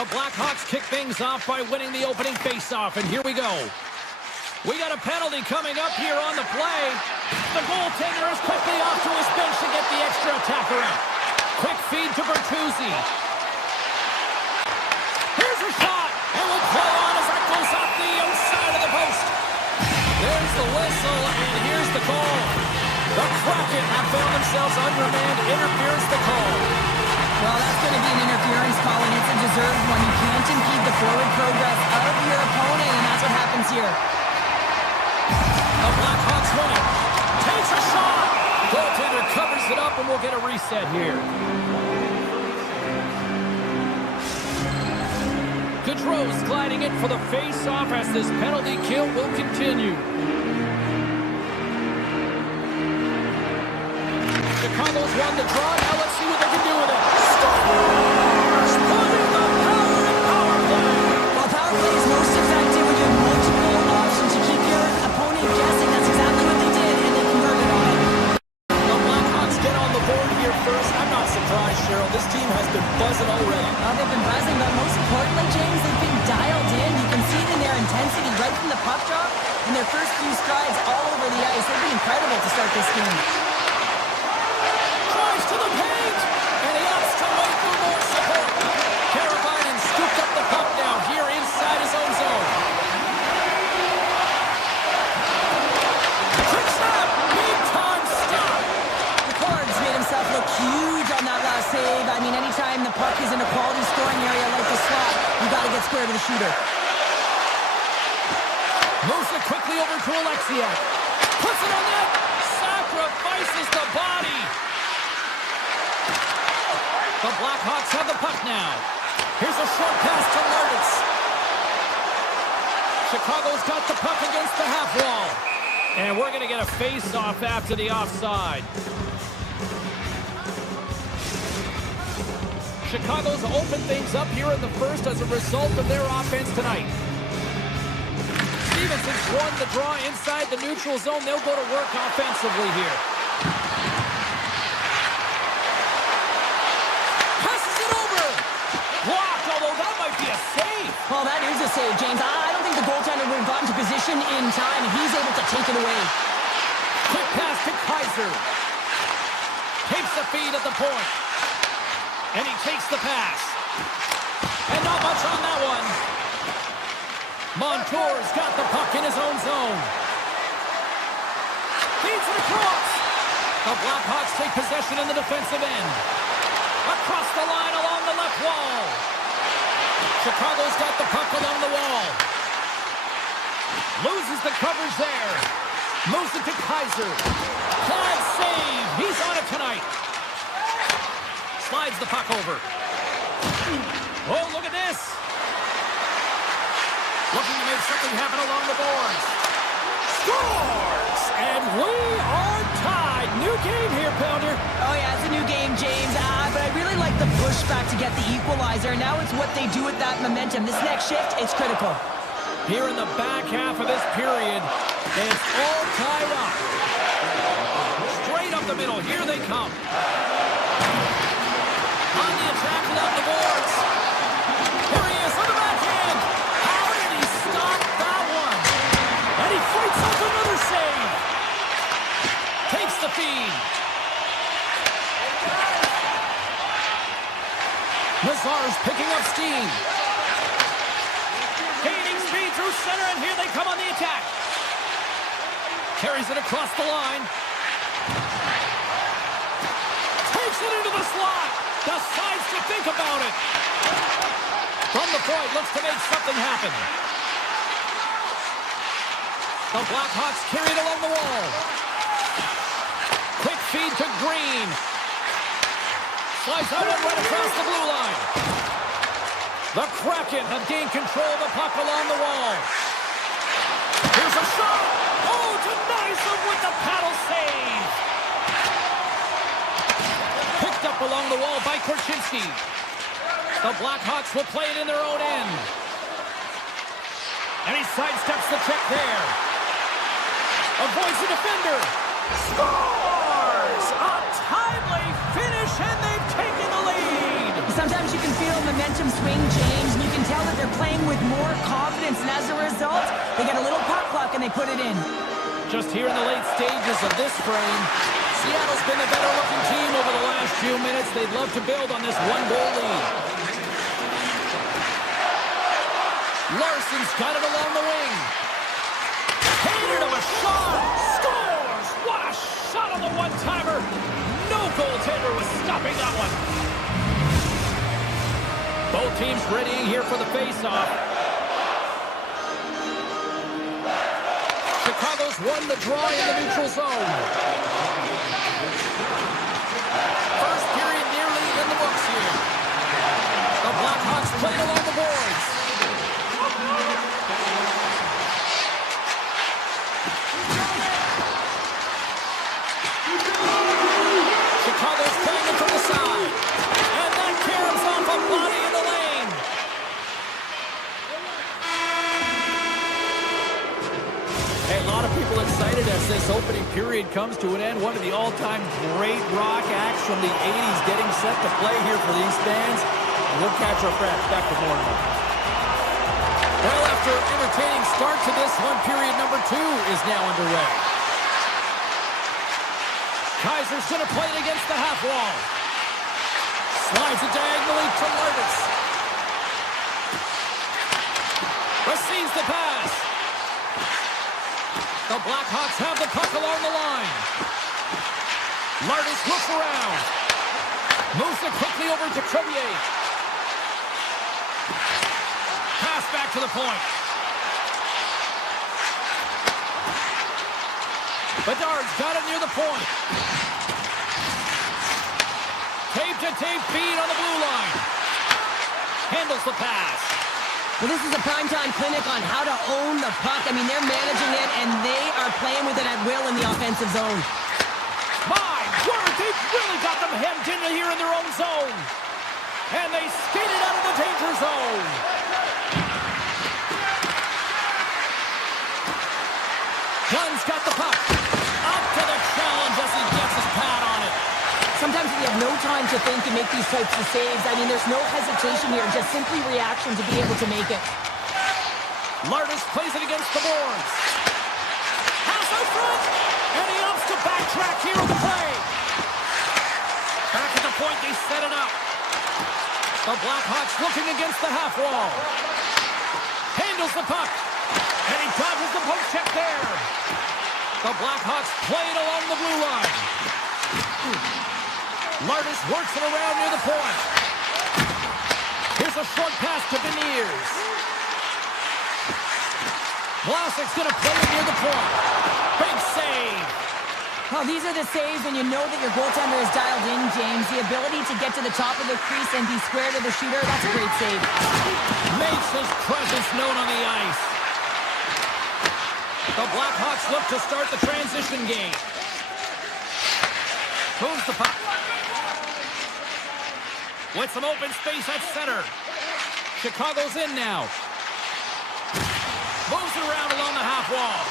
The Blackhawks kick things off by winning the opening faceoff, and here we go. We got a penalty coming up here on the play. The goaltender is quickly off to his bench to get the extra attacker out. Quick feed to Bertuzzi. Here's a shot, and we'll play on as that goes off the outside of the post. There's the whistle, and here's the call. The Kraken have found themselves undermanned. Interference the call. Well, that's going to be an interference call, and it's a deserved one. You can't impede the forward progress of your opponent, and that's what happens here. The Blackhawks win it. Takes a shot. Goaltender covers it up, and we'll get a reset here. Gaudreau's gliding it for the face-off as this penalty kill will continue. Chicago's won the draw. Now let's see what they can do with it. Scores! Put in the power play. Well, power play is most effective when you have multiple options to keep your opponent guessing. That's exactly what they did, and they converted on it. The Blackhawks get on the board here first. I'm not surprised, Cheryl. This team has been buzzing already. Well, they've been buzzing, but most importantly, James, they've been dialed in. You can see it in their intensity right from the puck drop and their first few strides all over the ice. They've been incredible to start this game. To the paint, and he opts to wait for more support. Carabinen scooped up the puck now here inside his own zone. Quick stop, big time stop. McCord's made himself look huge on that last save. I mean, anytime the puck is in a quality scoring area like the slot, you got to get square to the shooter. Moves it quickly over to Alexiak. Puts it on net. Sacrifices the body. The Blackhawks have the puck now. Here's a short pass to Lardis. Chicago's got the puck against the half wall. And we're going to get a face-off after the offside. Chicago's opened things up here in the first as a result of their offense tonight. Stevenson's won the draw inside the neutral zone. They'll go to work offensively here. Well, that is a save, James. I don't think the goaltender would have gotten to position in time, and he's able to take it away. Quick pass to Kaiser. Takes the feed at the point. And he takes the pass. And not much on that one. Montour's got the puck in his own zone. Feeds it across. The Blackhawks take possession in the defensive end. Across the line along the left wall. Chicago's got the puck along the wall. Loses the coverage there. Moves it to Kaiser. Clyde save. He's on it tonight. Slides the puck over. Oh, look at this. Looking to make something happen along the boards. Scores! And we are tied. New game here, Pounder. Oh, yeah, it's a new game, James. But I really like the pushback to get the equalizer. Now it's what they do with that momentum. This next shift, it's critical. Here in the back half of this period, it's all tied up. Straight up the middle. Here they come. On the attack along the boards. Here he is on the backhand. How did he stop that one? And he fights off another save. Takes the feed. Mazar's picking up steam. Gaining speed through center, and here they come on the attack. Carries it across the line. Takes it into the slot. Decides to think about it. From the point, looks to make something happen. The Blackhawks carry it along the wall. Quick feed to Green. Slides out and right across the blue line. The Kraken have gained control of the puck along the wall. Here's a shot. Oh, denies him with the paddle save. Picked up along the wall by Korchinski. The Blackhawks will play it in their own end. And he sidesteps the check there. Avoids the defender. Scores! A timely finish, and they've taken the lead. Sometimes you can feel little momentum swing change, and you can tell that they're playing with more confidence, and as a result, they get a little puck luck and they put it in. Just here in the late stages of this frame, Seattle's been the better-looking team over the last few minutes. They'd love to build on this one-goal lead. Larson's got it along the wing. Hated of a shot. Scores! What a shot on the one-timer. No goaltender was stopping that one. Both teams readying here for the face-off. Chicago's won the draw in the neutral zone. First period nearly in the books here. The Blackhawks playing along the boards. Chicago's playing it from the side. And that caroms off a body in the lane. Hey, a lot of people excited as this opening period comes to an end. One of the all-time great rock acts from the 80s getting set to play here for these fans. We'll catch our breath. Back to more. Well, after an entertaining start to this one, period number 2 is now underway. Kaiser's going to play it against the half wall. Slides it diagonally to Lartis. Receives the pass. The Blackhawks have the puck along the line. Lartis looks around. Moves it quickly over to Crevier. Pass back to the point. Bedard's got it near the point. Tape-to-tape feed on the blue line. Handles the pass. Well, this is a primetime clinic on how to own the puck. I mean, they're managing it, and they are playing with it at will in the offensive zone. My word, they've really got them hemmed in here in their own zone. And they skated out of the danger zone. Gunn's got the puck. Up to the challenge as he gets his pad on it. Sometimes you have no time to think and make these types of saves. I mean, there's no hesitation here, just simply reaction to be able to make it. Lartis plays it against the boards. Pass out front, and he opts to backtrack here on the play. Back at the point, they set it up. The Blackhawks looking against the half wall. Handles the puck, and he dodges the poke check there. The Blackhawks play it along the blue line. Lartis works it around near the point. Here's a short pass to Beniers. Vlasic's going to play it near the point. Big save. Well, these are the saves when you know that your goaltender is dialed in, James. The ability to get to the top of the crease and be square to the shooter, that's a great save. Makes his presence known on the ice. The Blackhawks look to start the transition game. Moves the puck. With some open space at center. Chicago's in now. Moves it around along the half wall.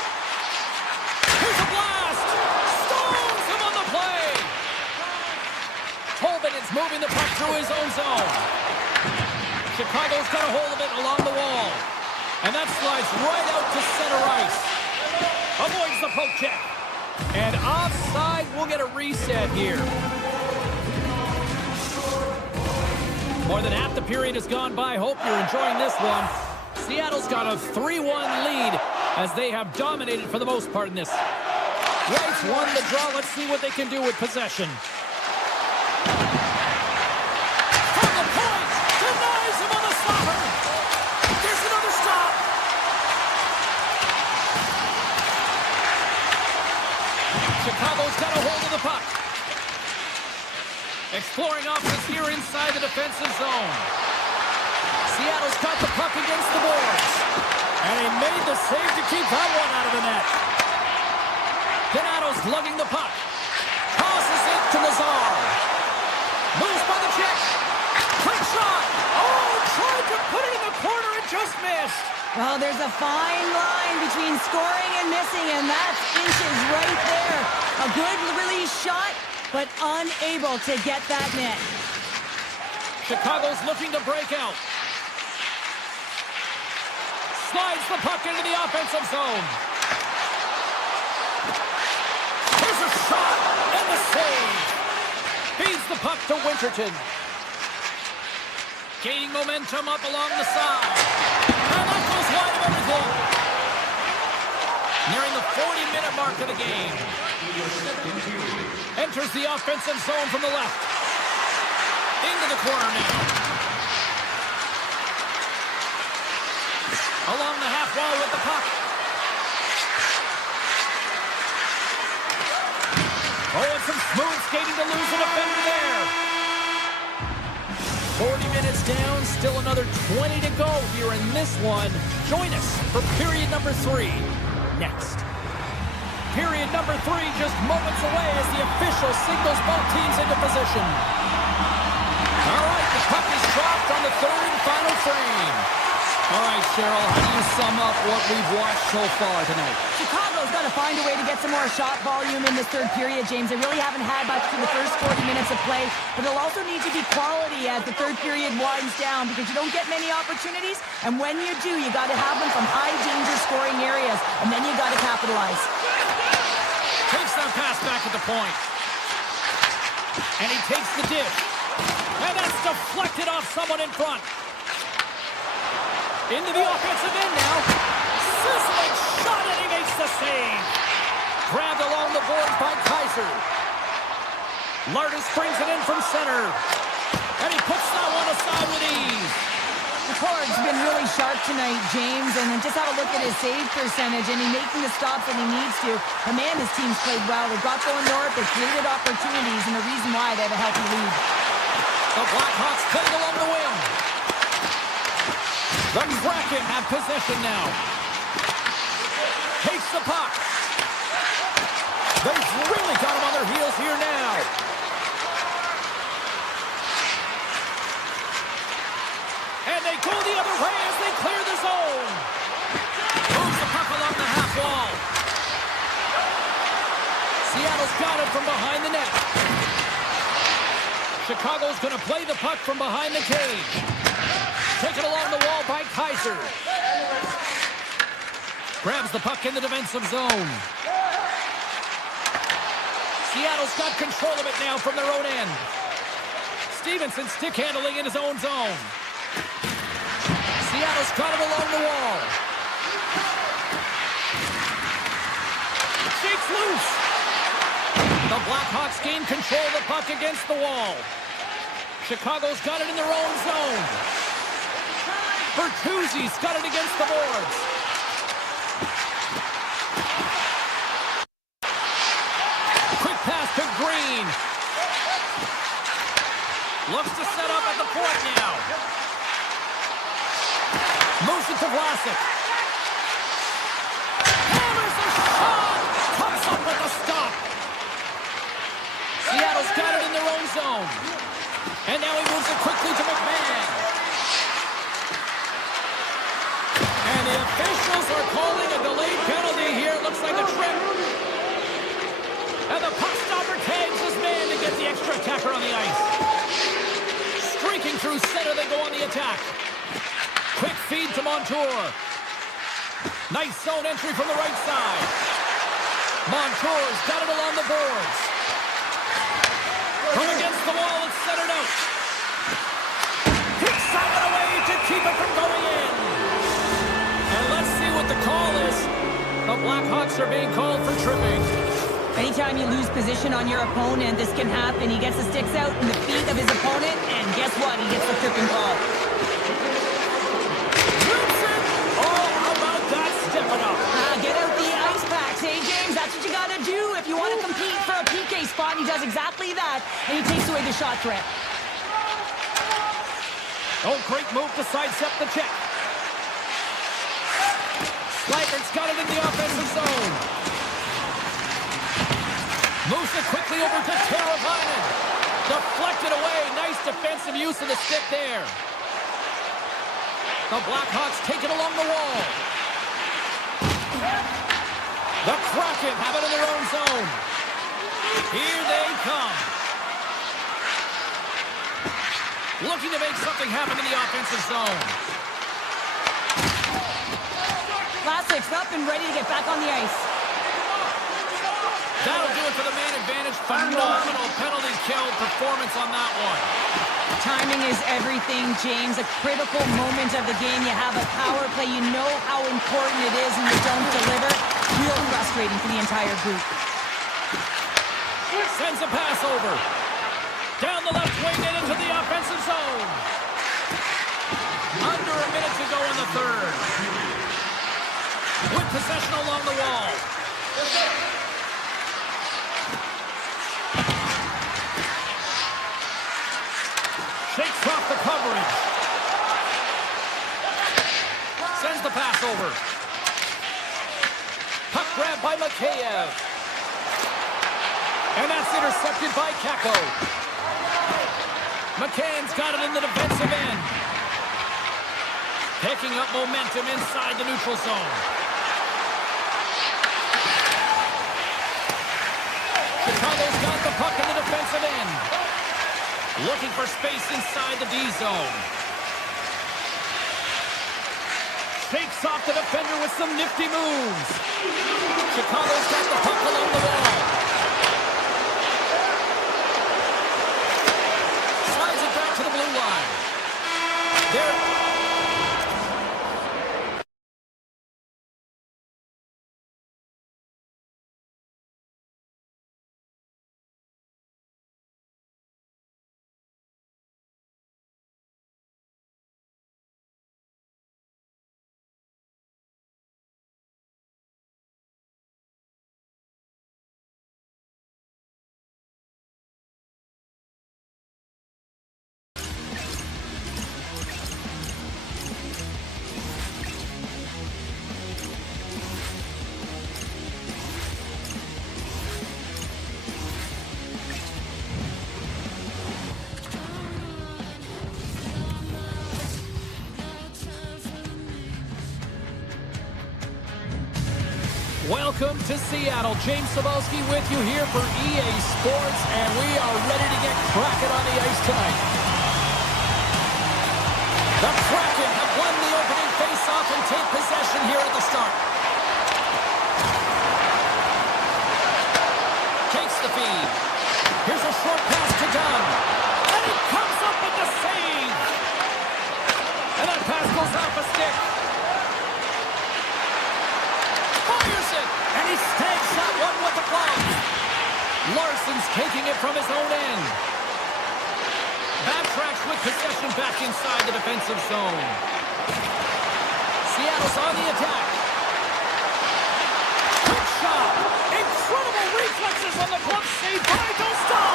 Here's a blast! Stones him on the play! Tolbin is moving the puck through his own zone. Chicago's got a hold of it along the wall. And that slides right out to center ice. Avoids the poke check. And offside, we'll get a reset here. More than half the period has gone by. Hope you're enjoying this one. Seattle's got a 3-1 lead as they have dominated for the most part in this. Wrights won the draw. Let's see what they can do with possession. From the point, denies him on the stopper. There's another stop. Chicago's got a hold of the puck. Exploring options here inside the defensive zone. Seattle's got the puck against the boards. And he made the save to keep that one out of the net. Donato's lugging the puck. Tosses it to Lazar. Moves by the check. Quick shot. Oh, tried to put it in the corner and just missed. Well, there's a fine line between scoring and missing, and that's inches right there. A good release shot, but unable to get that net. Chicago's looking to break out. Slides the puck into the offensive zone. Here's a shot and the save. Feeds the puck to Winterton. Gaining momentum up along the side. And that goes wide of everything. Nearing the 40-minute mark of the game. Enters the offensive zone from the left. Into the corner now. Along the half wall with the puck. Oh, and some smooth skating to lose a defender there. 40 minutes down, still another 20 to go here in this one. Join us for period number 3 next. Period number 3 just moments away as the official signals both teams into position. All right, the puck is dropped on the third and final frame. All right, Cheryl, how do you sum up what we've watched so far tonight? Chicago's got to find a way to get some more shot volume in this third period, James. They really haven't had much for the first 40 minutes of play, but it'll also need to be quality as the third period winds down because you don't get many opportunities, and when you do, you got to have them from high-danger scoring areas, and then you got to capitalize. Takes that pass back at the point. And he takes the dish. And that's deflected off someone in front. Into the offensive end now. Sizzling shot, and he makes the save. Grabbed along the boards by Kaiser. Lardis brings it in from center. And he puts that one aside with ease. McCord's been really sharp tonight, James, and just have a look at his save percentage, and he's making the stops that he needs to. But man, his team's played well. They've got going north, they've created opportunities, and the reason why they have a healthy lead. The Blackhawks playing along the wing. The Kraken have possession now. Takes the puck. They've really got him on their heels here now. And they go the other way as they clear the zone. Moves the puck along the half wall. Seattle's got it from behind the net. Chicago's going to play the puck from behind the cage. Taken along the wall by Kaiser. Grabs the puck in the defensive zone. Seattle's got control of it now from their own end. Stevenson stick handling in his own zone. Seattle's got it along the wall. Shakes loose. The Blackhawks gain control of the puck against the wall. Chicago's got it in their own zone. Bertuzzi's got it against the boards. Quick pass to Green. Looks to set up at the point now. Moves it to Vlasic. Hammers the shot. Comes up with the stop. Seattle's got it in their own zone. And now he moves it quickly to McMahon. And the officials are calling a delayed penalty here. It looks like a trip. And the puck stopper tags his man to get the extra attacker on the ice. Streaking through center, they go on the attack. Quick feed to Montour. Nice zone entry from the right side. Montour's got it along the boards. From against the wall, it's centered out. Kicks out of the way to keep it from going in. And let's see what the call is. The Blackhawks are being called for tripping. Anytime you lose position on your opponent, this can happen. He gets the sticks out in the feet of his opponent, and guess what? He gets the tripping call. Wilson! Oh, how about that stepping up? Get out the ice packs, hey, James? That's what you got to do if you want to compete for a PK spot. He does exactly that, and he takes away the shot threat. Oh, great move to sidestep the check. Sligert's got it in the offensive zone. Moves it quickly over to Teravainen. Deflected away. Nice defensive use of the stick there. The Blackhawks take it along the wall. The Kraken have it in their own zone. Here they come. Looking to make something happen in the offensive zone. Classic's up and ready to get back on the ice. That'll do it for the man advantage. Phenomenal penalty kill performance on that one. Timing is everything, James. A critical moment of the game. You have a power play. You know how important it is, and you don't deliver. Real frustrating for the entire group. Sends a pass over. Down the left wing and into the offensive zone. Under a minute to go in the third. With possession along the wall. Shakes off the coverage. Sends the pass over. Puck grab by Mikheyev. And that's intercepted by Kako. McCann's got it in the defensive end. Picking up momentum inside the neutral zone. Chicago's got the puck in the defensive end. Looking for space inside the D zone. Shakes off the defender with some nifty moves. Chicago's got the puck along the wall. Slides it back to the blue line. There. Welcome to Seattle. James Cebulski with you here for EA Sports, and we are ready to get Kraken on the ice tonight. The Kraken have won the opening face-off and take possession here at the start. Takes the feed. Here's a short pass to Dunn. And he comes up with the save. And that pass goes off a stick. And he snags that one with the glove. Larson's taking it from his own end. Backtracks with possession back inside the defensive zone. Seattle's on the attack. Quick shot. Incredible reflexes on the glove save by Dostal.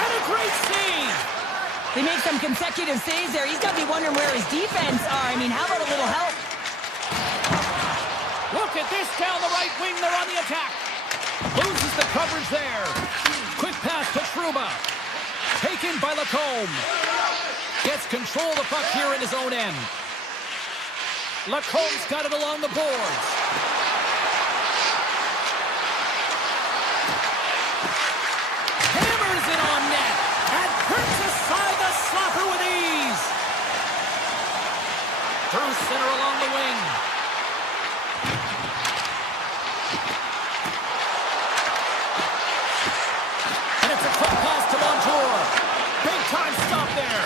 And a great save. They make some consecutive saves there. He's got to be wondering where his defense are. I mean, how about a little help? Look at this down the right wing. They're on the attack. Loses the coverage there. Quick pass to Trouba. Taken by Lacombe. Gets control of the puck here in his own end. Lacombe's got it along the boards. Hammers it on net. And hurts aside the slapper with ease. Through center along the wing. Time stop there.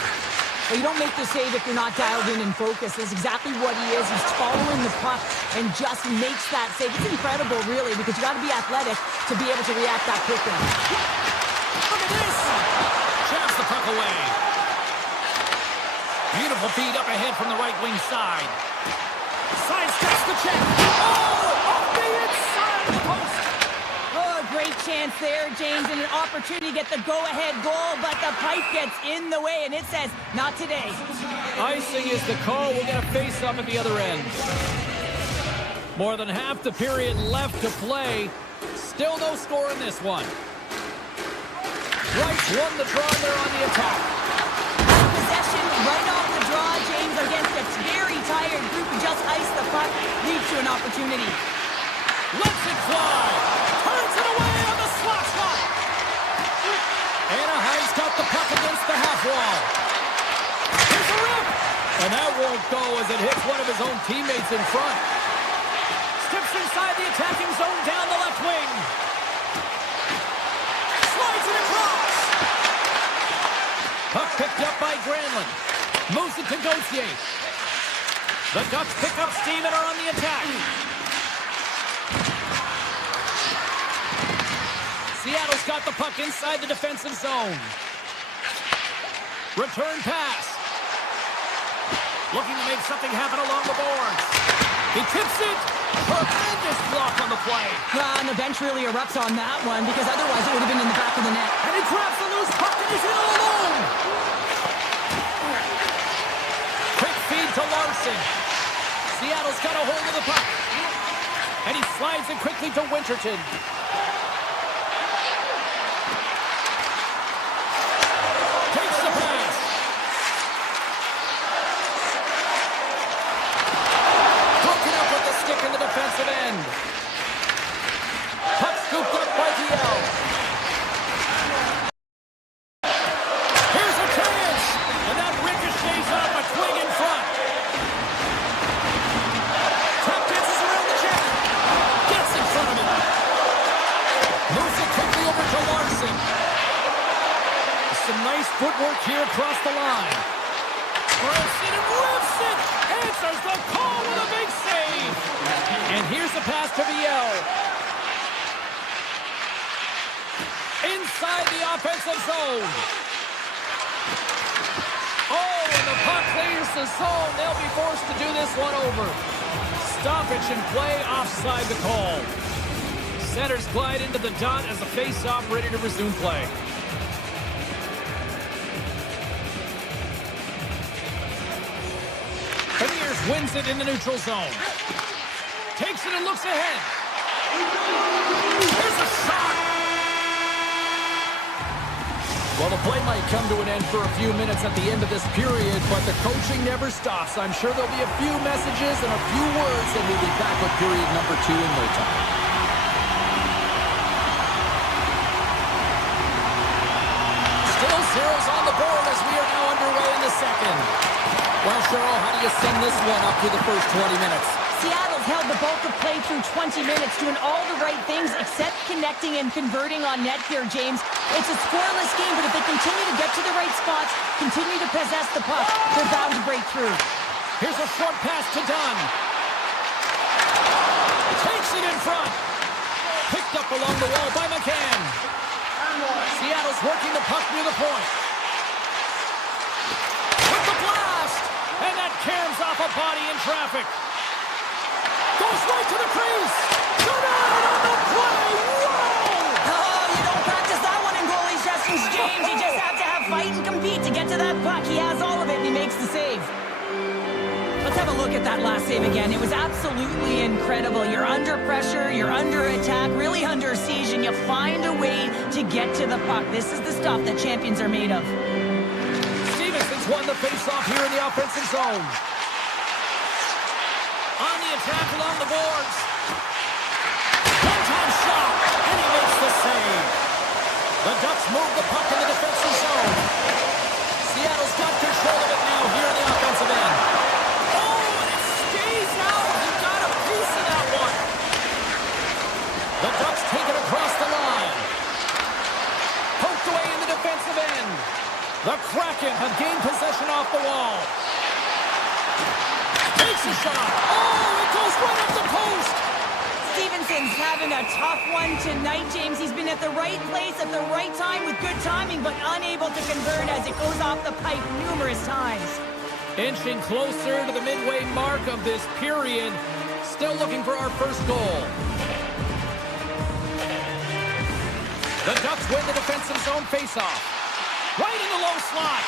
Well, you don't make the save if you're not dialed in and focused. That's exactly what he is. He's following the puck and just makes that save. It's incredible, really, because you got to be athletic to be able to react that quickly. Look at this. Jabs the puck away. Beautiful feed up ahead from the right wing side. Sidesteps the check. Oh, off the inside of the post. Oh, great chance there, James, and an opportunity to get the go-ahead goal, but the pipe gets in the way, and it says, not today. Icing is the call. We'll get a face-up at the other end. More than half the period left to play. Still no score in this one. Wright won the draw there on the attack. Possession right off the draw, James, against a very tired group who just iced the puck, leads to an opportunity. Lets it fly. Turns it away on the slot shot. Anaheim's got the puck against the half wall. won't go as it hits one of his own teammates in front. Steps inside the attacking zone down the left wing. Slides it across. Puck picked up by Granlund. Moves it to Gauthier. The Ducks pick up steam and are on the attack. Seattle's got the puck inside the defensive zone. Return pass. Looking to make something happen along the boards. He tips it. Tremendous block on the play. And the bench really erupts on that one because otherwise it would have been in the back of the net. And he grabs the loose puck and he's in all alone. Quick feed to Larson. Seattle's got a hold of the puck. And he slides it quickly to Winterton. Takes the pass. Broken up with the stick in the defensive end. Puck scooped up by DL. Here's a chance. And that ricochets off a twig in front. Tap dances around the check. Gets in front of him. Moves it quickly over to Larson. Some nice footwork here across the line. Rips it and rips it. Answers the call with a big save. And here's the pass to VL. Inside the offensive zone. Oh, and the puck clears the zone. They'll be forced to do this one over. Stoppage and play offside the call. Centers glide into the dot as the face-off ready to resume play. Beniers wins it in the neutral zone. Takes it and looks ahead. Here's a shot. Well, the play might come to an end for a few minutes at the end of this period, but the coaching never stops. I'm sure there'll be a few messages and a few words, and we'll be back with period number 2 in no time. Still zeros on the board as we are now underway in the second. Well, Cheryl, how do you send this one up through the first 20 minutes? Seattle's held the bulk of play through 20 minutes, doing all the right things except connecting and converting on net here, James. It's a scoreless game, but if they continue to get to the right spots, continue to possess the puck, they're bound to break through. Here's a short pass to Dunn. Takes it in front. Picked up along the wall by McCann. Seattle's working the puck near the point. With the blast! And that caroms off a body in traffic. Goes right to the crease. Shut out on the play. Whoa! Oh, you don't practice that one in goalie sessions, James. You just have to have fight and compete to get to that puck. He has all of it, and he makes the save. Let's have a look at that last save again. It was absolutely incredible. You're under pressure, you're under attack, really under siege, and you find a way to get to the puck. This is the stuff that champions are made of. Stevenson's won the faceoff here in the offensive zone. On the attack along the boards. One-time shot, and he makes the save. The Ducks move the puck in the defensive zone. Seattle's got control of it now here in the offensive end. Oh, and it stays out. He got a piece of that one. The Ducks take it across the line. Poked away in the defensive end. The Kraken have gained possession off the wall. Takes a shot. Oh, it goes right up the post. Stevenson's having a tough one tonight, James. He's been at the right place at the right time with good timing, but unable to convert as it goes off the pipe numerous times. Inching closer to the midway mark of this period. Still looking for our first goal. The Ducks win the defensive zone faceoff. Right in the low slot.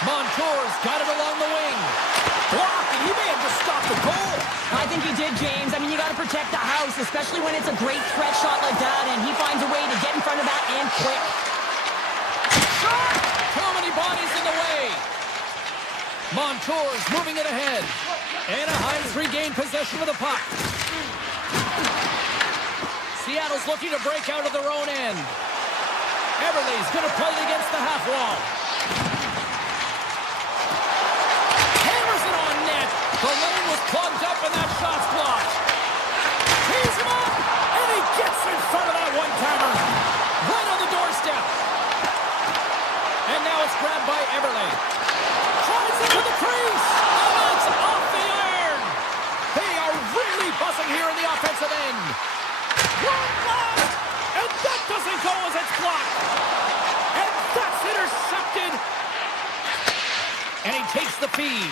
Montour's got it along the wing. Blocked, and he may have just stopped the goal. I think he did, James. I mean, you got to protect the house, especially when it's a great threat shot like that, and he finds a way to get in front of that and quick. Shot! Too many bodies in the way. Montour's moving it ahead. Anaheim's regained possession of the puck. Seattle's looking to break out of their own end. Eberle Eberle's going to play it against the half wall. Hammers it on net. The lane was plugged up and that shot's blocked. Tees him up, and he gets in front of that one-timer. Right on the doorstep. And now it's grabbed by Eberle. Tries into the crease. And it's off the iron. They are really buzzing here in the offensive end. One blast. And that doesn't go as it's blocked. And that's intercepted. And he takes the feed.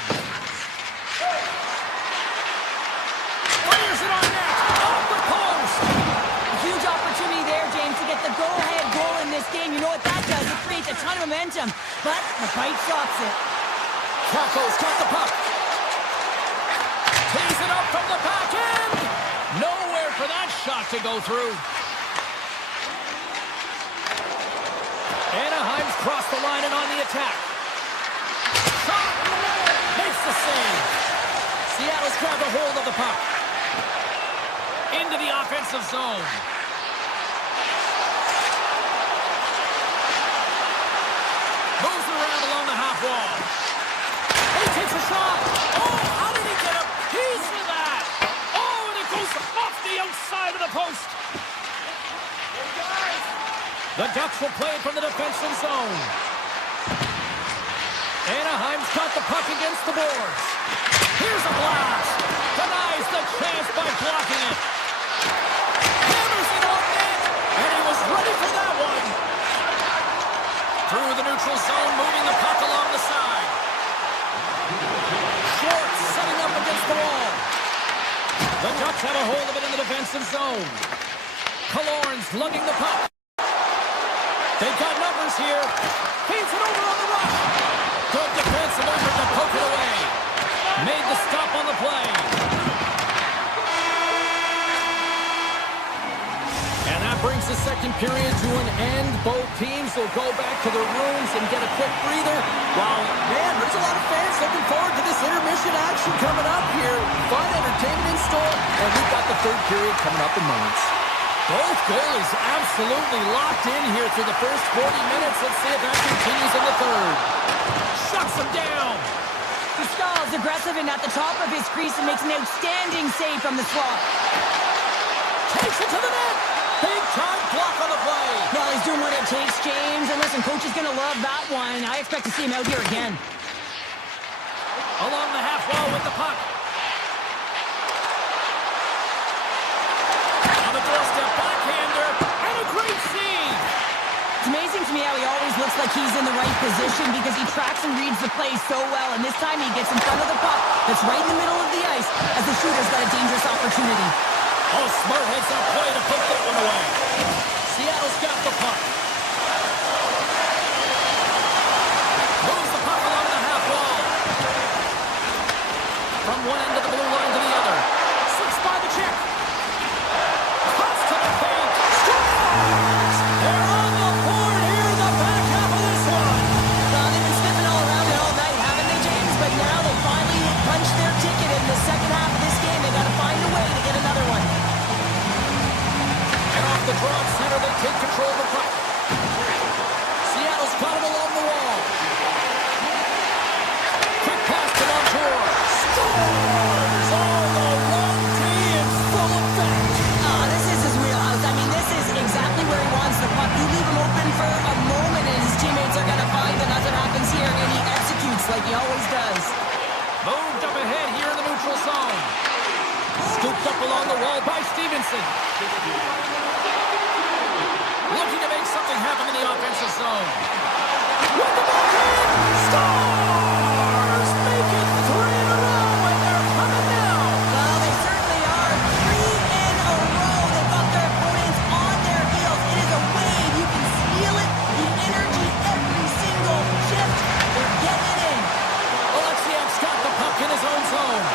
Fires it on net. Off the post. A huge opportunity there, James, to get the go-ahead goal in this game. You know what that does? It creates a ton of momentum. But the fight stops it. Kraken's got the puck. Tees it up from the back end. Nowhere for that shot to go through. Anaheim's crossed the line and on the attack. Shot! Makes the save. Seattle's grabbed a hold of the puck. Into the offensive zone. Moves it around along the half wall. He takes a shot. Oh, how did he get a piece of that? Oh, and it goes off the outside of the post. The Ducks will play it from the defensive zone. Anaheim's got the puck against the boards. Here's a blast. Denies the chance by blocking it. Hammers it on net. And he was ready for that one. Through the neutral zone, moving the puck along the side. Schwartz setting up against the wall. The Ducks have a hold of it in the defensive zone. Killorn's lugging the puck. They've got numbers here. Feeds it over on the rush. Good defensive effort to poke it away. Made the stop on the play. And that brings the second period to an end. Both teams will go back to their rooms and get a quick breather. Wow, man, there's a lot of fans looking forward to this intermission action coming up here. Fun entertainment in store. And we've got the third period coming up in moments. Both goalies absolutely locked in here through the first 40 minutes. Let's see if that continues in the third. Shuts him down. Stahl's aggressive and at the top of his crease and makes an outstanding save from the slot. Takes it to the net. Big time block on the play. Well, he's doing what it takes, James. And listen, coach is going to love that one. I expect to see him out here again. Along the half wall with the puck. On the doorstep, backhander, and a great save. It's amazing to me how he always looks like he's in the right position because he tracks and reads the play so well. And this time he gets in front of the puck that's right in the middle of the ice as the shooter's got a dangerous opportunity. Oh, smart heads up play to put that one away. Seattle's got the puck. Moves the puck along the half wall. From one end of the blue line to the other. Slips by the check. Cuts to the paint. Scores! They're on the board here in the back half of this one. Well, they've been sniffing all around it all night, haven't they, James? But now they finally punched their ticket in the second half of this game. They got to find a way to get another one. And off the draw at center, they take control of the puck. Seattle's got it along the wall. Quick pass to Montour. Scores! Oh, the long tee in full effect. Oh, this is his wheelhouse. I mean, this is exactly where he wants the puck. You leave him open for a moment, and his teammates are going to find it. That's what happens here, and he executes like he always does. Moved up ahead here in the neutral zone. Scooped up along the wall by Stevenson. Looking to make something happen in the offensive zone. With the backhand, Stars make it 3 in a row, and they're coming now. Well, they certainly are. 3 in a row. They've got their opponents on their heels. It is a wave. You can feel it. The energy every single shift. They're getting it in. Alexiak's got the puck in his own zone.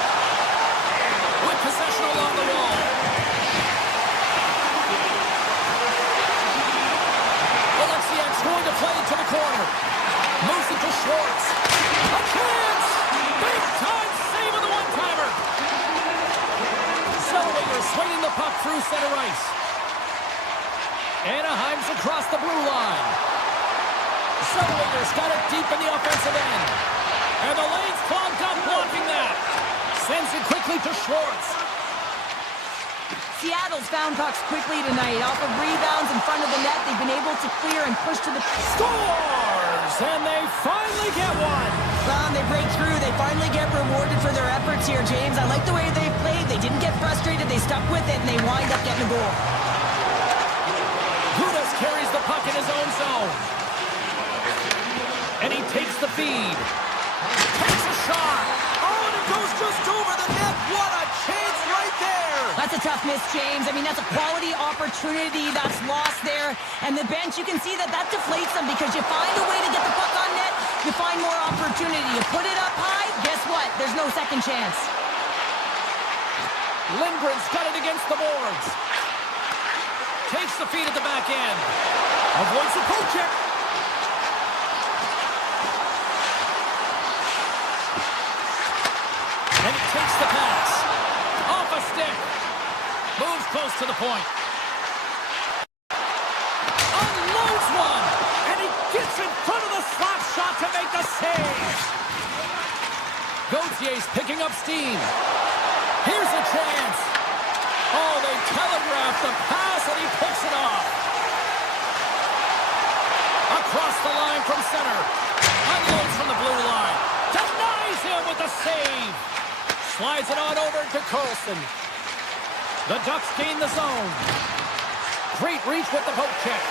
With possession along the wall. Alexiak's going to play to the corner. Moves it to Schwartz. A chance! Big time save of the one-timer. Zellweger swinging the puck through center ice. Anaheim's across the blue line. Accelerators got it deep in the offensive end. And the lane's clogged up blocking that. Sends it quickly to Schwartz. Seattle's found pucks quickly tonight. Off of rebounds in front of the net, they've been able to clear and push to the... Scores! And they finally get one. Well, they break through. They finally get rewarded for their efforts here, James. I like the way they played. They didn't get frustrated. They stuck with it, and they wind up getting a goal. Gudas carries the puck in his own zone. And he takes the feed. Takes a shot. Oh, and it goes just over the net. What a chance right there. That's a tough miss, James. I mean, that's a quality opportunity that's lost there. And the bench, you can see that deflates them because you find a way to get the puck on net, you find more opportunity. You put it up high, guess what? There's no second chance. Lindgren's got it against the boards. Takes the feed at the back end. Avoids the poke check. And he takes the pass. Off a stick. Moves close to the point. Unloads one. And he gets in front of the slap shot to make the save. Gautier's picking up steam. Here's a chance. Oh, they telegraphed the pass, and he picks it off. Across the line from center. Unloads from the blue line. Denies him with the save. Slides it on over to Carlson. The Ducks gain the zone. Great reach with the poke check.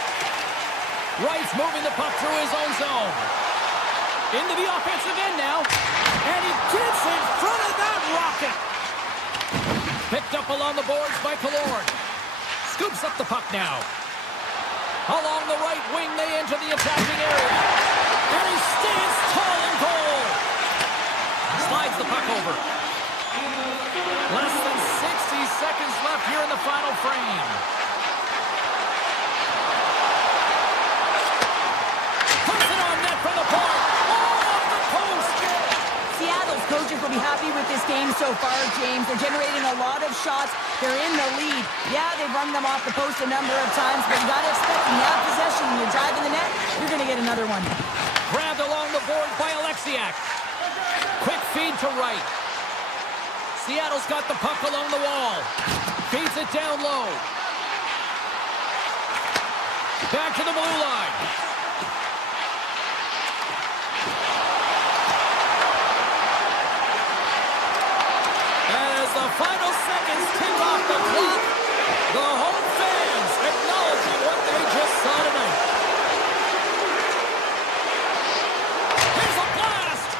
Wright's moving the puck through his own zone. Into the offensive end now. And he gets in front of that rocket. Picked up along the boards by Killorn. Scoops up the puck now. Along the right wing, they enter the attacking area. And he stands tall in goal. Slides the puck over. Less than 60 seconds left here in the final frame. Puts it on net from the point. Oh, off the post. Seattle's coaches will be happy with this game so far, James. They're generating a lot of shots. They're in the lead. Yeah, they've run them off the post a number of times, but you got to expect when you have possession and you're driving the net, you're going to get another one. Grabbed along the board by Alexiak. Quick feed to Wright. Seattle's got the puck along the wall. Feeds it down low. Back to the blue line. As the final seconds tick off the clock, the home fans acknowledging what they just saw tonight. Here's a blast!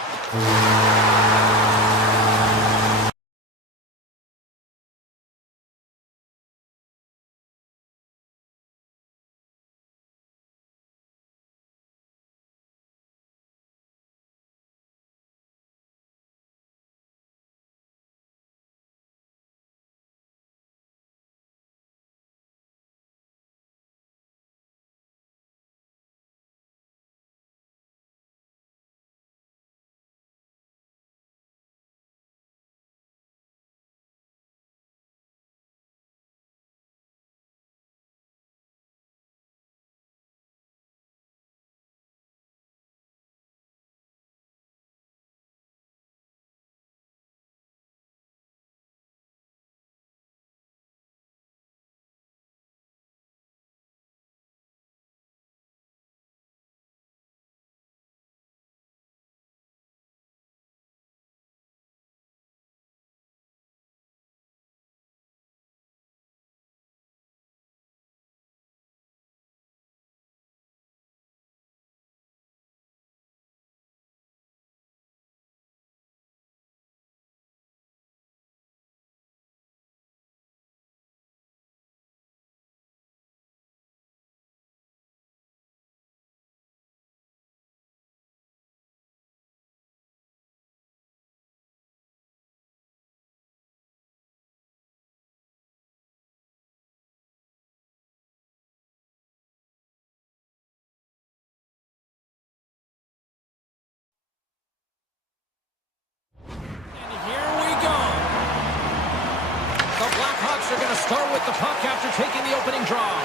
Blackhawks are going to start with the puck after taking the opening draw.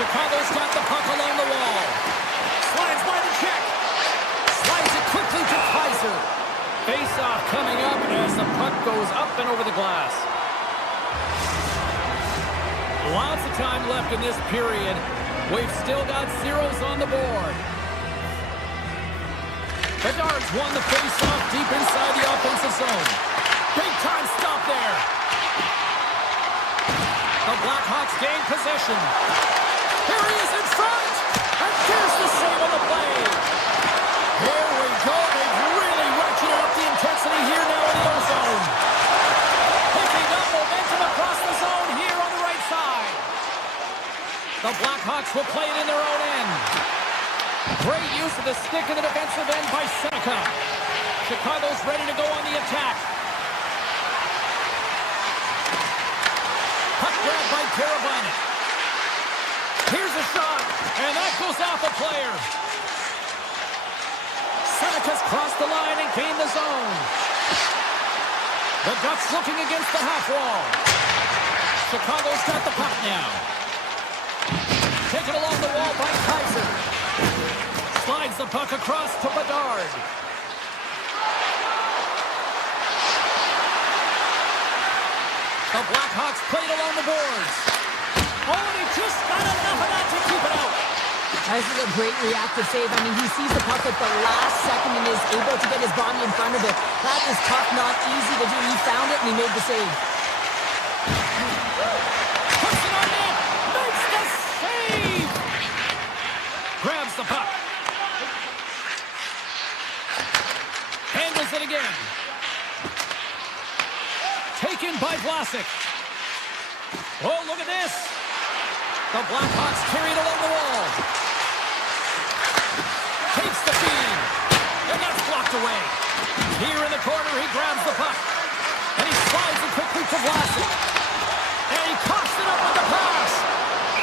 Chicago's got the puck along the wall. spin over the glass. Lots of time left in this period. We've still got zeros on the board. Bedard's won the face-off deep inside the offensive zone. Big-time stop there. The Blackhawks gain possession. Here he is in front. And there's the save on the play. Here we go. They've really ratcheted up the intensity here now in the zone. Picking up momentum across the zone here on the right side. The Blackhawks will play it in their own end. Great use of the stick in the defensive end by Seneca. Chicago's ready to go on the attack. Puck grab by Carabana. Here's a shot, and that goes off a player. Seneca's crossed the line and gained the zone. The Ducks looking against the half wall. Chicago's got the puck now. Taken along the wall by Kaiser. Slides the puck across to Bedard. The Blackhawks played along the boards. Oh, and he just got enough of that to keep it out. This is a great reactive save. I mean, he sees the puck at the last second and is able to get his body in front of it. That is tough, not easy to do. He found it and he made the save. Puts it on net. Makes the save. Grabs the puck. Handles it again. Taken by Vlasic. Oh, look at this. The Blackhawks carry it along the wall. Takes the feed. And that's blocked away. Here in the corner, he grabs the puck. And he slides it quickly to Vlasic. And he coughs it up with the pass.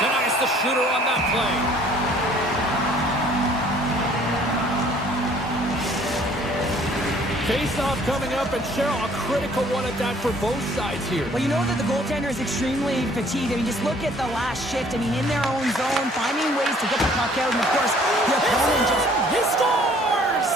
Denies the shooter on that play. Face-off coming up, and Cheryl, a critical one at that for both sides here. Well, you know that the goaltender is extremely fatigued. I mean, just look at the last shift. I mean, in their own zone, finding ways to get the puck out, and of course, the opponent just... He scores!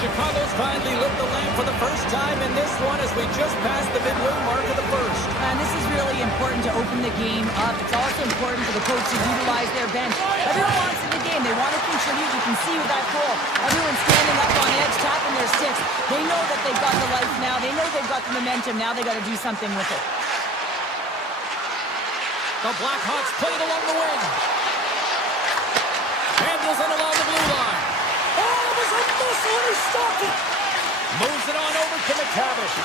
Chicago's finally lit the lamp for the first time in this one as we just passed the midway mark of the first. And this is really important to open the game up. It's also important for the coach to utilize their bench. Everyone wants in the game. They want to contribute. You can see with that goal. Everyone's standing up on edge, tapping their sticks. They know that they've got the life now. They know they've got the momentum. Now they got to do something with it. The Blackhawks played along the wing. Handles it along the blue line. Oh, it was a missile and he stopped it. Moves it on over to McTavish.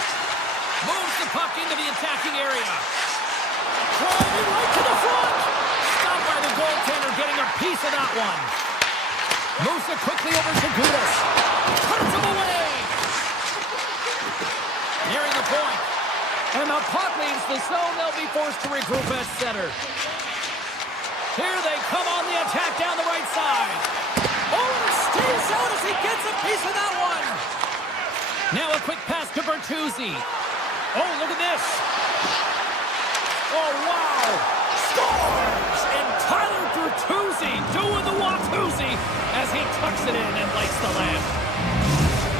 Moves the puck into the attacking area. Driving right to the front. Stopped by the goaltender, getting a piece of that one. Moves it quickly over to Gudas. Cuts him away. Nearing the point. And the puck leaves the zone. They'll be forced to regroup at center. Here they come on the attack down the right side. Oh, and it stays out as he gets a piece of that one. Now a quick pass to Bertuzzi. Oh, look at this. Oh, wow. Scores! And Tyler Bertuzzi doing the Watusi as he tucks it in and lights the lamp.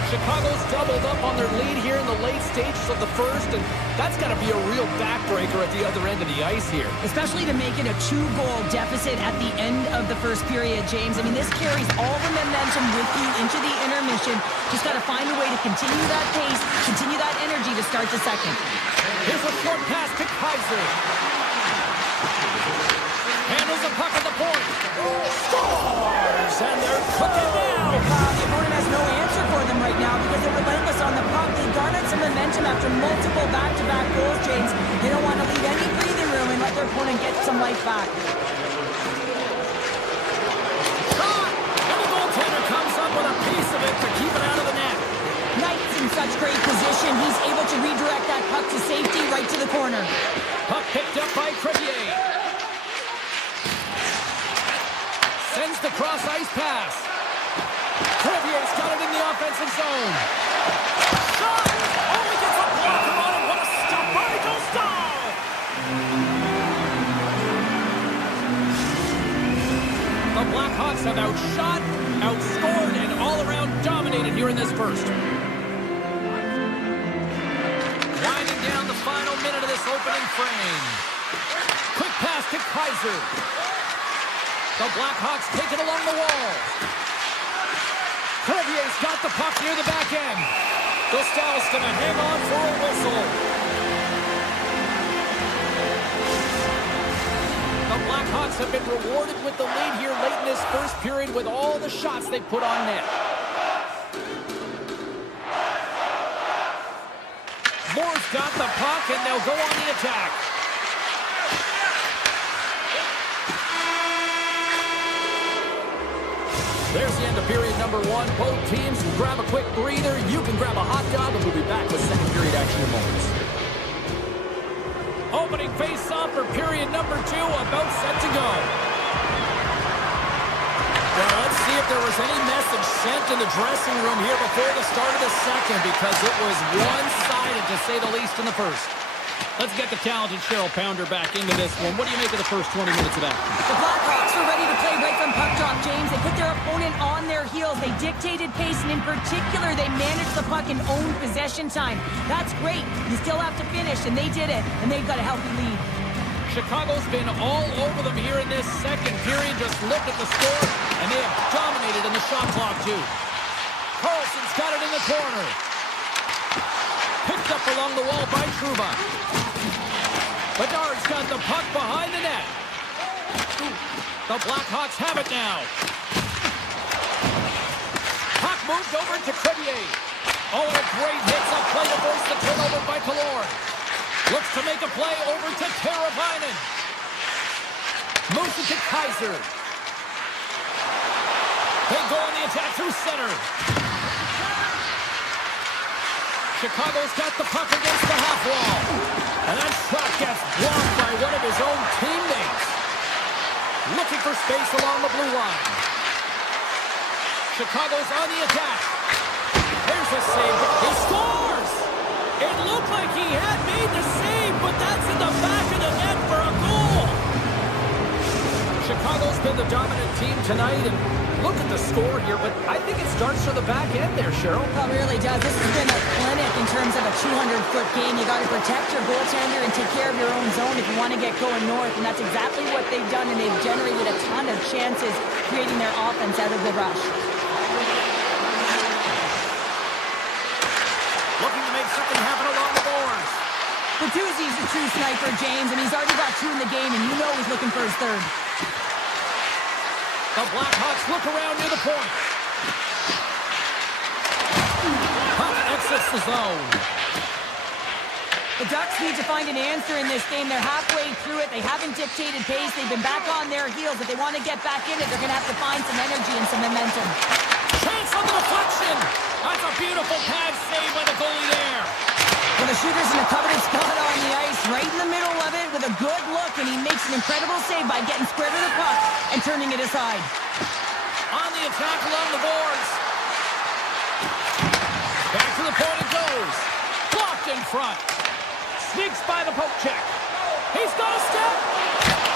Chicago's doubled up on their lead here in the late stages of the first, and that's got to be a real backbreaker at the other end of the ice here. Especially to make it a 2-goal deficit at the end of the first period, James. I mean, this carries all the momentum with you into the intermission. Just got to find a way to continue that pace, continue that energy to start the second. Here's a short pass to Kaiser. Handles the puck at the point. Scores! And they're cooking now. The opponent has no answer for them right now because they're relentless on the puck. They garnered some momentum after multiple back-to-back goals, James. They don't want to leave any breathing room and let their opponent get some life back. Shot! And the goaltender comes up with a piece of it to keep it out of the net. Knight's in such great position. He's able to redirect that puck to safety right to the corner. Puck picked up by Crevier. Sends the cross-ice pass. Crevier's got it in the offensive zone. Shot! Oh, he gets a blocker on him. What a stop by Dostal! The Blackhawks have outshot, outscored, and all-around dominated here in this first. this opening frame. Quick pass to Kaiser. The Blackhawks take it along the wall. Corvier's got the puck near the back end. Dostal's going to hang on for a whistle. The Blackhawks have been rewarded with the lead here late in this first period with all the shots they put on net. Moore's got the puck, and they'll go on the attack. There's the end of period number one. Both teams can grab a quick breather. You can grab a hot dog, and we'll be back with second period action in moments. Opening face-off for period number two, about set to go. Well, let's see if there was any message sent in the dressing room here before the start of the second, because it was one-sided, to say the least, in the first. Let's get the talented Cheryl Pounder back into this one. What do you make of the first 20 minutes of that? The Blackhawks were ready to play right from puck drop, James. They put their opponent on their heels. They dictated pace, and in particular, they managed the puck and owned possession time. That's great. You still have to finish, and they did it, and they've got a healthy lead. Chicago's been all over them here in this second period. Just look at the score, and they have dominated in the shot clock, too. Carlson's got it in the corner. Picked up along the wall by Trouba. Bedard's got the puck behind the net. The Blackhawks have it now. Puck moved over to Crevier. Oh, a great hits up play to force the turnover by Killorn. Looks to make a play over to Teravainen. Moves it to Kaiser. They go on the attack through center. Chicago's got the puck against the half wall. And that shot gets blocked by one of his own teammates. Looking for space along the blue line. Chicago's on the attack. Here's a save. He scores! It looked like he had made the save, but that's in the back of the net for a goal. Chicago's been the dominant team tonight, and look at the score here, but I think it starts from the back end there, Cheryl. Well, it really does. This has been a clinic in terms of a 200-foot game. You got to protect your goaltender and take care of your own zone if you want to get going north, and that's exactly what they've done, and they've generated a ton of chances creating their offense out of the rush. Looking to make something happen along the boards. Bertuzzi's a true sniper, James, and he's already got two in the game, and you know he's looking for his third. The Blackhawks look around near the point. Puck exits the zone. The Ducks need to find an answer in this game. They're halfway through it. They haven't dictated pace. They've been back on their heels. If they want to get back in it, they're going to have to find some energy and some momentum. Chance on the deflection. That's a beautiful pad save by the goalie there. Well, the shooter's in a coveted spot on the ice, right in the middle of it with a good look, and he makes an incredible save by getting square to the puck and turning it aside. On the attack along the boards. Back to the point it goes. Blocked in front. Sneaks by the poke check. He's got a step.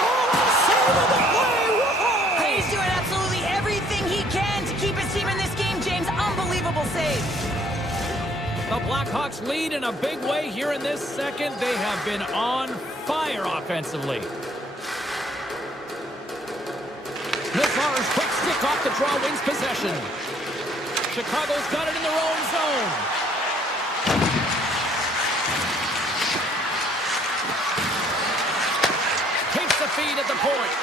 Oh, save of the play. Whoa! He's doing absolutely everything he can to keep his team in this game, James. Unbelievable save. The Blackhawks lead in a big way here in this second. They have been on fire offensively. Nazar's quick stick off the draw wins possession. Chicago's got it in their own zone. Takes the feed at the point.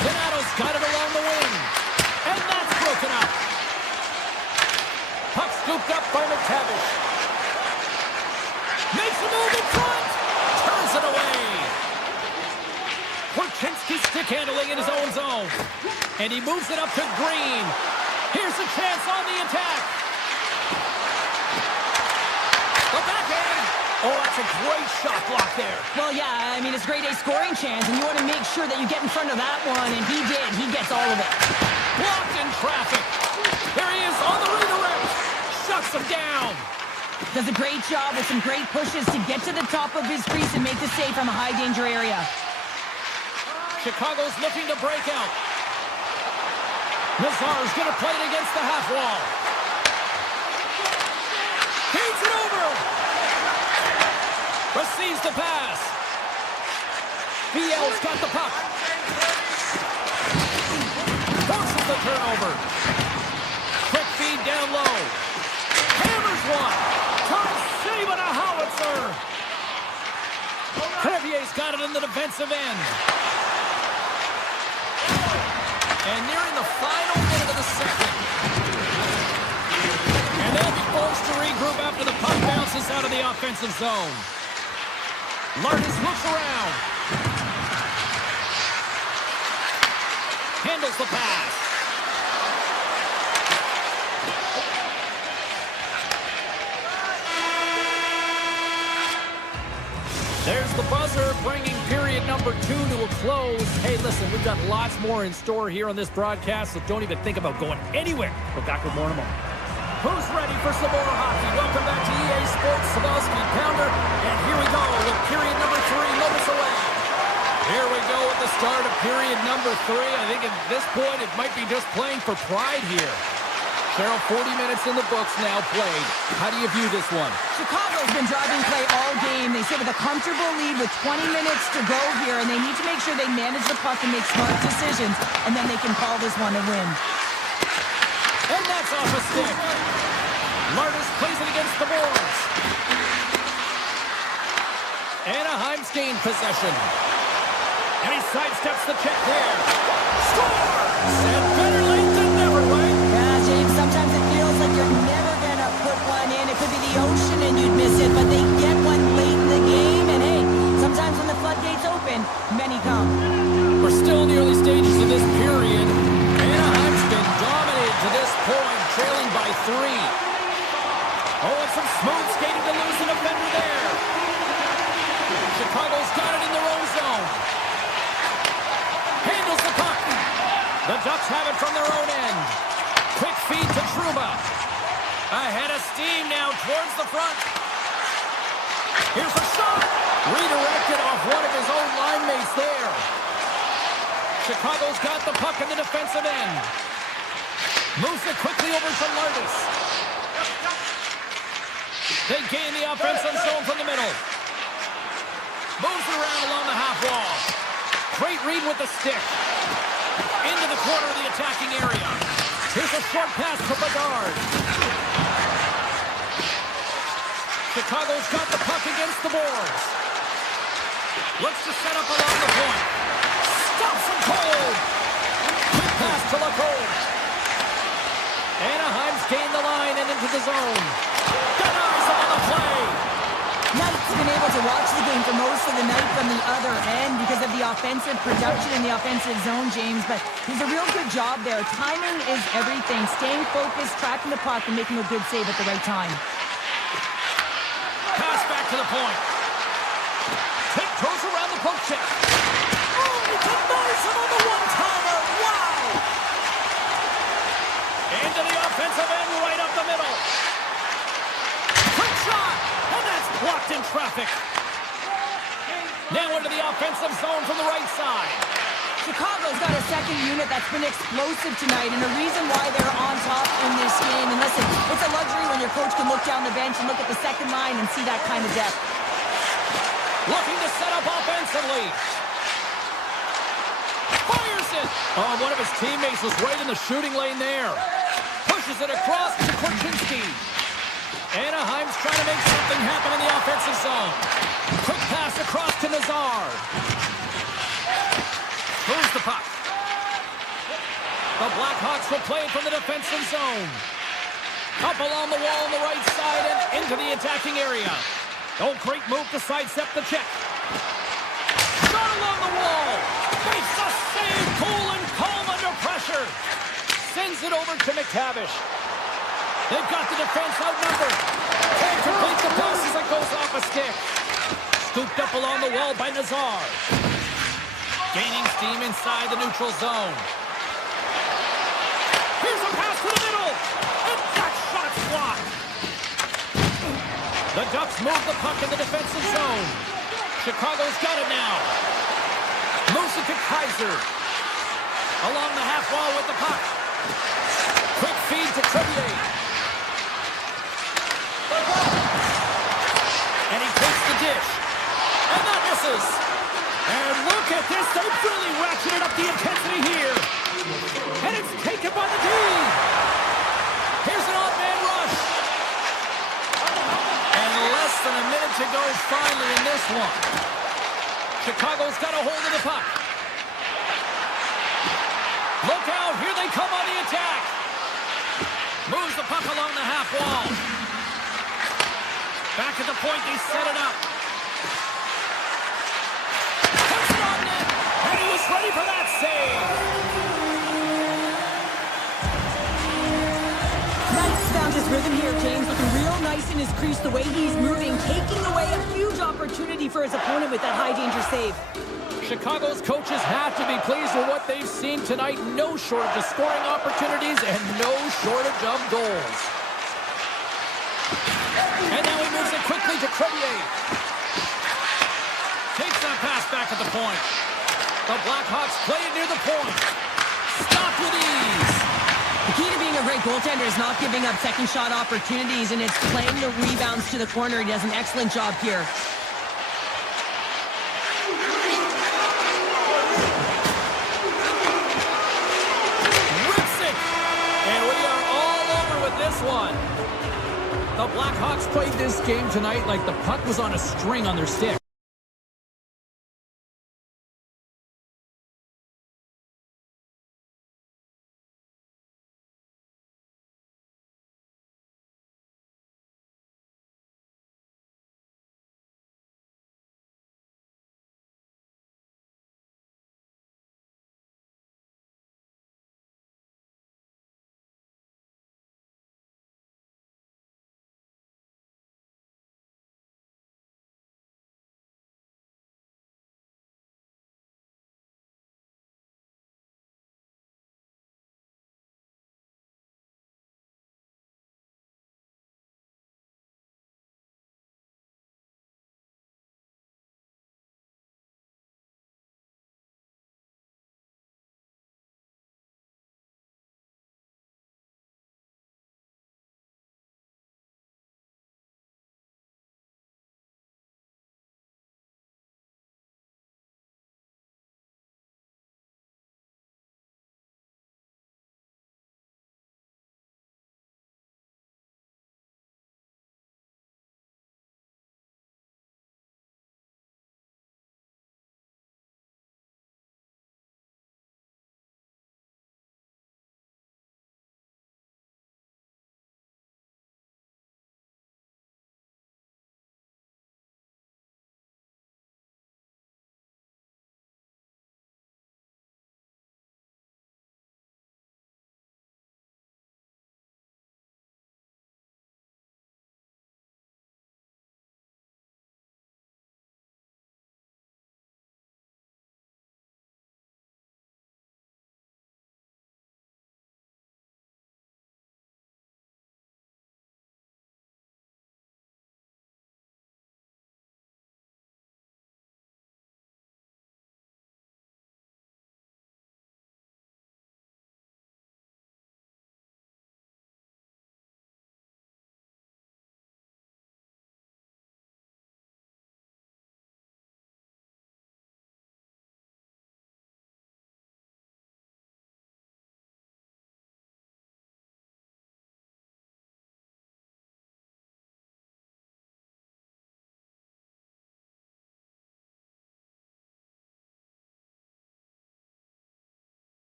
Donato's got it along the wing. And that's broken up. Puck scooped up by McTavish. Makes a move in front. Turns it away. Korchinski stick handling in his own zone. And he moves it up to Green. Here's a chance on the attack. The backhand. Oh, that's a great shot block there. Well, yeah, I mean, it's a grade A scoring chance, and you want to make sure that you get in front of that one, and he did. He gets all of it. Blocked in traffic. Here he is on the redirect. Shuts him down. Does a great job with some great pushes to get to the top of his crease and make the save from a high-danger area. Chicago's looking to break out. Nazar's going to play it against the half wall. Feeds it over. Receives the pass. VL's got the puck. Forces the turnover. Quick feed down low. Hammers one. Tries save on a howitzer. Crevier's got it in the defensive end. And nearing the final minute of the second. And they'll be forced to regroup after the puck bounces out of the offensive zone. Lardis looks around. Handles the pass. There's the buzzer, bringing period number 2 to a close. Hey, listen, we've got lots more in store here on this broadcast, so don't even think about going anywhere. We're back with more in a moment. Who's ready for some more hockey? Welcome back to EA Sports Savalsky Pounder, and here we go with period number 3, moments away. Here we go with the start of period number 3. I think at this point it might be just playing for pride here. Cheryl, 40 minutes in the books now played. How do you view this one? Chicago's been driving play all game. They sit with a comfortable lead with 20 minutes to go here, and they need to make sure they manage the puck and make smart decisions, and then they can call this one a win. And that's off a stick. Lardis plays it against the boards. Anaheim's gained possession. And he sidesteps the check there. Scores! And better late than never, right? Yeah, James, sometimes it feels like you're never going to put one in. It could be the ocean and you'd miss it, but they get one late in the game. And hey, sometimes when the floodgates open, many come. We're still in the early stages of this period. Anaheim's been dominated to this point, trailing by 3. Oh, and some smooth skating to lose an offender there. Chicago's got it in their own zone. Handles the puck. The Ducks have it from their own end. Quick feed to Trouba. Ahead of steam now towards the front. Here's a shot. Redirected off one of his own line mates there. Chicago's got the puck in the defensive end. Moves it quickly over to Lardis. They gain the offensive zone from the middle. Moves it around along the half wall. Great read with the stick. Into the corner of the attacking area. Here's a short pass to Bedard. Chicago's got the puck against the boards. Looks to set up along the point. Stops him cold. Quick pass to Lacombe. Anaheim's gained the line and into the zone. Denies on the play. Knight's been able to watch the game for most of the night from the other end because of the offensive production in the offensive zone, James, but he's a real good job there. Timing is everything. Staying focused, tracking the puck, and making a good save at the right time. Pass back to the point. Tiptoes around the poke check. Oh, he denies him on the one-timer. Wow! Into the offensive end, right up the middle. Quick shot! And that's blocked in traffic. Now into the offensive zone from the right side. Chicago's got a second unit that's been explosive tonight, and a reason why they're on top in this game. And listen, it's a luxury when your coach can look down the bench and look at the second line and see that kind of depth. Looking to set up offensively. Fires it! Oh, one of his teammates was right in the shooting lane there. Pushes it across to Korchinski. Anaheim's trying to make something happen in the offensive zone. Quick pass across to Nazar. Moves the puck. The Blackhawks will play it from the defensive zone. Up along the wall on the right side and into the attacking area. Oh, great move to sidestep the check. Shot along the wall. Makes the save. Cool and calm under pressure. Sends it over to McTavish. They've got the defense outnumbered. Can't complete the pass as it goes off a stick. Scooped up along the wall by Nazar. Gaining steam inside the neutral zone. Here's a pass to the middle. And that shot's blocked. The Ducks move the puck in the defensive zone. Chicago's got it now. Moves it to Kaiser. Along the half wall with the puck. Quick feed to Crevier. And he takes the dish. passes. And look at this. They've really ratcheted up the intensity here. And it's taken by the D. Here's an odd man rush. And less than a minute to go finally in this one. Chicago's got a hold of the puck. Look out. Here they come on the attack. Moves the puck along the half wall. Back at the point, they set it up. Puts it on net, and he was ready for that save. Knight's found his rhythm here, James. Looking real nice in his crease, the way he's moving, taking away a huge opportunity for his opponent with that high-danger save. Chicago's coaches have to be pleased with what they've seen tonight. No shortage of scoring opportunities and no shortage of goals. And now he moves it quickly to Crevier. Takes that pass back at the point. The Blackhawks play it near the point. Stopped with ease. The key to being a great goaltender is not giving up second shot opportunities, and it's playing the rebounds to the corner. He does an excellent job here. Rips it. And we are all over with this one. The Blackhawks played this game tonight like the puck was on a string on their stick.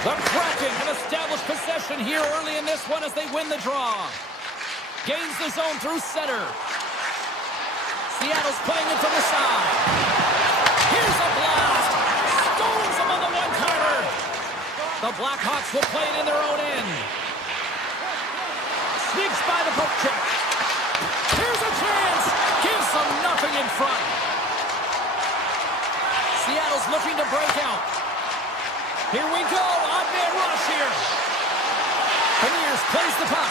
The Kraken have established possession here early in this one as they win the draw. Gains the zone through center. Seattle's playing it from the side. Here's a blast. Stones him on the one-timer. The Blackhawks will play it in their own end. Sneaks by the poke check. Here's a chance. Gives them nothing in front. Seattle's looking to break out. Here we go. Odd man rush here. Beniers plays the puck.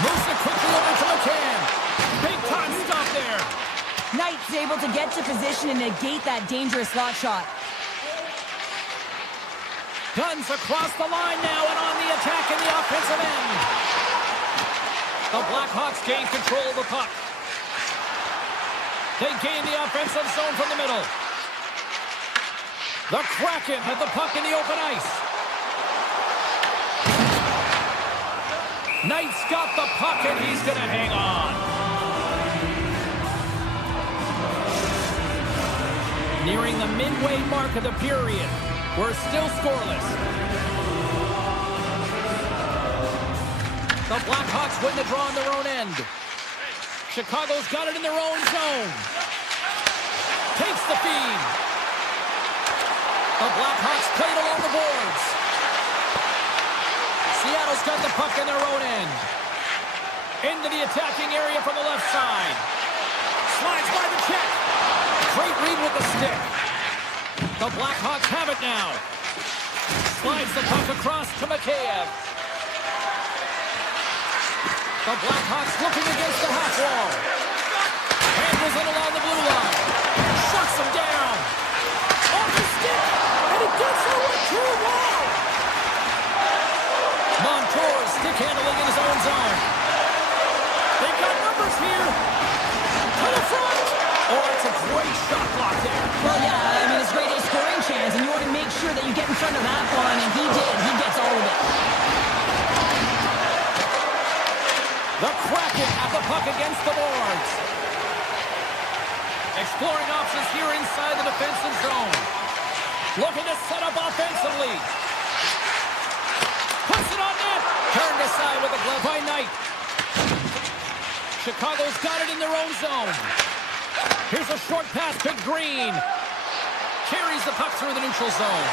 Moves it quickly over to McCann. Big time stop there. Knight's able to get to position and negate that dangerous slot shot. Guns across the line now and on the attack in the offensive end. The Blackhawks gain control of the puck. They gain the offensive zone from the middle. The Kraken have the puck in the open ice. Knight's got the puck and he's going to hang on. Nearing the midway mark of the period. We're still scoreless. The Blackhawks win the draw on their own end. Chicago's got it in their own zone. Takes the feed. The Blackhawks played along the boards. Seattle's got the puck in their own end. Into the attacking area from the left side. Slides by the check. Great read with the stick. The Blackhawks have it now. Slides the puck across to Mikheyev. The Blackhawks looking against the half wall. Handles it along the blue line. Shuts him down. Off the stick. And he gets it with two wall. Montour stick handling in his own zone. They've got numbers here. To the front. Oh, it's a great shot block there. Well, yeah, I mean, it's great a scoring chance, and you want to make sure that you get in front of that one, and he did. He gets all of it. The Kraken have the puck against the boards. Exploring options here inside the defensive zone. Looking to set up offensively. Puts it on net. Turned aside with a glove by Knight. Chicago's got it in their own zone. Here's a short pass to Green. Carries the puck through the neutral zone.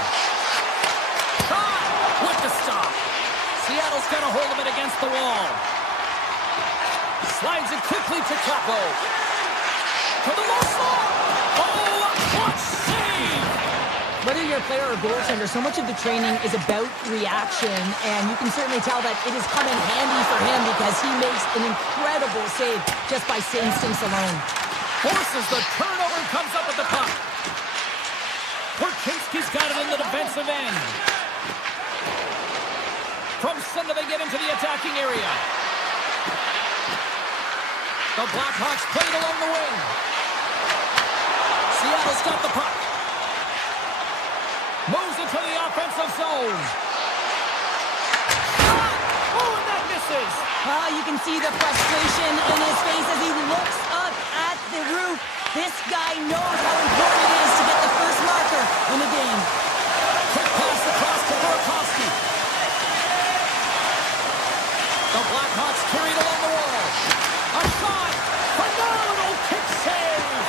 Shot with the stop. Seattle's got a hold of it against the wall. Slides it quickly to Capo. To the low slot. Oh, what save! Whether you're a player or a goaltender, so much of the training is about reaction, and you can certainly tell that it has come in handy for him because he makes an incredible save just by instincts alone. Forces the turnover and comes up with the puck. Korchinski's got it in the defensive end. From center, they get into the attacking area. The Blackhawks played along the wing. Seattle's got the puck. Moves it to the offensive zone. Shot! Oh, and that misses. You can see the frustration in his face as he looks up at the roof. This guy knows how important it is to get the first marker in the game. Quick pass across to Burakovsky. The Blackhawks carried along the wall. A shot! Phenomenal kick save!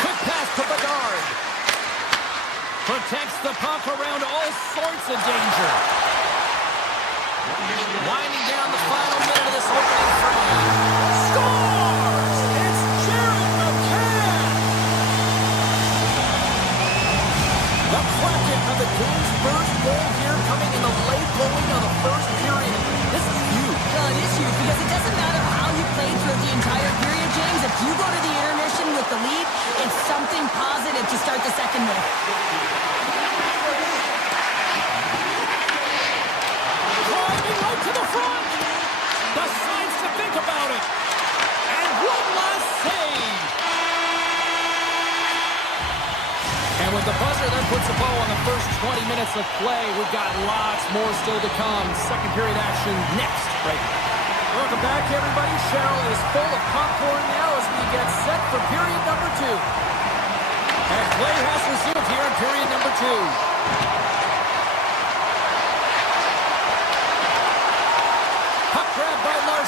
Quick pass to Bedard. Protects the puck around all sorts of danger. Winding down the final minute of this opening frame. Scores! It's Jared McCann! The Kraken have the game's first goal here coming in the late going of the first period. This is huge. Well, it is huge because it doesn't matter how you played throughout the entire period, James. If you go to the intermission with the lead, it's something positive to start the second with. Driving right to the front. Decides to think about it. And one last save. And with the buzzer, that puts a bow on the first 20 minutes of play. We've got lots more still to come. Second period action next. Right. Welcome back, everybody. Cheryl is full of popcorn now as we get set for period number 2. And play has resumed here in period number 2.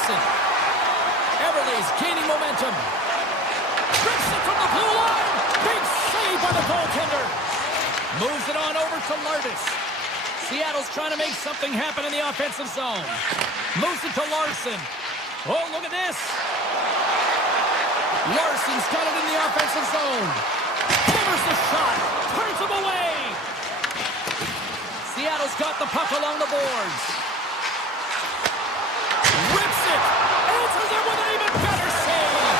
Larson. Everly's gaining momentum. Strips it from the blue line. Big save by the goaltender. Moves it on over to Lardis. Seattle's trying to make something happen in the offensive zone. Moves it to Larson. Oh, look at this. Larson's got it in the offensive zone. Hammers the shot. Turns him away. Seattle's got the puck along the boards. Rips it. Answers it with an even better save.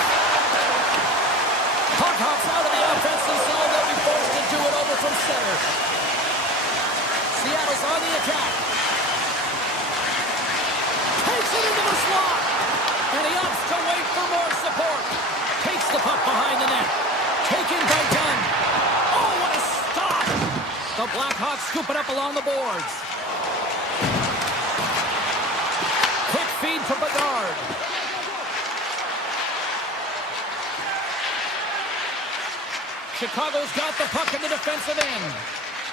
Puck hops out of the offensive zone. They'll be forced to do it over from center. Seattle's on the attack. Takes it into the slot. And he opts to wait for more support. Takes the puck behind the net. Taken by Dunn. Oh, what a stop! The Blackhawks scoop it up along the boards. Quick feed to Bedard. Chicago's got the puck in the defensive end.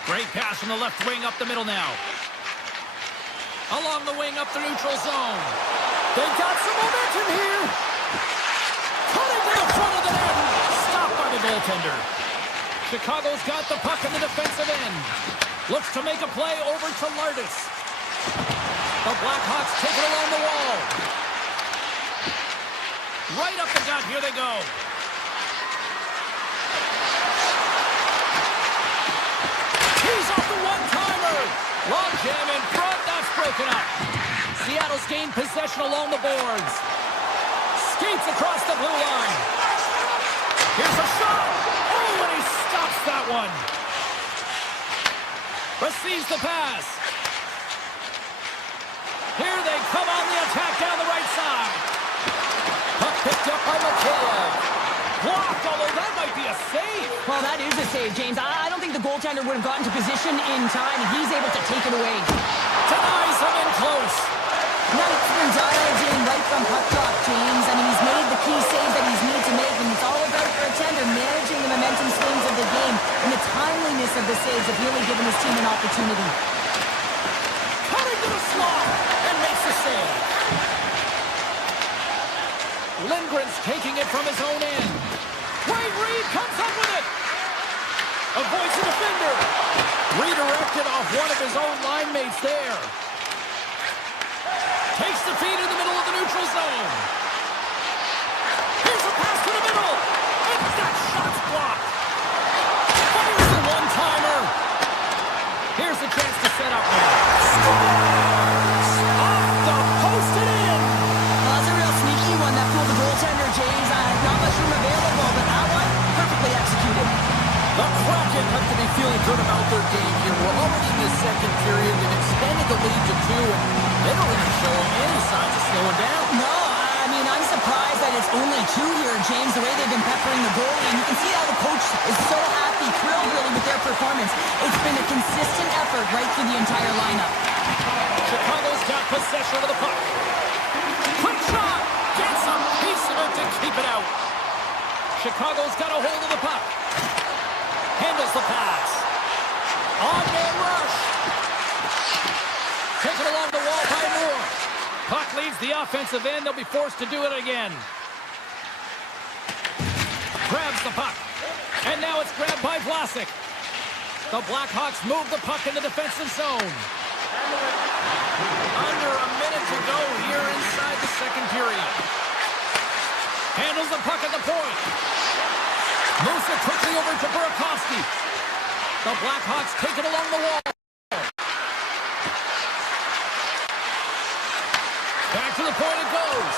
Great pass from the left wing up the middle now. Along the wing up the neutral zone. They've got some momentum here. Cutting to the front of the net. Stopped by the goaltender. Chicago's got the puck in the defensive end. Looks to make a play over to Lardis. The Blackhawks take it along the wall. Right up the gut. Here they go. He's off the one-timer. Long jam in front. That's broken up. Seattle's gained possession along the boards. Skates across the blue line. Here's a shot. Oh, and he stops that one. Receives the pass. Here they come on the attack down the right side. Puck picked up by McKayev. Blocked, although that might be a save. Well, that is a save, James. I don't think the goaltender would have gotten to position in time, and he's able to take it away. Denies him in close. Iceman dialed in right from puck drop, James. I mean, he's made the key save that he's needed to make, and it's all about for a tender managing the momentum swings of the game, and the timeliness of the saves have really given his team an opportunity. Coming to the slot and makes the save. Lindgren's taking it from his own end. Wade Reed comes up with it. Avoids the defender. Redirected off one of his own line mates there. Takes the feed in the middle of the neutral zone. Here's a pass to the middle. And that shot's blocked. Fires the one-timer. Here's a chance to set up now. Scores! Off the post and in. Well, that's a real sneaky one that fooled the goaltender, James. Not much room available, but that one perfectly executed. The Kraken have to be feeling good about their game here. We're already in the second period. They've extended the lead to 2, and they don't really show any signs of slowing down. No, I mean, I'm surprised that it's only 2 here, James, the way they've been peppering the goalie. And you can see how the coach is so happy, thrilled really with their performance. It's been a consistent effort right through the entire lineup. Chicago's got possession of the puck. Quick shot! Gets a piece of it to keep it out. Chicago's got a hold of the puck. Handles the pass. On-man rush. Taken along the wall by Moore. Puck leaves the offensive end. They'll be forced to do it again. Grabs the puck. And now it's grabbed by Vlasic. The Blackhawks move the puck in the defensive zone. Under a minute to go here inside the second period. Handles the puck at the point. Moves it quickly over to Burakovsky. The Blackhawks take it along the wall. Back to the point it goes.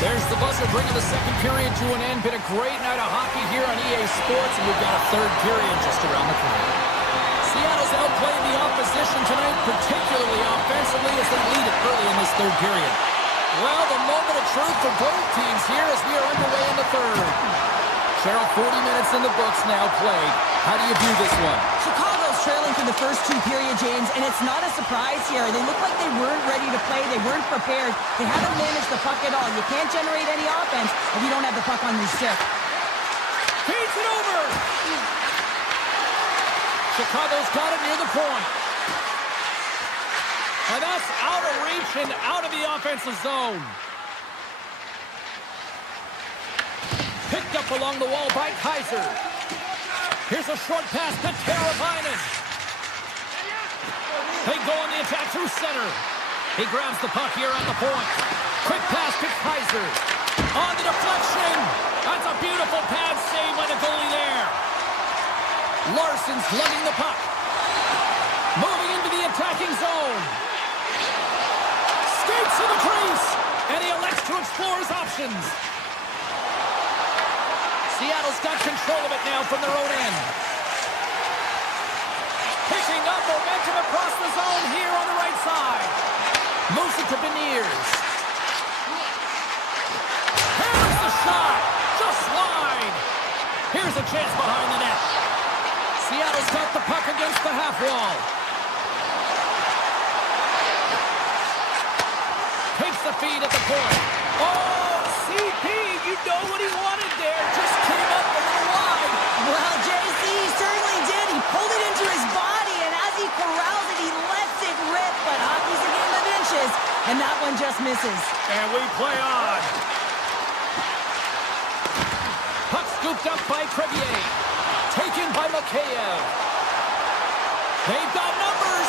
There's the buzzer bringing the second period to an end. Been a great night of hockey here on EA Sports, and we've got a third period just around the corner. Seattle's outplayed the opposition tonight, particularly offensively, as they lead it early in this third period. Well, the moment of truth for both teams here as we are underway in the third. Cheryl, 40 minutes in the books now played. How do you view this one? Chicago's trailing for the first 2 periods, James, and it's not a surprise here. They look like they weren't ready to play. They weren't prepared. They haven't managed the puck at all. You can't generate any offense if you don't have the puck on your stick. Feeds it over! Chicago's got it near the point. And pass out of reach and out of the offensive zone. Picked up along the wall by Kaiser. Here's a short pass to Teravainen. They go on the attack through center. He grabs the puck here on the point. Quick pass to Kaiser. On the deflection. That's a beautiful pad save by the goalie there. Larson's lugging the puck. Moving into the attacking zone. Skates to the crease. And he elects to explore his options. Seattle's got control of it now from their own end. Picking up momentum across the zone here on the right side. Moves it to Beniers. Here's the shot. Just wide. Here's a chance behind the net. Seattle's got the puck against the half wall. Takes the feed at the point. Oh, CP, you know what he wanted there. Just came up a little wide. Well, JC certainly did. He pulled it into his body, and as he corrals it, he lets it rip. But hockey's a game of inches, and that one just misses. And we play on. Puck scooped up by Crevier. Taken by Mikheyev. They've got numbers.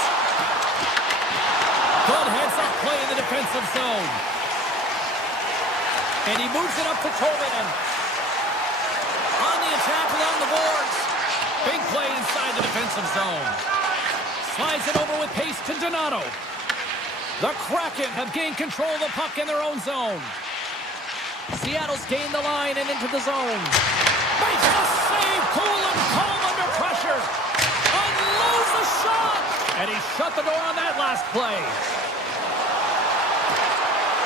Good heads-up play in the defensive zone. And he moves it up to Tolvanen. On the attack along the boards. Big play inside the defensive zone. Slides it over with pace to Donato. The Kraken have gained control of the puck in their own zone. Seattle's gained the line and into the zone. Makes the save. Cool and calm under pressure. Unloads the shot. And he shut the door on that last play.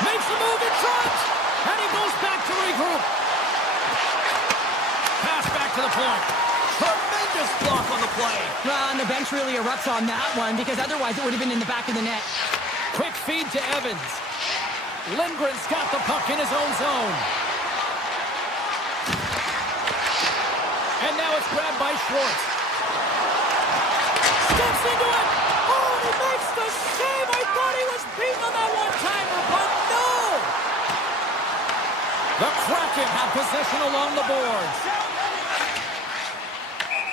Makes a move in front. And he goes back to regroup. Pass back to the point. Tremendous block on the play. Well, and the bench really erupts on that one because otherwise it would have been in the back of the net. Quick feed to Evans. Lindgren's got the puck in his own zone. And now it's grabbed by Schwartz. Steps into it. Oh, he makes the save. I thought he was beaten on that one-timer, but no. The Kraken have possession along the boards.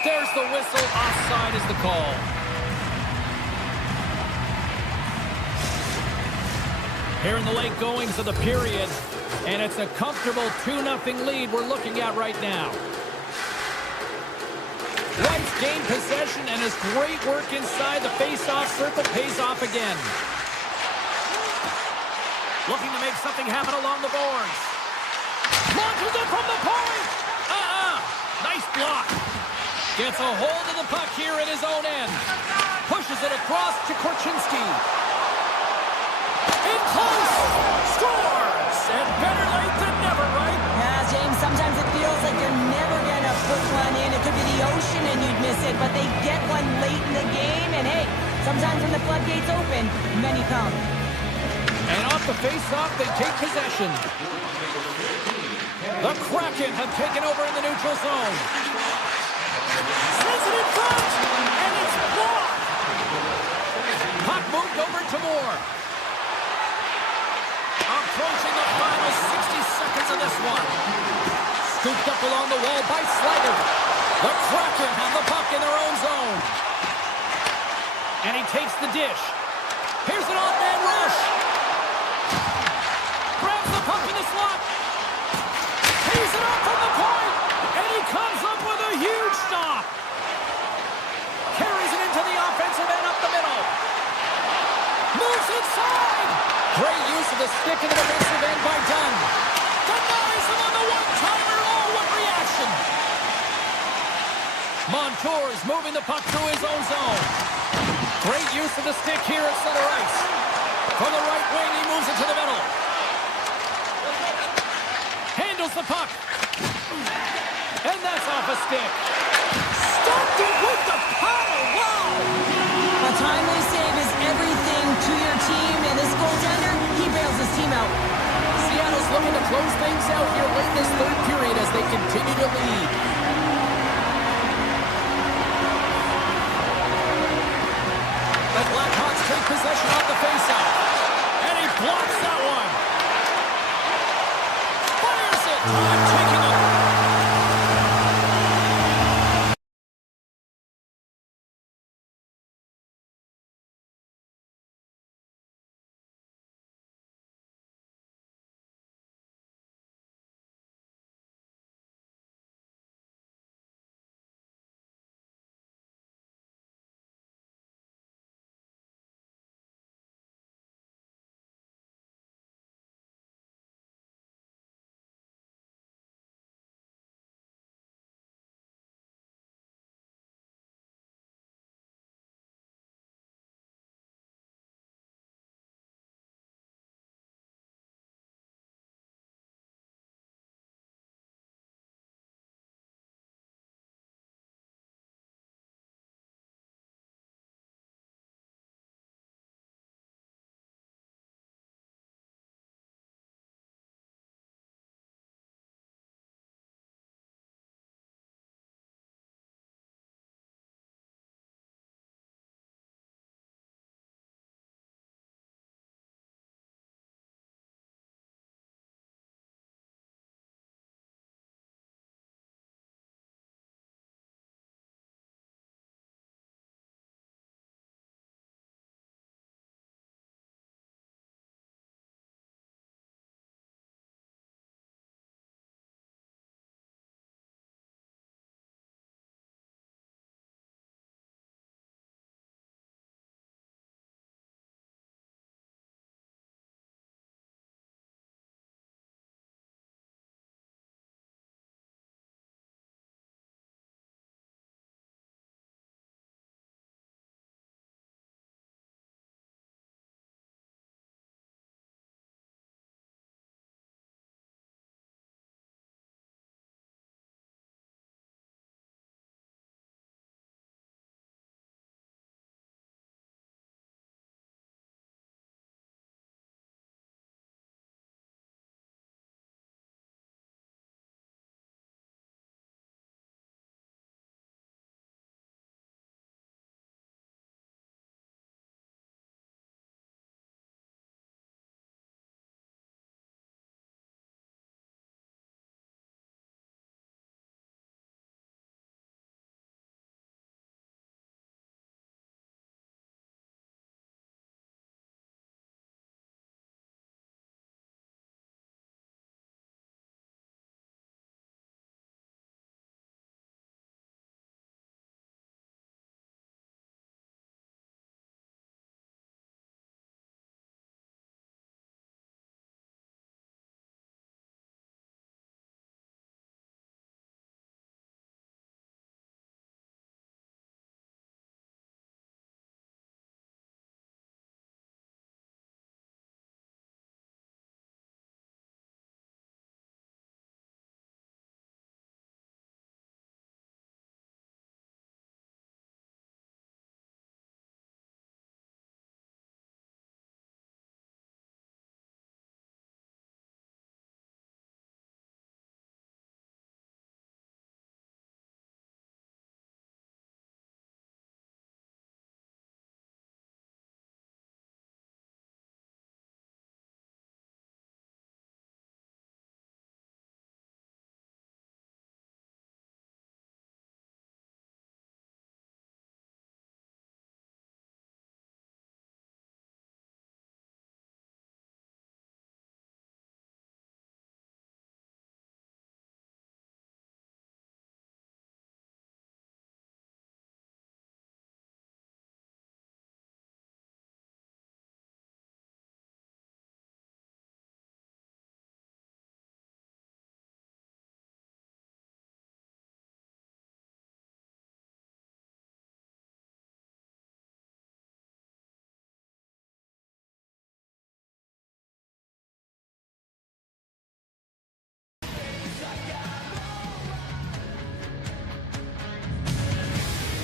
There's the whistle. Offside is the call. Here in the late goings of the period, and it's a comfortable 2-0 lead we're looking at right now. Wright's gained possession, and his great work inside the face-off circle pays off again. Looking to make something happen along the boards. Launches it from the point! Nice block. Gets a hold of the puck here in his own end. Pushes it across to Korchinski. In close! Scores! And better late than never, right? Yeah, James, sometimes it feels like you're never going to put one in. It could be the ocean and you'd miss it, but they get one late in the game. And hey, sometimes when the floodgates open, many come. And off the face-off, they take possession. The Kraken have taken over in the neutral zone. Sends it in front, and it's blocked. Puck moved over to Moore. Approaching the final 60 seconds of this one. Scooped up along the wall by Slider. The Kraken have the puck in their own zone. And he takes the dish. Here's an off-man rush. Grabs the puck in the slot. Tees it up from the point. And he comes up with a huge stop. Carries it into the offensive end up the middle. Moves inside. Great use of the stick in the defensive end by Dunn. Denies him on the one-timer. Oh, what reaction. Montour's moving the puck through his own zone. Great use of the stick here at center ice. From the right wing, he moves it to the middle. Handles the puck. And that's off a stick. Stopped it with the paddle. Wow! A timely save is everything to your team, and this goaltender, he bails his team out. Seattle's looking to close things out here late in this third period as they continue to lead. The Blackhawks take possession off the faceoff. time taking a...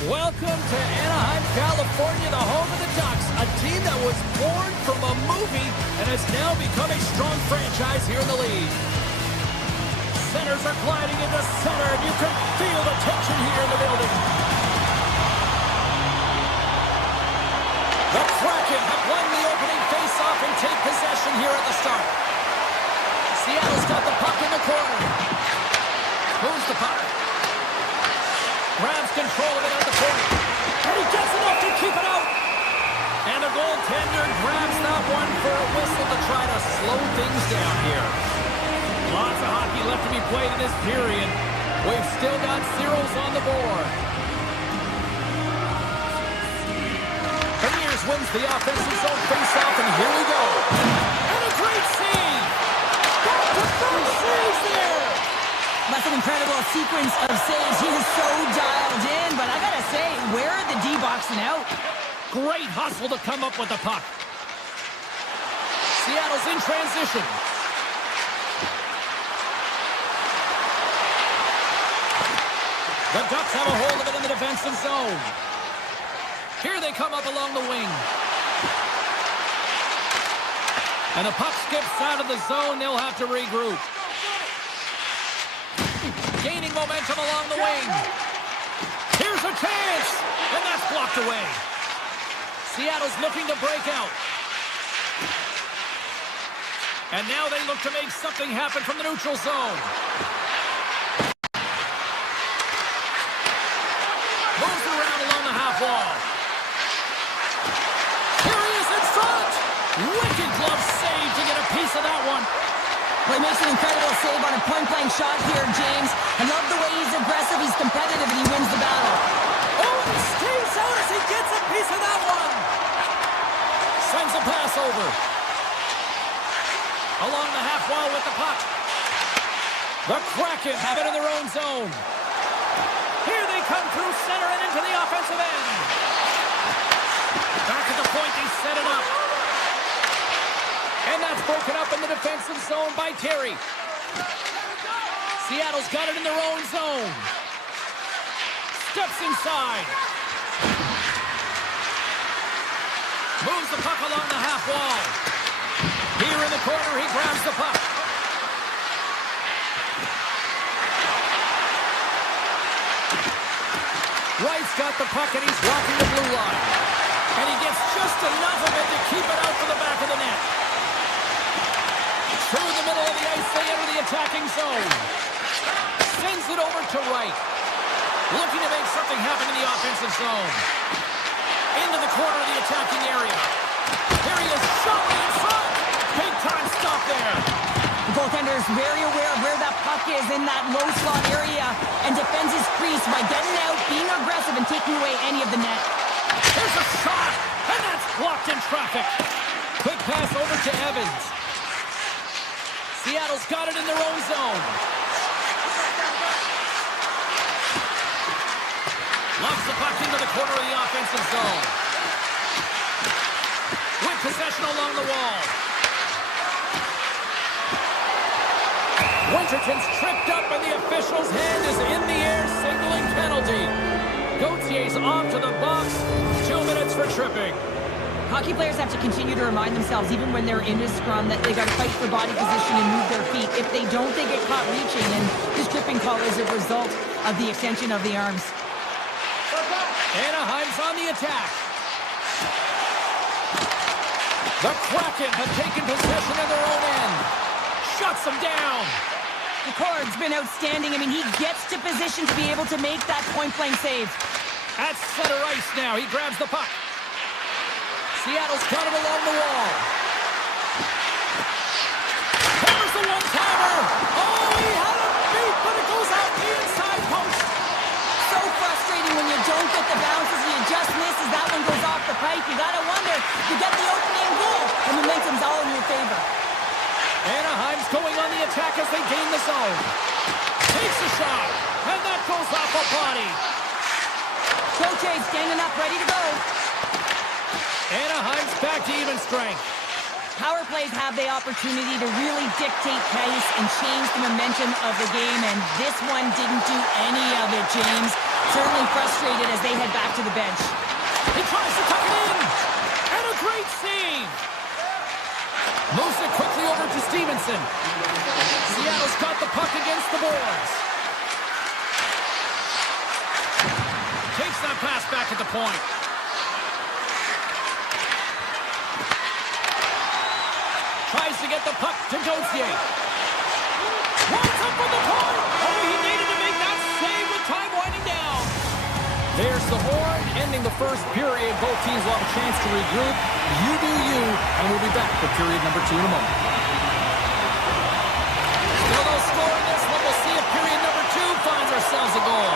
Welcome to Anaheim, California, the home of the Ducks, a team that was born from a movie and has now become a strong franchise here in the league. Centers are gliding into center, and you can feel the tension here in the building. The Kraken have won the opening faceoff and take possession here at the start. Seattle's got the puck in the corner. Moves the puck. Grabs control of it at the point. And he gets enough to keep it out. And the goaltender grabs that one for a whistle to try to slow things down here. Lots of hockey left to be played in this period. We've still got zeros on the board. Beniers wins the offensive zone faceoff, and here we go. And a great save. Back to back saves there. That's an incredible sequence of saves. He is so dialed in, but I gotta say, where are the D boxing out? Great hustle to come up with the puck. Seattle's in transition. The Ducks have a hold of it in the defensive zone. Here they come up along the wing. And the puck skips out of the zone. They'll have to regroup. Gaining momentum along the wing. Here's a chance. And that's blocked away. Seattle's looking to break out. And now they look to make something happen from the neutral zone. Moves around along the half wall. Here he is in front. Wicked glove save to get a piece of that one. Well, he makes an incredible save on a point-blank shot here, James. I love the way he's aggressive, he's competitive, and he wins the battle. Oh, he stays out as he gets a piece of that one. Sends a pass over. Along the half wall with the puck. The Kraken have it in their own zone. Here they come through center and into the offensive end. Back at the point, they set it up. And that's broken up in the defensive zone by Terry. Seattle's got it in their own zone. Steps inside. Moves the puck along the half wall. Here in the corner, he grabs the puck. Wright's got the puck and he's walking the blue line. And he gets just enough of it to keep it out for the back of the net. Through the middle of the ice, they enter the attacking zone. Sends it over to Wright. Looking to make something happen in the offensive zone. Into the corner of the attacking area. Here he is, shot in front. Big time stop there. The goaltender is very aware of where that puck is in that low slot area and defends his crease by getting out, being aggressive, and taking away any of the net. There's a shot, and that's blocked in traffic. Quick pass over to Evans. Seattle's got it in their own zone. Lofts the puck into the corner of the offensive zone. With possession along the wall. Winterton's tripped up and the official's hand is in the air signaling penalty. Gautier's off to the box. 2 minutes for tripping. Hockey players have to continue to remind themselves, even when they're in a scrum, that they got to fight for body position and move their feet. If they don't, they get caught reaching, and this tripping call is a result of the extension of the arms. Anaheim's on the attack. The Kraken have taken possession of their own end. Shuts them down. The Cord's been outstanding. I mean, he gets to position to be able to make that point-blank save. At center ice now, he grabs the puck. Seattle's got it along the wall. There's the one-timer. Oh, he had it beat, but it goes out the inside post. So frustrating when you don't get the bounces, you just misses. That one goes off the pipe. You gotta wonder, you get the opening goal, and momentum's all in your favor. Anaheim's going on the attack as they gain the zone. Takes a shot, and that goes off a body. Gauthier standing up, ready to go. Anaheim's back to even strength. Power plays have the opportunity to really dictate pace and change the momentum of the game, and this one didn't do any of it, James. Certainly frustrated as they head back to the bench. He tries to tuck it in, and a great save. Moves it quickly over to Stevenson. Seattle's got the puck against the boards. Takes that pass back at the point. Tries to get the puck to Gauthier. Winds up with the point. Oh, he needed to entering the first period. Both teams will have a chance to regroup. You do you, and we'll be back for period number 2 in a moment. Still no score in this one. We'll see if period number 2 finds ourselves a goal.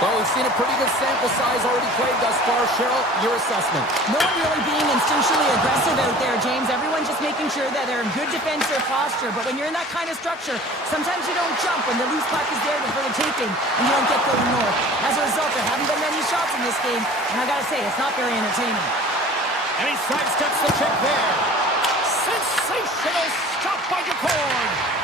Well, we've seen a pretty good sample size already played thus far. Cheryl, your assessment? No one really being instinctually aggressive out there, James. Everyone just making sure that they're in good defensive posture. But when you're in that kind of structure, sometimes you don't jump when the loose puck is there for the taking, and you don't get going north. As a result, there haven't been many shots in this game, and I gotta say, it's not very entertaining. And he sidesteps the check there. Sensational stop by DeCord.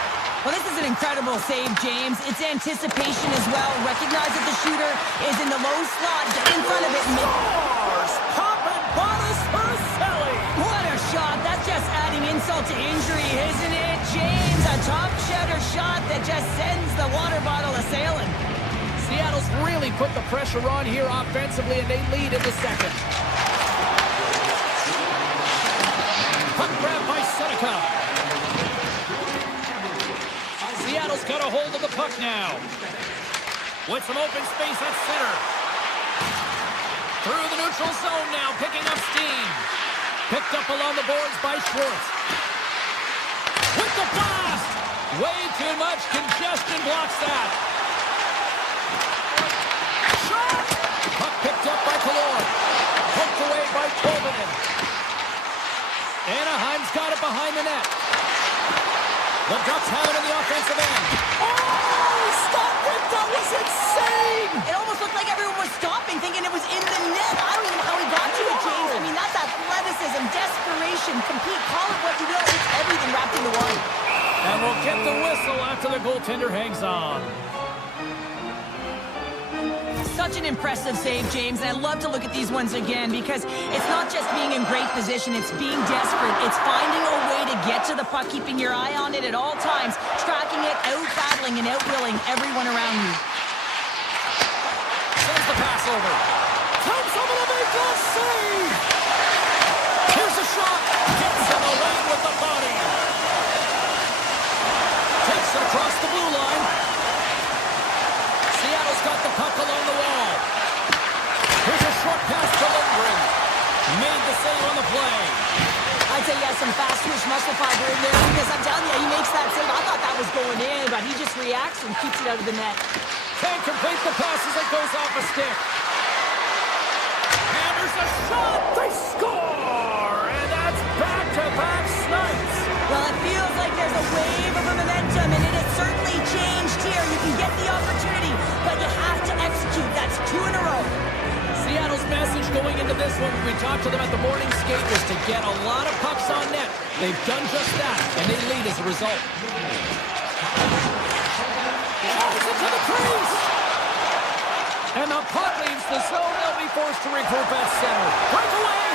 Well, this is an incredible save, James. It's anticipation as well. Recognize that the shooter is in the low slot. Get in front of it. Scores! Poppin' bottles for Selly. What a shot. That's just adding insult to injury, isn't it, James? A top cheddar shot that just sends the water bottle a-sailing. Seattle's really put the pressure on here offensively, and they lead in the second. Puck grab by Seneca. Seattle's got a hold of the puck now. With some open space at center. Through the neutral zone now, picking up steam. Picked up along the boards by Schwartz. With the blast! Way too much congestion blocks that. Shot! Puck picked up by Kallor. Poked away by Tolvanen. Anaheim's got it behind the net. The Ducks have it in the offensive end. Oh, stop it! That was insane! It almost looked like everyone was stopping, thinking it was in the net. I don't even know how he got to it, James. I mean, that's athleticism, desperation, compete, call it what you will. It's everything wrapped into one. And we'll get the whistle after the goaltender hangs on. Such an impressive save, James, and I love to look at these ones again because it's not just being in great position, it's being desperate. It's finding a way to get to the puck, keeping your eye on it at all times, tracking it, out-battling and out-willing everyone around you. Sends the pass over. Comes over to make a save! Here's a shot! Gets in the lane with the body! Takes it across the blue line. Seattle's got the puck along the wall. Here's a short pass to Lindgren. Made the save on the play. I'd say he has some fast twitch muscle fiber in there because I'm telling you, he makes that save. I thought that was going in, but he just reacts and keeps it out of the net. Can't complete the pass as it goes off a stick. And there's a shot. They score! And that's back-to-back snipes. Well, it feels like there's a wave of momentum, and it has certainly changed here. You can get the opportunity, but you have to execute. That's 2 in a row. Seattle's message going into this one when we talked to them at the morning skate was to get a lot of pucks on net. They've done just that, and they lead as a result. Drives it to the crease! And the puck leaves the zone. They'll be forced to regroup at center. Breakaway!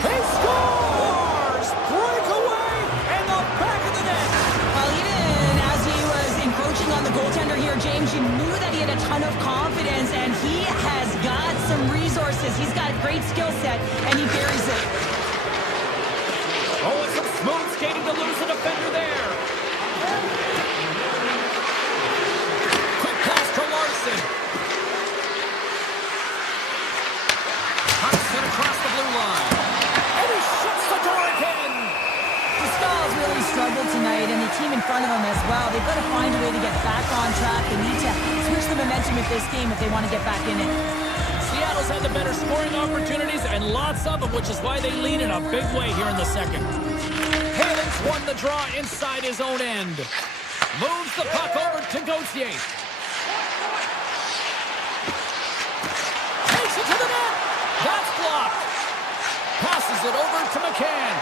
He scores! Breakaway! And the back of the net! Well, even as he was encroaching on the goaltender here, James, you knew that he had a ton of confidence, and he has got some resources. He's got a great skill set, and he buries it. Oh, it's some smooth skating to lose a defender there. Quick pass to Larson. Puck sent across the blue line. And he shuts the door again. The Stalls really struggled tonight, and the team in front of them as well. They've got to find a way to get back on track. They need to switch the momentum of this game if they want to get back in it. Seattle's had the better scoring opportunities, and lots of them, which is why they lead in a big way here in the second. Halen's won the draw inside his own end. Moves the puck over to Gauthier. Takes it to the net. That's blocked. Passes it over to McCann.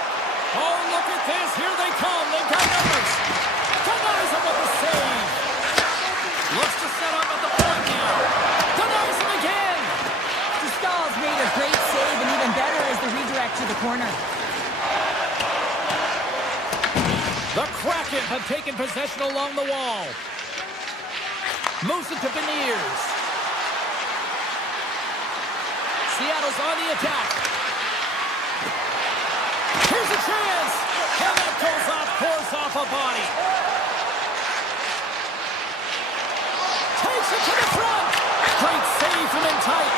Oh, look at this. Here they come. They've got numbers. Denies him with the save. Looks to set up at the point now. Denies him again. The Stalls made a great save, and even better is the redirect to the corner. The Kraken have taken possession along the wall. Moves it to Beniers. Seattle's on the attack. Here's a chance. And that goes off, pours off a body. Takes it to the front. Great save from in tight.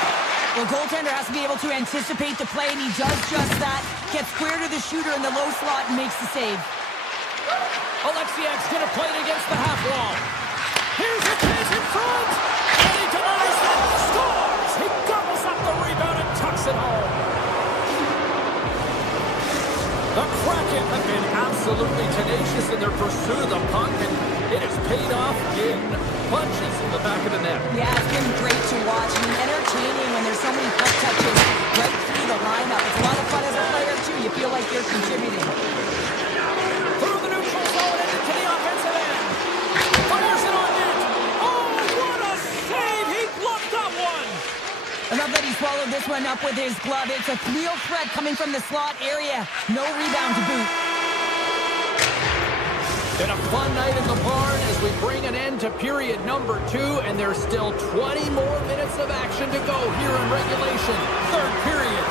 The goaltender has to be able to anticipate the play, and he does just that. Gets square to the shooter in the low slot and makes the save. Alexiak's going to play it against the half wall. Here's a chance in front, and he denies that. Scores! He gobbles up the rebound and tucks it home. The Kraken have been absolutely tenacious in their pursuit of the puck, and it has paid off in punches in the back of the net. Yeah, it's been great to watch. I mean, entertaining when there's so many puck touches right through the lineup. It's a lot of fun as a player, too. You feel like you're contributing. Through the neutral zone and into the offensive end. Fires it on net. Oh, what a save! He blocked that one! I love that he swallowed this one up with his glove. It's a real threat coming from the slot area. No rebound to boot. Been a fun night in the barn as we bring an end to period number 2, and there's still 20 more minutes of action to go here in regulation. Third period.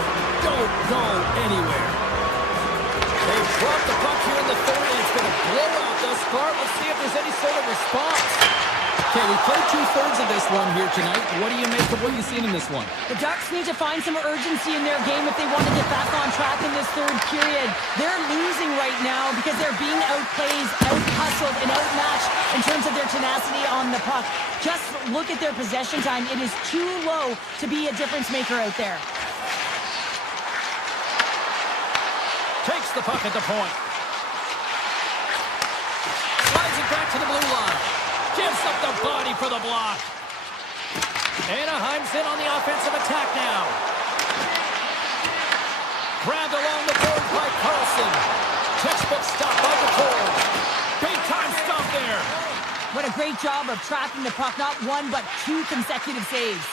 Don't go anywhere. They've dropped the puck here in the third, and it's been a blowout thus far. Let's see if there's any sort of response. Okay, we played 2/3 of this one here tonight. What do you make of what you've seen in this one? The Ducks need to find some urgency in their game if they want to get back on track in this third period. They're losing right now because they're being outplayed, out-hustled, and outmatched in terms of their tenacity on the puck. Just look at their possession time. It is too low to be a difference maker out there. Takes the puck at the point. Slides it back to the blue line. Gives up the body for the block. Anaheim's in on the offensive attack now. Grabbed along the board by Carlson. Textbook stop by the core. Big time stop there. What a great job of tracking the puck. Not one, but 2 consecutive saves.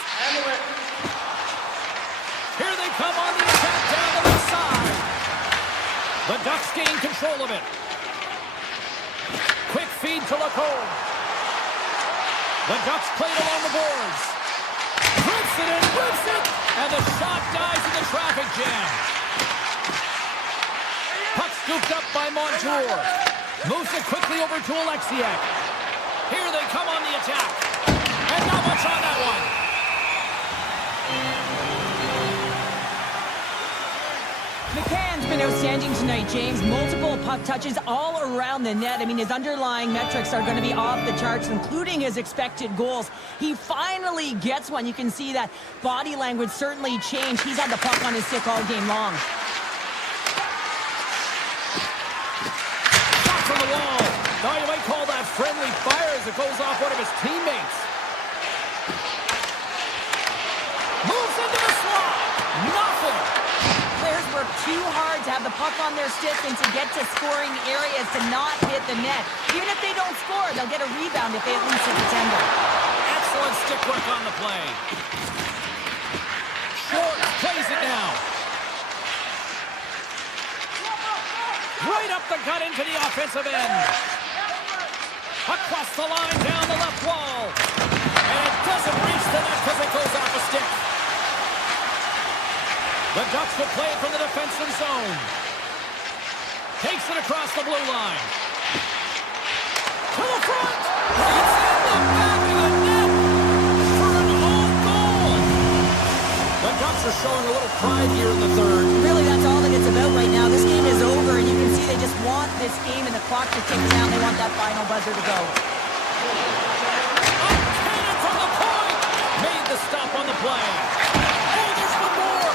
Here they come on the attack down the left side. The Ducks gain control of it. Quick feed to Lacombe. The Ducks played along the boards. Rips it and rips it, and the shot dies in the traffic jam. Puck scooped up by Montour. Moves it quickly over to Alexiak. Here they come on the attack. And not much on that one. McCann's been outstanding tonight, James. Multiple puck touches all around the net. I mean, his underlying metrics are going to be off the charts, including his expected goals. He finally gets one. You can see that body language certainly changed. He's had the puck on his stick all game long. Shot from the wall. Now you might call that friendly fire as it goes off one of his teammates. Moves into the slot. Nothing. Players work too hard to have the puck on their stick and to get to scoring areas to not hit the net. Even if they don't score, they'll get a rebound if they at least hit the tender. Excellent stick work on the play. Short plays it now. Right up the gut into the offensive end. Across the line, down the left wall. And it doesn't reach the net because it goes off a stick. The Ducks will play it from the defensive zone. Takes it across the blue line. To the front. It's in the back of the net for an own goal. The Ducks are showing a little pride here in the third. Really, that's all that it's about right now. This game is over, and you can see they just want this game and the clock to tick down. They want that final buzzer to go. A cannon from the point. Made the stop on the play. Oh, there's one more.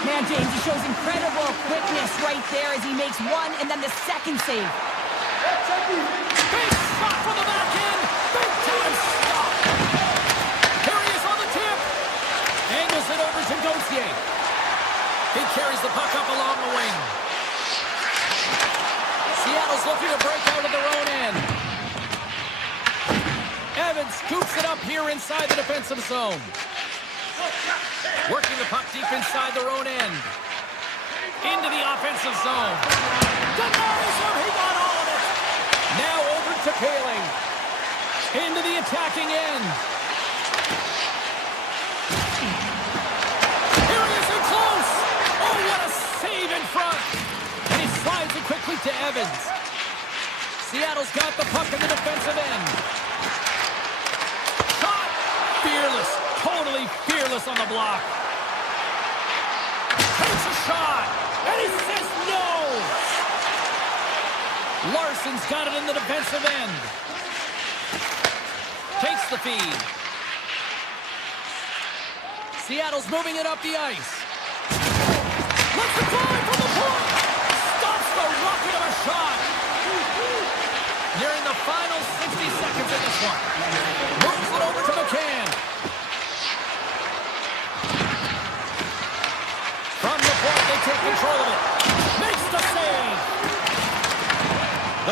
Man, James, he shows incredible quickness right there as he makes one and then the second save. Big shot from the back end. Big time stop. Here he is on the tip. Angles it over to Gauthier. He carries the puck up along the wing. Seattle's looking to break out of their own end. Evans scoops it up here inside the defensive zone. Working the puck deep inside their own end. Into the offensive zone. Denies him. He got all of it. Now over to Paling. Into the attacking end. Here he is in close. Oh, what a save in front. And he slides it quickly to Evans. Seattle's got the puck in the defensive end. Shot. Fearless. Totally fearless Careless on the block. Takes a shot. And he says no. Larson's got it in the defensive end. Takes the feed. Seattle's moving it up the ice. Lets it fly from the point. Stops the rocket of a shot. Nearing the final 60 seconds in this one. Moves it over to McCann. From the point, they take control of it. Makes the save.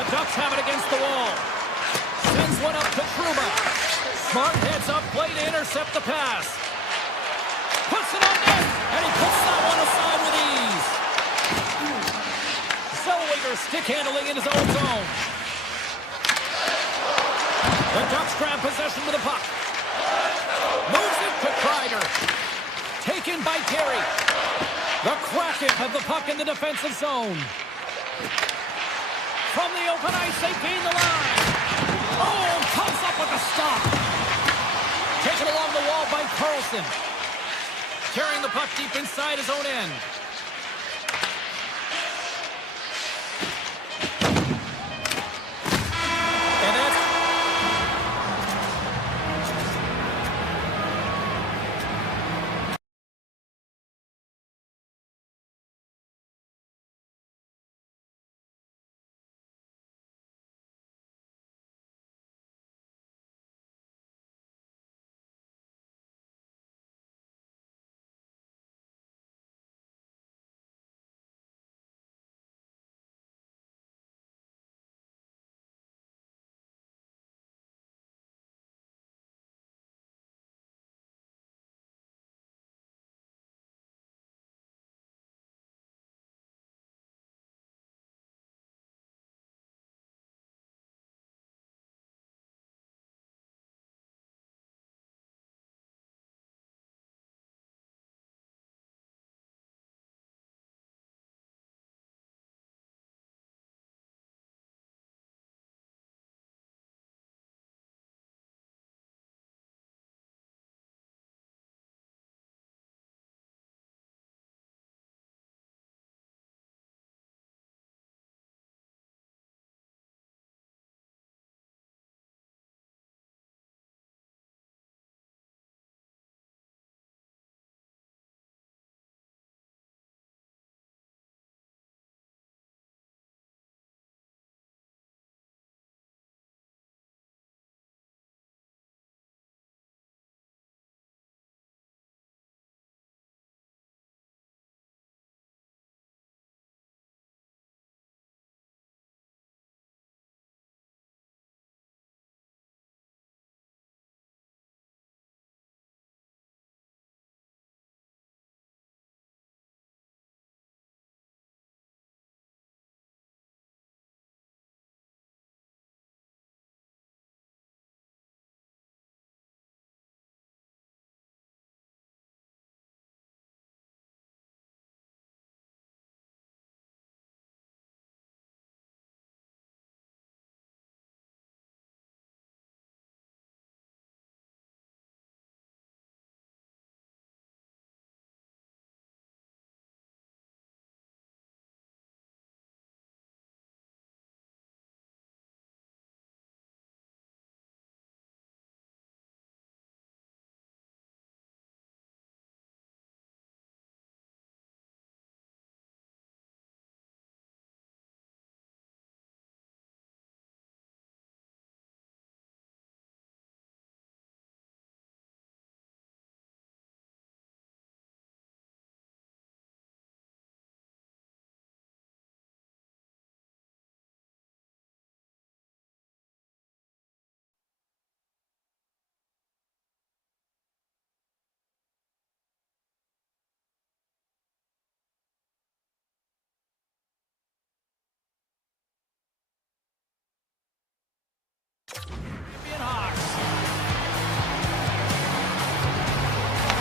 The Ducks have it against the wall. Sends one up to Trouba. Smart heads up play to intercept the pass. Puts it on net, and he puts that one aside with ease. Zellweger stick handling in his own zone. The Ducks grab possession with the puck. Moves it to Kreider. Taken by Terry. The Kraken have the puck in the defensive zone. From the open ice, they gain the line. Oh, comes up with a stop. Taken along the wall by Carlson. Carrying the puck deep inside his own end. And that's...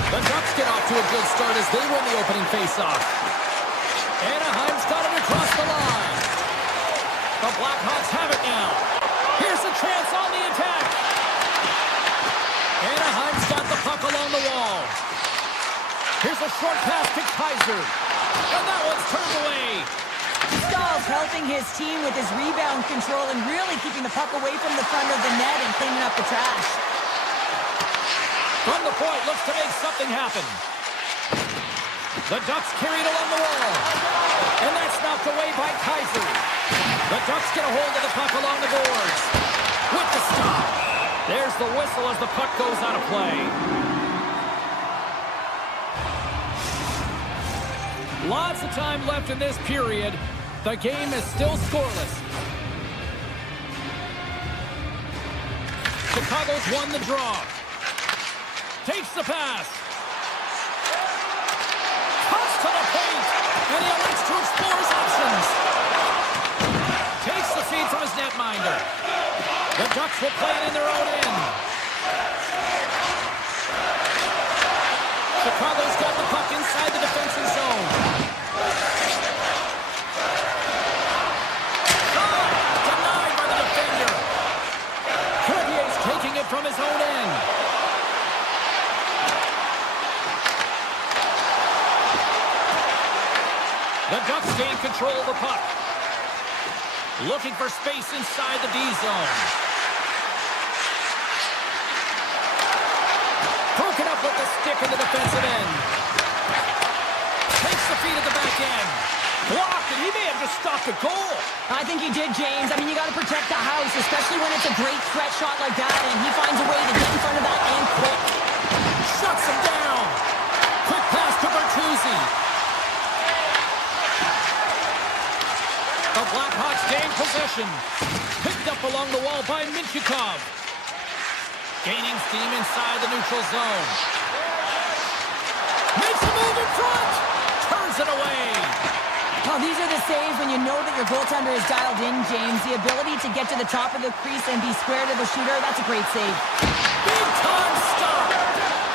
The Ducks get off to a good start as they win the opening faceoff. Anaheim's got it across the line. The Blackhawks have it now. Here's a chance on the attack. Anaheim's got the puck along the wall. Here's a short pass to Kaiser. And that one's turned away. Stahl's helping his team with his rebound control and really keeping the puck away from the front of the net and cleaning up the trash. From the point, looks to make something happen. The Ducks carry it along the wall. And that's knocked away by Kaiser. The Ducks get a hold of the puck along the boards. With the stop. There's the whistle as the puck goes out of play. Lots of time left in this period. The game is still scoreless. Chicago's won the draw. Takes the pass. Cuts to the paint. And he elects to explore his options. Takes the feed from his netminder. The Ducks will play it in their own end. Chicago's got the puck inside the defensive zone. Shot! Denied by the defender. Corvier's taking it from his own end. The Ducks gain control of the puck. Looking for space inside the D zone. Broken up with the stick in the defensive end. Takes the feed at the back end. Blocked, and he may have just stopped a goal. I think he did, James. I mean, you got to protect the house, especially when it's a great threat shot like that, and he finds a way to get in front of that and quick. Shuts him down. Quick pass to Bertuzzi. The Blackhawks gain possession. Picked up along the wall by Minchikov. Gaining steam inside the neutral zone. Makes a move in front. Turns it away. Oh, these are the saves when you know that your goaltender is dialed in, James. The ability to get to the top of the crease and be square to the shooter, that's a great save. Big time stop.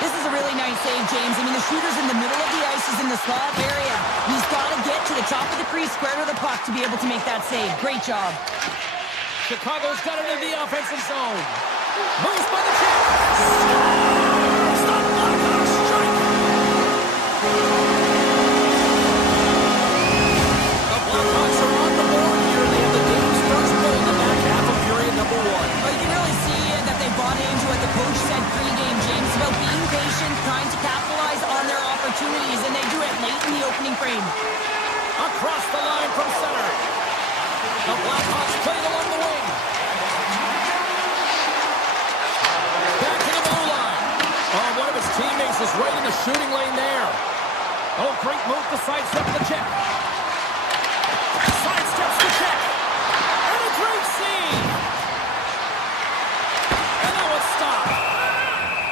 This is a really nice save, James. I mean, the shooter's in the middle of the ice. He's in the slot area. He's got to get to the top of the crease, square to the puck to be able to make that save. Great job. Chicago's got it in the offensive zone. Moves by the check. Scores! The Blackhawks strike. The Blackhawks are on the board here. They have the game's first goal in the back half of period number 1. Well, you can really see that they bought into what the coach said pre-game, James, about being patient, trying to capitalize on their opportunities, and they do it late in the opening frame. Across the line from center. The Blackhawks play it along the wing. Back to the blue line. Oh, one of his teammates is right in the shooting lane there. Oh, great move to sidestep the check. Sidesteps the check. And a great save. And that one's stopped.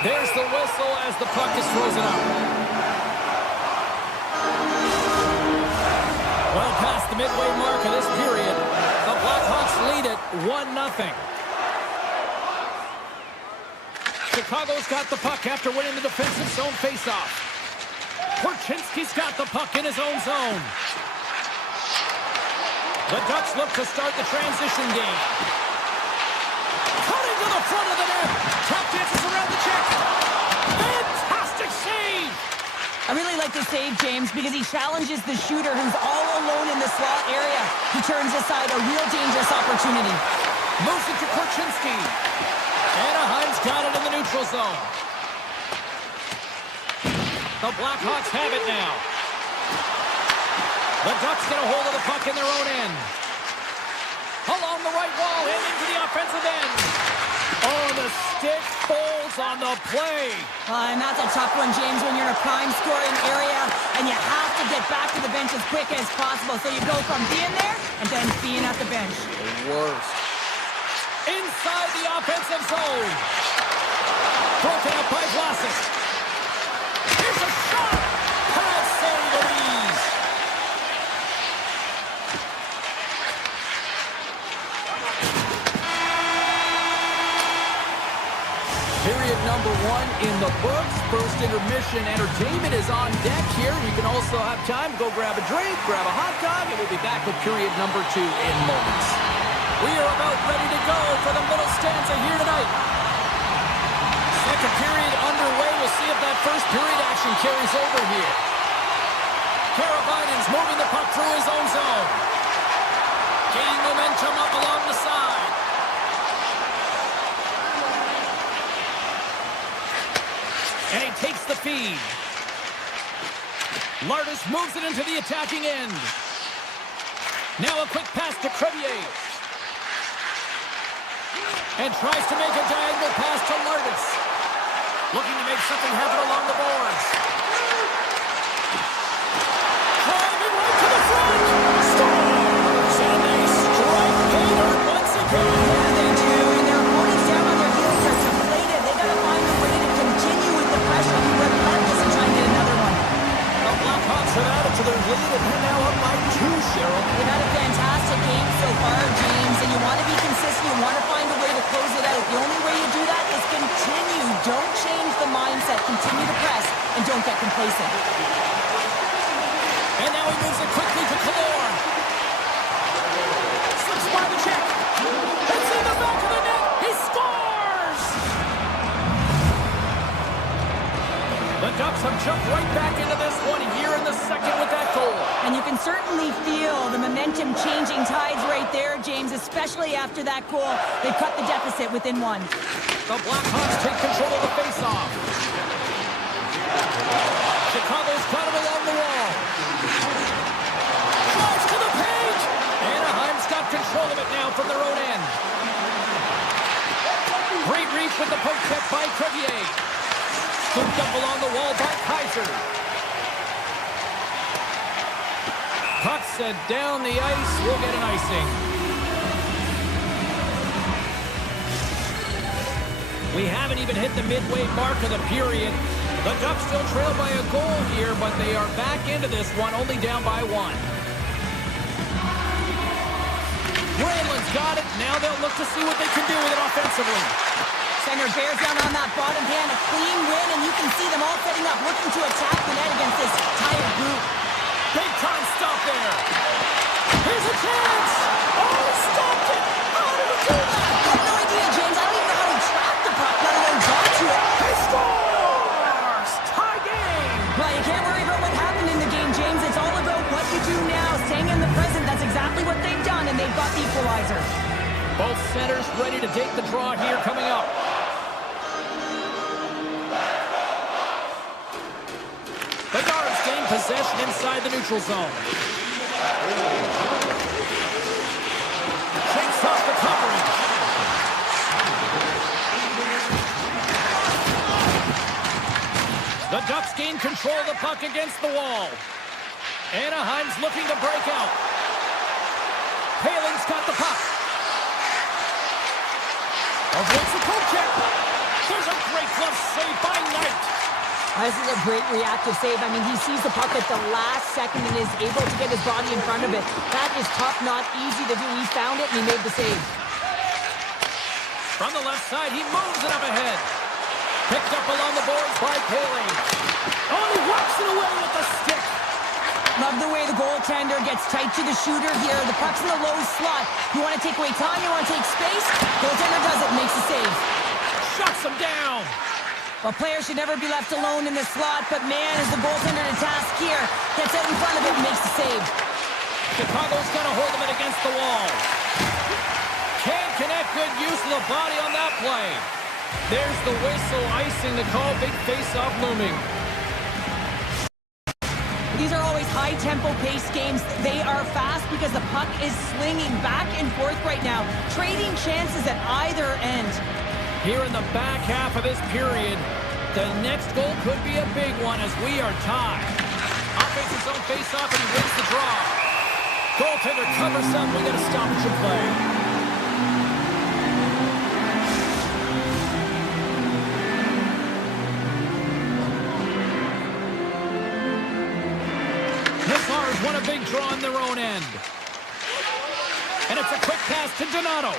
There's the whistle as the puck is frozen up. Well past the midway mark of this period, the Blackhawks lead it 1-0. Chicago's got the puck after winning the defensive zone faceoff. Korchinski's got the puck in his own zone. The Ducks look to start the transition game. Cutting to the front of the net. Tap dances around the check. Fantastic save! I really like the save, James, because he challenges the shooter who's all alone in the slot area. He turns aside a real dangerous opportunity. Moves it to Korchinski. Anaheim's got it in the neutral zone. The Blackhawks have it now. The Ducks get a hold of the puck in their own end. Along the right wall and into the offensive end. Oh, the stick folds on the play. And that's a tough one, James, when you're in a prime scoring area and you have to get back to the bench as quick as possible. So you go from being there and then being at the bench. The worst. Inside the offensive zone. Broken up by Vlasic. Here's a shot. Pad save Louise. Period number 1 in the books. First intermission entertainment is on deck here. You can also have time to go grab a drink, grab a hot dog, and we'll be back with period number 2 in moments. We are about ready to go for the middle stanza here tonight. Second period underway. We'll see if that first period action carries over here. Karabainen's moving the puck through his own zone. Gaining momentum up along the side. And he takes the feed. Lardis moves it into the attacking end. Now a quick pass to Crevier. And tries to make a diagonal pass to Lardis. Looking to make something happen along the boards. Driving right to the front. Stars! And they strike Painter once again. Yeah, they do. And their opponents down on their heels are deflated. They got to find a way to continue with the pressure on the Blackhawks and try and get another one. The Blackhawks have added to their lead, and they're now up by 2, Cheryl. They've had a fantastic game so far, James, and you want to be consistent. You want to find a way to close it out. The only way you do that is continue. Don't change the mindset. Continue to press, and don't get complacent. And now he moves it quickly to Killorn. Slips by the check. It's in the back of the net. He scores! The Ducks have jumped right back into this one here in the second with that goal. And you can certainly feel the momentum changing tides right there, James, especially after that goal. They cut the deficit within one. The Blackhawks take control of the faceoff. Chicago's got it along the wall. Drives to the paint. Anaheim's got control of it now from their own end. Great reach with the poke check by Crevier. Scooped up along the wall by Kaiser. Puck set down the ice. We'll get an icing. We haven't even hit the midway mark of the period. The Ducks still trail by a goal here, but they are back into this one, only down by 1. Granlund's got it. Now they'll look to see what they can do with it offensively. Center bears down on that bottom hand, a clean win, and you can see them all setting up, looking to attack the net against this tired group. Big time stop there. Here's a chance. Oh, he stopped it. How did he do that? I have no idea, James. I don't even know how he tracked the puck, let alone got to it. He scores! Tie game. Well, you can't worry about what happened in the game, James. It's all about what you do now, staying in the present. That's exactly what they've done, and they've got the equalizer. Both centers ready to take the draw here coming up. The Guards gain possession inside the neutral zone. Shakes off the coverage. The Ducks gain control of the puck against the wall. Anaheim's looking to break out. Paling's got the puck. Avoids the poke check. There's a great glove save by Knight. This is a great reactive save. I mean, he sees the puck at the last second and is able to get his body in front of it. That is tough, not easy to do. He found it and he made the save. From the left side, he moves it up ahead. Picked up along the boards by Paling. Oh, he whacks it away with the stick. Love the way the goaltender gets tight to the shooter here. The puck's in the low slot. You want to take away time, you want to take space. Goaltender does it and makes the save. Shuts him down. Well, players should never be left alone in the slot, but man, is the goaltender to task here. Gets out in front of it and makes the save. Chicago's got a hold of it against the wall. Can't connect. Good use of the body on that play. There's the whistle, icing the call. Big face-off looming. These are always high-tempo pace games. They are fast because the puck is slinging back and forth right now, trading chances at either end. Here in the back half of this period, the next goal could be a big one as we are tied. Offense his own face-off and he wins the draw. Goaltender covers up. We got a stoppage of play. Mislars won a big draw on their own end. And it's a quick pass to Donato.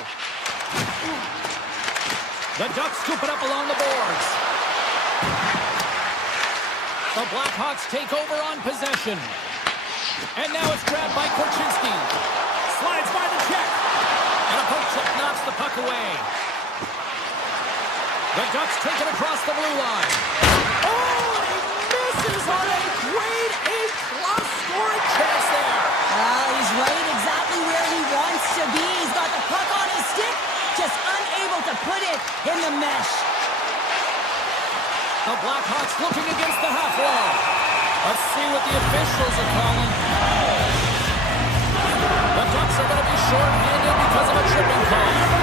The Ducks scoop it up along the boards. The Blackhawks take over on possession. And now it's grabbed by Korchinski. Slides by the check. And a poke check knocks the puck away. The Ducks take it across the blue line. Oh, he misses on a grade A-plus scoring chance there. Well, he's right exactly where he wants to be. He's got the puck on his stick, just unable to put it in the mesh. The Blackhawks looking against the half wall. Let's see what the officials are calling. The Ducks are going to be short-handed because of a tripping call.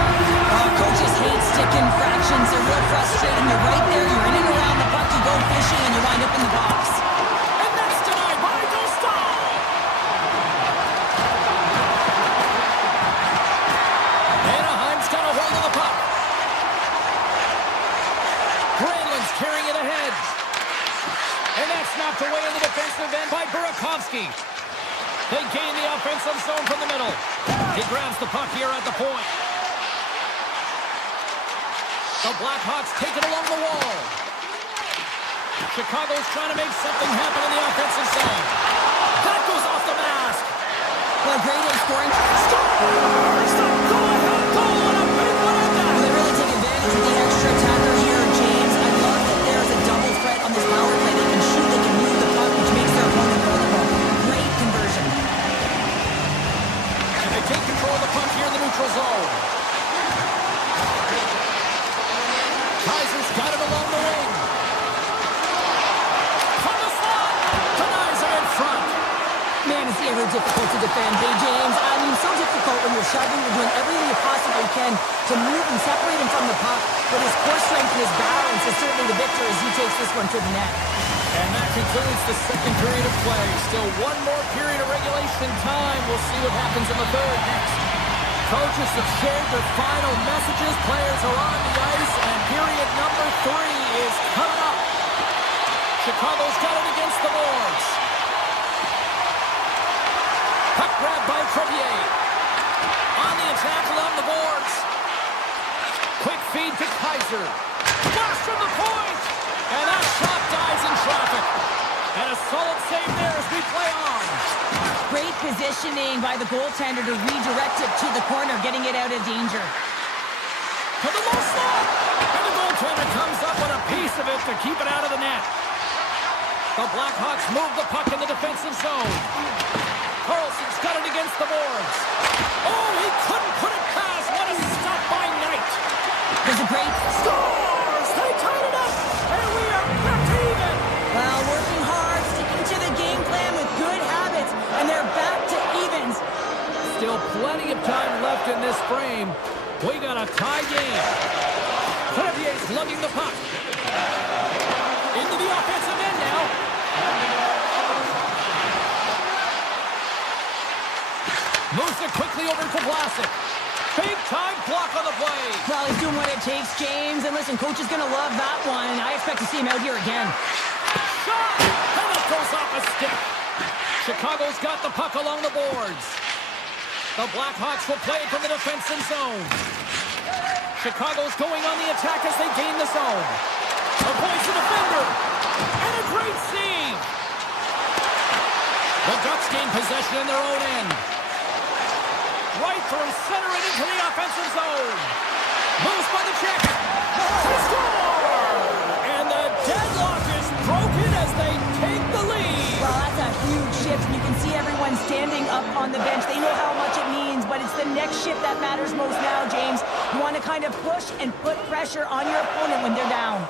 Coaches hate stick infractions. They're real frustrating. You're right there. You're in and around the puck. You go fishing, and you wind up in the box. And that's denied by Dostal. Anaheim's got a hold of the puck. Granlund's carrying it ahead. And that's knocked away in the defensive end by Burakovsky. They gain the offensive zone from the middle. He grabs the puck here at the point. The Blackhawks take it along the wall. Chicago's trying to make something happen in the offensive zone. That goes off the mask. Well, great in scoring. Scores! The go-ahead goal and a big one at that. They really take advantage of the extra attacker here, James. I love that there's a double threat on this power play. They can shoot, they can move the puck, which makes their opponent vulnerable. Great conversion. And they take control of the puck here in the neutral zone. Kaiser's got it along the wing. From the slot, denies it in front. Man, it's ever difficult to defend. Hey, James, I mean, so difficult when you're shoving, you're doing everything you possibly can to move and separate him from the puck, but his core strength and his balance is certainly the victor as he takes this one to the net. And that concludes the second period of play. Still one more period of regulation time. We'll see what happens in the third next. Coaches have shared their final messages. Players are on the ice, and period number 3 is coming up. Chicago's got it against the boards. Puck grab by Crevier. On the attack along the boards. Quick feed to Kaiser. Blast from the point! And that shot dies in traffic. And a solid save there as we play on. Great positioning by the goaltender to redirect it to the corner, getting it out of danger. To the low slot. And the goaltender comes up with a piece of it to keep it out of the net. The Blackhawks move the puck in the defensive zone. Carlson's got it against the boards. Oh, he couldn't put it past. What a stop by Knight. There's a great Scores! They tied it up. And we are back to even. Well, working hard, sticking to the game plan with good habits, and they're back to evens. Still plenty of time left in this frame. We got a tie game. Crevier's lugging the puck. Into the offensive end now. Moves it quickly over to Vlasic. Big time block on the play. Well, he's doing what it takes, James. And listen, coach is going to love that one. I expect to see him out here again. Shot! And it goes off a stick. Chicago's got the puck along the boards. The Blackhawks will play it from the defensive zone. Chicago's going on the attack as they gain the zone. Avoids the defender. And a great save. The Ducks gain possession in their own end. Right through center and into the offensive zone. Moves by the check. They score! And the deadlock is broken as they take the lead. Well, that's a huge shift. You can see everyone standing up on the bench. They know how much it means, but it's the next shift that matters most now, James. You want to kind of push and put pressure on your opponent when they're down.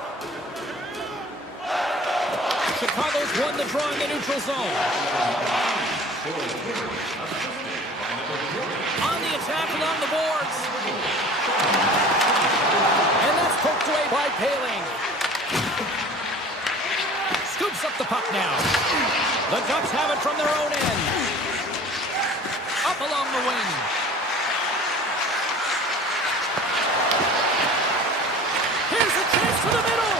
Chicago's won the draw in the neutral zone. On the attack along the boards. And that's poked away by Paling. Scoops up the puck now. The Ducks have it from their own end. Up along the wing. Here's a chance to the middle.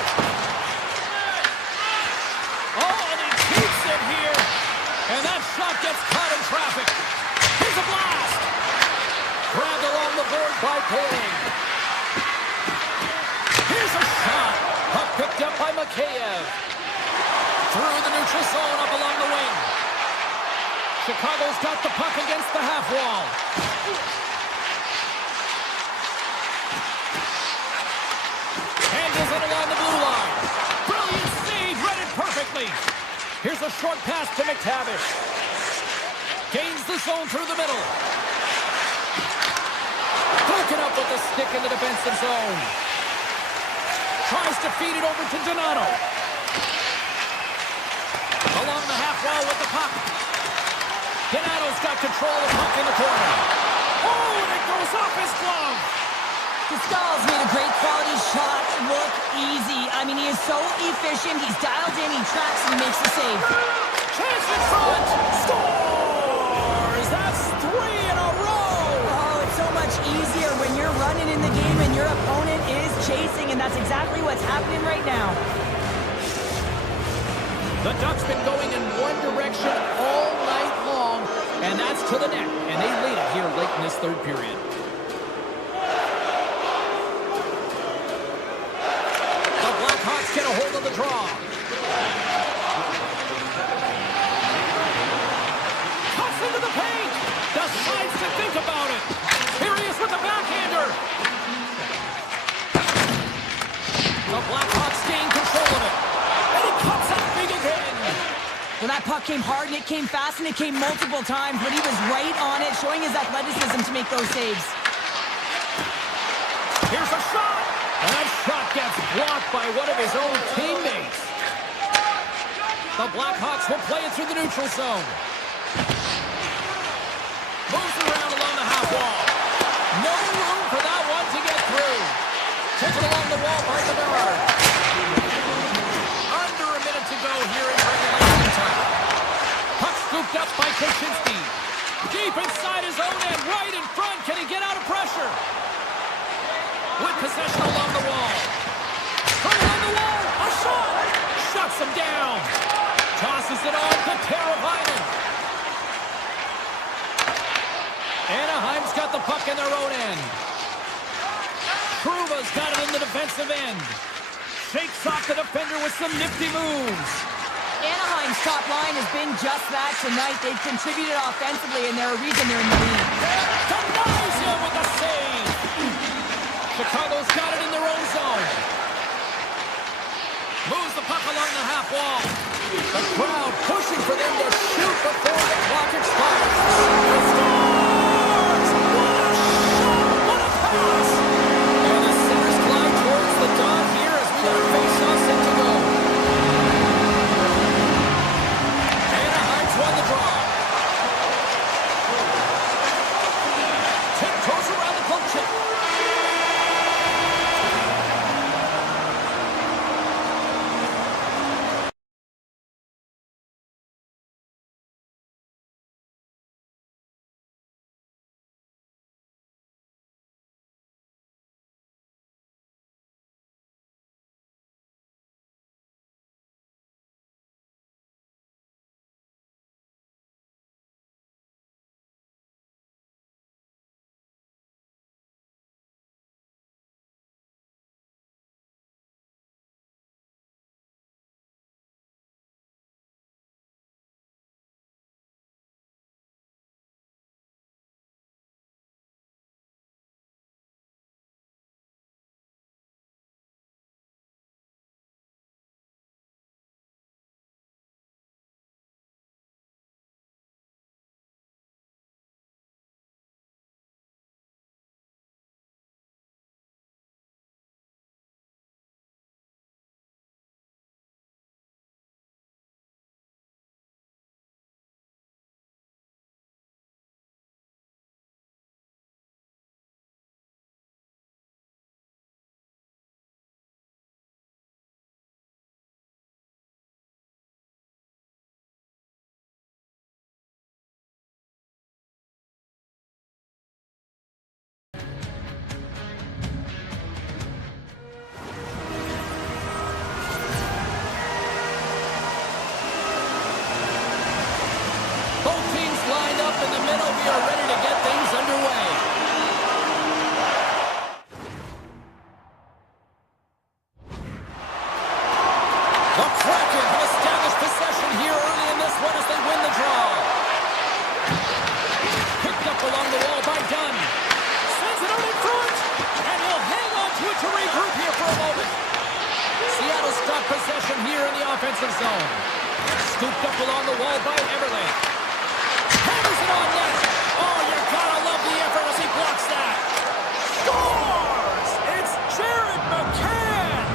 Oh, and he keeps it here. And that shot gets caught in traffic. Here's a blast. Grabbed along the board by Paling. Here's a shot. Puck picked up by Mikheyev. Through the neutral zone up along the wing. Chicago's got the puck against the half wall. Handles it short pass to McTavish. Gains the zone through the middle. Broken up with the stick in the defensive zone. Tries to feed it over to Donato. Along the half wall with the puck. Donato's got control of the puck in the corner. Oh, and it goes off his glove. Pascal's made a great quality shot look easy. I mean, he is so efficient. He's dialed in, he tracks, and he makes the save. Chance in front. Scores! That's 3 in a row. Oh, it's so much easier when you're running in the game and your opponent is chasing, and that's exactly what's happening right now. The Ducks been going in one direction all night long, and that's to the net, and they lead it here late in this third period. The Blackhawks get a hold of the draw. Cuts into the paint. Decides to think about it. Here he is with the backhander. The Blackhawks gain control of it. And he cuts it big again. Well, that puck came hard, and it came fast, and it came multiple times, but he was right on it, showing his athleticism to make those saves. Here's a shot. And that shot gets blocked by one of his own teammates. The Blackhawks will play it through the neutral zone. Moves around along the half wall. No room for that one to get through. Taken along the wall by Bedard. Under a minute to go here in regulation time. Puck scooped up by Kaczynski. Deep inside his own end, right in front. Can he get out of pressure? With possession along the wall. From along the wall, a shot. Shuts him down. Tosses it on to Teravainen. Anaheim's got the puck in their own end. Trouba's got it in the defensive end. Shakes off the defender with some nifty moves. Anaheim's top line has been just that tonight. They've contributed offensively, and they're a reason they're in the lead. Denies him with a save. Chicago's got it in their own zone. Moves the puck along the half wall. The crowd pushing for them to shoot before the clock expires. He scores! What a shot! What a pass! And the centers glide towards the dot here as we got a face-off set to go. Anaheim's won the draw. Tiptoes around the poke check. We are ready to get things underway. The Kraken have established possession here early in this one as they win the draw. Picked up along the wall by Dunn. Sends it out in front, and he'll hang on to it to regroup here for a moment. Seattle's got possession here in the offensive zone. Scooped up along the wall by Everly. Hammers it on net. Oh, you gotta love the effort as he blocks that. Scores! It's Jared McCann!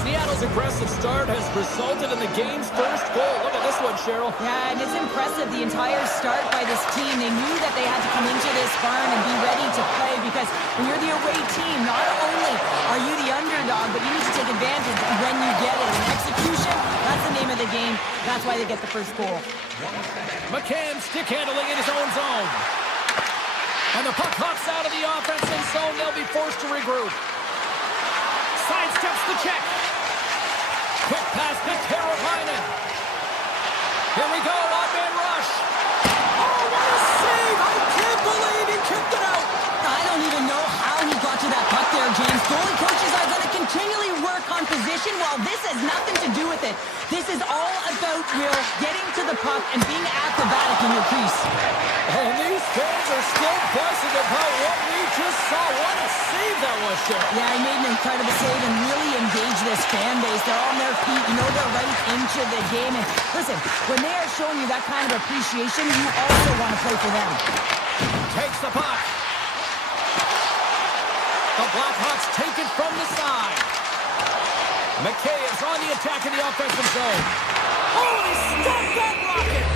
Seattle's aggressive start has resulted in the game's first goal. Look at this one, Cheryl. Yeah, and it's impressive, the entire start by this team. They knew that they had to come into this barn and be ready to play because when you're the away team, not only are you the underdog, but you need to take advantage when you get it. And execution, that's the name of the game. That's why they get the first goal. McCann stick handling in his own zone. And the puck hops out of the offensive zone. They'll be forced to regroup. Sidesteps the check. Quick pass to Teravainen. Here we go, odd-man rush. Oh, what a save! I can't believe he kicked it out. I don't even know how he got to that puck there, James. Goalie coaches are going to continually work on position while this has nothing to do with it. This is all about Will getting to the puck and being acrobatic in your crease. And these fans are still buzzing about what we just saw. What a save that was, Cheryl. Yeah, he made an incredible save and really engaged this fan base. They're on their feet. You know they're right into the game. And listen, when they are showing you that kind of appreciation, you also want to play for them. Takes the puck. The Blackhawks take it from the side. McKay is on the attack in the offensive zone. Oh, he stopped that rocket!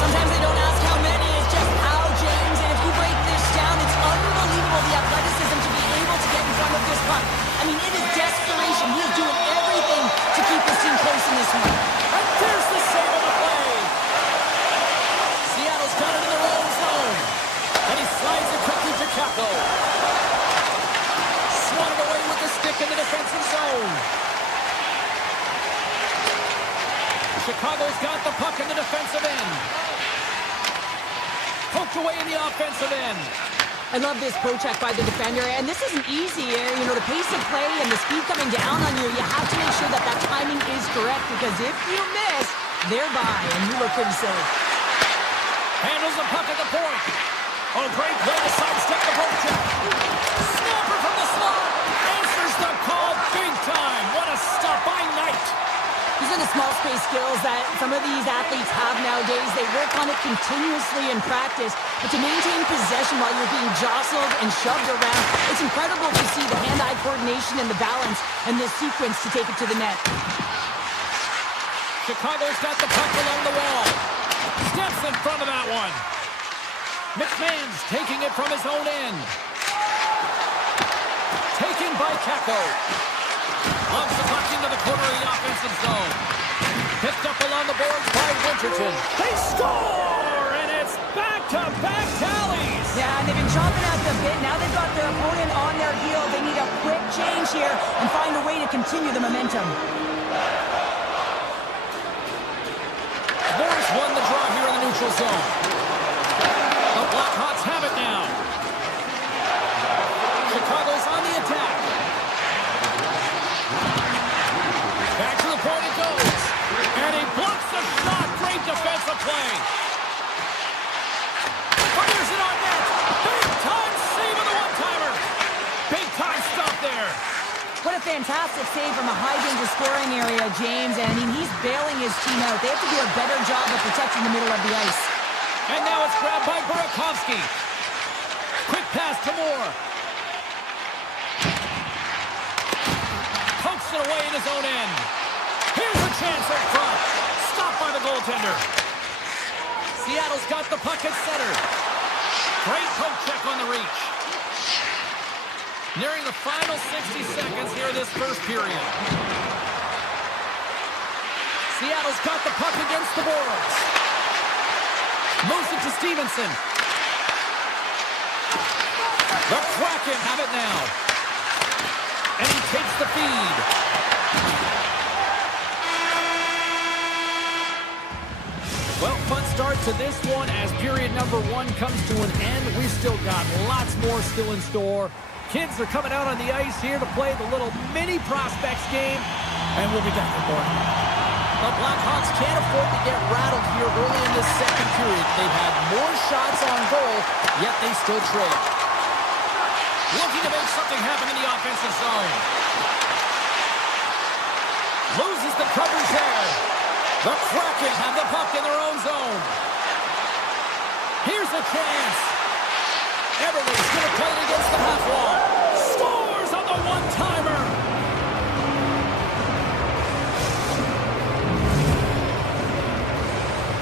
Sometimes they don't ask how many, it's just how, James. And if you break this down, it's unbelievable the athleticism to be able to get in front of this puck. I mean, it is desperation. He is doing everything to keep this team close in this one. And there's the save of the play. Seattle's got it in their own zone. And he slides it quickly to Capo. Swatted away with the stick in the defensive zone. Chicago's got the puck in the defensive end. Poked away in the offensive end. I love this poke-check by the defender, and this isn't easy. You know, the pace of play and the speed coming down on you, you have to make sure that that timing is correct, because if you miss, they're by, and you look pretty silly. Handles the puck at the point. Oh, great play to sidestep the poke-check. Snapper from the slot. Answers the call big time. What a stop by Knight. These are the small space skills that some of these athletes have nowadays. They work on it continuously in practice. But to maintain possession while you're being jostled and shoved around, it's incredible to see the hand-eye coordination and the balance in this sequence to take it to the net. Chicago's got the puck along the wall. Steps in front of that one. McMahon's taking it from his own end. Taken by Kako. Logs the puck into the corner of the offensive zone. Picked up along the boards by Winterton. They score! And it's back-to-back tallies! Yeah, and they've been chomping at the bit. Now they've got their opponent on their heel. They need a quick change here and find a way to continue the momentum. Morris won the draw here in the neutral zone. The Blackhawks have it now. Chicago's on the attack. Back to the point it goes. And he blocks the shot. Great defensive play. Fires it on net. Big time save of the one-timer. Big time stop there. What a fantastic save from a high-danger scoring area, James. And I mean, he's bailing his team out. They have to do a better job of protecting the middle of the ice. And now it's grabbed by Burakovsky. Quick pass to Moore. Pokes it away in his own end. Here's a chance up front. Stopped by the goaltender. Seattle's got the puck at center. Great poke check on the reach. Nearing the final 60 seconds here of this first period. Seattle's got the puck against the boards. Moves it to Stevenson. The Kraken have it now. And he takes the feed. Well, fun start to this one as period number one comes to an end. We've still got lots more still in store. Kids are coming out on the ice here to play the little mini prospects game, and we'll be back for more. The Blackhawks can't afford to get rattled here early in this second period. They've had more shots on goal, yet they still trail. Looking to make something happen in the offensive zone. Loses the coverage there. The Kraken have the puck in their own zone. Here's a chance. Everly's going to play it against the half wall. Scores on the one-timer.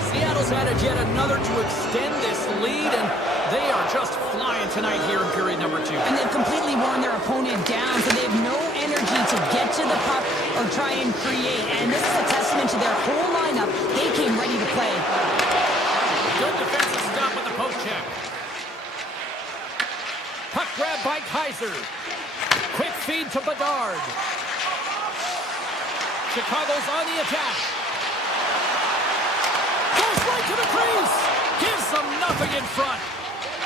Seattle's added yet another to extend this lead, and they are just flying tonight here in period number 2. And they've completely worn their opponent down, so they have no energy to get to the puck or try and create. And this is a testament to their whole lineup. They came ready to play. Good defensive stop with the poke check. Puck grab by Kaiser. Quick feed to Bedard. Chicago's on the attack. Goes right to the crease. Gives them nothing in front.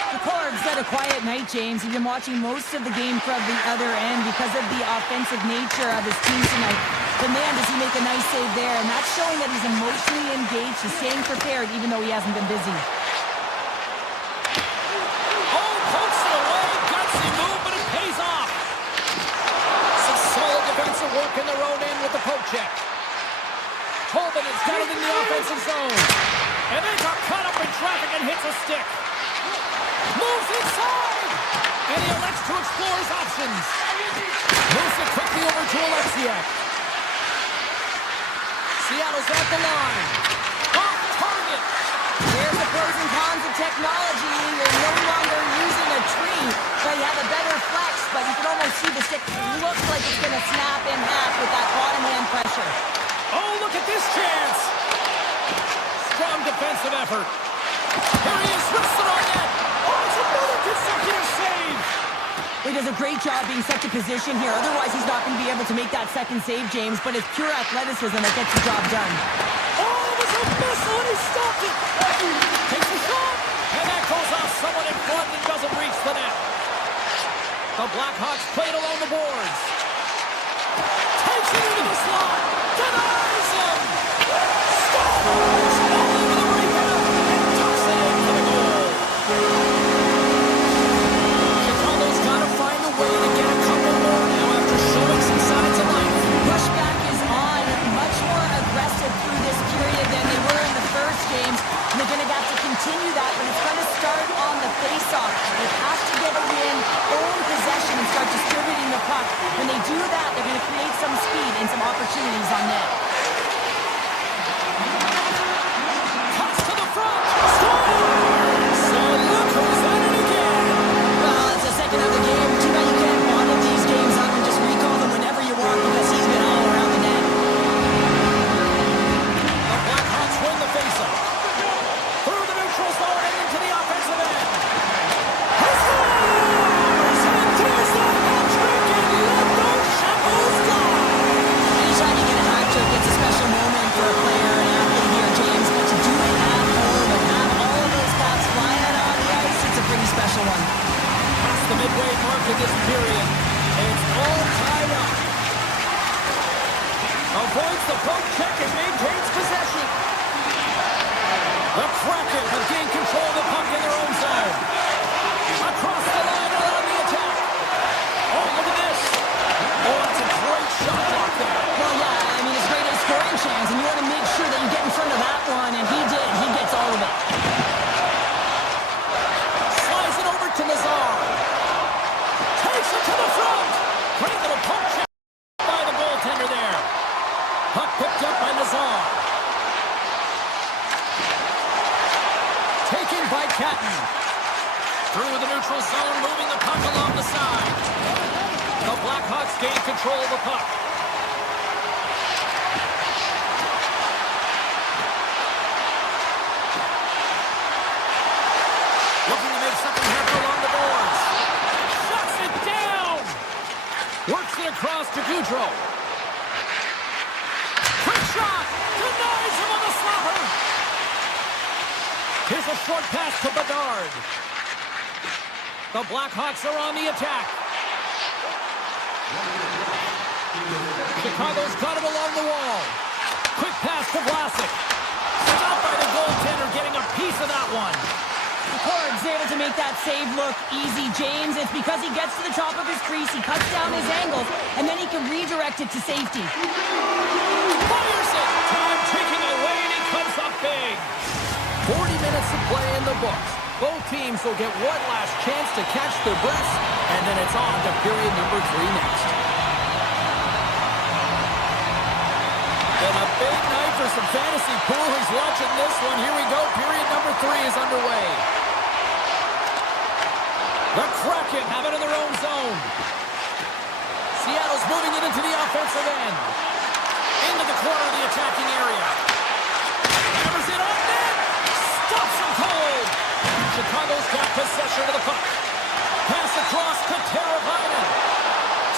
The Corps had a quiet night, James. He's been watching most of the game from the other end because of the offensive nature of his team tonight. But man, does he make a nice save there, and that's showing that he's emotionally engaged. He's staying prepared even though he hasn't been busy. Oh, pokes it away. Gutsy move, but it pays off. Some solid defensive work in their own end with the poke check. Tobin has got it in the offensive zone. And then got caught up in traffic and hits a stick. Moves inside! And he elects to explore his options. Moves it quickly over to Alexiak. Seattle's at the line. Off target! There's the pros and cons of technology. You're no longer using a tree, but you have a better flex, but you can almost see the stick looks like it's going to snap in half with that bottom hand pressure. Oh, look at this chance! Strong defensive effort. Here he is, wristed on net. Oh, it's another consecutive save! He does a great job being set to position here. Otherwise, he's not going to be able to make that second save, James, but it's pure athleticism that gets the job done. Oh, it was a missile, and he stopped it! Takes a shot, and that goes off someone in front and doesn't reach the net. The Blackhawks played along the boards. Takes it into the slot. Denies him! Scores! All over the rebound and tucks it into the goal. Chicago's got to find a way to get a couple more now after showing some signs of life. Pushback is on, much more aggressive through this period than they were in the first games. And they're going to have to continue that, but it's going to start on the face-off. They have to get a win, own possession, and start distributing the puck. When they do that, they're going to create some speed and some opportunities on net. Cuts to the front. Scores! So look who's at it again. Well, it's the second of the game. Too bad you can't bottle these games up and just recall them whenever you want because he's been all around the net. The Blackhawks win the faceoff. Through the neutral zone and into the offensive end. He scores! And there's the hat-trick and let those shackles fly! Anytime you get a hat trick, it's a special moment for a player and athlete here, James. But to do it at home and have all of those caps flying on the ice, it's a pretty special one. That's the midway mark of this period. It's all tied up. Avoids the poke check and maintains possession. The Kraken have gained control of the puck in their own zone. Across the line and on the attack. Oh, look at this. Oh, that's a great shot block there. Well, yeah, I mean, it's great at a scoring chance, and you want to make sure that you get in front of that one, and he did. He gets all of it. Slides it over to Nazar. Takes it to the front. Great little poke check by the goaltender there. Puck picked up by Nazar. Taken by Catton. Through the neutral zone, moving the puck along the side. The Blackhawks gain control of the puck. Looking to make something happen along the boards. Shuts it down. Works it across to Goudreau. Quick shot. Denies him on the slapper. Here's a short pass to Bedard. The Blackhawks are on the attack. Chicago's got it along the wall. Quick pass to Vlasic. Stopped by the goaltender, getting a piece of that one. The Ford's able to make that save look easy, James. It's because he gets to the top of his crease, he cuts down his angles, and then he can redirect it to safety. Fires it! Time ticking away, and he comes up big. 40 minutes of play in the books. Both teams will get one last chance to catch their breaths, and then it's on to period number 3 next. And a big night for some fantasy pool who's watching this one. Here we go. Period number 3 is underway. The Kraken have it in their own zone. Seattle's moving it into the offensive end. Into the corner of the attacking area. Hammers it on net. Stops him cold. Chicago's got possession of the puck. Pass across to Teravainen.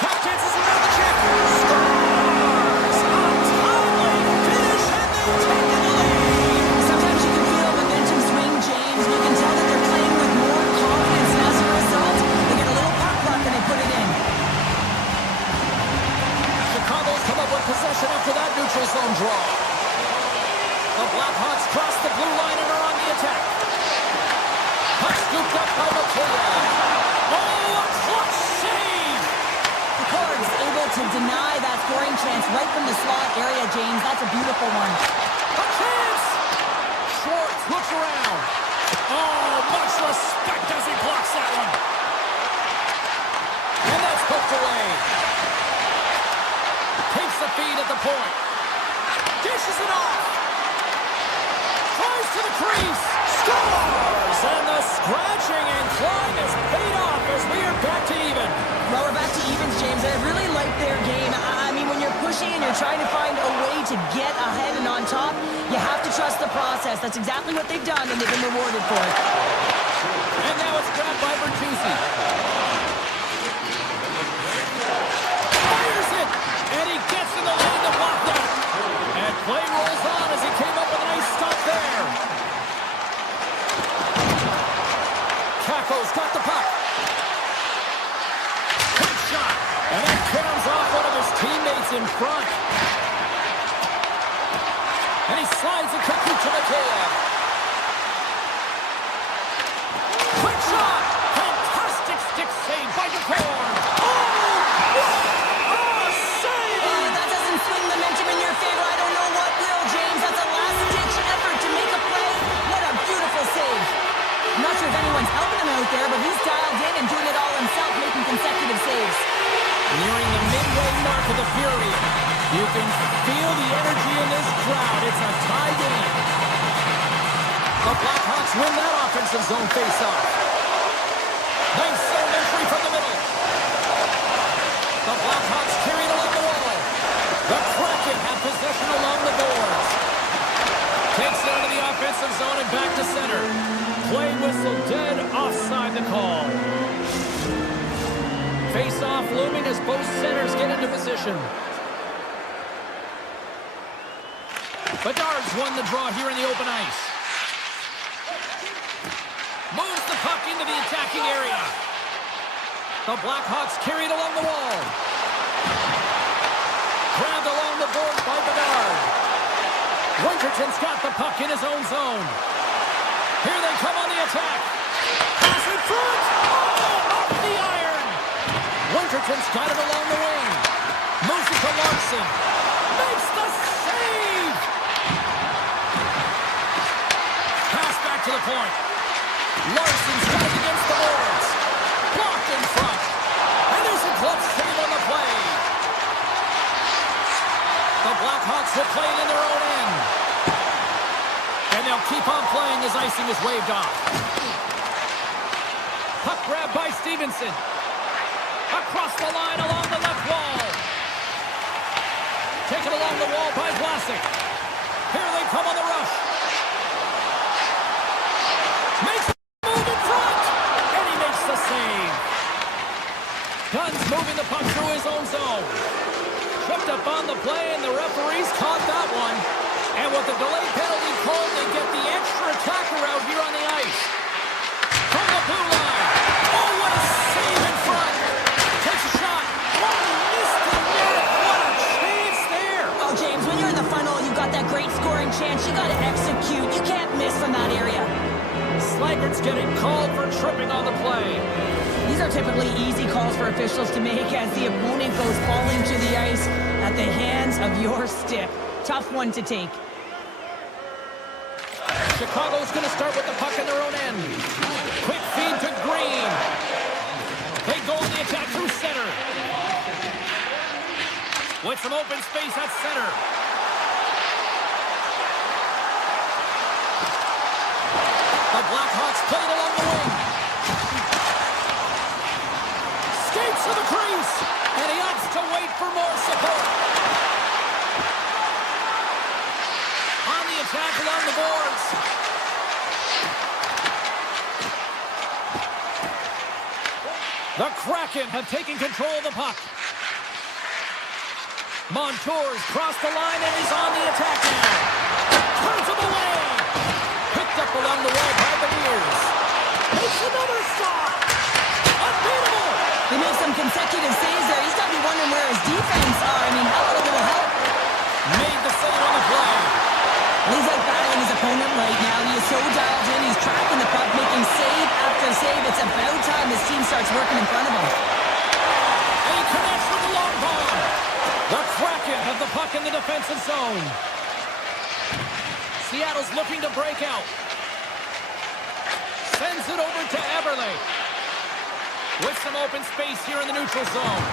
Tap dances around the check. Scores! Untimely finish, and they take the lead. Sometimes you can feel momentum swing, James. You can tell that they're playing with more confidence, and as a result, they get a little puck luck and they put it in. Chicago's come up with possession after that neutral zone draw. The Blackhawks cross the blue line and are on the attack. Puck scooped up by McKay. Oh, a clutch save! The Cards able to deny that scoring chance right from the slot area, James. That's a beautiful one. A chance! Schwartz looks around. Oh, much respect as he blocks that one. And that's poked away. Takes the feed at the point. Dishes it off. Tries to the crease. Scores! And the scratching and clawing is paid off as we are back to even. Well, we're back to evens, James. I really like their game. I mean, when you're pushing and you're trying to find a way to get ahead and on top, you have to trust the process. That's exactly what they've done, and they've been rewarded for it. And now it's grabbed by Bertuzzi. Fires it! And he gets in the lane to block that. And play rolls on as he came up with a nice stop there. Kako's got the puck. Quick shot. And that comes off one of his teammates in front. And he slides it quickly to McKay. Quick shot. Fantastic stick save by DeCorn. Oh, what a save! That doesn't swing momentum in your favor. I don't know what will, James. That's a last-ditch effort to make a play. What a beautiful save. I'm not sure if anyone's helping him out there, but he's dialed in and doing it all himself, making consecutive saves. Nearing the midway mark of the period. You can feel the energy in this crowd. It's a tie game. The Blackhawks win that offensive zone faceoff. Nice zone entry from the middle. The Blackhawks carry it along the wall. The Kraken have possession along the boards. Takes it into the offensive zone and back to center. Play whistle dead, offside the call. Face-off looming as both centers get into position. Bedard's won the draw here in the open ice. Moves the puck into the attacking area. The Blackhawks carry it along the wall. Grabbed along the boards by Bedard. Winterton's got the puck in his own zone. Here they come on the attack. Pass in front. Oh, off the iron. Winterton's got it along the wing. Moves it to Larson. Makes the save. Pass back to the point. Larson's got it against the boards. Blocked in front. And there's a glove save on the play. The Blackhawks will play it in their own end. And they'll keep on playing as icing is waved off. Puck grab by Stevenson. Across the line along the left wall. Taken along the wall by Vlasic. Here they come on the rush. Makes the move in front. And he makes the save. Gunn's moving the puck through his own zone. Tripped up on the play, and the referees caught that one. And with the delay penalty called, they get the extra attacker out here on the ice. From the blue line. Oh, what a save in front. Takes a shot. Oh, missed the net. What a chance there. Oh, James, when you're in the funnel, you've got that great scoring chance. You got to execute. You can't miss from that area. Slaggert's getting called for tripping on the play. These are typically easy calls for officials to make as the opponent goes falling to the ice at the hands of your stick. Tough one to take. Chicago's going to start with the puck in their own end. Quick feed to Green. They go on the attack through center. With some open space at center. The Blackhawks play it along the wing. Skates to the crease. And he opts to wait for more support. On the attack along the boards. The Kraken have taken control of the puck. Montour's crossed the line and is on the attack now. Turns him away. Picked up along the wall by the Bears. Makes another stop. Unbeatable. They make some consecutive saves there. He's got to be wondering where his defense are. I mean, how little will help. Made the save on the play. He's like battling his opponent right now. He is so dialed in. He's tracking the puck, making save after save. It's about time his team starts working in front of him. And he connects with the long bomb. The Kraken have the puck in the defensive zone. Seattle's looking to break out. Sends it over to Eberle. With some open space here in the neutral zone.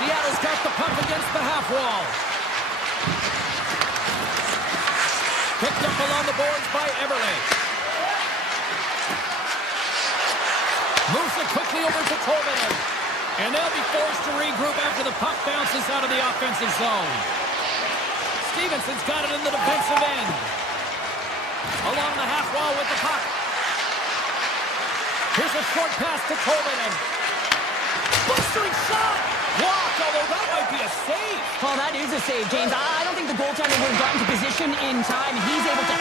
Seattle's got the puck against the half wall. Picked up along the boards by Eberle. Moves it quickly over to Tolvanen. And they'll be forced to regroup after the puck bounces out of the offensive zone. Stevenson's got it in the defensive end. Along the half wall with the puck. Here's a short pass to Tolvanen. Bustering shot! Blocked, although that might be a save. Well, that is a save, James. I don't think the goaltender would have gotten to position in time. He's able to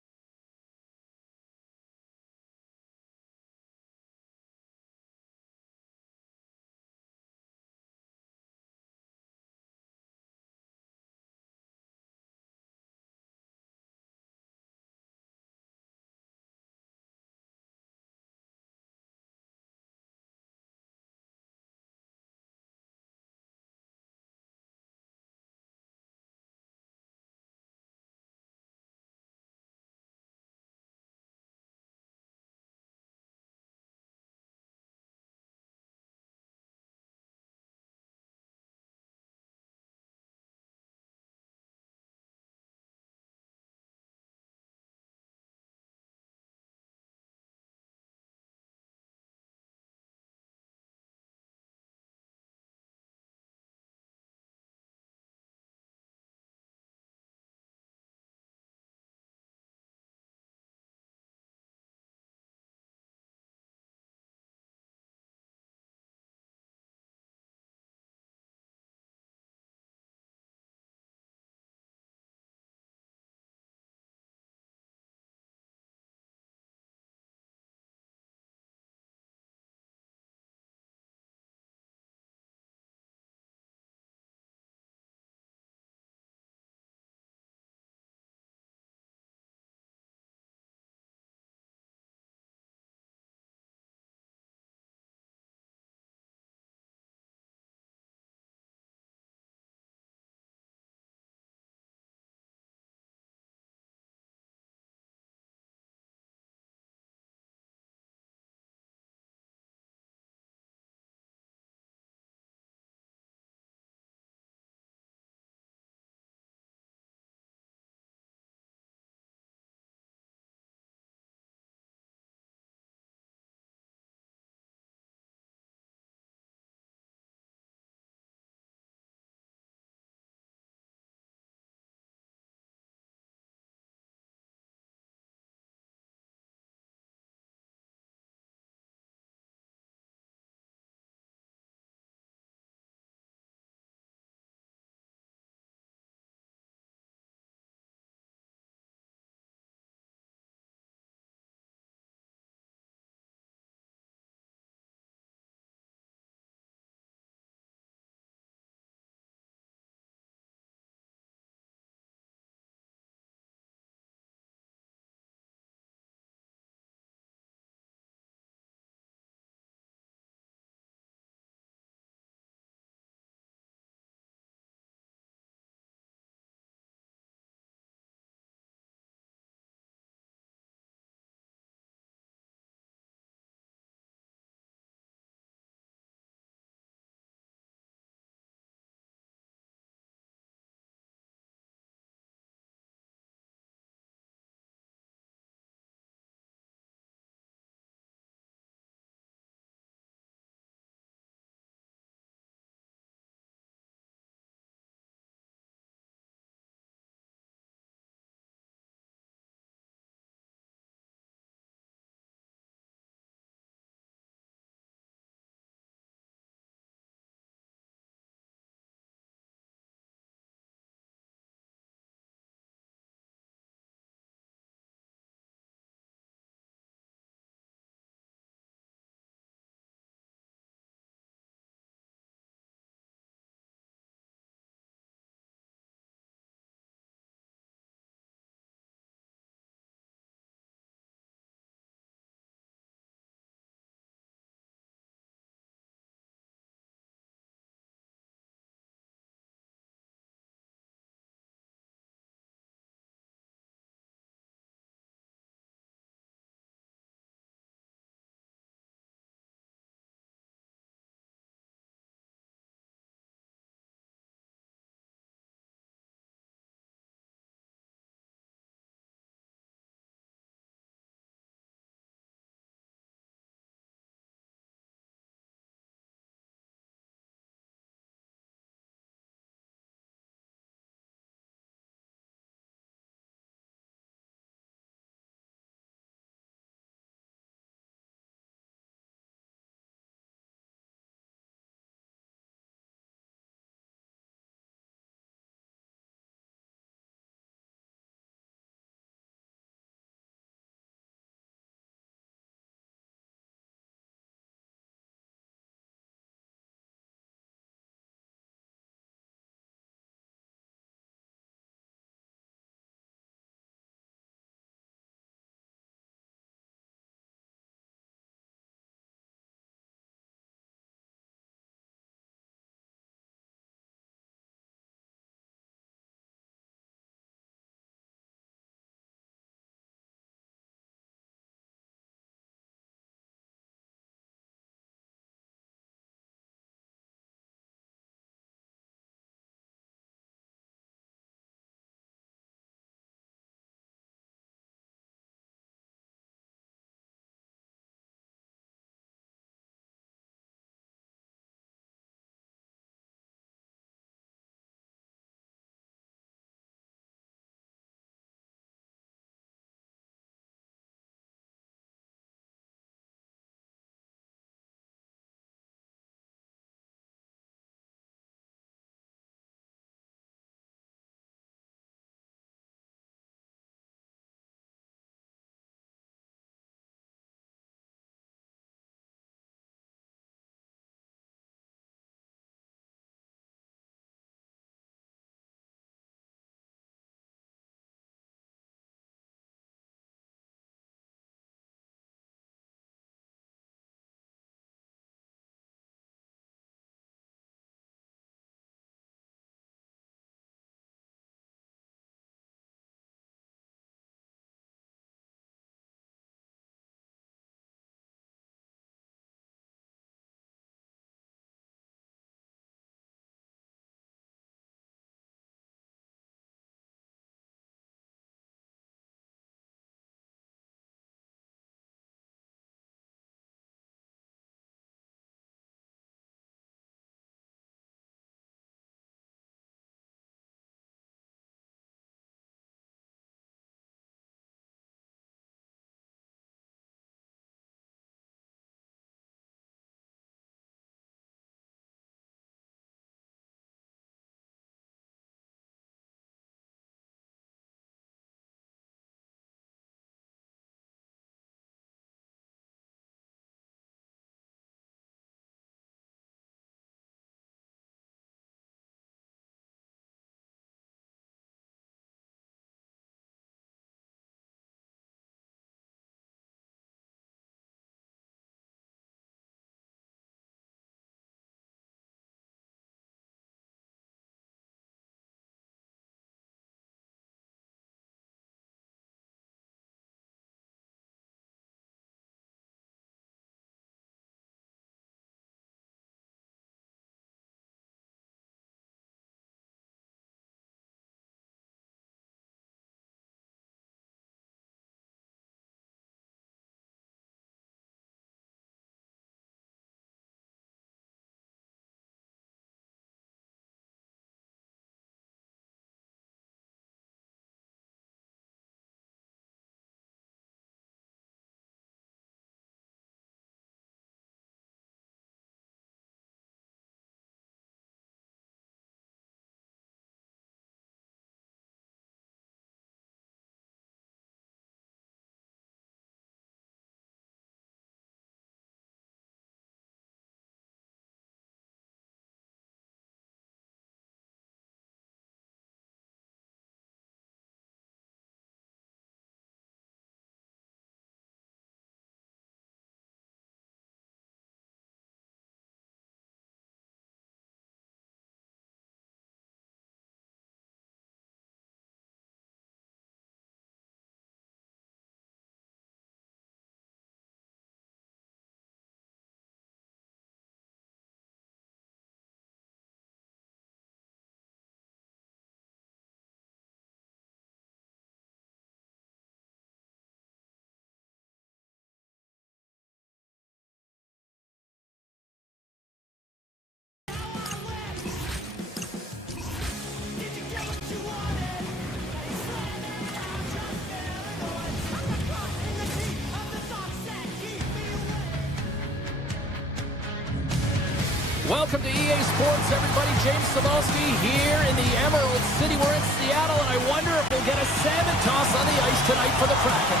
Welcome to EA Sports, everybody. James Cebulski here in the Emerald City. We're in Seattle, and I wonder if we'll get a salmon toss on the ice tonight for the Kraken.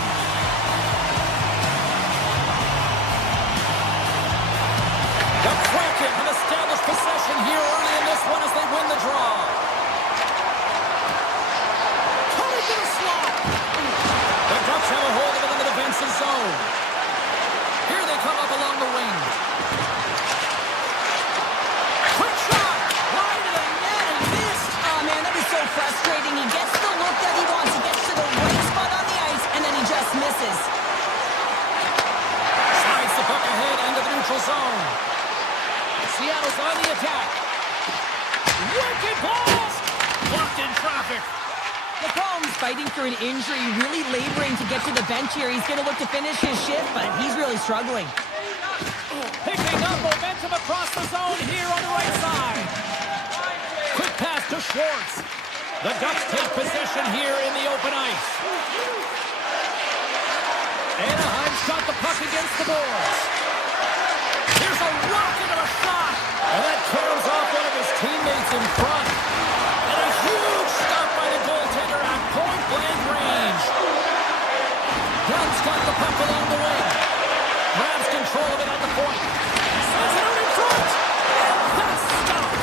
The Kraken have established possession here early in this one as they win the draw. Coming to the slot. The Ducks have a hold of it in the defensive zone. Here they come up along the wing. Frustrating. He gets the look that he wants. He gets to the right spot on the ice, and then he just misses. Slides the puck ahead into the neutral zone. Seattle's on the attack. Wicked balls! Blocked in traffic. McComb's fighting through an injury, really laboring to get to the bench here. He's going to look to finish his shift, but he's really struggling. Picking up momentum across the zone here on the right side. Quick pass to Schwartz. The Ducks take possession here in the open ice. Anaheim's got the puck against the boards. Here's a rocket of a shot. And that tears off one of his teammates in front. And a huge stop by the goaltender at point-blank range. Dunn's got the puck along the wing. Grabs control of it at the point. Sends it out in front. And that's stopped.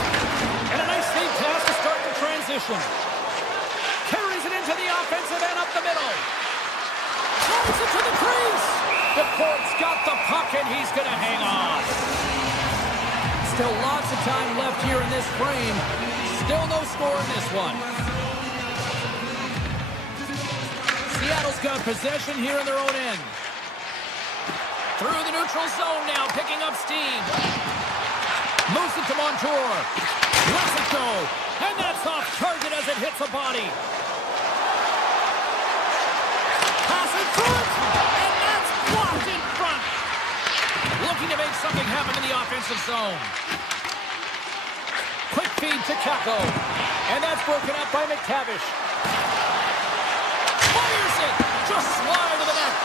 And a nice lead pass to start the transition. Carries it into the offensive end up the middle. Throws it to the crease. The Port's got the puck, and he's going to hang on. Still lots of time left here in this frame. Still no score in this one. Seattle's got possession here in their own end. Through the neutral zone now, picking up steam. Moves it to Montour. Lets it go. And that's off target as it hits a body. Pass in front. And that's blocked in front. Looking to make something happen in the offensive zone. Quick feed to Kako. And that's broken up by McTavish. Fires it. Just slide to the net.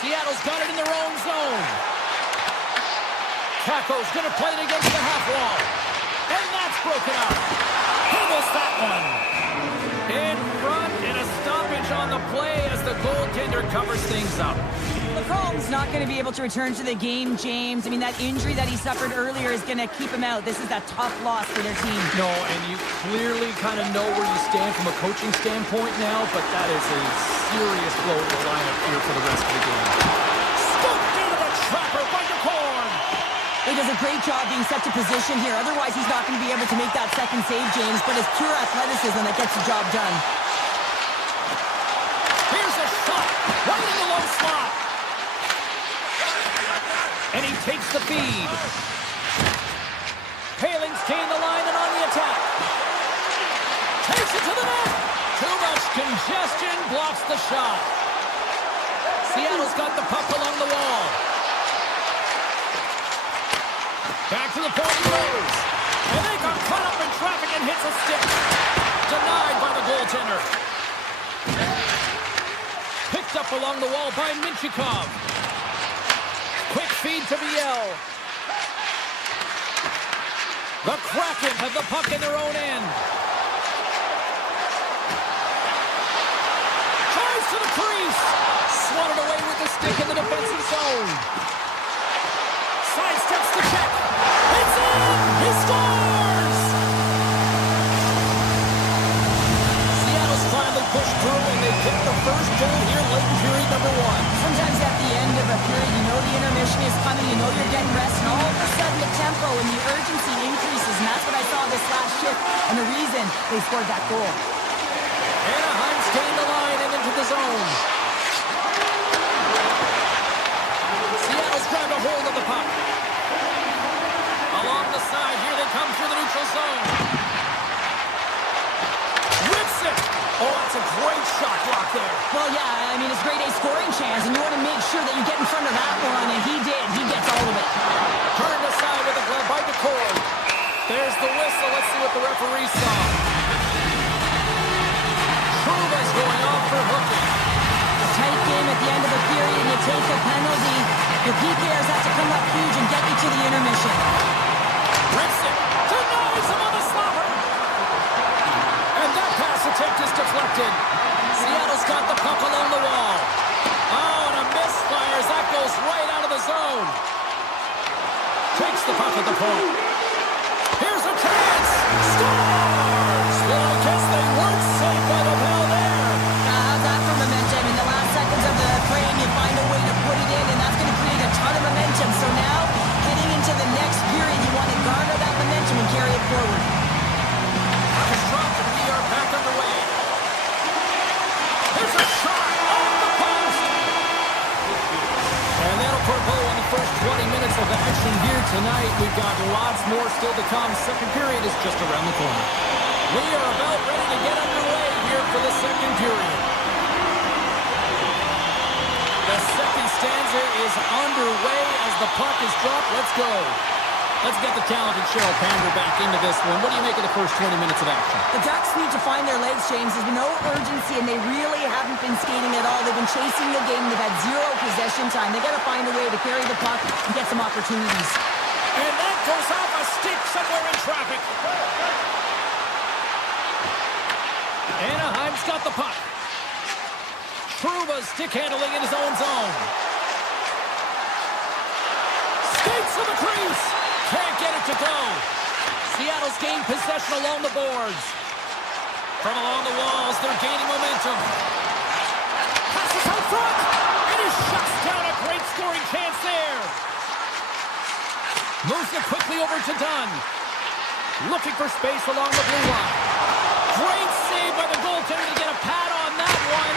Seattle's got it in their own zone. Kako's going to play it against the half wall. And that's broken up. He missed that one. In front, and a stoppage on the play as the goaltender covers things up. McComb's not going to be able to return to the game, James. I mean, that injury that he suffered earlier is going to keep him out. This is a tough loss for their team. No, and you clearly kind of know where you stand from a coaching standpoint now, but that is a serious blow to the lineup here for the rest of the game. Scooped into the trapper by the corn. He does a great job being set to position here. Otherwise, he's not going to be able to make that second save, James, but it's pure athleticism that gets the job done. Here's a shot. Right in the low slot. And he takes the feed. Paling's gained the line and on the attack. Takes it to the net. Too much congestion, blocks the shot. Seattle's got the puck along the wall. Back to the point he goes. And they got caught up in traffic and hits a stick. Denied by the goaltender. Picked up along the wall by Minchikov. Quick feed to Viel. The Kraken have the puck in their own end. Tries to the crease. Swatted away with the stick in the defensive zone. Sidesteps the check. It's in! He scores! Seattle's finally pushed through, and they get the first goal here late in period number one. Sometimes at the end of a period, you know the intermission is coming, you know you're getting rest, and all of a sudden the tempo and the urgency increases, and that's what I saw this last shift, and the reason they scored that goal. Anaheim's gained the line and into the zone. Seattle's grabbed a hold of the puck. Along the side, here they come through the neutral zone. Rips it! Oh, that's a great shot block there. Well, yeah, I mean, it's grade A scoring chance, and you want to make sure that you get in front of that one, and he did. He gets all of it. Turned aside with a glove by Decoy. There's the whistle. Let's see what the referee saw. Truba's going off for hooking. A tight game at the end of the period, and you take a penalty. The PKers have to come up huge and get you to the intermission. deflected. Seattle's got the puck along the wall. Oh, and a misfire as that goes right out of the zone. Takes the puck at the point. Here's a chance. Scores! Well, I guess they weren't safe by the bell there. How's that for momentum? In the last seconds of the frame, you find a way to put it in, and that's going to create a ton of momentum. So now, heading into the next period, you want to garner that momentum and carry it forward. Puck is dropped, and we are back underway. There's a shot off the post. And that'll put a bow on the first 20 minutes of action here tonight. We've got lots more still to come. Second period is just around the corner. We are about ready to get underway here for the second period. The second stanza is underway as the puck is dropped. Let's go. Let's get the talented Cheryl Pander back into this one. What do you make of the first 20 minutes of action? The Ducks need to find their legs, James. There's no urgency, and they really haven't been skating at all. They've been chasing the game. They've had zero possession time. They've got to find a way to carry the puck and get some opportunities. And that goes off a stick somewhere in traffic. Anaheim's got the puck. Trouba stick handling in his own zone. Skates to the crease. Can't get it to go. Seattle's gained possession along the boards. From along the walls, they're gaining momentum. Passes out front. And he shuts down a great scoring chance there. Moves it quickly over to Dunn. Looking for space along the blue line. Great save by the goaltender to get a pad on that one.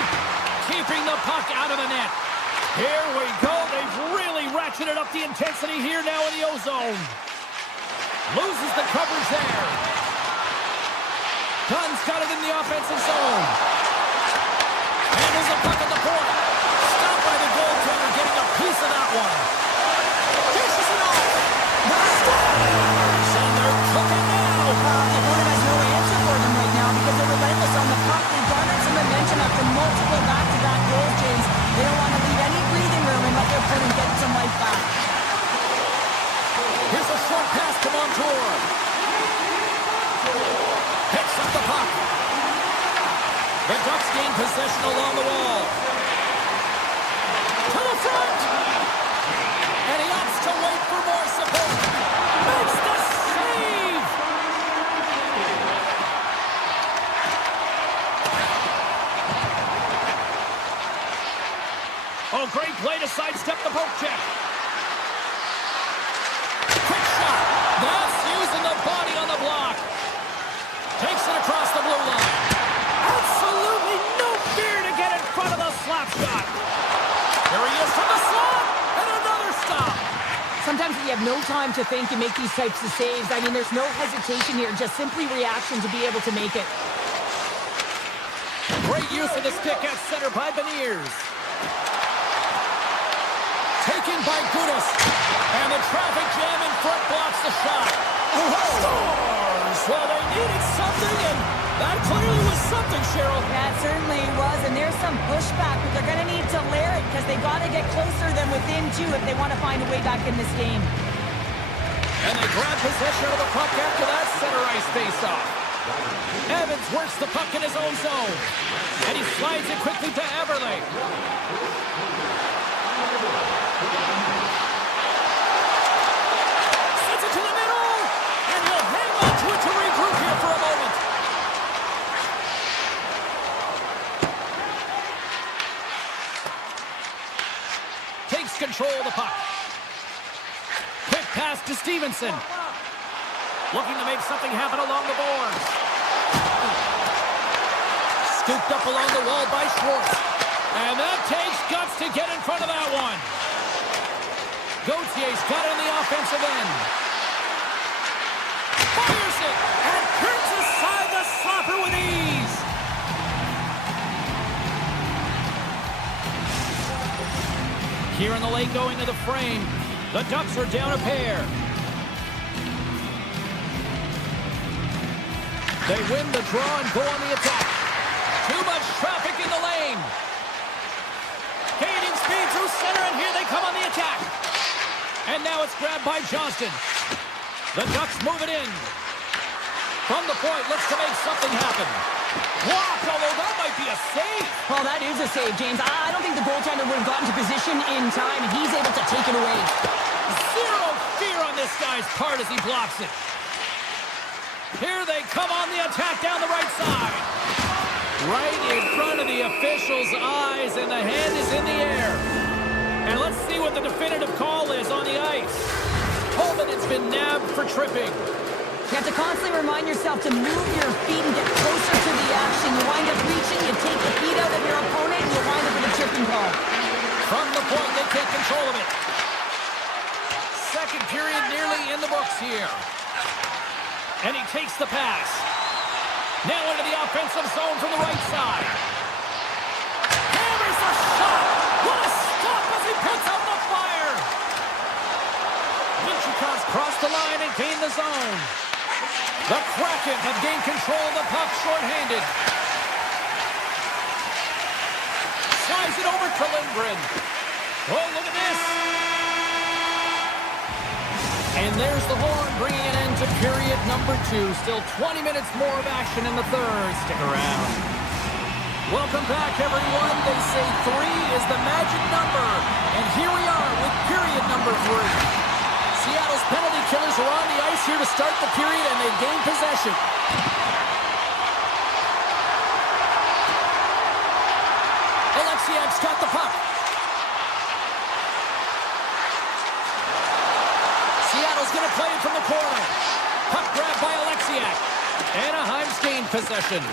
Keeping the puck out of the net. Here we go. They've really ratcheted up the intensity here now in the O-zone. Loses the coverage there. Dunn's got it in the offensive zone. Handles the puck at the point. Stopped by the goaltender, getting a piece of that one. Dishes it off. Scores! And they're cooking now. The opponent has no answer for them right now because they're relentless on the puck. They've garnered some momentum after multiple back-to-back goals, James. They don't want to leave any breathing room and let their opponent get some life back. Here's a short pass to Montour. Picks up the puck. The Ducks gain possession along the wall. To the front. And he opts to wait for more support. Makes the save. Oh, great play to sidestep the poke check. Quick shot. That's using the body on the block. Takes it across the blue line. Absolutely no fear to get in front of the slap shot. There he is from the slot. And another stop. Sometimes when you have no time to think, you make these types of saves. I mean, there's no hesitation here, just simply reaction to be able to make it. Great use of the stick at center by Beniers. Taken by Gudas. And the traffic jam in front blocks the shot. Scores! Well, they needed something, and that clearly was something, Cheryl. That certainly was, and there's some pushback, but they're going to need to layer it because they got to get closer than within two if they want to find a way back in this game. And they grab possession of the puck after that center ice face-off. Evans works the puck in his own zone, and he slides it quickly to Everly. Sends it to the middle, and he'll hang on to it to regroup here for a moment. Takes control of the puck. Quick pass to Stevenson. Looking to make something happen along the boards. Scooped up along the wall by Schwartz. And that takes guts to get in front of that one. Gautier's got it on the offensive end. Fires it and turns aside the slapper with ease. Here in the lane going to the frame. The Ducks are down a pair. They win the draw and go on the attack. Too much traffic in the lane. Gaining speed through center, and here they come on the attack. And now it's grabbed by Johnston. The Ducks move it in. From the point, looks to make something happen. Blocked, although that might be a save. Well, that is a save, James. I don't think the goaltender would have gotten to position in time, and he's able to take it away. Zero fear on this guy's part as he blocks it. Here they come on the attack down the right side. Right in front of the official's eyes, and the hand is in the air. And let's see what the definitive call is on the ice. Holman has been nabbed for tripping. You have to constantly remind yourself to move your feet and get closer to the action. You wind up reaching, you take the feet out of your opponent, and you wind up with a tripping call. From the point, they take control of it. Second period nearly in the books here. And he takes the pass. Now into the offensive zone from the right side. Hammers the shot. What a stop as he puts out the fire. Vinchukov crossed the line and gained the zone. The Kraken have gained control of the puck shorthanded. Slides it over to Lindgren. Oh, look at this. And there's the horn, bringing an end to period number 2. Still 20 minutes more of action in the third. Stick around. Welcome back, everyone. They say 3 is the magic number. And here we are with period number 3. Seattle's penalty killers are on the ice here to start the period, and they gain possession. Alexiak's got the puck. Seattle's going to play it from the corner. Puck grabbed by Alexiak. Anaheim's gained possession.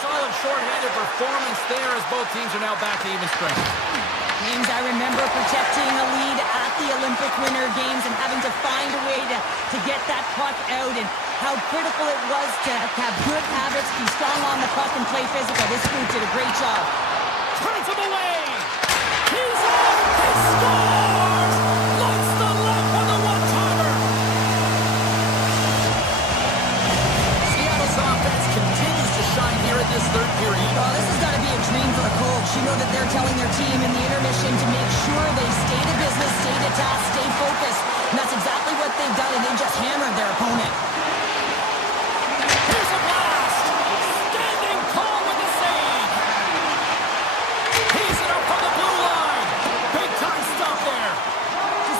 Solid shorthanded performance there as both teams are now back to even strength. James, I remember protecting a lead at the Olympic Winter Games and having to find a way to get that puck out, and how critical it was to have good habits, be strong on the puck, and play physical. This group did a great job. Turns him away. He's off. He scores! Lights the left with a one-timer. Seattle's offense continues to shine here in this third period. Oh, this has got to be a dream for a coach. You know that they're telling their team in the intermission to make sure they stay to business, stay to task, stay focused. And that's exactly what they've done, and they just hammered their opponent. Here's a blast. Standing tall with the save. He's it up from the blue line. Big time stop there.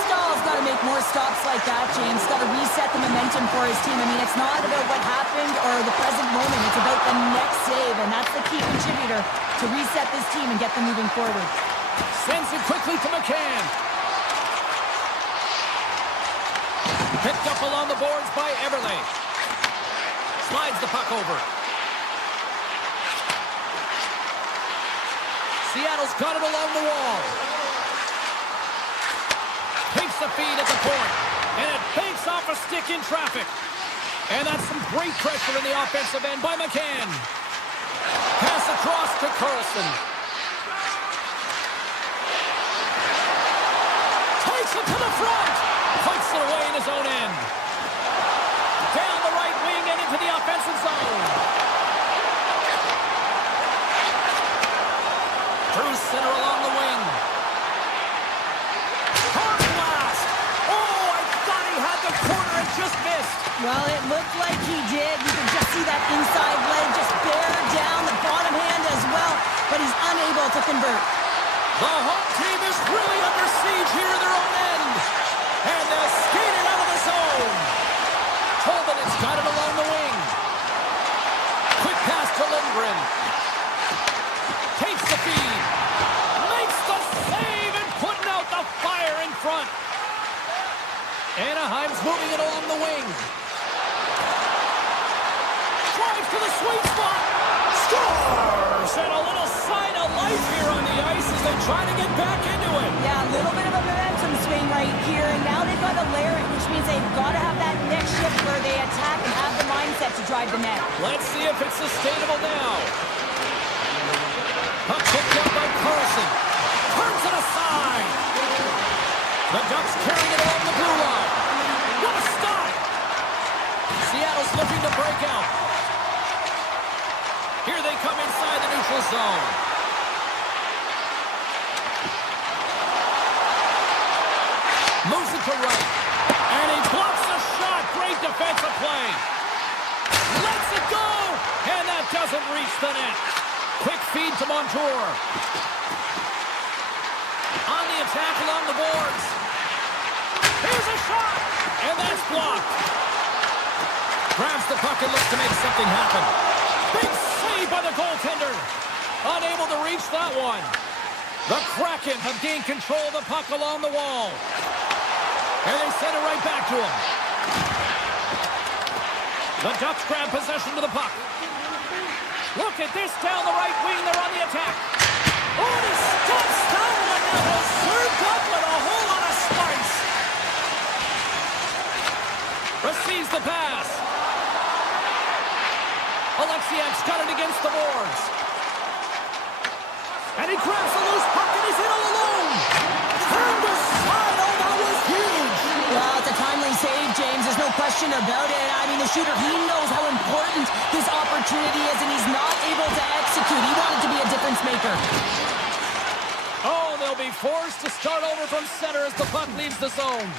Stahl's got to make more stops like that, James. Got to reset the momentum for his team. I mean, it's not about what happened or the present moment. It's about the next save, and that's the key contributor to reset this team and get them moving forward. Sends it quickly to McCann. Picked up along the boards by Everly. Slides the puck over. Seattle's got it along the wall. Takes the feed at the point. And it banks off a stick in traffic. And that's some great pressure in the offensive end by McCann. Pass across to Carlson. Takes it to the front. Fights it away in his own end. Down the right wing and into the offensive zone. Through center along the wing. Hard blast. Oh, I thought he had the corner and just missed. Well, it looked like he did. You can just see that inside leg just bear down, the bottom hand as well, but he's unable to convert. The home team is really under siege here in their own end. And they'll skate it out of the zone. Tolman has got it along the wing. Quick pass to Lindgren. Takes the feed. Makes the save and putting out the fire in front. Anaheim's moving it along the wing. Drives to the sweet spot. Scores! And a little sign of life here on the ice as they try to get back into it. Yeah, a little bit of a momentum swing right here, and now they've got to layer it, which means they've got to have that next shift where they attack and have the mindset to drive the net. Let's see if it's sustainable now. Puck picked up by Carlson. Turns it aside. The Ducks carrying it along the blue line. What a stop! Seattle's looking to break out. Here they come inside the neutral zone. Moves it to right. And he blocks the shot. Great defensive play. Lets it go. And that does doesn't reach the net. Quick feed to Montour. On the attack along the boards. Here's a shot! And that's blocked. Grabs the puck and looks to make something happen. Big save by the goaltender. Unable to reach that one. The Kraken have gained control of the puck along the wall. And they send it right back to him. The Ducks grab possession to the puck. Look at this down the right wing. They're on the attack. Oh, and he steps down and now has served up with a whole lot of smarts. Receives the pass. Alexiak's got it against the boards. And he grabs a loose puck and he's in all alone. Turned aside. Oh, that was huge. Well, it's a timely save, James. There's no question about it. I mean, the shooter, he knows how important this opportunity is, and he's not able to execute. He wanted to be a difference maker. Oh, they'll be forced to start over from center as the puck leaves the zone.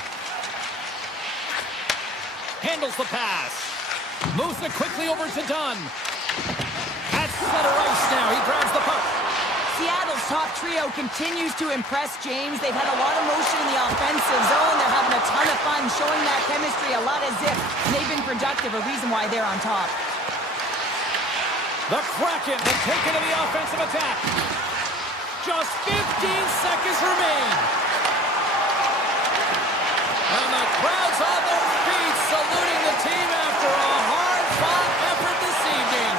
Handles the pass. Moves it quickly over to Dunn. At center ice now. He grabs the puck. Seattle's top trio continues to impress, James. They've had a lot of motion in the offensive zone. They're having a ton of fun, showing that chemistry, a lot of zip. They've been productive, a reason why they're on top. The Kraken have taken to the offensive attack. Just 15 seconds remain. And the crowd's on their feet, saluting the team after a hard-fought effort this evening.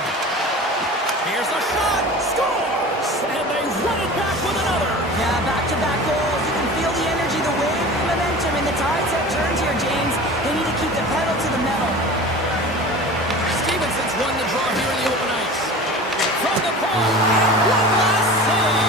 Here's a shot. Scores! And they run it back with another. Yeah, back-to-back goals. You can feel the energy, the wave, the momentum, and the tides have turned here, James. They need to keep the pedal to the metal. Stevenson's won the draw here in the open ice. From the point, and one last save.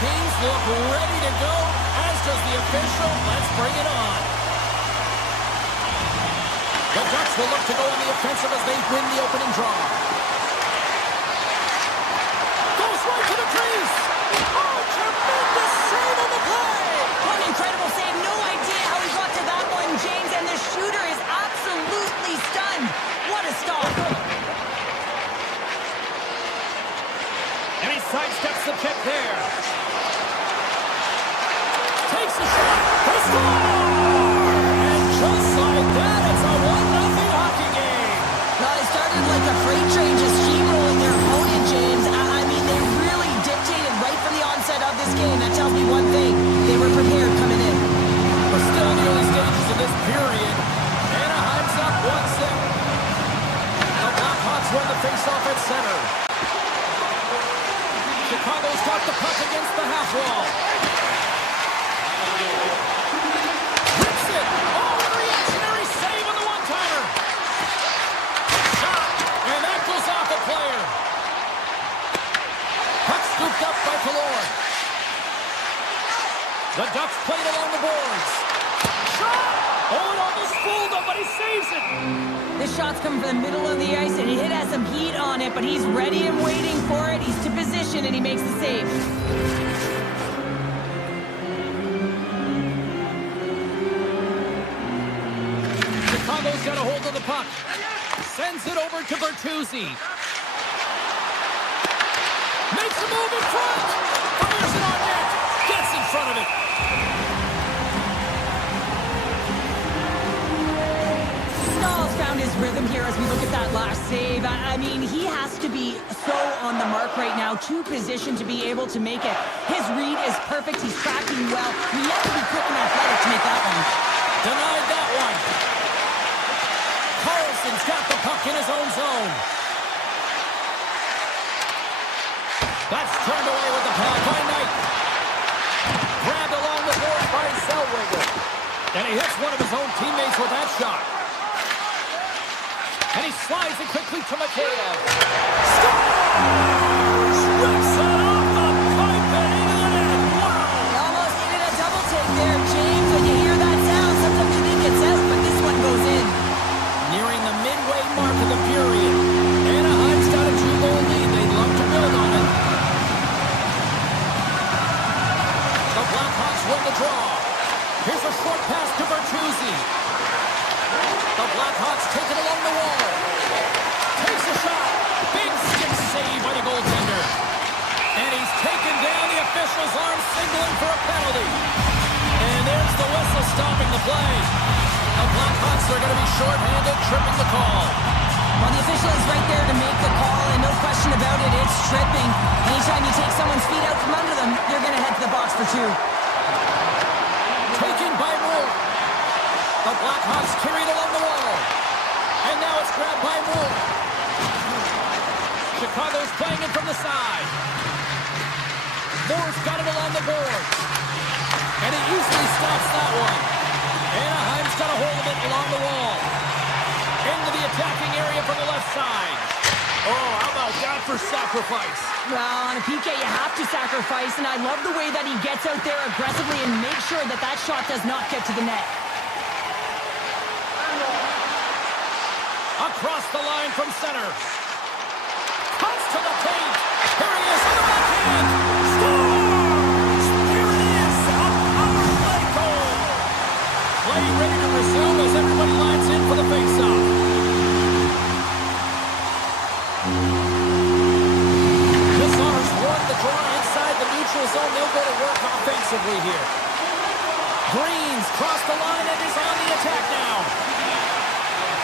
teams look ready to go, as does the official. Let's bring it on. The Ducks will look to go on the offensive as they win the opening draw. Goes right to the crease. Oh, tremendous save on the play. What an incredible save. No idea how he got to that one, James. And the shooter is absolutely stunned. What a stop. And he sidesteps the check there. Takes a shot. They score! And just like that, it's a 1-0 hockey game. Well, it started like a freight train just steamrolling their opponent, James. I mean, they really dictated right from the onset of this game. That tells me one thing. They were prepared coming in. We're still in the early stages of this period. Anaheim's up 1-0. The Blackhawks win the faceoff at center. Chicago's got the puck against the half wall. Rips it. Oh, a reactionary save on the one-timer. Shot. And that goes off the player. Puck scooped up by Killorn. The Ducks played along the boards. Shot. Oh, it almost fooled him, but he saves it. This shot's coming from the middle of the ice, and it has some heat on it, but he's ready and waiting for it. He's to position, and he makes the save. Chicago's got a hold of the puck. Sends it over to Bertuzzi. Makes a move in front. Fires it on net. Gets in front of it. Stahl's found his rhythm here as we look at that last save. I mean, he has to be so on the mark right now, to position to be able to make it. His read is perfect. He's tracking well. He has to be quick and athletic to make that one. Denied that one. Carlson's got the puck in his own zone. That's turned away with the pass by Knight. Grabbed along the board by Zellweger. And he hits one of his own teammates with that shot. And he slides it quickly to Mikheyev. Scores! Rips it off the pipe and into the net. Wow! He almost needed a double take there, James. When you hear that sound, sometimes you think it's out, but this one goes in. Nearing the midway mark of the period. Anaheim's got a 2-goal lead. They'd love to build on it. The Blackhawks win the draw. Here's a short pass to Bertuzzi. The Blackhawks take it along the wall. Takes a shot. Big stick save by the goaltender. And he's taken down. The official's arm signaling for a penalty. And there's the whistle stopping the play. The Blackhawks are going to be shorthanded, tripping the call. Well, the official is right there to make the call, and no question about it, it's tripping. Anytime you take someone's feet out from under them, you're going to head to the box for two. Taken by Moore. The Blackhawks carried along the wall. And now it's grabbed by Moore. Chicago's playing it from the side. Moore's got it along the boards. And he easily stops that one. Anaheim's got a hold of it along the wall. Into the attacking area from the left side. Oh, how about that for sacrifice? Well, on a PK, you have to sacrifice, and I love the way that he gets out there aggressively and makes sure that that shot does not get to the net. Across the line from center. Cuts to the paint. Here he is on the backhand. Scores! Here it is. A power play goal. Play ready to resume as everybody lines in for the faceoff. Bizarre's won the draw inside the neutral zone. They'll go to work offensively here. Green's crossed the line and is on the attack now.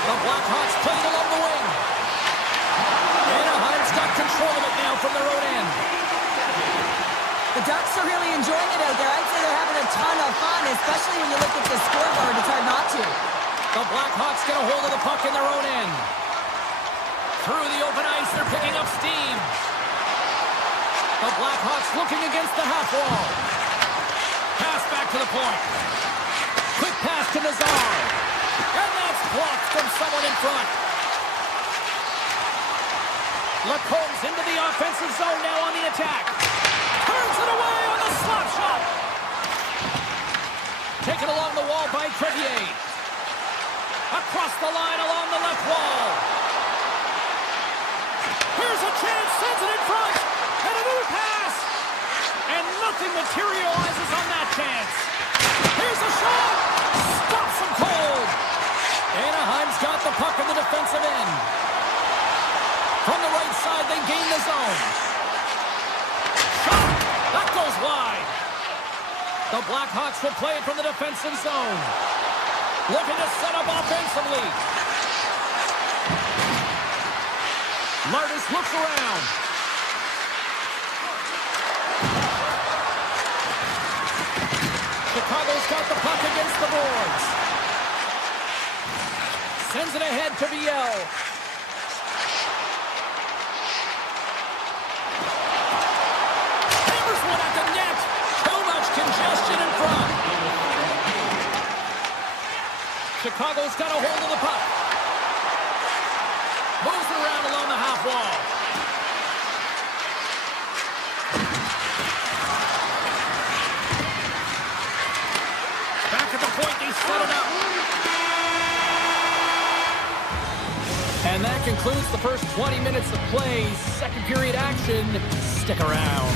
The Blackhawks played along the wing. Anaheim's got control of it now from their own end. The Ducks are really enjoying it out there. I'd say they're having a ton of fun, especially when you look at the scoreboard. It's hard not to. The Blackhawks get a hold of the puck in their own end. Through the open ice, they're picking up steam. The Blackhawks looking against the half wall. Pass back to the point. Quick pass to Nazar. And that's blocked from someone in front. Lacomb's into the offensive zone now on the attack. Turns it away on the Crevier. Across the line along the left wall. Here's a chance, sends it in front. And a new pass. And nothing materializes on that chance. Here's a shot. Stops him cold. Anaheim's got the puck in the defensive end. From the right side, they gain the zone. Shot. That goes wide. The Blackhawks will play it from the defensive zone. Looking to set up offensively. Lardis looks around. Chicago's got the puck against the boards. Sends it ahead to Viel. Hammers one at the net. Too much congestion in front. Chicago's got a hold of the puck. Moves it around along the half wall. Back at the point, they set it up. And that concludes the first 20 minutes of play. Second period action. Stick around.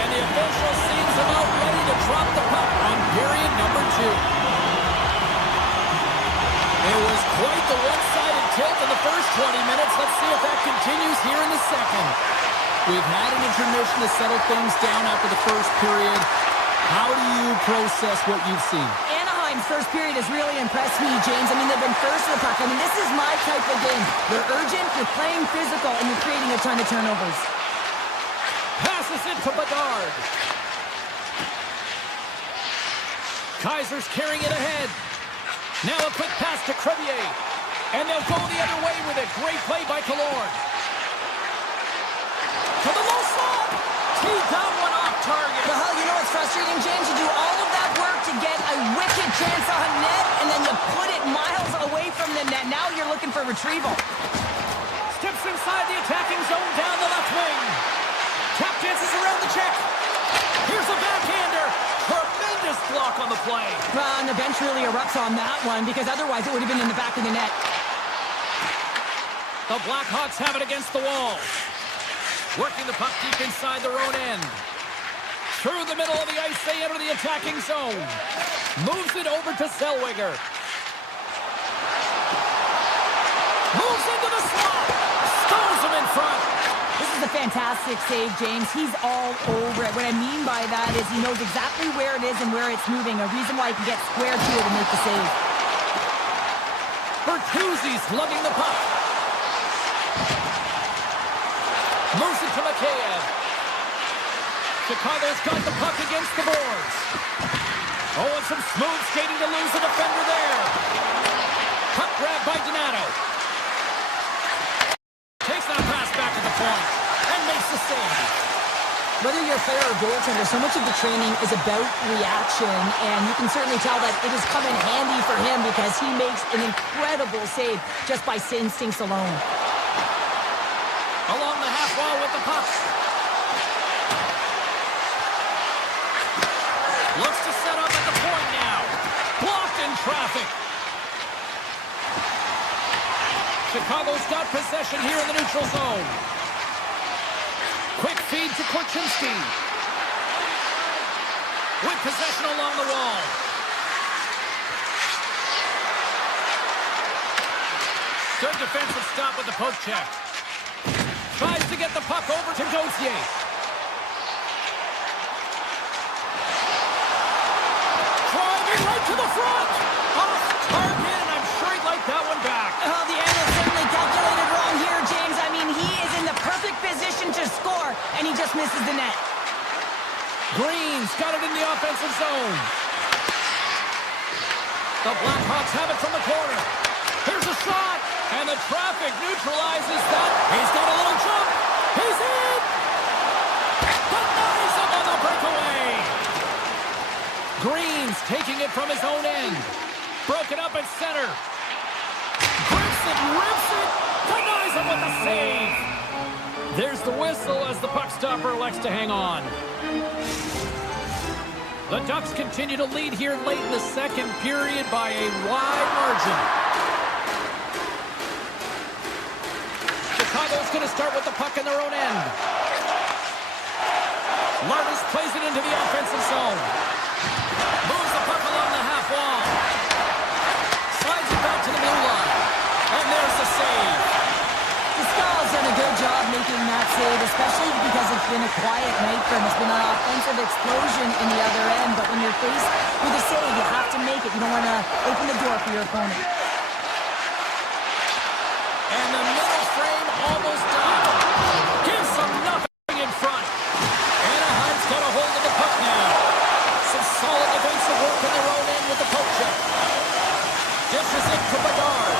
And the official seems about ready to drop the puck on period number 2. It was quite the one-sided tilt in the first 20 minutes. Let's see if that continues here in the second. We've had an intermission to settle things down after the first period. How do you process what you've seen? Anaheim's first period has really impressed me, James. I mean, they've been first to the puck. I mean, this is my type of game. You're urgent, you're playing physical, and you're creating a ton of turnovers. Passes it to Bedard. Kaiser's carrying it ahead. Now a quick pass to Crevier. And they'll go the other way with it. Great play by Killorn. To the low slot. Teed that one off target. Well, you know what's frustrating, James? You do all of that work to get a wicked chance on net, and then you put it miles away from the net. Now you're looking for retrieval. Steps inside the attacking zone down the left wing. Tap dances around the check. Here's a backhander. Tremendous block on the play. Well, and the bench really erupts on that one, because otherwise it would have been in the back of the net. The Blackhawks have it against the wall. Working the puck deep inside their own end. Through the middle of the ice, they enter the attacking zone. Moves it over to Zellweger. Moves into the slot. Stows him in front. This is a fantastic save, James. He's all over it. What I mean by that is he knows exactly where it is and where it's moving. A reason why he can get square to it and make the save. Bertuzzi's lugging the puck. Moves it to Mikheyev. Chicago's got the puck against the boards. Oh, and some smooth skating to lose the defender there. Puck grab by Donato. Takes that pass back to the point and makes the save. Whether you're a player or goaltender, so much of the training is about reaction, and you can certainly tell that it has come in handy for him because he makes an incredible save just by instincts alone. Along the half wall with the puck. Looks to set up at the point now. Blocked in traffic. Chicago's got possession here in the neutral zone. Quick feed to Korchinski. With possession along the wall. Good defensive stop with the poke check. Tries to get the puck over to Gauthier. Driving right to the front. Off target, and I'm sure he'd like that one back. Oh, the analyst certainly calculated wrong here, James. I mean, he is in the perfect position to score, and he just misses the net. Green's got it in the offensive zone. The Blackhawks have it from the corner. Here's a shot, and the traffic neutralizes that. He's got a little jump. He's in. Denies him on the breakaway. Green's taking it from his own end. Broken up at center. Grips it, rips it. Denies him with the save. There's the whistle as the puck stopper elects to hang on. The Ducks continue to lead here late in the second period by a wide margin. Chicago's going to start with the puck in their own end. Larvis plays it into the offensive zone. Moves the puck along the half wall. Slides it back to the blue line. And there's the save. Pascal's done a good job making that save, especially because it's been a quiet night for him. It's been an offensive explosion in the other end, but when you're faced with a save, you have to make it. You don't want to open the door for your opponent. And the middle frame almost done. Gives them nothing in front. Anaheim's got a hold of the puck now. Some solid defensive work in their own end with the poke check. Dishes it to Bedard.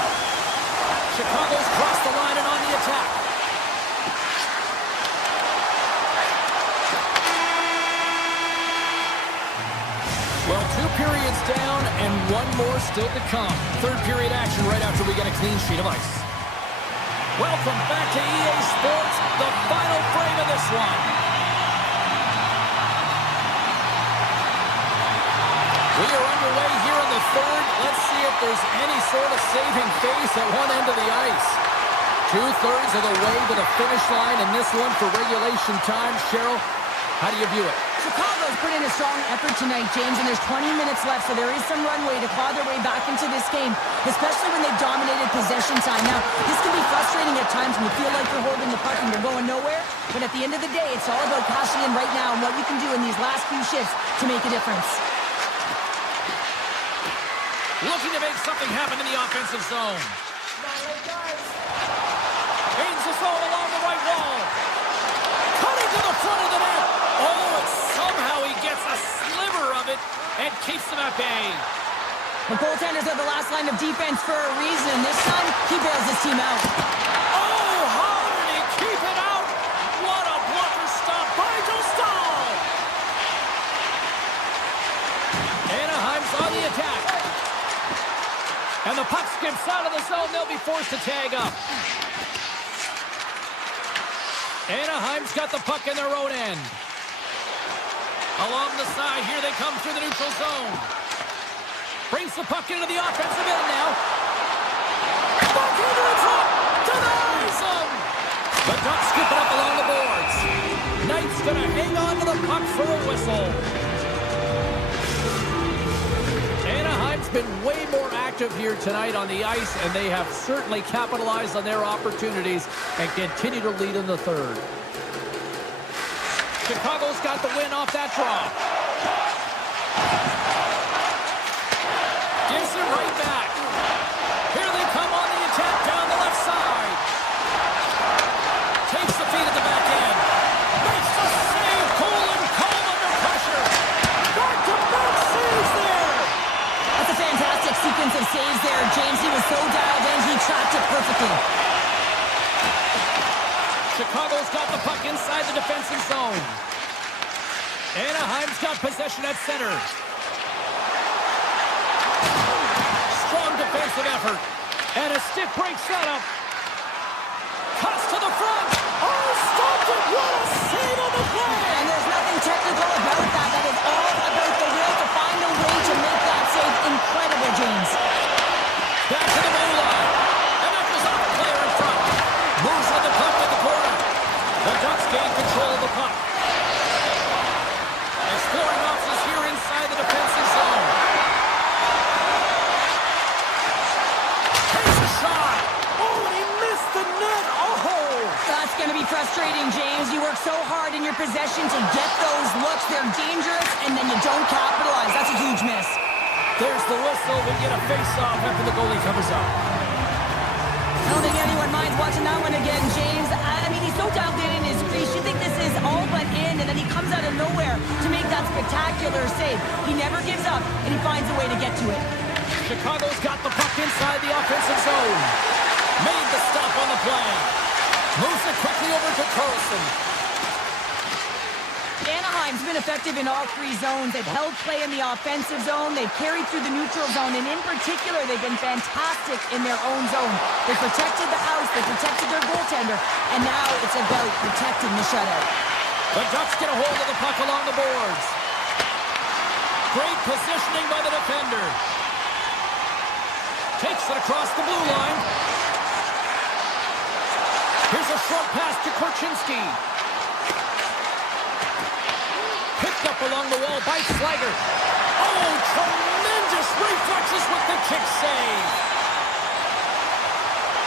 Chicago's crossed the line and on the attack. Well, 2 periods down and 1 more still to come. Third period action right after we get a clean sheet of ice. Welcome back to EA Sports, the final frame of this one. We are underway here in the third. Let's see if there's any sort of saving face at one end of the ice. 2/3 of the way to the finish line in this one for regulation time. Cheryl, how do you view it? Chicago's put in a strong effort tonight, James, and there's 20 minutes left, so there is some runway to claw their way back into this game, especially when they've dominated possession time. Now, this can be frustrating at times when you feel like you're holding the puck and you're going nowhere, but at the end of the day, it's all about cashing in right now and what you can do in these last few shifts to make a difference. Looking to make something happen in the offensive zone. Gains the zone along the right wall. Cutting to the front of the net. Oh, and somehow he gets a sliver of it and keeps them at bay. The goaltenders are the last line of defense for a reason. This time, he bails his team out. Oh, how did he keep it out? What a blocker stop by Dostal. Anaheim's on the attack. And the puck skips out of the zone. They'll be forced to tag up. Anaheim's got the puck in their own end. Along the side, here they come through the neutral zone. Brings the puck into the offensive end now. Puck into the front. Denies them. The Ducks scoop it up along the boards. Knight's going to hang on to the puck for a whistle. Anaheim's been way more active here tonight on the ice, and they have certainly capitalized on their opportunities and continue to lead in the third. Chicago's got the win off that draw. Gives it right back. Here they come on the attack down the left side. Takes the feed at the back end. Makes the save. Cool and calm under pressure. Back-to-back saves there. That's a fantastic sequence of saves there, James. He was so dialed in, he trapped it perfectly. Chicago's got the puck inside the defensive zone. Anaheim's got possession at center. Strong defensive effort. And a stick break setup. Cuts to the front. Oh, stopped it. What a save on the play. And there's nothing technical about that. That is all about the will to find a way to make that save incredible, James. Back to the blue line. And that was off the player in front. Moves with the puck at the corner. The Ducks gain control of the puck. Exploring options here inside the defensive zone. Takes a shot. Oh, and he missed the net. Oh! That's going to be frustrating, James. You work so hard in your possession to get those looks. They're dangerous, and then you don't capitalize. That's a huge miss. There's the whistle. We get a face-off after the goalie covers up. I don't think anyone minds watching that one again, James. I mean, he's so dialed in his crease. You think this is all but in, and then he comes out of nowhere to make that spectacular save. He never gives up, and he finds a way to get to it. Chicago's got the puck inside the offensive zone. Made the stop on the play. Moves it quickly over to Carlson. Anaheim's been effective in all 3 zones. They've held play in the offensive zone. They've carried through the neutral zone. And in particular, they've been fantastic in their own zone. They protected the house. They protected their goaltender. And now it's about protecting the shutout. The Ducks get a hold of the puck along the boards. Great positioning by the defender. Takes it across the blue line. Here's a short pass to Korchinski. Picked up along the wall by Slager. Oh, tremendous reflexes with the kick save.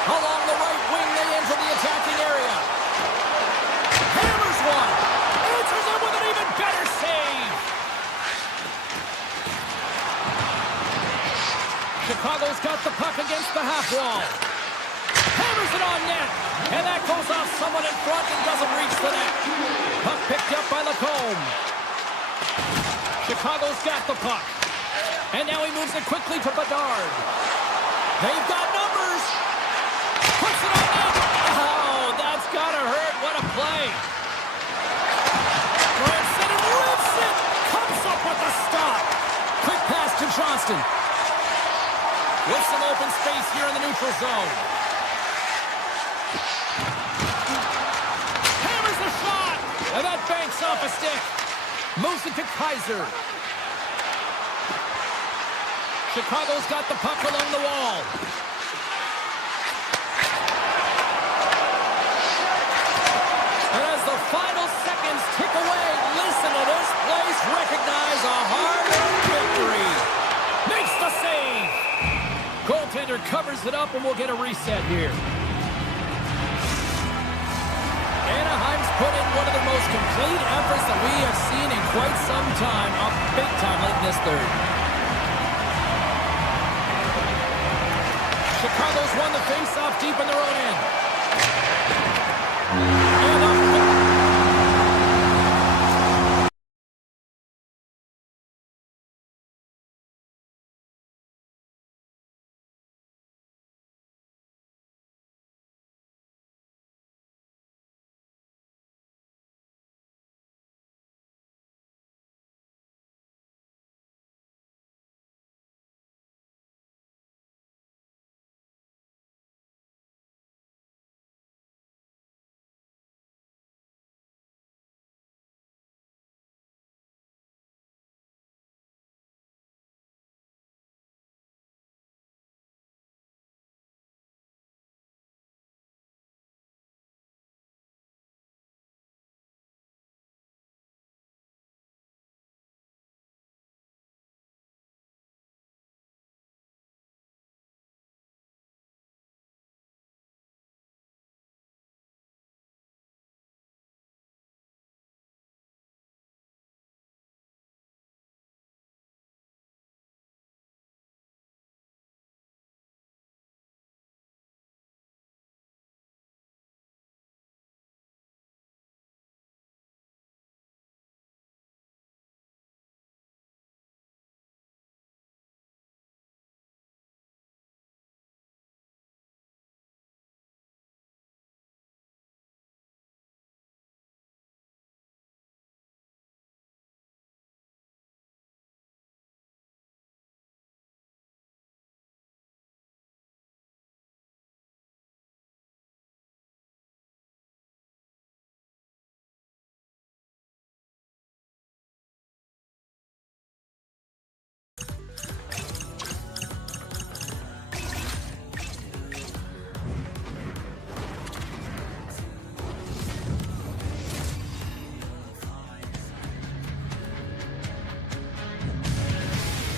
Along the right wing, they enter the attacking area. Hammers one. Answers it with an even better save. Chicago's got the puck against the half wall. Hammers it on net. And that goes off someone in front and doesn't reach the net. Puck picked up by Lacombe. Chicago's got the puck. And now he moves it quickly to Bedard. They've got numbers. Puts it on net. Oh, that's gotta hurt. What a play. Rips it and rips it. Comes up with a stop. Quick pass to Johnston. With some open space here in the neutral zone. Hammers the shot. And that banks off a stick. Moves it to Kaiser. Chicago's got the puck along the wall. And as the final seconds tick away, listen to this place recognize a hard-earned victory. Makes the save. Goaltender covers it up, and we'll get a reset here. Anaheim's put in one of the most complete efforts that we have seen in quite some time, up big time late in this third. Chicago's won the face-off deep in their own end. And up.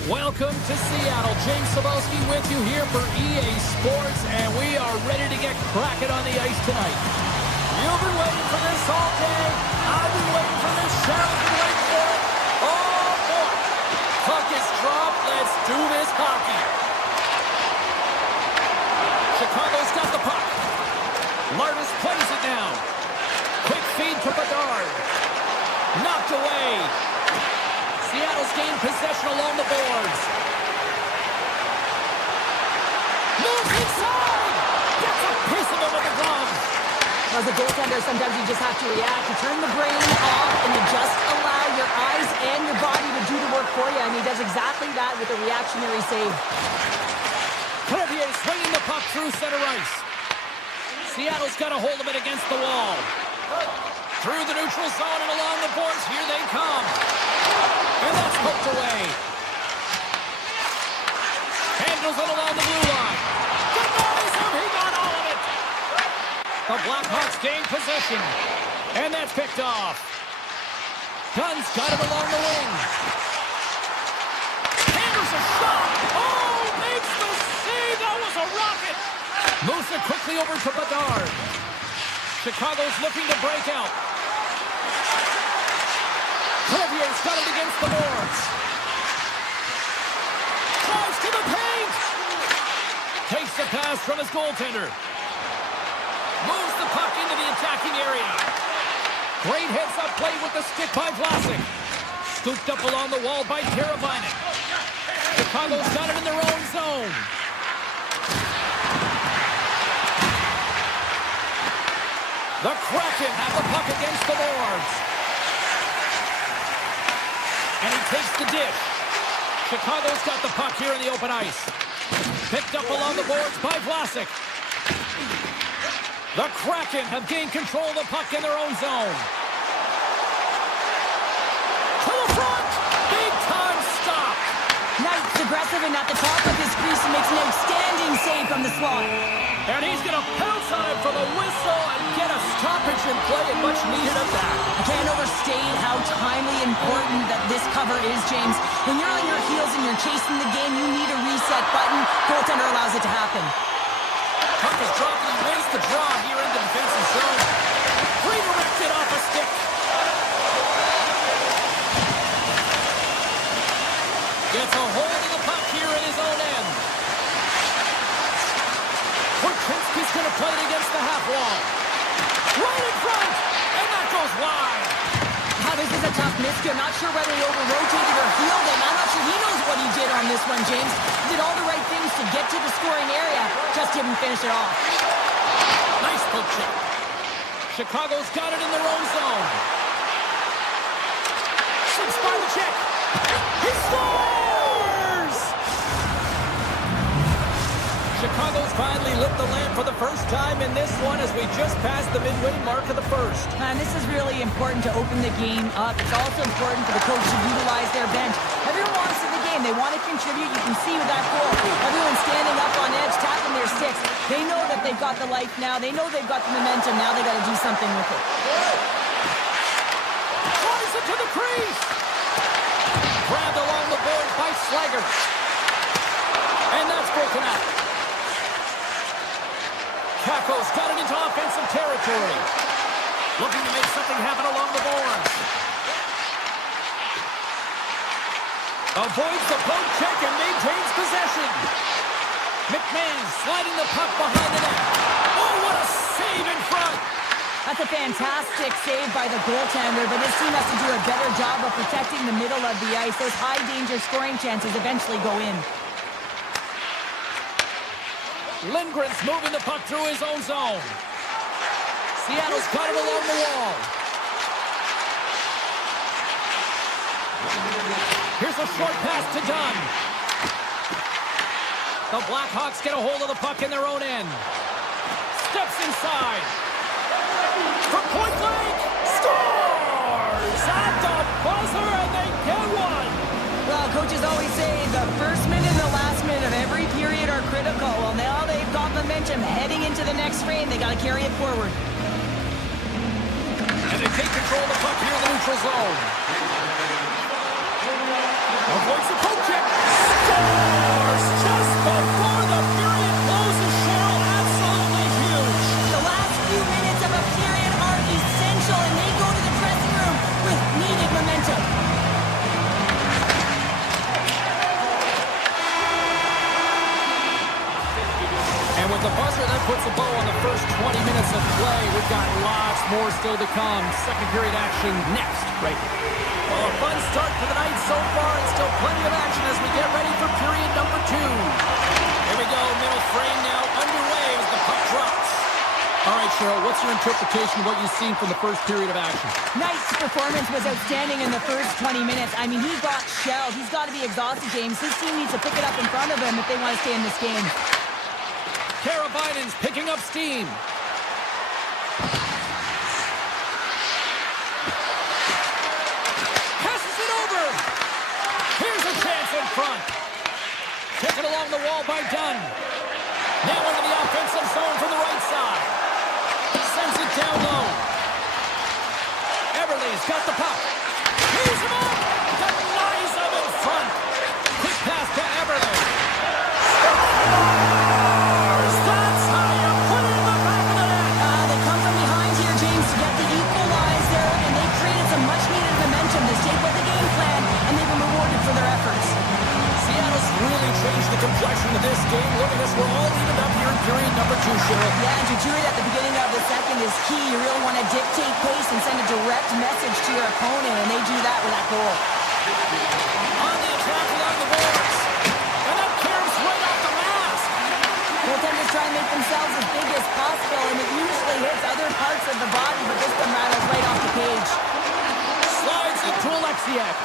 Welcome to Seattle. James Cebulski with you here for EA Sports, and we are ready to get cracking on the ice tonight. You've been waiting for this all day. I've been waiting for this. Cheryl's been waiting for it. Oh, boy. Puck is dropped. Let's do this hockey. Chicago's got the puck. Lartis plays it now. Quick feed to Bedard. Knocked away. Seattle's gained possession along the boards. Moves inside! Gets a piece of it with the glove. As a goaltender, sometimes you just have to react. You turn the brain off and you just allow your eyes and your body to do the work for you. And he does exactly that with a reactionary save. Clevier swinging the puck through center ice. Seattle's got a hold of it against the wall. Through the neutral zone and along the boards. Here they come. And that's poked away. Handles it along the blue line. Denies him. He got all of it. The Blackhawks gain possession. And that's picked off. Dunn's got it along the wing. Hammers a shot. Oh, makes the save. That was a rocket. Moves it quickly over to Bedard. Chicago's looking to break out. Crevier's got it against the boards. Drives to the paint. Takes the pass from his goaltender. Moves the puck into the attacking area. Great heads-up play with the stick by Vlasic. Scooped up along the wall by Teravainen. Chicago's got it in their own zone. The Kraken have the puck against the boards. And he takes the dish. Chicago's got the puck here in the open ice. Picked up along the boards by Vlasic. The Kraken have gained control of the puck in their own zone. To the front! Big time stop! Knight's aggressive and at the top of his crease and makes an outstanding save from the slot. And he's going to pounce on it for the whistle and get a stoppage in play, and much needed at that. I can't overstate how timely important that this cover is, James. When you're on your heels and you're chasing the game, you need a reset button. Goaltender allows it to happen. Puck is dropped and he wins the draw here in the defensive zone. Redirected off a stick. Gets a hold of the puck here in his own end. Korchinski's going to play it against the half wall. Right in front, and that goes wide. Now, this is a tough miscue. I'm not sure whether he over-rotated or healed him. I'm not sure he knows what he did on this one, James. He did all the right things to get to the scoring area, just didn't finish it off. Nice poke check. Chicago's got it in their own zone. Slips by the check. He scores! Chicago's finally lit the lamp for the first time in this one as we just passed the midway mark of the first. And this is really important to open the game up. It's also important for the coach to utilize their bench. Everyone wants in the game. They want to contribute. You can see with that goal. Everyone's standing up on edge, tapping their sticks. They know that they've got the life now. They know they've got the momentum. Now they got to do something with it. Drives it to the crease. Grabbed along the boards by Slager. And that's broken up. Kakko's got it into offensive territory. Looking to make something happen along the boards. Avoids the poke check and maintains possession. McMahon sliding the puck behind the net. Oh, what a save in front. That's a fantastic save by the goaltender, but this team has to do a better job of protecting the middle of the ice. Those high-danger scoring chances eventually go in. Lindgren's moving the puck through his own zone. Seattle's got it along the wall. Here's a short pass to Dunn. The Blackhawks get a hold of the puck in their own end. Steps inside. From point blank. Scores! At the buzzer, and they get one. Well, coaches always say the first minute and the last minute of every period are critical. Well, now they've got momentum heading into the next frame. They got to carry it forward. And they take control of the puck here in the neutral zone. Avoids the poke check. Scores just before the period closes. Cheryl, absolutely huge. The last few minutes of a period are essential, and they go to the dressing room with needed momentum. And with the buzzer, that puts a bow on the first 20 minutes of play. We've got lots more still to come. Second period action next, right here. Well, a fun start to the night so far, and still plenty of action as we get ready for period number 2. Here we go, middle frame now underway as the puck drops. All right, Cheryl, what's your interpretation of what you've seen from the first period of action? Knight's performance was outstanding in the first 20 minutes. I mean, he got shelled. He's got to be exhausted, James. His team needs to pick it up in front of him if they want to stay in this game. Teravainen's picking up steam. Taken along the wall by Dunn. Now into the offensive zone from the right side. Sends it down low. Everly's got the puck. He's him up. Denies him in front. Quick pass to Everly. Scores! That's how you put it in the back of the net. They come from behind here, James, to get the equalizer, and they created some much-needed momentum. They stayed with the game plan, and they've been rewarded for their efforts. Seattle's really changed the complexion of this game. Look at this. We're all evened up here in period number 2, Cheryl. Yeah, and to do it at the beginning of the second is key. You really want to dictate pace and send a direct message to your opponent, and they do that with that goal. On the attack along the boards. And that carries right off the mask. Goaltenders try and make themselves as big as possible, and it usually hits other parts of the body, but this one rattles right off the page. Slides into Alexiak.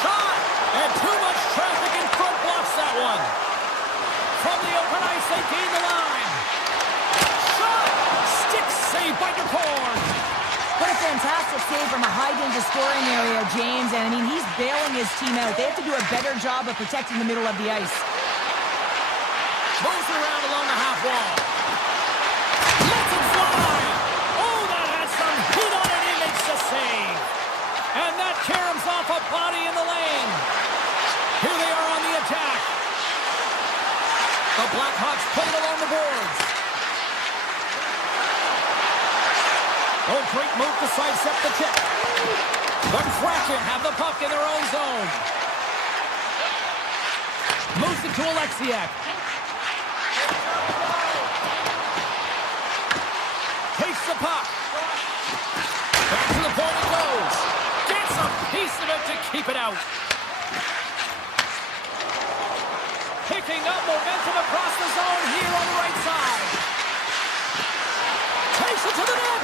Shot! And too much traffic in front blocks that one. From the open ice, they gain the line. Shot! Stick save by DeCorn. What a fantastic save from a high-danger scoring area, James. And, I mean, he's bailing his team out. They have to do a better job of protecting the middle of the ice. Moves around along the half wall. Lets it fly. Oh, that has some heat on it. He makes the save. And that caroms off a body in the lane. Here they are on the attack. The Blackhawks play it along the boards. Oh, great move to sidestep the check. The Kraken have the puck in their own zone. Moves it to Alexiak. Takes the puck. Back to the point it goes. Gets a piece of it to keep it out. Picking up momentum across the zone here on the right side. Takes it to the net.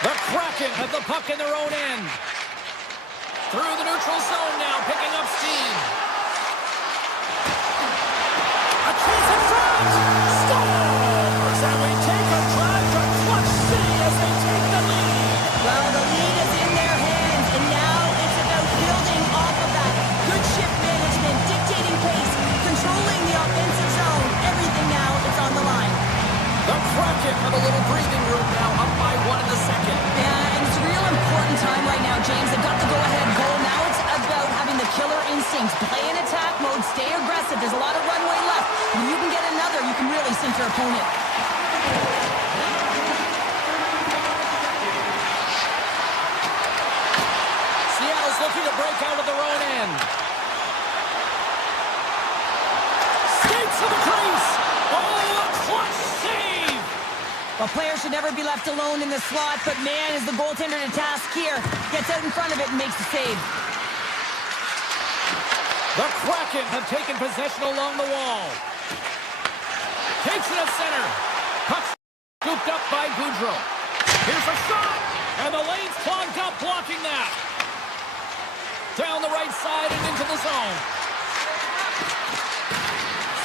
The Kraken have the puck in their own end. Through the neutral zone now, picking up steam. A chance in front. Scores! And we take a drive to Clutch City as they take the lead. Well, the lead is in their hands, and now it's about building off of that. Good shift management, dictating pace, controlling the offensive zone. Everything now is on the line. The Kraken have a little breathing room now, up by 1 in the second. Yeah, and it's a real important time right now, James. They've got the go-ahead goal. Now it's about having the killer instincts. Play in attack mode, stay aggressive. There's a lot of runway left. When you can get another, you can really sink your opponent. Seattle's looking to break out of their own end. Skates to the crease. Oh, a clutch save. Well, players should never be left alone in the slot, but man, is the goaltender to task here. Gets out in front of it and makes the save. The Kraken have taken possession along the wall. Takes it at center. Puck scooped up by Goudreau. Here's a shot. And the lane's clogged up, blocking that. Down the right side and into the zone.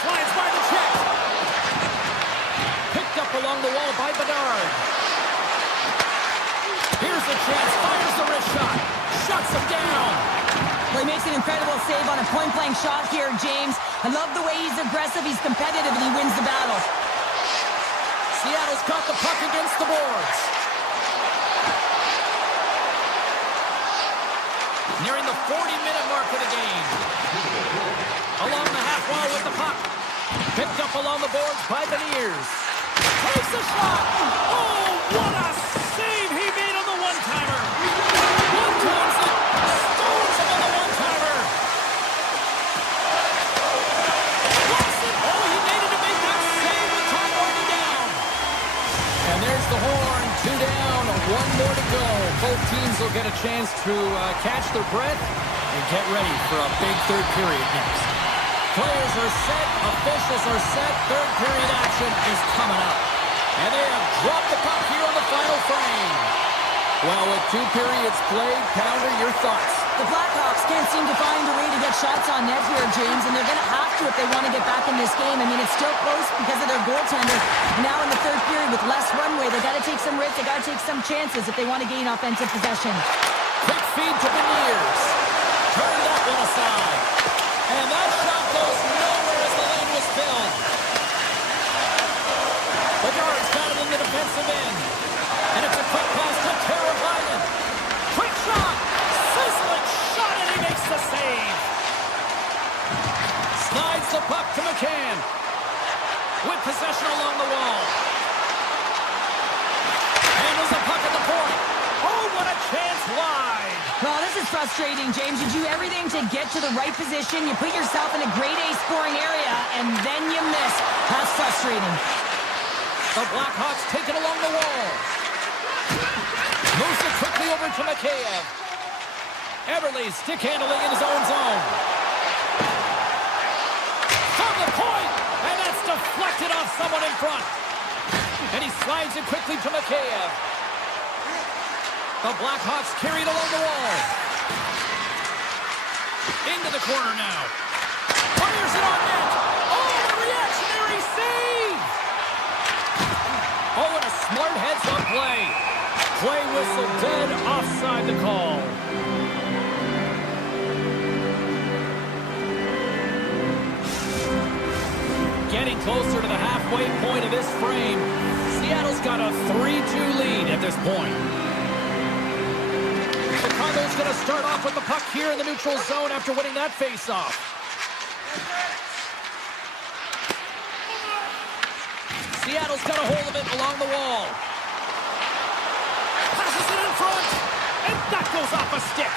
Slides by the check. Picked up along the wall by Bedard. Here's a chance. Fires the wrist shot. Shuts him down. Well, he makes an incredible save on a point-blank shot here, James. I love the way he's aggressive, he's competitive, and he wins the battle. Seattle's got the puck against the boards. Nearing the 40-minute mark of the game. Along the half wall with the puck. Picked up along the boards by Beniers. Takes a shot. Oh, what a save he made on the one-timer. One-times it. Stones him on the one-timer. Watson. Oh, he made it to make that save with time winding down. And there's the horn. 2 down, 1 more to go. Both teams will get a chance to catch their breath and get ready for a big third period next. Players are set, officials are set, third period action is coming up. And they have dropped the puck here on the final frame. Well, with 2 periods played, Pounder, your thoughts? The Blackhawks can't seem to find a way to get shots on net here, James, and they're going to have to if they want to get back in this game. I mean, it's still close because of their goaltender. Now in the third period with less runway, they got to take some risks, they got to take some chances if they want to gain offensive possession. Quick feed to Beniers. Turned that one aside. And that shot goes nowhere as the lane was filled. Bedard's got it in the defensive end. And it's a quick pass to Teravainen. Quick shot. Sizzling shot, and he makes the save. Slides the puck to McCann. With possession along the wall. Handles the puck at the point. Oh, what a chance wide. Well, this is frustrating, James. You do everything to get to the right position. You put yourself in a grade A scoring area, and then you miss. That's frustrating. The Blackhawks take it along the wall. Moves it quickly over to Mikheyev. Eberle stick handling in his own zone. From the point, and that's deflected off someone in front. And he slides it quickly to Mikheyev. The Blackhawks carry it along the wall. Into the corner now. Fires it on net. Oh, a reactionary save! Oh, and a smart heads-up play. Play whistle dead, offside the call. Getting closer to the halfway point of this frame. Seattle's got a 3-2 lead at this point. Chicago's going to start off with the puck here in the neutral zone after winning that faceoff. Seattle's got a hold of it along the wall. Passes it in front, and that goes off a stick.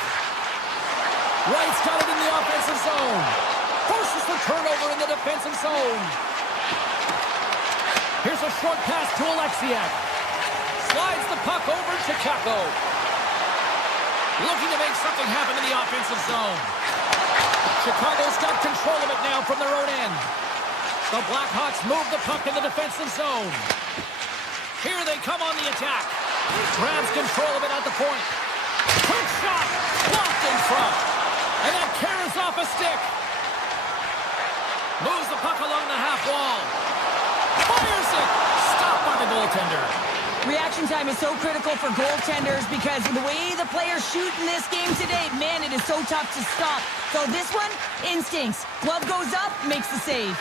Wright's got it in the offensive zone. Forces the turnover in the defensive zone. Here's a short pass to Alexiak. Slides the puck over to Kakko. Looking to make something happen in the offensive zone. Chicago's got control of it now from their own end. The Blackhawks move the puck in the defensive zone. Here they come on the attack. Grabs control of it at the point. Quick shot. Blocked in front. And that carries off a stick. Moves the puck along the half wall. Fires it. Stopped by the goaltender. Reaction time is so critical for goaltenders because the way the players shoot in this game today, man, it is so tough to stop. So this one, instincts. Glove goes up, makes the save.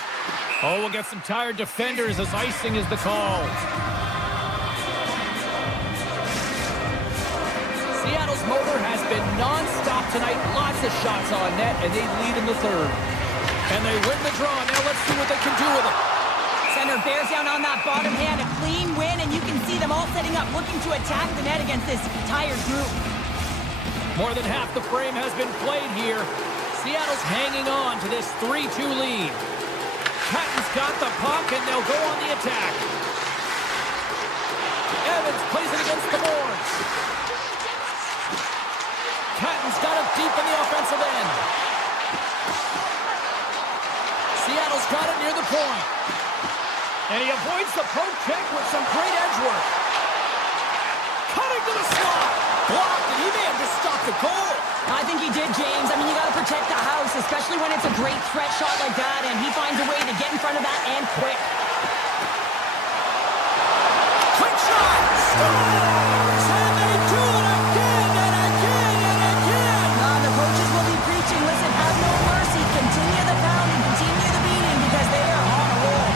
Oh, we'll get some tired defenders as icing is the call. Seattle's motor has been non-stop tonight. Lots of shots on net, and they lead in the third. And they win the draw. Now let's see what they can do with it. Center bears down on that bottom hand. A clean win, and you can see them all setting up, looking to attack the net against this tired group. More than half the frame has been played here. Seattle's hanging on to this 3-2 lead. Patton's got the puck, and they'll go on the attack. Evans plays it against the boards. Patton's got it deep in the offensive end. Seattle's got it near the point. And he avoids the poke check with some great edge work. Cutting to the slot. Blocked, and he may have just stopped the goal. I think he did, James. I mean, you got to protect the house, especially when it's a great threat shot like that, and he finds a way to get in front of that and quick. Quick shot! Scores! And they do it again and again and again! The coaches will be preaching, listen, have no mercy. Continue the pounding, continue the beating, because they are on a roll.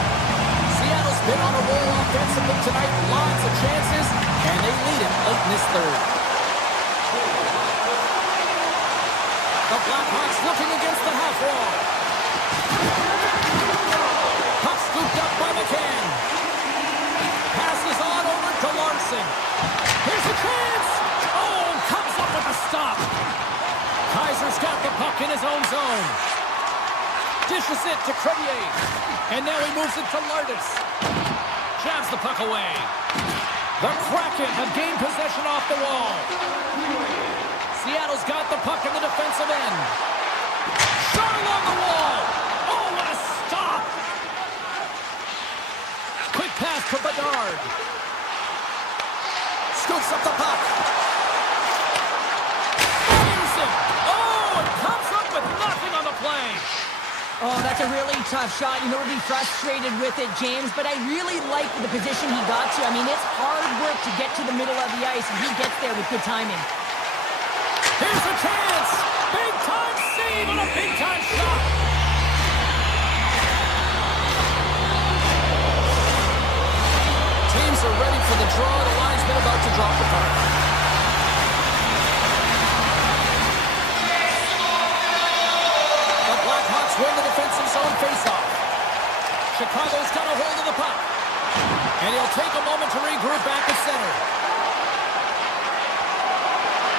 Seattle's been on a roll offensively tonight. Lots of chances, and they lead it late in this third. The Blackhawks looking against the half wall. Puck scooped up by McCann. Passes on over to Larson. Here's a chance. Oh, comes up with a stop. Kaiser's got the puck in his own zone. Dishes it to Crevier. And now he moves it to Lardis. Jabs the puck away. The Kraken have gained possession off the wall. Seattle's got the puck in the defensive end. Shot along the wall. Oh, what a stop. Quick pass to Bedard. Scoops up the puck. Fires it. Oh, it comes up with nothing on the play. Oh, that's a really tough shot. You know, we'll be frustrated with it, James, but I really like the position he got to. I mean, it's hard work to get to the middle of the ice, and he gets there with good timing. Here's a chance. Big-time save and a big-time shot. Teams are ready for the draw. The linesman about to drop the puck. The Blackhawks win the defensive zone faceoff. Chicago's got a hold of the puck. And he'll take a moment to regroup back at center.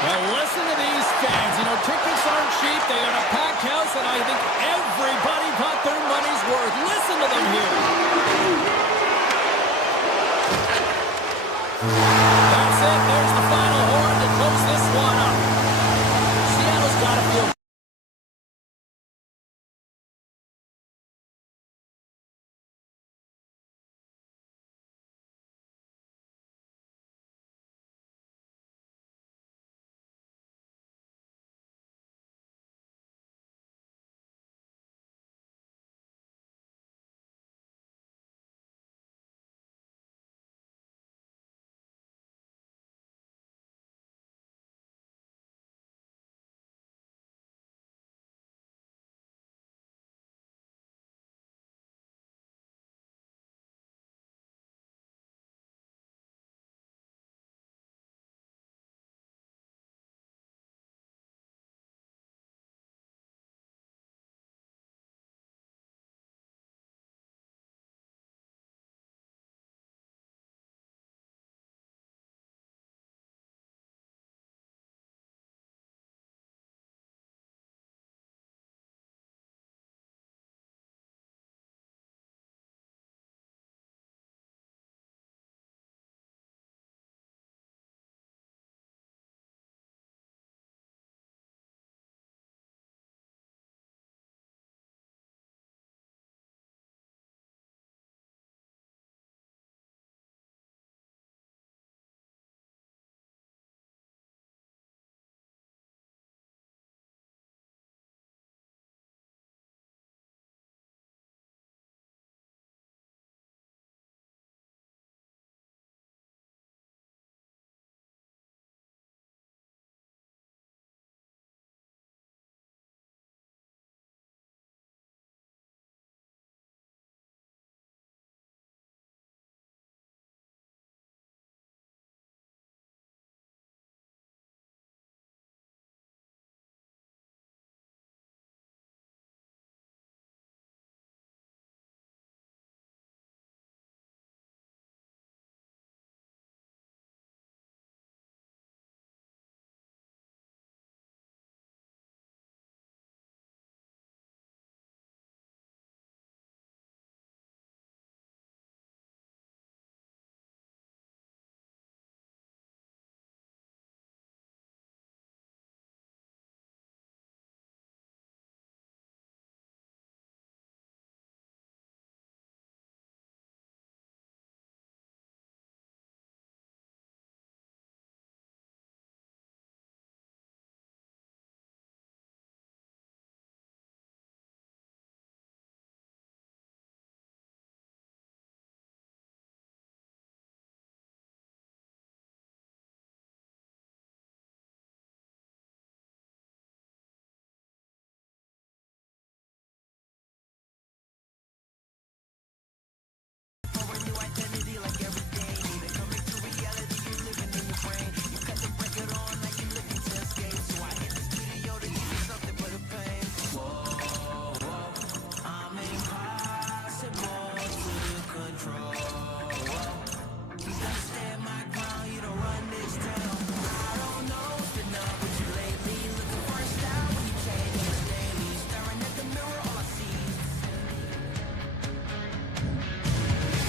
Well, listen to these fans. You know, tickets aren't cheap. They got a packed house, and I think everybody got their money's worth. Listen to them here. That's it. There's the final horn to close this one up. Seattle's got to feel.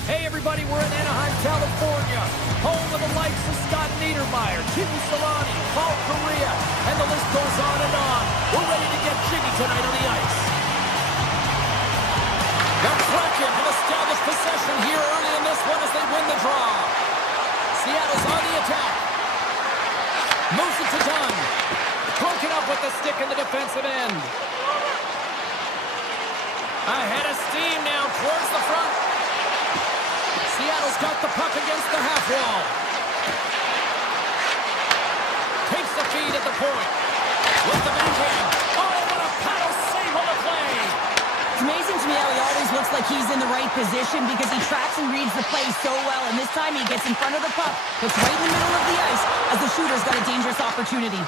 Everybody, we're in Anaheim, California, home of the likes of Scott Niedermayer, Kimmy Solani, Paul Correa, and the list goes on and on. We're ready to get jiggy tonight on the ice. The Kraken have established possession here early in this one as they win the draw. Seattle's on the attack. Moves it to Dunn. Broken up with the stick in the defensive end. Ahead of steam now towards the front. Seattle's got the puck against the half wall. Takes the feed at the point. With the backhand. amazing to me how he always looks like he's in the right position because he tracks and reads the play so well. And this time he gets in front of the puck, looks right in the middle of the ice as the shooter's got a dangerous opportunity.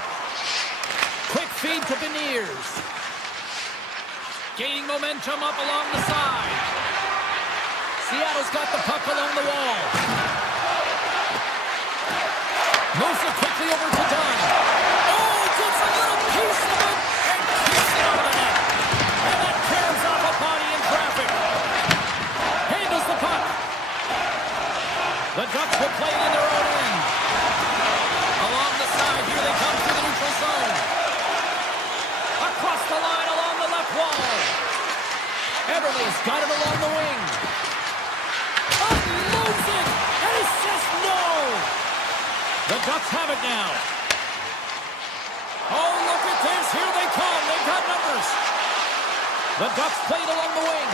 Quick feed to Beniers. Gaining momentum up along the side. Seattle's got the puck along the wall. Moves it quickly over to Dunn. Oh, gets a little piece of it and kicks it out of the net. And that tears off a body in traffic. Handles the puck. The Ducks will play it in their own end. Along the side, here they come through the neutral zone. Across the line along the left wall. Everly's got it along the wing. Unloads it, and he says no. The Ducks have it now. Oh, look at this. Here they come. They've got numbers. The Ducks played along the wing.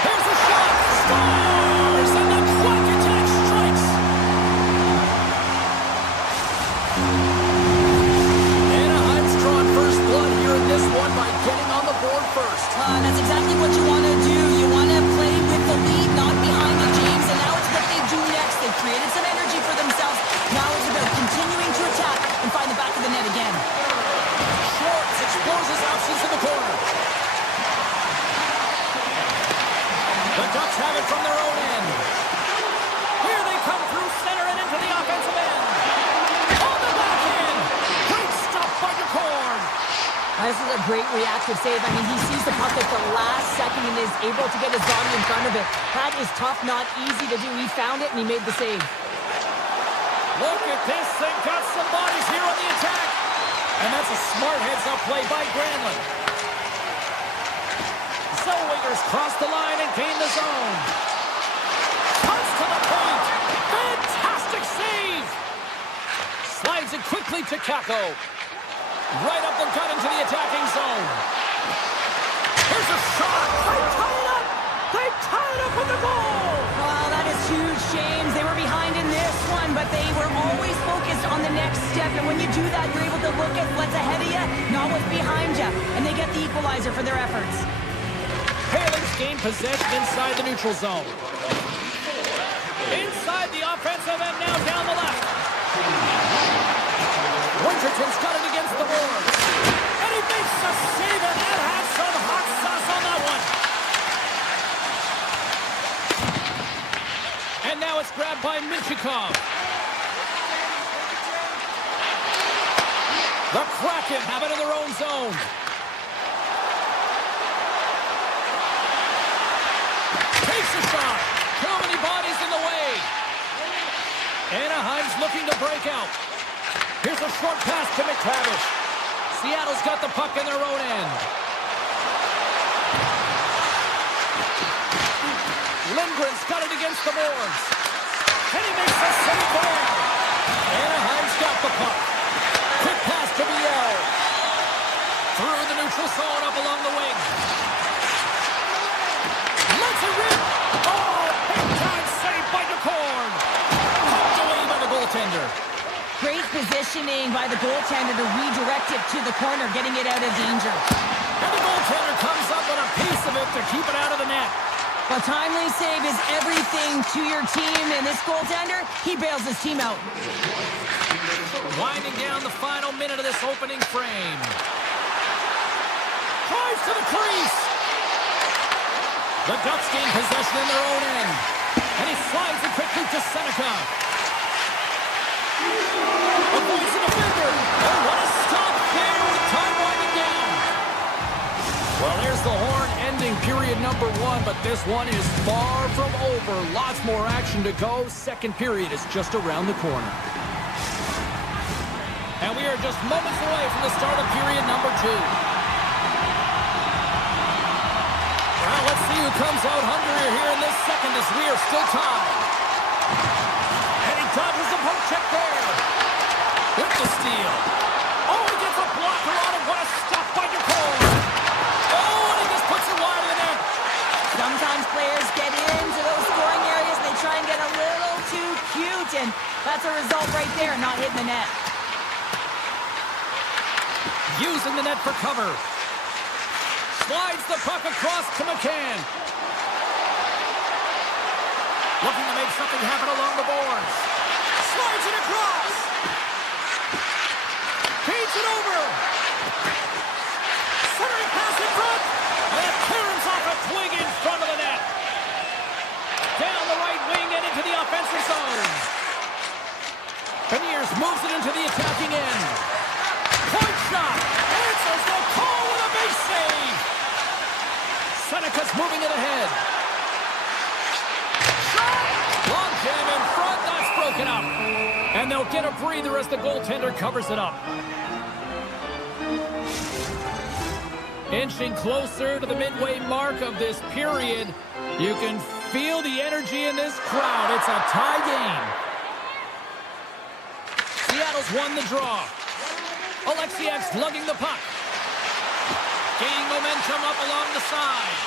Here's a shot. Scores! And the clock attack strikes. Anaheim's drawn first blood here in this one by getting on the board first. That's exactly what you want to do. You want to play with the lead, not behind the James. And now it's what they do next. They've created some energy for themselves. Now it's about continuing to attack and find the back of the net again. Schwartz explores his options in the corner. The Ducks have it from their own end. Here they come through center and into the offensive end. On the back end. Great stop by DeCorn. This is a great reactive save. I mean, he sees the puck at the last second and is able to get his body in front of it. That is tough, not easy to do. He found it and he made the save. Look at this. They've got some bodies here on the attack. And that's a smart heads-up play by Granlund. Zellwingers cross the line and gain the zone. Comes to the point. Fantastic save. Slides it quickly to Kako. Right up the gut into the attacking zone. Here's a shot. They tie it up. They tie it up with the goal. Wow, that is huge, James. They were behind in this one, but they were always focused on the next step. And when you do that, you're able to look at what's ahead of you, not what's behind you. And they get the equalizer for their efforts. Haley's gained possession inside the neutral zone. Inside the offensive end now down the left. Winterton's got it against the boards. And he makes a save, and that has some hot sauce on that one. And now it's grabbed by Minchikov. The Kraken have it in their own zone. Takes a shot. Too many bodies in the way. Anaheim's looking to break out. Here's a short pass to McTavish. Seattle's got the puck in their own end. Lindgren's got it against the boards. And he makes a save there. Anaheim's got the puck. Quick pass to Biel. Through the neutral zone up along the wing. Let's it rip. Oh, big time save by DeCorn. Pumped away by the goaltender. Great positioning by the goaltender to redirect it to the corner, getting it out of danger. And the goaltender comes up with a piece of it to keep it out of the net. A timely save is everything to your team, and this goaltender, he bails his team out. Winding down the final minute of this opening frame. Drives to the crease. The Ducks gain possession in their own end. And he slides it quickly to Seneca. Avoids the defender. Oh, what a stop there with time winding down. Well, there's the horn ending period number one, but this one is far from over. Lots more action to go. Second period is just around the corner. And we are just moments away from the start of period number two. Well, let's see who comes out hungrier here in this second as we are still tied. And he dodges the poke check there. With the steal. Oh, he gets a blocker on it. What a stop by DeCorn. Oh, and he just puts it wide of the net. Sometimes players get into those scoring areas and they try and get a little too cute, and that's a result right there, not hitting the net. Using the net for cover. Slides the puck across to McCann. Looking to make something happen along the boards. Slides it across. Feeds it over. Centering pass in front. And clearance off a twig in front of the net. Down the right wing and into the offensive zone. Beniers moves it into the attacking end. Point shot. Answers the call with a base save. Seneca's moving it ahead. Shot. Long jam in front. That's broken up. And they'll get a breather as the goaltender covers it up. Inching closer to the midway mark of this period. You can feel the energy in this crowd. It's a tie game. Seattle's won the draw. Alexiak's lugging the puck. Gaining momentum up along the side.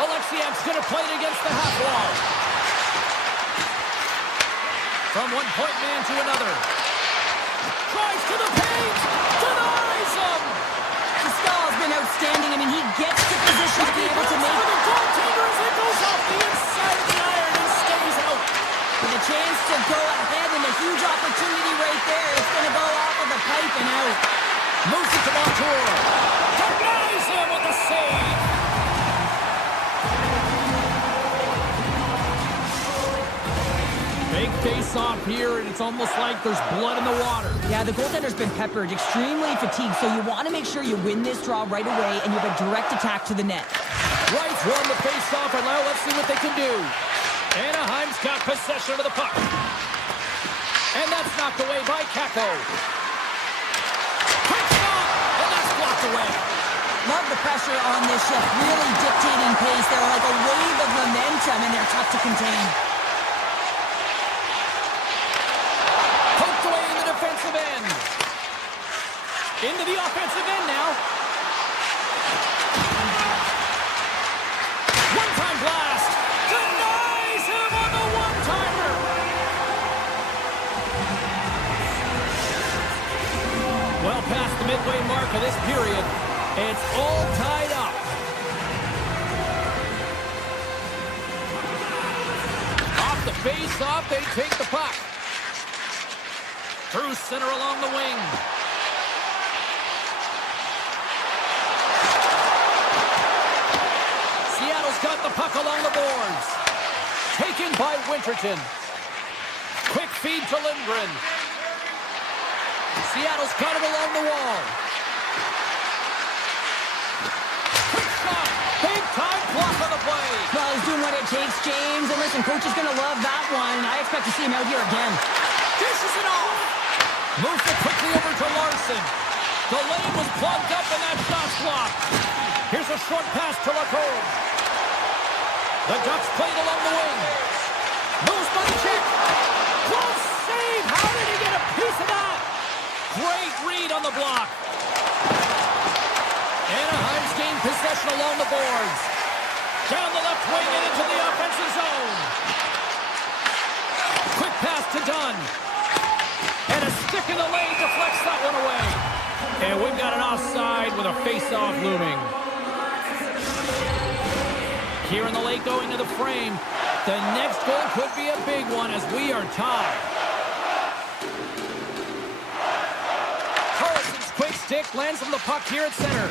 Alexiak's going to play it against the half wall. From one point man to another. Tries to the paint. Denies him. Pascal's been outstanding. I mean, he gets to position to be able to make the goaltender as it goes off the inside of the iron and stays out. with a chance to go ahead and a huge opportunity right there. It's going to go off of the pipe and out. Moves it to Montour. Denies him with the save. Big face-off here, and it's almost like there's blood in the water. Yeah, the goaltender's been peppered, extremely fatigued, so you want to make sure you win this draw right away, and you have a direct attack to the net. Wrights won the face-off, and now let's see what they can do. Anaheim's got possession of the puck. And that's knocked away by Kako. Quick shot, and that's blocked away. Love the pressure on this shift, really dictating pace. They're like a wave of momentum, and they're tough to contain. Poked away in the defensive end. Into the offensive end now. One-time blast. Denies him on the one-timer. Well past the midway mark of this period. It's all tied up. Off the face-off, they take the puck. Through center along the wing. Seattle's got the puck along the boards. Taken by Winterton. Quick feed to Lindgren. Seattle's got it along the wall. Quick shot. Big time block on the play. Well, he's doing what it takes, James. And listen, coach is going to love that one. I expect to see him out here again. Dishes it off. Moves it quickly over to Larson. The lane was plugged up and that shot's blocked. Here's a short pass to Lacombe. The Ducks played along the wing. Moves by the check. Close save. How did he get a piece of that? Great read on the block. Anaheim's gained possession along the boards. Down the left wing and into the offensive zone. Quick pass to Dunn. And a stick in the lane deflects that one away. And we've got an offside with a face-off looming. Here in the late going to the frame. The next goal could be a big one as we are tied. Carlson's quick stick lands on the puck here at center.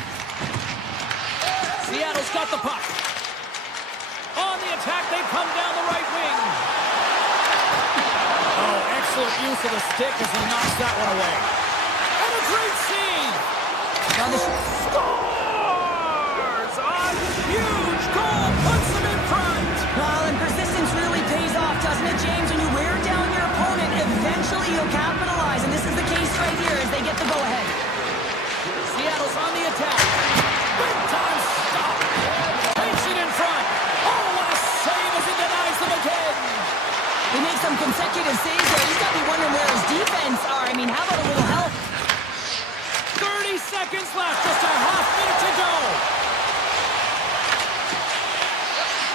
Seattle's got the puck. On the attack, they come down the right wing. Oh, excellent use of the stick as he knocks that one away. And a great save. Scores! A huge goal puts them in front. Well, and persistence really pays off, doesn't it, James? When you wear down your opponent, eventually you'll capitalize. And this is the case right here as they get the go-ahead. Seattle's on the attack. Big time stop. Takes it in front. Oh, what a save as he denies them again. They make some consecutive saves there. He's got to be wondering where his defense are. I mean, how about a little help? 30 seconds left. Just a half minute to go.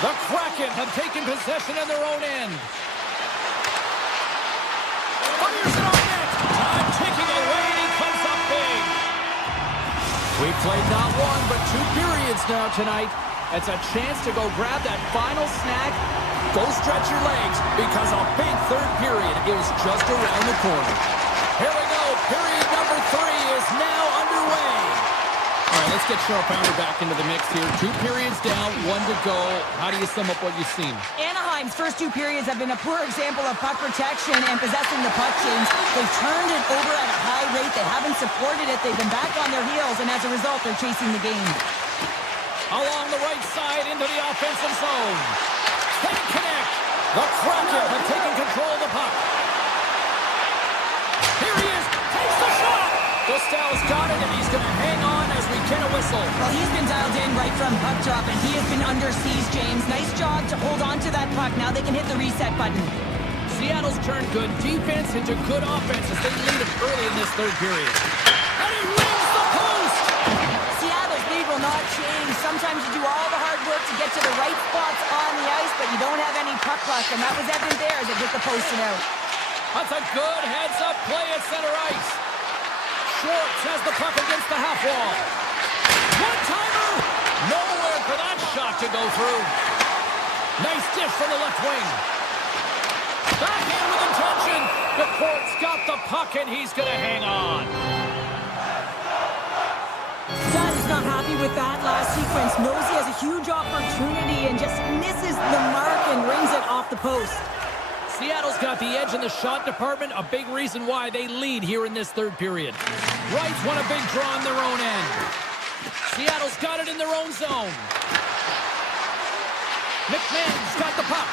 The Kraken have taken possession in their own end. Fires it on net. Time ticking away, and he comes up big. We've played not one, but 2 periods now tonight. It's a chance to go grab that final snack. Go stretch your legs, because a big third period is just around the corner. Here we go. Period number 3 is now underway. All right, let's get Sharpounder back into the mix here. 2 periods down, 1 to go. How do you sum up what you've seen? Anaheim's first 2 periods have been a poor example of puck protection and possessing the puck, James. They've turned it over at a high rate. They haven't supported it. They've been back on their heels, and as a result, they're chasing the game. Along the right side into the offensive zone. Can't connect. The Kraken have taken control of the puck. Here he is. Takes the shot. Gustav's got it, and he's going to hang on as we get a whistle. Well, he's been dialed in right from puck drop, and he has been under siege, James. Nice job to hold on to that puck. Now they can hit the reset button. Seattle's turned good defense into good offense as they lead it early in this third period. And he rings the post! Seattle's lead will not change. Sometimes you do all the hard work to get to the right spots on the ice, but you don't have any puck luck, and that was evident there as it hit the post and out. That's a good heads-up play at center ice. Schwartz has the puck against the half wall. One-timer! Nowhere for that shot to go through. Nice dish from the left wing. Backhand with intention. DePort's got the puck, and he's going to hang on. Is not happy with that last sequence. Knows he has a huge opportunity and just misses the mark and rings it off the post. Seattle's got the edge in the shot department, a big reason why they lead here in this third period. Wrights want a big draw on their own end. Seattle's got it in their own zone. McMahon's got the puck.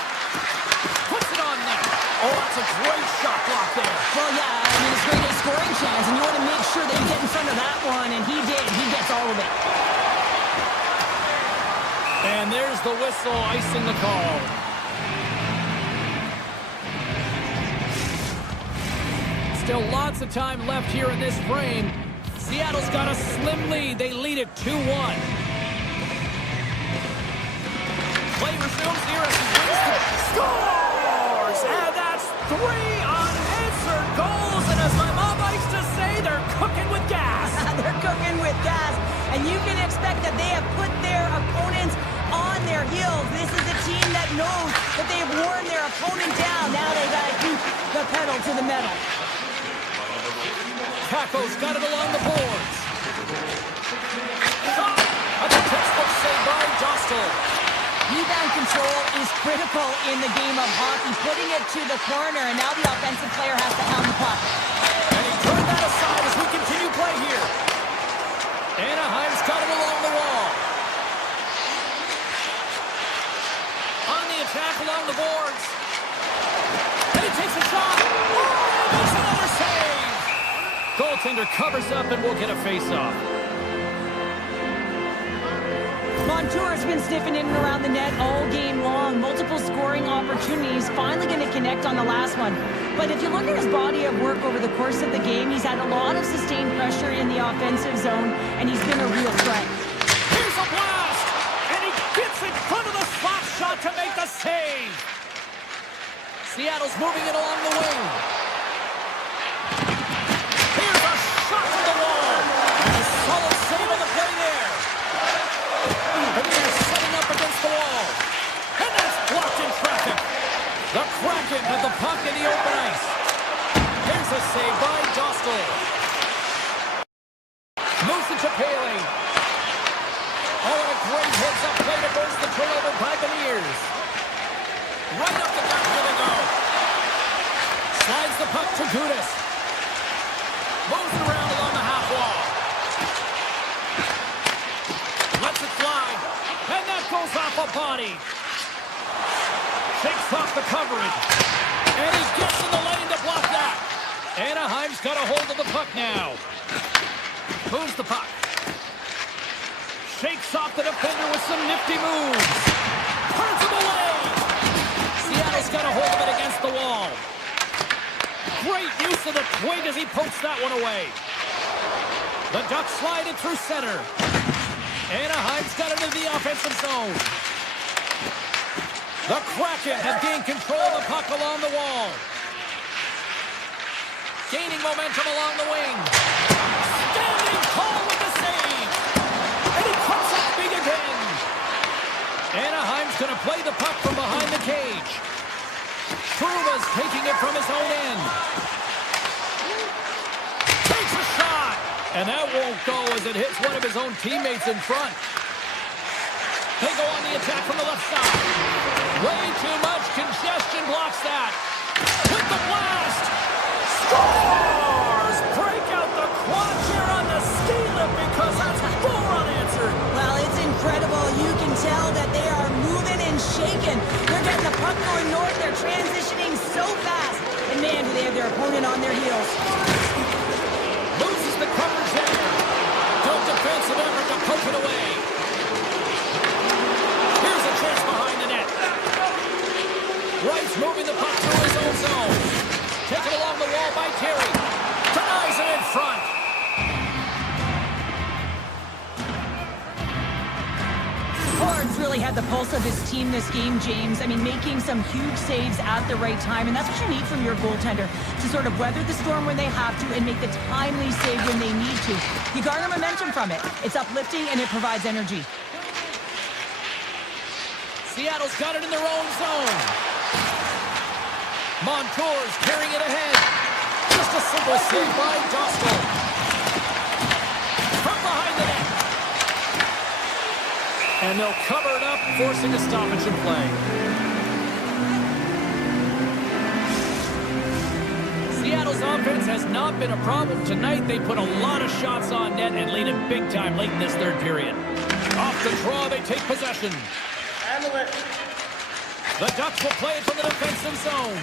Puts it on net. Oh, that's a great shot block there. Well, yeah, I mean, it's great a scoring chance, and you want to make sure that you get in front of that one, and he did. He gets all of it. And there's the whistle, icing the call. Still lots of time left here in this frame. Seattle's got a slim lead. They lead it 2-1. Play resumes here as he wins the scores! And that's 3 unanswered goals. And as my mom likes to say, they're cooking with gas. They're cooking with gas. And you can expect that they have put their opponents on their heels. This is a team that knows that they have worn their opponent down. Now they got to keep the pedal to the metal. Kako's got it along the boards. Shot! That's a textbook save by Dostal. Rebound control is critical in the game of hockey. Putting it to the corner, and now the offensive player has to hound the puck. And he turned that aside as we continue play here. Anaheim's got it along the wall. On the attack along the boards. And he takes a shot. Oh, and he makes another save. Goaltender covers up and we'll get a face-off. Montour's been sniffing in and around the net all game long. Multiple scoring opportunities. Finally going to connect on the last one. But if you look at his body of work over the course of the game, he's had a lot of sustained pressure in the offensive zone, and he's been a real threat. Here's a blast! And he gets in front of the slap shot to make the save. Seattle's moving it along the wing. Here's a shot to the wall. And a solid save on the play there. And they're setting up against the wall. And that's blocked in traffic. The Kraken have the puck in the open ice. Here's a save by Dostal. Moves it to Paley. Oh, and a great heads-up play to burst the turnover by Beniers. Right up the gut, here they go. Slides the puck to Gudas. Moves it around along the half wall. Lets it fly. And that goes off a body. Shakes off the coverage. And he gets in the lane to block that. Anaheim's got a hold of the puck now. Moves the puck. Shakes off the defender with some nifty moves. Turns him away. Seattle's got a hold of it against the wall. Great use of the twig as he pokes that one away. The Ducks slide it through center. Anaheim's got it in the offensive zone. The Kraken have gained control of the puck along the wall. Gaining momentum along the wing. Standing tall with the save. going to play the puck from behind the cage. Truba's taking it from his own end. Takes a shot. And that won't go as it hits one of his own teammates in front. They go on the attack from the left side. Way too much congestion blocks that. With the blast. Scores! Break out the quad chair on the ski lift because that's 4 unanswered. Well, it's incredible. You can tell that they are moving and shaking. They're getting the puck going north. They're transitioning so fast. And man, do they have their opponent on their heels. Loses the coverage there. Good defensive effort to poke it away. Here's a chance behind the net. Wright's moving the puck through his own zone. Taken along the wall by Terry. Denies it in front. Fords really had the pulse of his team this game, James. I mean, making some huge saves at the right time, and that's what you need from your goaltender, to sort of weather the storm when they have to and make the timely save when they need to. You garner momentum from it. It's uplifting, and it provides energy. Seattle's got it in their own zone. Montour's carrying it ahead. Just a simple save by Dostal. From behind the net. And they'll cover it up, forcing a stoppage in play. Seattle's offense has not been a problem tonight. They put a lot of shots on net and lead it big time late in this third period. Off the draw, they take possession. Handle it. The Ducks will play it from the defensive zone.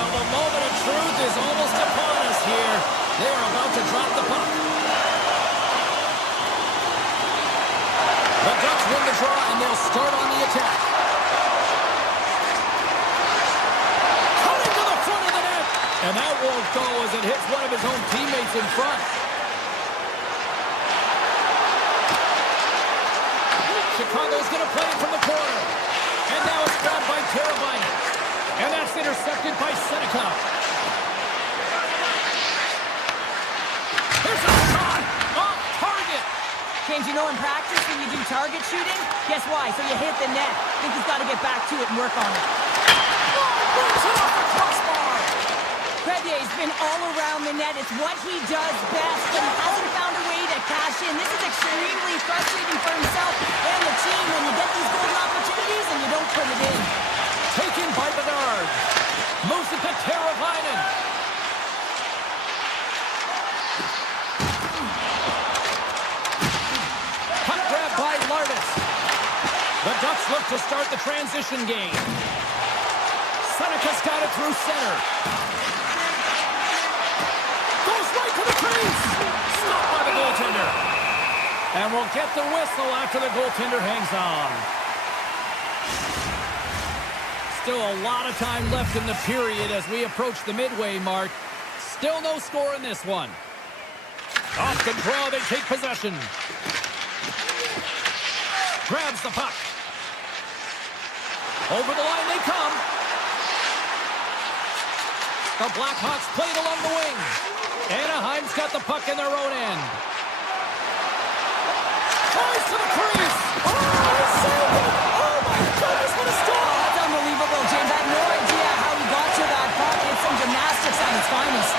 Well, the moment of truth is almost upon us here. They are about to drop the puck. The Ducks win the draw, and they'll start on the attack. Cutting to the front of the net. And that won't go as it hits one of his own teammates in front. Chicago's going to play it from the corner. And now it's grabbed by Teravainen. And that's intercepted by Seneca. There's a shot off target. James, you know in practice when you do target shooting, guess why? So you hit the net. I think he's got to get back to it and work on it. Brings it off the crossbar. Crevier's been all around the net. It's what he does best, but he hasn't found a way to cash in. This is extremely frustrating for himself and the team when you get these golden opportunities and you don't put it in. Taken by Bedard. Moves it to Teravainen. Puck grab by Lardis. The Ducks look to start the transition game. Seneca's got it through center. Goes right to the crease. Stopped by the goaltender. And we'll get the whistle after the goaltender hangs on. Still a lot of time left in the period as we approach the midway mark. Still no score in this one. Off the draw, they take possession. Grabs the puck. Over the line they come. The Blackhawks played along the wing. Anaheim's got the puck in their own end. Tries to the crease. Oh, he saved it. Oh, my goodness, what a stop. That's unbelievable, James. I have no idea how he got to that puck. It's some gymnastics at its finest.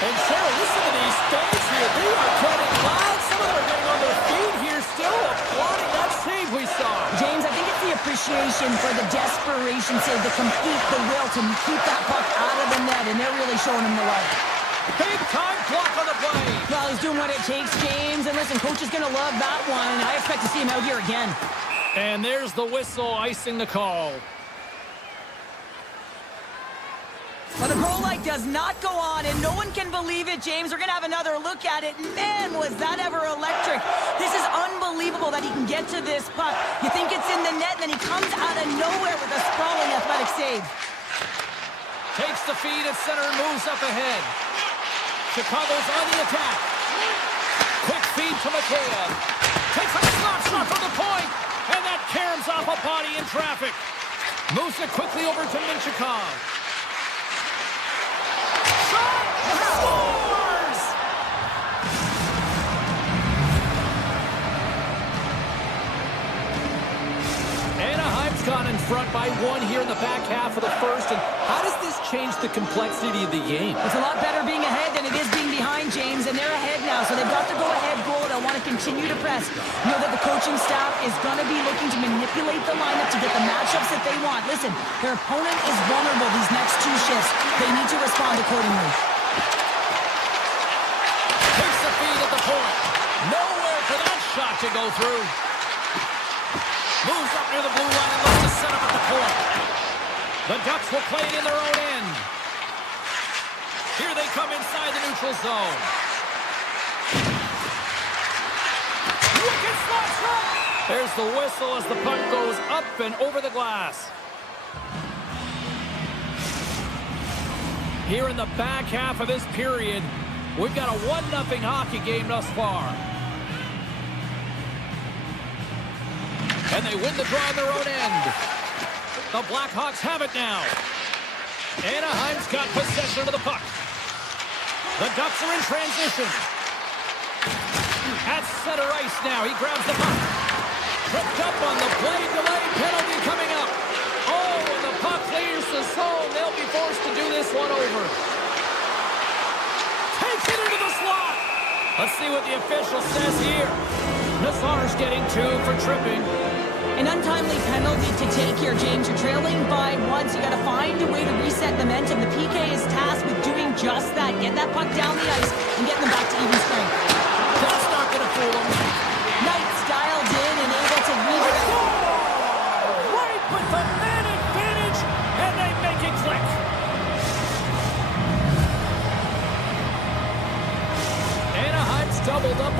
And Sarah, listen to these fans here. They are getting loud. Some of them are getting on their feet here still, applauding that save we saw. James, I think it's the appreciation for the desperation save, the complete, the will to keep that puck out of the net, and they're really showing him the love. Big time block on the play. Well, he's doing what it takes, James. And listen, coach is going to love that one. I expect to see him out here again. And there's the whistle icing the call. Well, the goal light does not go on, and no one can believe it, James. We're going to have another look at it. Man, was that ever electric. This is unbelievable that he can get to this puck. You think it's in the net, and then he comes out of nowhere with a sprawling athletic save. Takes the feed at center and moves up ahead. Chicago's on the attack. Quick feed to McKay. Takes a slap shot from the point. And that caroms off a body in traffic. Moves it quickly over to Minchikov. Shot! Scores! Anaheim's gone in front by one here in the back half of the first. And how does this change the complexity of the game? It's a lot better being ahead than it is being behind, James, and they're ahead now, so they've got the go-ahead goal. They'll want to continue to press. You know that the coaching staff is going to be looking to manipulate the lineup to get the matchups that they want. Listen, their opponent is vulnerable these next two shifts. They need to respond accordingly. Takes the feed at the point. Nowhere for that shot to go through. Moves up near the blue line and looks to set up at the point. The Ducks will play it in their own end. Here they come inside the neutral zone. Wicked slap shot. There's the whistle as the puck goes up and over the glass. Here in the back half of this period, we've got a 1-0 hockey game thus far. And they win the draw on their own end. The Blackhawks have it now. Anaheim's got possession of the puck. The Ducks are in transition. At center ice now. He grabs the puck. Tripped up on the play. Delayed penalty coming up. Oh, when the puck clears the zone, they'll be forced to do this one over. Takes it into the slot. Let's see what the official says here. Nazar's getting 2 for tripping. An untimely penalty to take here, James. You're trailing by one, so you got to find a way to reset momentum. The PK is tasked with doing just that. Get that puck down the ice and get them back to even strength. That's not going to fool them. Knight's dialed in and able to redirect. Right with the man advantage, and they make it click.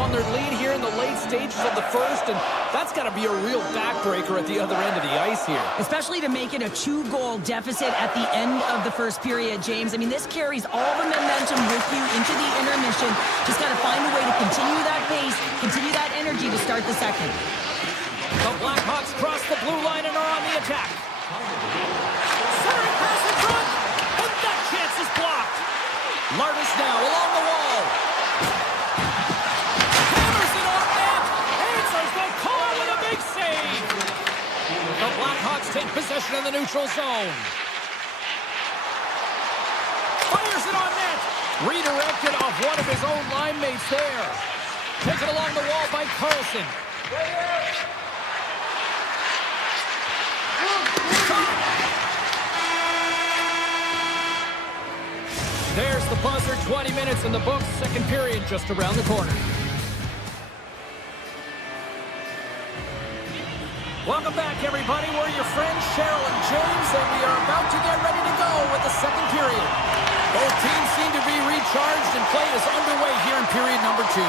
on their lead here in the late stages of the first, and that's got to be a real backbreaker at the other end of the ice here. Especially to make it a 2-goal deficit at the end of the first period, James. I mean, this carries all the momentum with you into the intermission. Just got to find a way to continue that pace, continue that energy to start the second. The Blackhawks cross the blue line and are on the attack. Centering pass in front, and that chance is blocked. Lardis now along the wall. Hammers it on net. Answers the call with a big save. The Blackhawks take possession in the neutral zone. Fires it on net. Redirected off one of his own line mates there. Taken along the wall by Carlson. There's the buzzer, 20 minutes in the books, second period just around the corner. Welcome back, everybody. We're your friends, Cheryl and James, and we are about to get ready to go with the second period. Both teams seem to be recharged, and play is underway here in period number 2.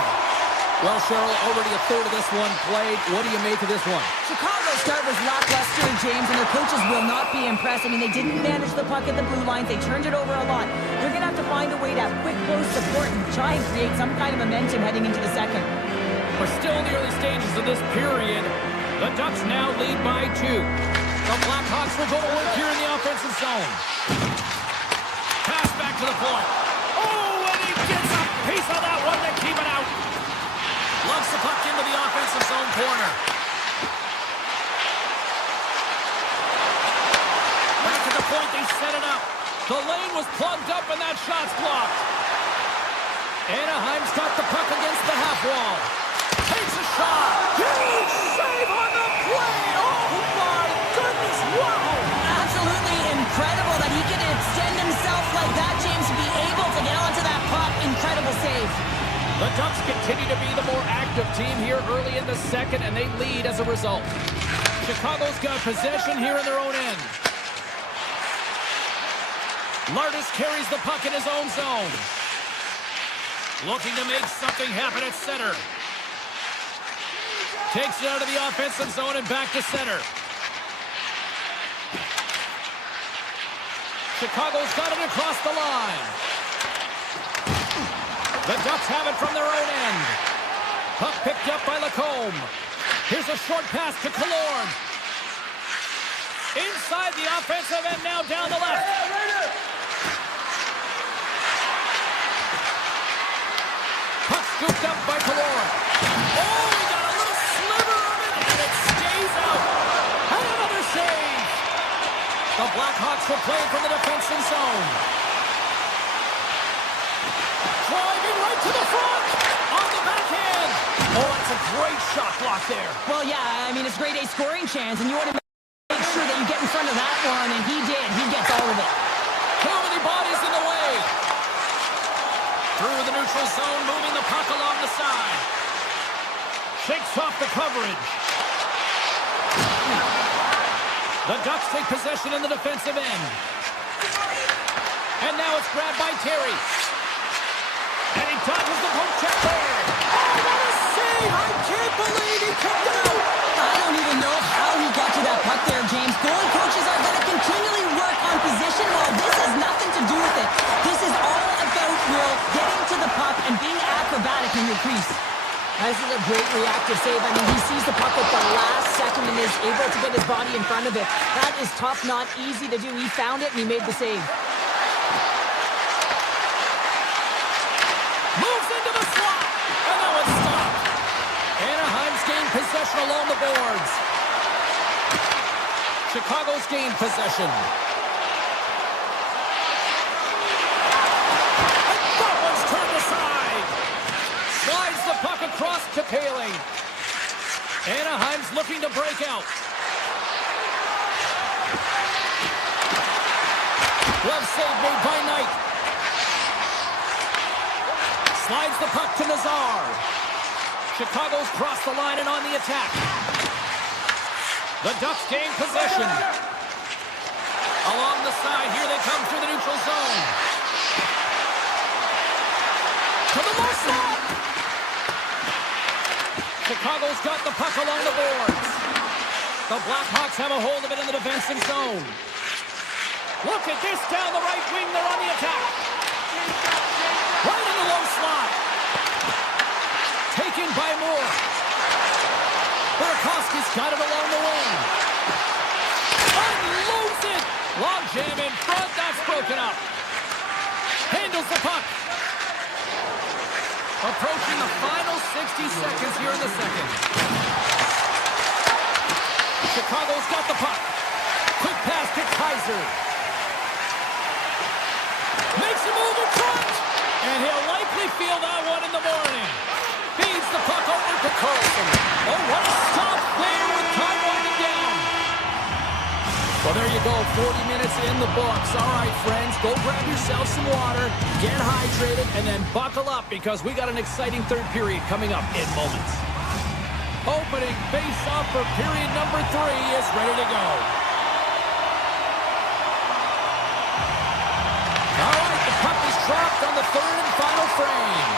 Well, Cheryl, already a third of this one played. What do you make of this one? Chicago's start was lackluster, James, and their coaches will not be impressed. I mean, they didn't manage the puck at the blue lines. They turned it over a lot. They're going to have to find a way to have quick, close support and try and create some kind of momentum heading into the second. We're still in the early stages of this period. The Ducks now lead by 2. The Blackhawks will go to work here in the offensive zone. Pass back to the point. Oh, and he gets a piece of that one to keep it out. Lugs the puck into the offensive zone corner. Back to the point, they set it up. The lane was plugged up and that shot's blocked. Anaheim's got the puck against the half wall. Takes a shot. Huge save on the play. Oh my goodness, wow. Absolutely incredible that he can extend himself like that, James, to be able to get onto that puck. Incredible save. The Ducks continue to be the more active team here early in the second, and they lead as a result. Chicago's got possession here in their own end. Lardis carries the puck in his own zone. Looking to make something happen at center. Takes it out of the offensive zone and back to center. Chicago's got it across the line. The Ducks have it from their own end. Puck picked up by Lacombe. Here's a short pass to Killorn. Inside the offensive end, now down the left. Puck scooped up by Killorn. Oh, he got a little sliver of it, and it stays out. And another save. The Blackhawks will play from the defensive zone. Driving right to the front, on the backhand. Oh, that's a great shot block there. Well, yeah, I mean, it's grade A scoring chance, and you want to make sure that you get in front of that one, and he did. He gets all of it. Too many bodies in the way. Through the neutral zone, moving the puck along the side. Shakes off the coverage. The Ducks take possession in the defensive end. And now it's grabbed by Terry. And he dodges the poke check there. Oh, what a save! I can't believe he kicked it out. I don't even know how he got to that puck there, James. Goalie coaches are going to continually work on position. Well, this has nothing to do with it. This is all about Will getting to the puck and being acrobatic in your crease. This is a great reactive save. I mean, he sees the puck at the last second and is able to get his body in front of it. That is tough, not easy to do. He found it and he made the save. Moves into the slot, and now it's stopped. Anaheim's gained possession along the boards. Chicago's gained possession. And that one's turned aside. Slides the puck across to Paling. Anaheim's looking to break out. Glove save made by Knight. Slides the puck to Nazar. Chicago's crossed the line and on the attack. The Ducks gain possession. Along the side, here they come through the neutral zone. To the low slot. Chicago's got the puck along the boards. The Blackhawks have a hold of it in the defensive zone. Look at this down the right wing. They're on the attack. Right in the low slot. Taken by Moore. Burakovsky's got it along the wing. Unloads it. Long jam in front. That's broken up. Handles the puck. Approaching the final 60 seconds here in the second. Chicago's got the puck. Quick pass to Kaiser. Makes a move in front. And he'll likely feel that one in the morning. Feeds the puck over to Carlson. Oh, what a stop there with time winding down. Well, there you go. 40 minutes in the books. All right, friends, go grab yourself some water, get hydrated, and then buckle up because we got an exciting third period coming up in moments. Opening face-off for period number 3 is ready to go. All right, the puck is dropped on the third and final frame.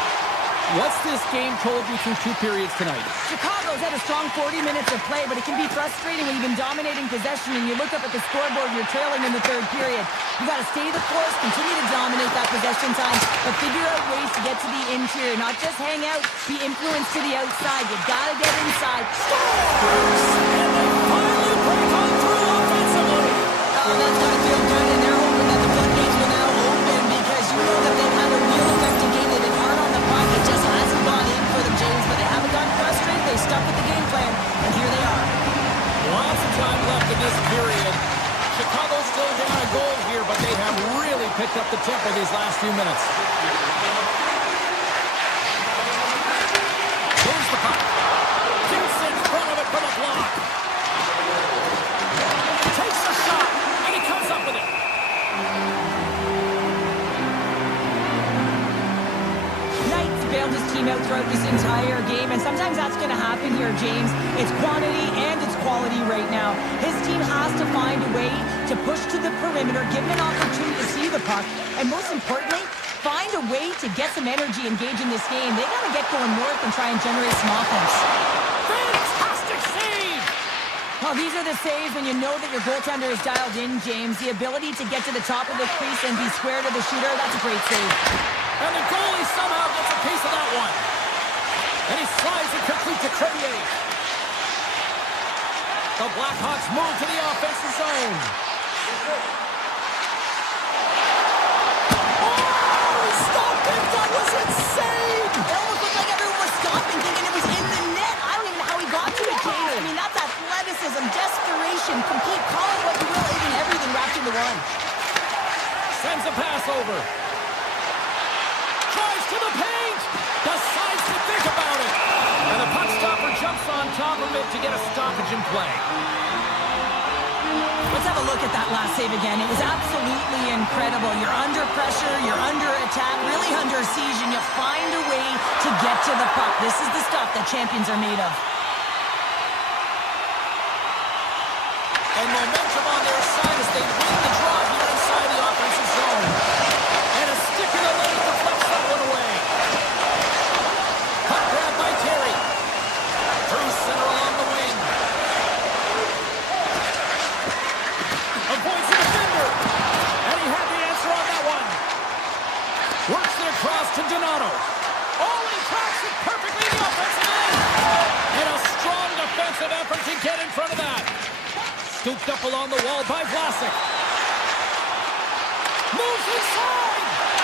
What's this game told you through 2 periods tonight? Chicago's had a strong 40 minutes of play, but it can be frustrating when you've been dominating possession and you look up at the scoreboard, you're trailing in the third period. You got to stay the course, continue to dominate that possession time, but figure out ways to get to the interior, not just hang out, be influenced to the outside. You got to get inside. Scores! And they finally break on through offensively. Oh, that's got to feel good, and they're hoping that the floodgates will now open because you know that they've had a real effective game. They've been hard on the puck. It just hasn't gone in for them, James, but they haven't gotten frustrated. They stuck with the game plan, and here they are. Lots of time left in this period. Chicago's still down a goal here, but they have really picked up the tempo these last few minutes. Moves the puck. Gets in front of it for the block. Takes a shot, and he comes up with it. Knight's bailed his team out throughout this entire game, and sometimes that's going to happen here, James. It's quantity and it's quality right now. His team has to find a way to push to the perimeter, give him an opportunity to see the puck, and most importantly, find a way to get some energy engaged in this game. They got to get going north and try and generate some offense. Fantastic save! Well, these are the saves when you know that your goaltender is dialed in, James. The ability to get to the top of the crease and be square to the shooter, that's a great save. And the goalie somehow gets a piece of that one. And he slides it quickly to Crevier. The Blackhawks move to the offensive zone. Oh, he stopped it! That was insane! It almost looked like everyone was stopping, thinking it was in the net. I don't even know how he got to it, James. I mean, that's athleticism, desperation, compete, call it what you will, even everything wrapped into one. Sends a pass over. Tries to the paint! Decides to think about it! And the puck stopper jumps on top of it to get a stoppage in play. Let's have a look at that last save again. It was absolutely incredible. You're under pressure, you're under attack, really under siege, and you find a way to get to the puck. This is the stuff that champions are made of. And momentum on their side as they win the draw here inside the offensive zone. And a stick in the lane deflects that one away. Puck grab by Terry. Through center along the wing. Avoids the defender. And he had the answer on that one. Works it across to Donato. Oh, and he tracks it perfectly in the offensive end. And a strong defensive effort to get in front of that. Scooped up along the wall by Vlasic. Moves inside.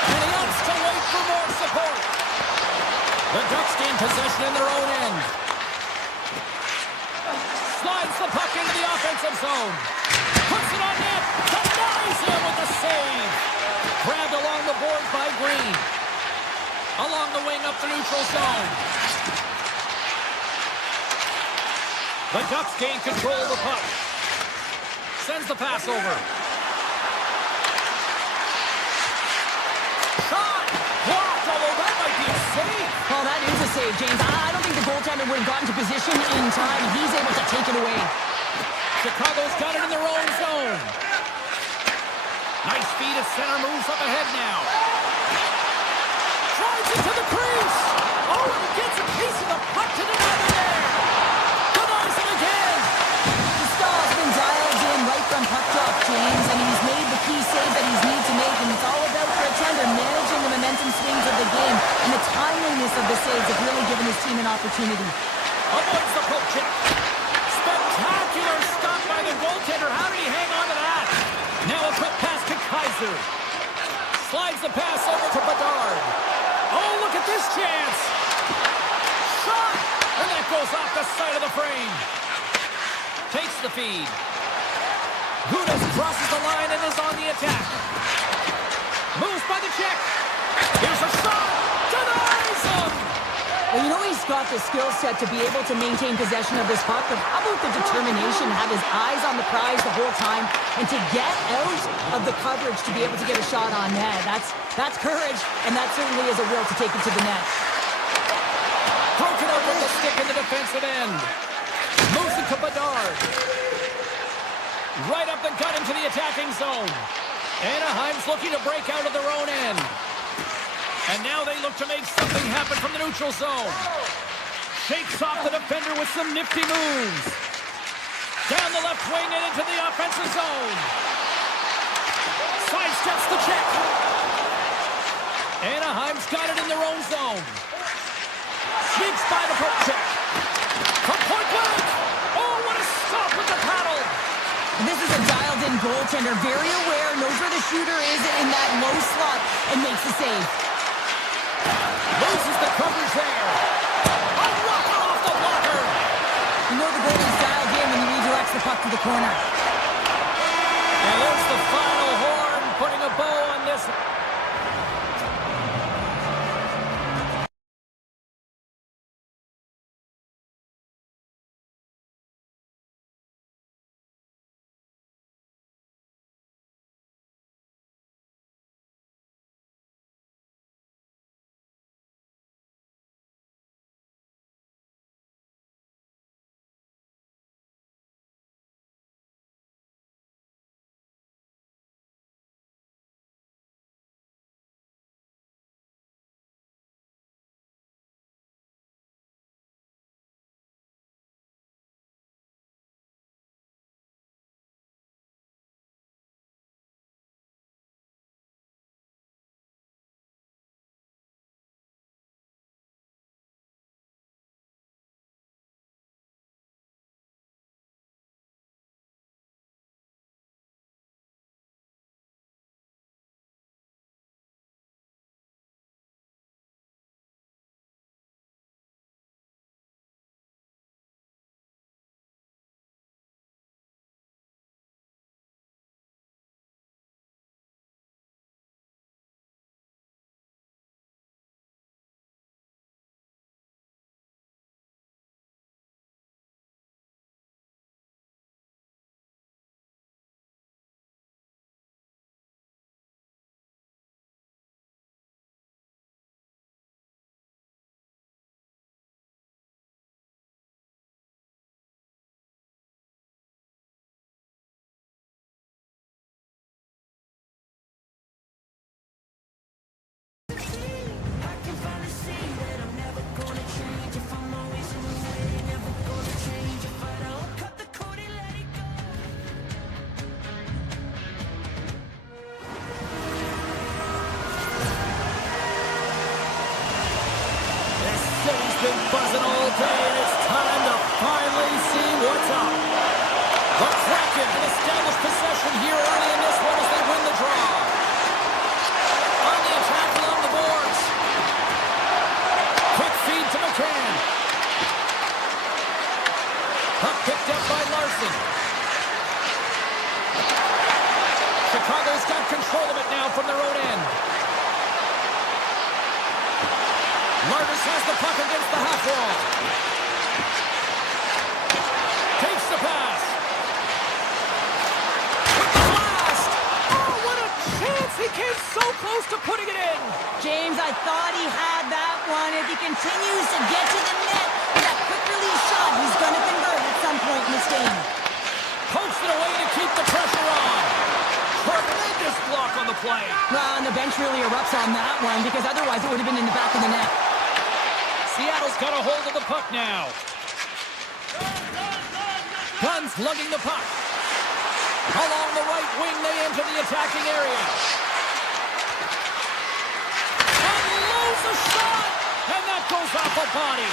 And he opts to wait for more support. The Ducks gain possession in their own end. Slides the puck into the offensive zone. Puts it on net. Denies him with the save. Grabbed along the board by Green. Along the wing up the neutral zone. The Ducks gain control of the puck. Sends the pass over. Shot! Blocked, although that might be a save. Well, that is a save, James. I don't think the goaltender would have gotten to position in time. He's able to take it away. Chicago's got it in their own zone. Nice feed at center, moves up ahead now. Drives it to the crease. Oh, and gets a piece of the puck to the net there. seen an opportunity. Avoids the poke check. Spectacular stop by the goaltender. How did he hang on to that? Now a quick pass to Kaiser. Slides the pass over to Bedard. Oh, look at this chance. Shot! And that goes off the side of the frame. Takes the feed. Gudas crosses the line and is on the attack. Moves by the check. Here's a shot. Denies him. Well, you know he's got the skill set to be able to maintain possession of this puck, but how about the determination, have his eyes on the prize the whole time, and to get out of the coverage to be able to get a shot on net. That's courage, and that certainly is a will to take it to the net. Broken up with the stick in the defensive end. Moves it to Bedard. Right up the gut into the attacking zone. Anaheim's looking to break out of their own end. And now they look to make something happen from the neutral zone. Shakes off the defender with some nifty moves. Down the left wing and into the offensive zone. Sidesteps the check. Anaheim's got it in their own zone. Sneaks by the poke check. From point blank. Oh, what a stop with the paddle. This is a dialed-in goaltender, very aware, knows where the shooter is in that low slot, and makes the save. Loses the coverage there. A rocker off the blocker. You know the goalie's dialed in when he redirects the puck to the corner. And there's the final horn, putting a bow on this. been buzzing all day, and it's time to finally see what's up. The Kraken can establish possession here early in this one as they win the draw. On the attack along the boards. Quick feed to McCann. Puck picked up by Larson. Chicago's got control of it now from their own end. Marcus has the puck against the half wall. Takes the pass. Blast! Oh, what a chance! He came so close to putting it in. James, I thought he had that one. If he continues to get to the net with that quick release shot, he's going to convert at some point in this game. Pokes it away to keep the pressure on. Tremendous block on the play. Well, and the bench really erupts on that one because otherwise it would have been in the back of the net. Seattle's got a hold of the puck now. Guns lugging the puck. Along the right wing, they enter the attacking area. And loads a shot! And that goes off a body.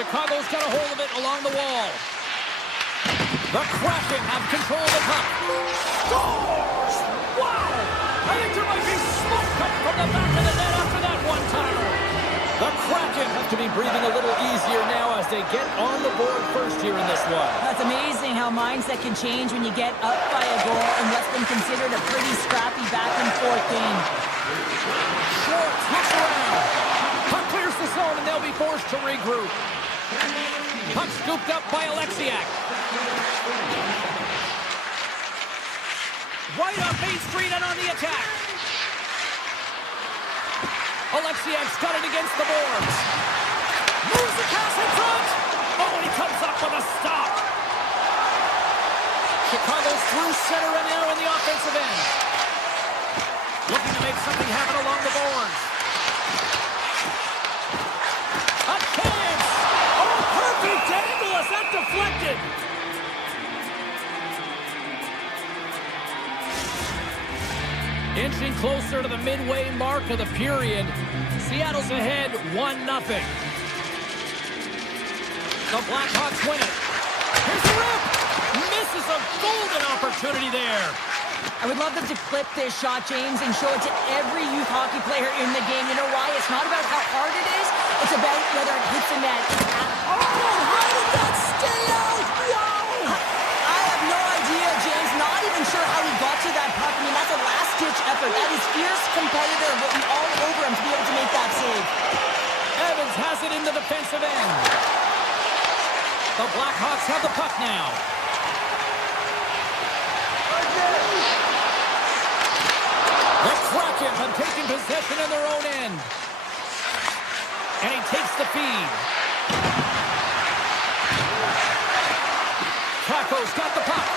Chicago's got a hold of it along the wall. The Kraken have control of the puck. Scores! Wow! I think there might be smoke coming from the back of the net after that one-timer. The Kraken have to be breathing a little easier now as they get on the board first here in this one. That's amazing how mindset can change when you get up by a goal in what's been considered a pretty scrappy back-and-forth game. Schwartz looks around. Puck clears the zone and they'll be forced to regroup. Puck scooped up by Alexiak. Right up Main Street and on the attack. Alexiak's got it against the boards. Moves the pass in front. Oh, and he comes up with a stop. Chicago's through center and now in the offensive end. Looking to make something happen along the boards. A chance! Oh, perfect angle as that deflected. Inching closer to the midway mark of the period. Seattle's ahead 1-0. The Blackhawks win it. Here's the rip! Misses a golden opportunity there. I would love them to clip this shot, James, and show it to every youth hockey player in the game. You know why? It's not about how hard it is. It's about whether it hits the net. Oh, how did that stay out? Wow! I have no idea, James. Not even sure how he got to that puck. I mean, that's a last-ditch effort. That is fierce competitor looking all over him to be able to make that save. Evans has it in the defensive end. The Blackhawks have the puck now. The Kraken have taken possession in their own end. And he takes the feed. Krako's got the puck.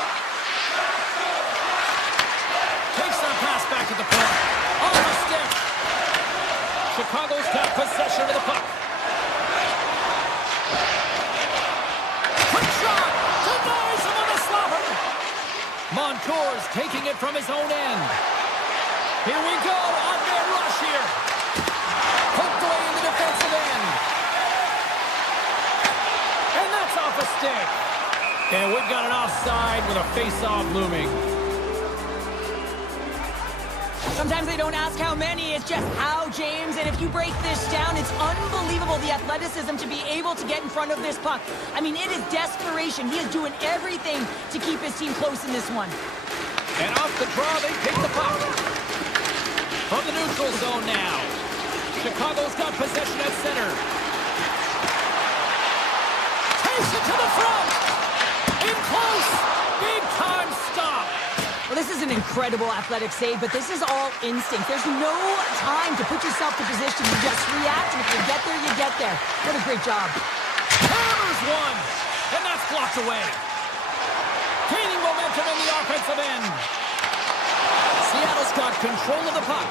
Takes that pass back to the point. On the stick. Chicago's got possession of the puck. Quick shot. Denies him on the slapper. Montour's taking it from his own end. Here we go, on their rush here. Poked away in the defensive end. And that's off a stick. And we've got an offside with a face-off looming. Sometimes they don't ask how many, it's just how, James. And if you break this down, it's unbelievable the athleticism to be able to get in front of this puck. I mean, it is desperation. He is doing everything to keep his team close in this one. And off the draw, they take the puck. From the neutral zone now. Chicago's got possession at center. Takes it to the front. In close. Big time stop. Well, this is an incredible athletic save, but this is all instinct. There's no time to put yourself to position. You just react, and if you get there, you get there. What a great job. Hammers one. And that's blocked away. Gaining momentum in the offensive end. Seattle's got control of the puck.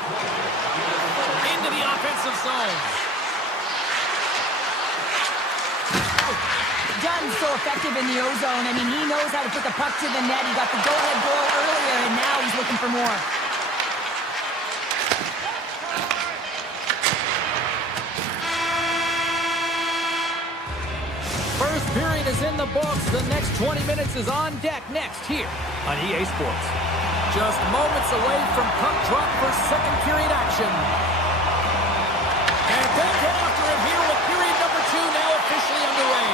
Into the offensive zone. Dunn's so effective in the O-zone. I mean, he knows how to put the puck to the net. He got the go-ahead goal earlier, and now he's looking for more. First period is in the books. The next 20 minutes is on deck next here on EA Sports. Just moments away from puck drop for second period action. And they'll get after it here with period number 2 now officially underway.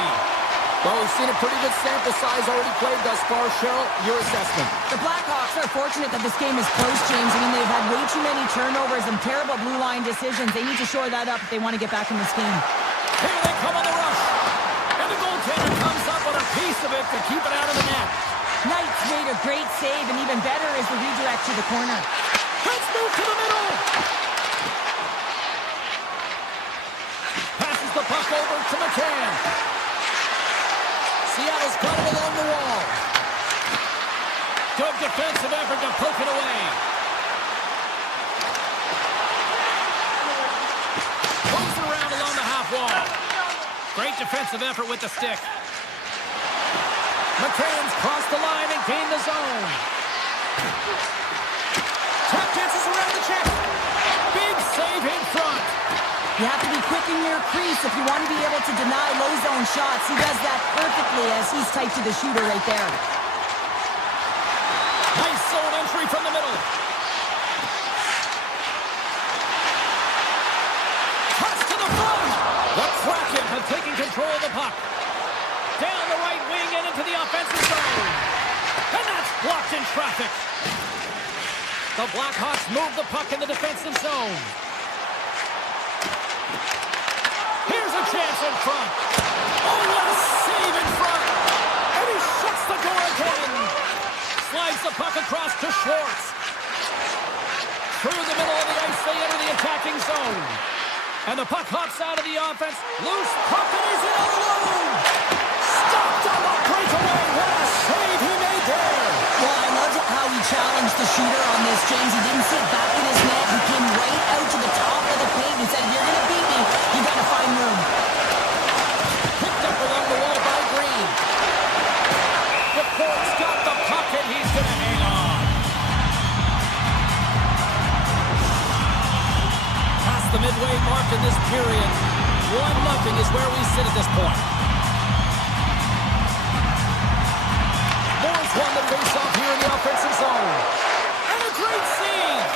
Well, we've seen a pretty good sample size already played thus far. Cheryl, your assessment. The Blackhawks are fortunate that this game is close, James. I mean, they've had way too many turnovers and terrible blue line decisions. They need to shore that up if they want to get back in this game. Here they come on the rush. And the goaltender comes up with a piece of it to keep it out of the net. Knight's made a great save, and even better is the redirect to the corner. Let's move to the middle. Passes the puck over to McCann. Seattle's got it along the wall. Good defensive effort to poke it away. Moves around along the half wall. Great defensive effort with the stick. McCann's crossed the line and gained the zone. Tap dances around the check. Big save in front. You have to be quick in in your crease if you want to be able to deny low zone shots. He does that perfectly as he's tight to the shooter right there. Nice zone entry from the middle. Pass to the front. The Kraken have taken control of the puck. Down the right wing and into the offensive zone. And that's blocked in traffic. The Blackhawks move the puck in the defensive zone. Here's a chance in front. Oh, what a save in front. And he shuts the door again. Slides the puck across to Schwartz. Through the middle of the ice, they enter the attacking zone. And the puck hops out of the offense. Loose puck, and he's in alone. Stopped on the breakaway. What a save he made there. Well, I loved how he challenged the shooter on this, James. He didn't sit back in his net. He came right out to the top of the paint and said, if you're going to beat me, you got to find room. Picked up along the wall by Green. The Port's got the puck, and he's going to hang on. Past the midway mark in this period. 1-0 is where we sit at this point. Moore's won the face-off here in the offensive zone. And a great save.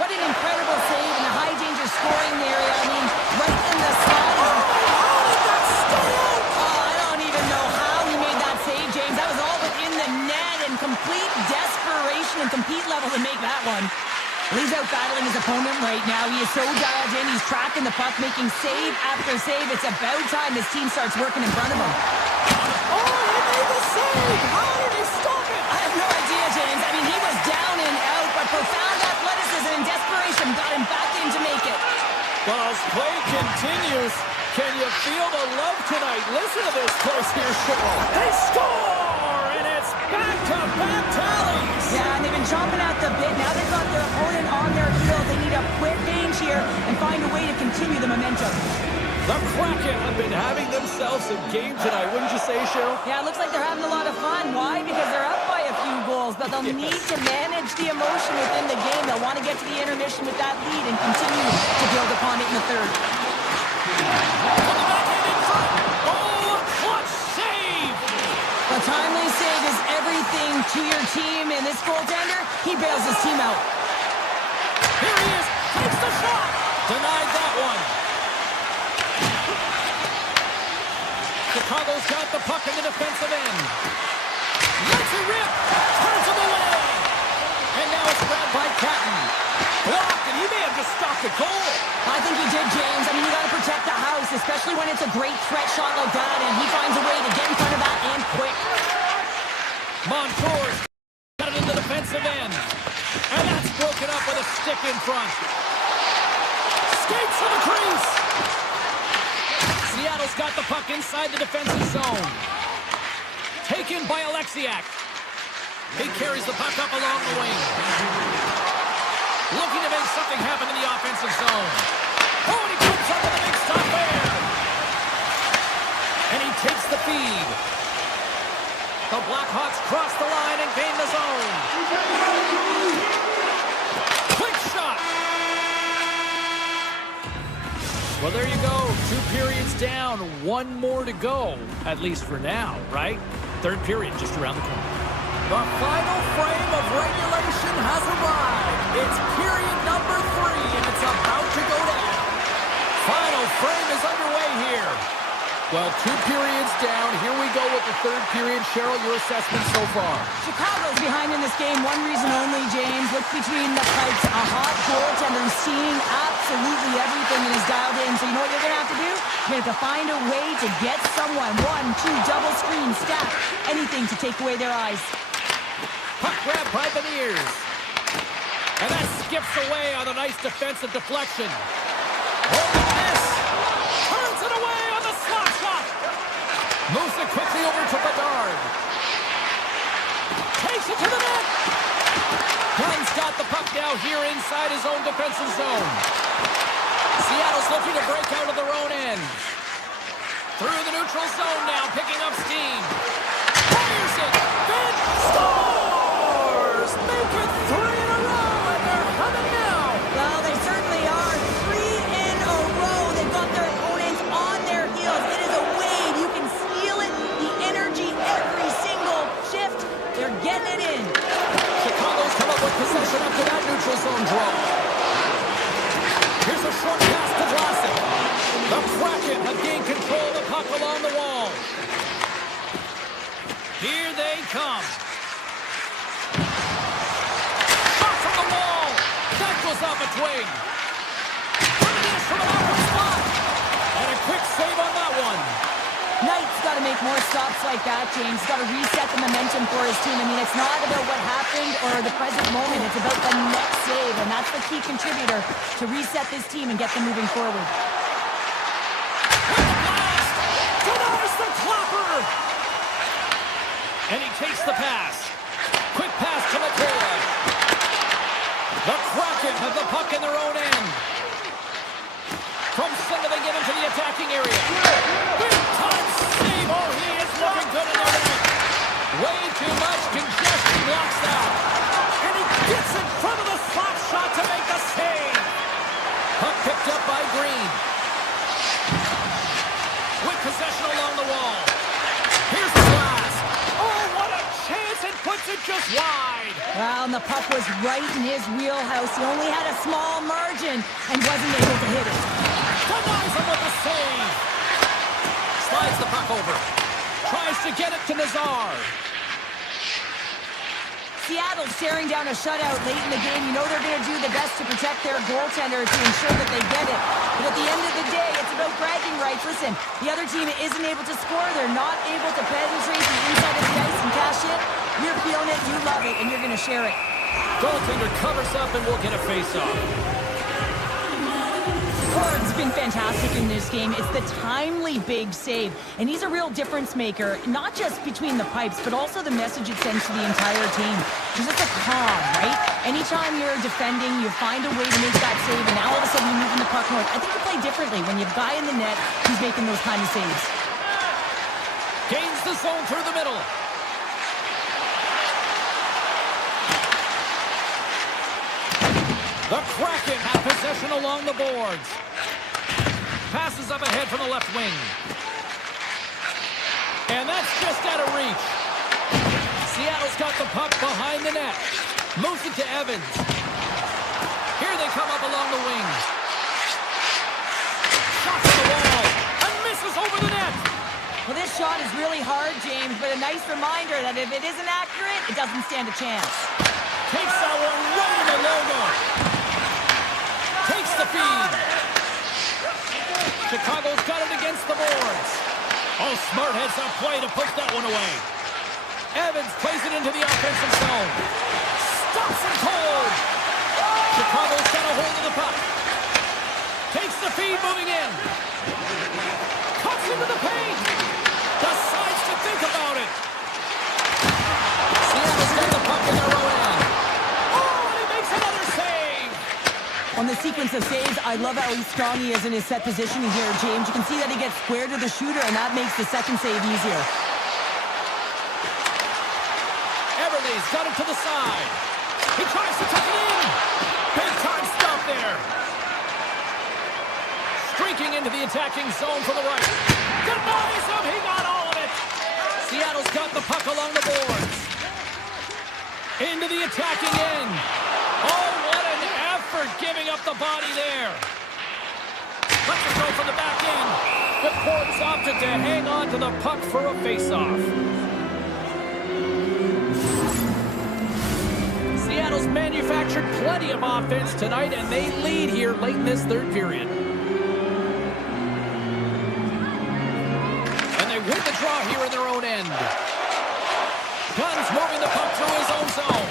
What an incredible save in a high-danger scoring area. I mean, right in the slot. How did that stay out? Oh, I don't even know how he made that save, James. That was all within the net and complete desperation and compete level to make that one. He's out battling his opponent right now. He is so dialed in. He's tracking the puck, making save after save. It's about time his team starts working in front of him. Oh, he made the save. How did he stop it? I have no idea, James. I mean, he was down and out, but profound athleticism and desperation got him back in to make it. Well, as play continues, can you feel the love tonight? Listen to this close here, Cheryl. They score, and it's back-to-back tallies. Yeah, and they've been chomping at the bit. Now they've got their opponent on their heels. They need a quick change here and find a way to continue the momentum. The Kraken have been having themselves a game tonight, wouldn't you say, Cheryl? Yeah, it looks like they're having a lot of fun. Why? Because they're up by a few goals, but they'll need to manage the emotion within the game. They'll want to get to the intermission with that lead and continue to build upon it in the third. Oh, a clutch save! A timely save is everything to your team, and this goaltender, he bails his team out. Here he is, takes the shot! Denied that one. Chicago's got the puck in the defensive end. Lets it rip, turns him away. And now it's grabbed by Catton. Blocked, and he may have just stopped the goal. I think he did, James. I mean, you got to protect the house, especially when it's a great threat shot like that, and he finds a way to get in front of that and quick. Montour's got it in the defensive end. And that's broken up with a stick in front. Skates to the crease. Seattle's got the puck inside the defensive zone. Taken by Alexiak. He carries the puck up along the wing. Looking to make something happen in the offensive zone. Oh, and he comes up with a big stop there. And he takes the feed. The Blackhawks cross the line and gain the zone. Quick shot. Well, there you go. 2 periods down, 1 more to go, at least for now, right? Third period just around the corner. The final frame of regulation has arrived. It's period number 3, and it's about to go down. Final frame is underway here. Well, 2 periods down. Here we go with the third period. Cheryl, your assessment so far? Chicago's behind in this game. One reason only, James. Look between the pipes. A hot goaltender who's seeing absolutely everything and is dialed in. So you know what you're going to have to do? You're going to have to find a way to get someone. 1, 2, double screen, stack, anything to take away their eyes. Puck grab by Beniers. And that skips away on a nice defensive deflection. Oh, miss! Turns it away on the slot shot! Moves it quickly over to Bedard. Takes it to the net! Dunn's got the puck now here inside his own defensive zone. Seattle's looking to break out of their own end. Through the neutral zone now, picking up steam. Fires it! Then scores! Make it 3 in a row, and they're humming now! Well, they certainly are. 3 in a row. They've got their along the wall. Here they come. Shot from the wall. That goes off a twig. From an awkward spot. And a quick save on that one. Knight's got to make more stops like that, James. Got to reset the momentum for his team. I mean, it's not about what happened or the present moment. It's about the next save, and that's the key contributor to reset this team and get them moving forward. Denies the clapper! And he takes the pass. Quick pass to McCullough. The Kraken have the puck in their own end. From center, they get into the attacking area. Big time save. Oh, he is looking good in there tonight. Way too much congestion blocks that. And he gets in front of the slap shot to make the save. Puck picked up by Green. With possession along the wall. Here's the glass. Oh, what a chance. It puts it just wide. Well, and the puck was right in his wheelhouse. He only had a small margin and wasn't able to hit it. Denies him with the save. Slides the puck over. Tries to get it to Nazar. Seattle's staring down a shutout late in the game. You know they're going to do the best to protect their goaltender to ensure that they get it. But at the end of the day, it's about bragging rights. Listen, the other team isn't able to score. They're not able to penetrate the inside of the ice and cash it. You're feeling it, you love it, and you're going to share it. Goaltender covers up and we'll get a face-off. Ford's been fantastic in this game. It's the timely big save, and he's a real difference maker, not just between the pipes, but also the message it sends to the entire team. There's just a calm, right? Anytime you're defending, you find a way to make that save, and now all of a sudden you're moving the puck north. I think you play differently when you have a guy in the net who's making those kind of saves. Gains the zone through the middle. The Kraken have possession along the boards. Passes up ahead from the left wing. And that's just out of reach. Seattle's got the puck behind the net. Moves it to Evans. Here they come up along the wing. Shot to the wall. And misses over the net. Well, this shot is really hard, James, but a nice reminder that if it isn't accurate, it doesn't stand a chance. Takes that one right in the logo. Takes the feed. Chicago's got it against the boards. Oh, smart heads up play to push that one away. Evans plays it into the offensive zone. Stops it cold. Chicago's got a hold of the puck. Takes the feed moving in. Cuts into the paint. Decides to think about it. Seattle's got the puck in their own end. Oh, and he makes another save. On the sequence of saves, I love how strong he is in his set positioning here, James. You can see that he gets square to the shooter, and that makes the second save easier. Everly's got it to the side. He tries to tuck it in. Big time stop there. Streaking into the attacking zone from the right. Denies him. He got all of it. Seattle's got the puck along the boards. Into the attacking end. Oh, what an effort giving up the body there. Let's it go from the back end. The Corps opted to hang on to the puck for a face-off. Seattle's manufactured plenty of offense tonight, and they lead here late in this third period. And they win the draw here in their own end. Guns moving the puck through his own zone.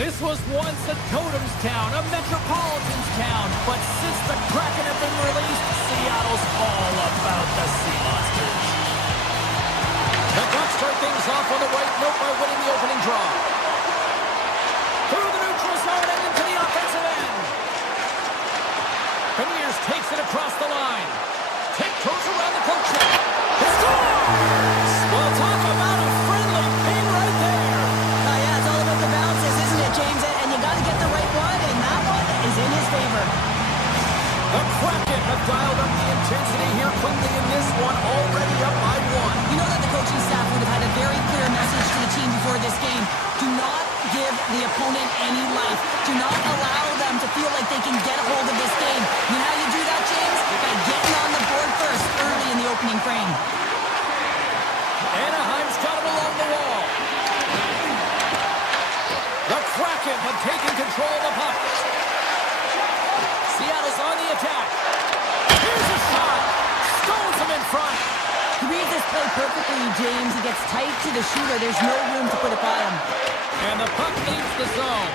This was once a Totems town, a Metropolitan's town, but since the Kraken have been released, Seattle's all about the Sea Monsters. The Ducks start things off on the right note by winning the opening draw. Through the neutral zone and into the offensive end. Beniers takes it across the line. Tiptoes around the coach. He scores! We'll talk about a friendly ping right there. Yeah, it's all about the bounces, isn't it, James? And you got to get the right one, and that one is in his favor. The Kraken have dialed up the intensity here quickly in this one, already up by 1. You know that the coaching staff would have had a very clear message to the team before this game. Do not give the opponent any life. Do not allow them to feel like they can get a hold of this game. You know how you do that, James? By getting on the board first early in the opening frame. Anaheim's got him along the wall. The Kraken have taken control of the puck. Seattle's on the attack. Here's a shot. Stones him in front. He reads this play perfectly, James. He gets tight to the shooter. There's no room to put it by him. And the puck leaves the zone.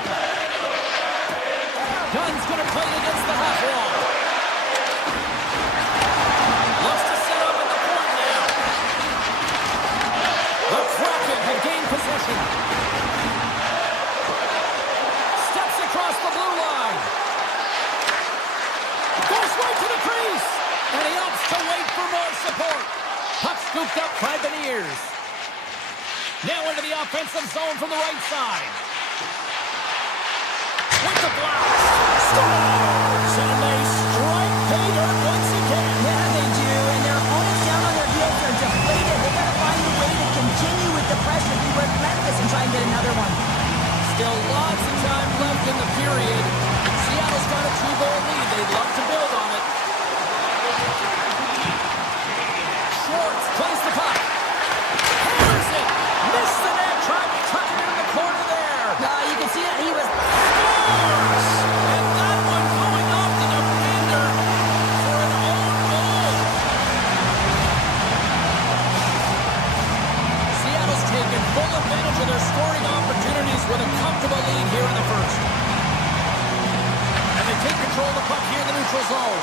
Dunn's going to play against the half wall. Looks to set up at the point now. The Kraken have gained possession. Steps across the blue line. Goes right to the crease. And he opts to wait for more support. Puck scooped up by Beniers. Now into the offensive zone from the right side. With the blast. Scores! And they strike pay dirt once again. Yeah, they do. And their opponents down on their heels are deflated. They got to find a way to continue with the pressure, be relentless, and try and get another one. Still lots of time left in the period. Seattle's got a 2-goal lead. They'd love to build on it. Schwartz plays the puck. Hammers it. Missed the net. Tried to tuck it in the corner there. You can see that he was... Scores! And that one going off the defender for an own goal. Seattle's taken full advantage of their scoring opportunities with a comfortable lead here in the first. And they take control of the puck here in the neutral zone.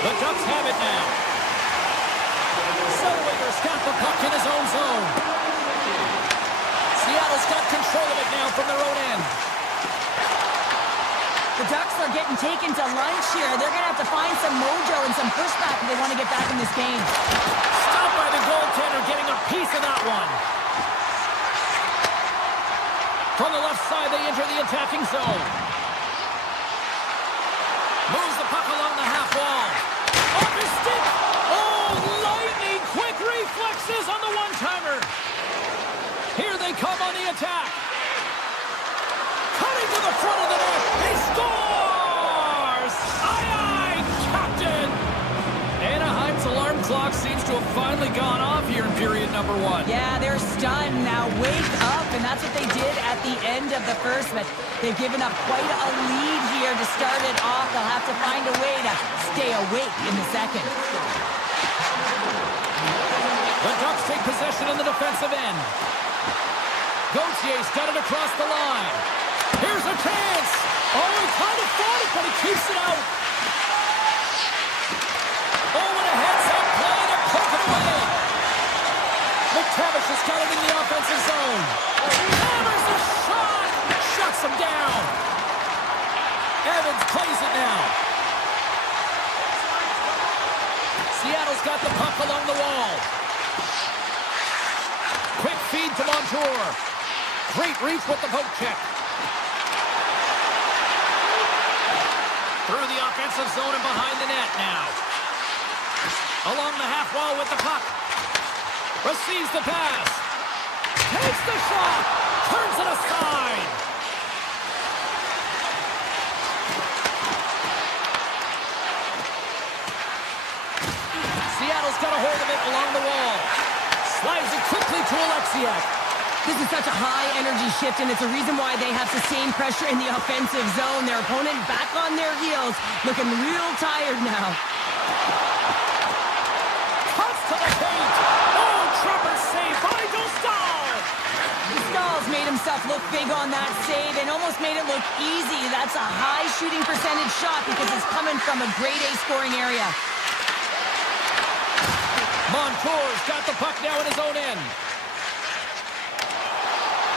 The Ducks have it now. Zellweger's got the puck in his own zone. Seattle's got control of it now from their own end. The Ducks are getting taken to lunch here. They're going to have to find some mojo and some pushback if they want to get back in this game. Stopped by the goaltender, getting a piece of that one. From the left side, they enter the attacking zone. Moves the puck along the half wall. Off his stick. Oh, lightning quick reflexes on the one-timer. Here they come on the attack. Cutting to the front of the net. He scores! Aye, Captain! Anaheim's alarm clock seems to have finally gone off here in period number 1. Yeah, they're stunned now. Wake up, and that's what they did at the end of the first, but they've given up quite a lead here to start it off. They'll have to find a way to stay awake in the second. The Ducks take possession in the defensive end. Gautier's got it across the line. Here's a chance. Oh, he kind of fought it, but he keeps it out. Oh, what a heads-up play to poke it away. McTavish has got it in the offensive zone. Hammers a shot. Shuts him down. Evans plays it now. Seattle's got the puck along the wall. Quick feed to Montour. Great reach with the poke check. Through the offensive zone and behind the net now. Along the half wall with the puck. Receives the pass. Takes the shot. Turns it aside. Seattle's got a hold of it along the wall. Slides it quickly to Alexiak. This is such a high-energy shift, and it's a reason why they have sustained pressure in the offensive zone. Their opponent back on their heels, looking real tired now. Cuts to the paint. Oh, Trevor saved by Dostal. Blackhawks look big on that save and almost made it look easy. That's a high shooting percentage shot because it's coming from a grade A scoring area. Montour's got the puck now in his own end.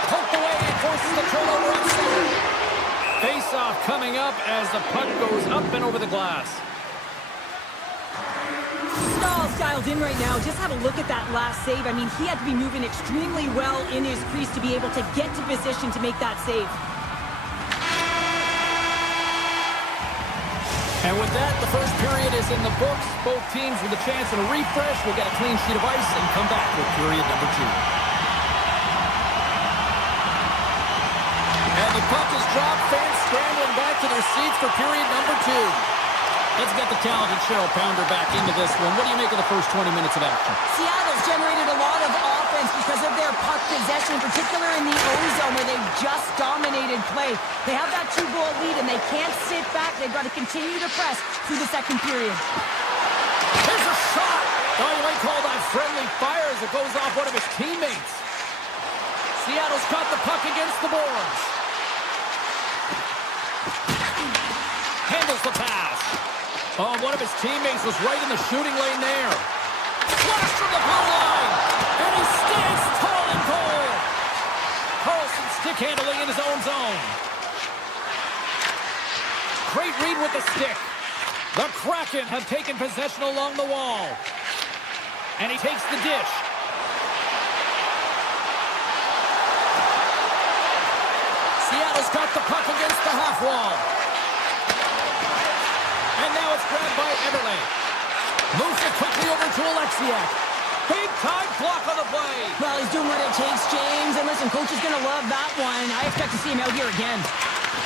Poked away and forces the turnover on center. Face-off coming up as the puck goes up and over the glass. Stahl's dialed in right now. Just have a look at that last save. I mean, he had to be moving extremely well in his crease to be able to get to position to make that save. And with that, the first period is in the books. Both teams with a chance at a refresh will get a clean sheet of ice and come back with period number 2. And the puck is dropped. Fans scrambling back to their seats for period number 2. Let's get the talented Cheryl Pounder back into this one. What do you make of the first 20 minutes of action? Seattle's generated a lot of offense because of their puck possession, in particular in the O-zone where they've just dominated play. They have that 2-goal lead and they can't sit back. They've got to continue to press through the second period. There's a shot! Oh, you might call that friendly fire as it goes off one of his teammates. Seattle's got the puck against the boards. Handles the pass. Oh, one of his teammates was right in the shooting lane there. Flash from the blue line. And he stands tall in goal. Carlson stick handling in his own zone. Great read with the stick. The Kraken have taken possession along the wall. And he takes the dish. Seattle's got the puck against the half wall. And now it's grabbed by Eberle. Moves it quickly over to Alexiak. Big time block on the play. Well, he's doing what it takes, James. And listen, coach is going to love that one. I expect to see him out here again.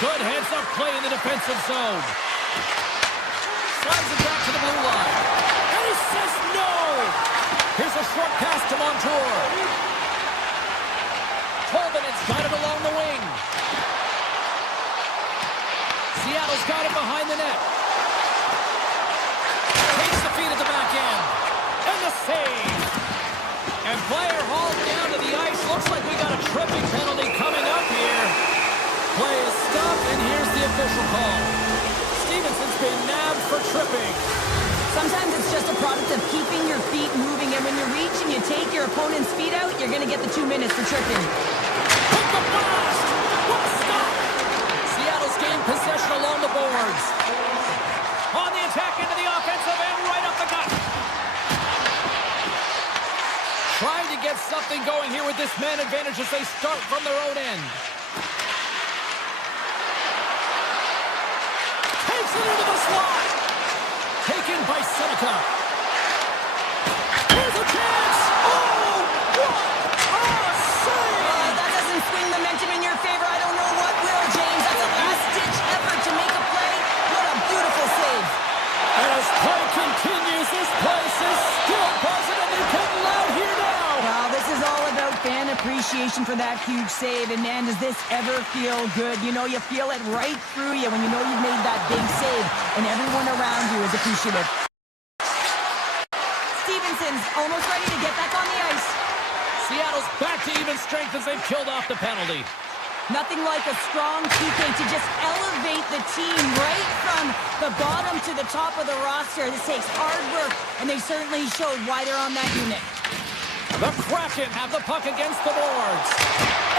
Good heads-up play in the defensive zone. Slides it back to the blue line. And he says no! Here's a short pass to Montour. Tolvanen's got it along the wing. Seattle's got it behind the net. Takes the feed at the back end. And the save. And player hauled down to the ice. Looks like we got a tripping penalty coming up here. Play is stopped, and here's the official call. Stevenson's been nabbed for tripping. Sometimes it's just a product of keeping your feet moving, and when you reach and you take your opponent's feet out, you're going to get the 2 minutes for tripping. Put the blast! What a stop! Seattle's gained possession along the boards. On the attack into the offensive end, right up the gut. Trying to get something going here with this man advantage as they start from their own end. Takes it into the slot. Taken by Seneca. Here's a chance. Oh, what a save! That doesn't swing momentum in your favor. I don't know what will, James. That's a last-ditch effort to make a play. What a beautiful save. As play continues, this place is still positively getting loud here now. Well, this is all about fan appreciation for that huge save. And, man, does this ever feel good? You know, you feel it right through you when you know you've made that big save, and everyone around you is appreciative. Stevenson's almost ready to get back on the ice. Seattle's back to even strength as they've killed off the penalty. Nothing like a strong PK to just elevate the team right from the bottom to the top of the roster. This takes hard work, and they certainly showed why they're on that unit. The Kraken have the puck against the boards.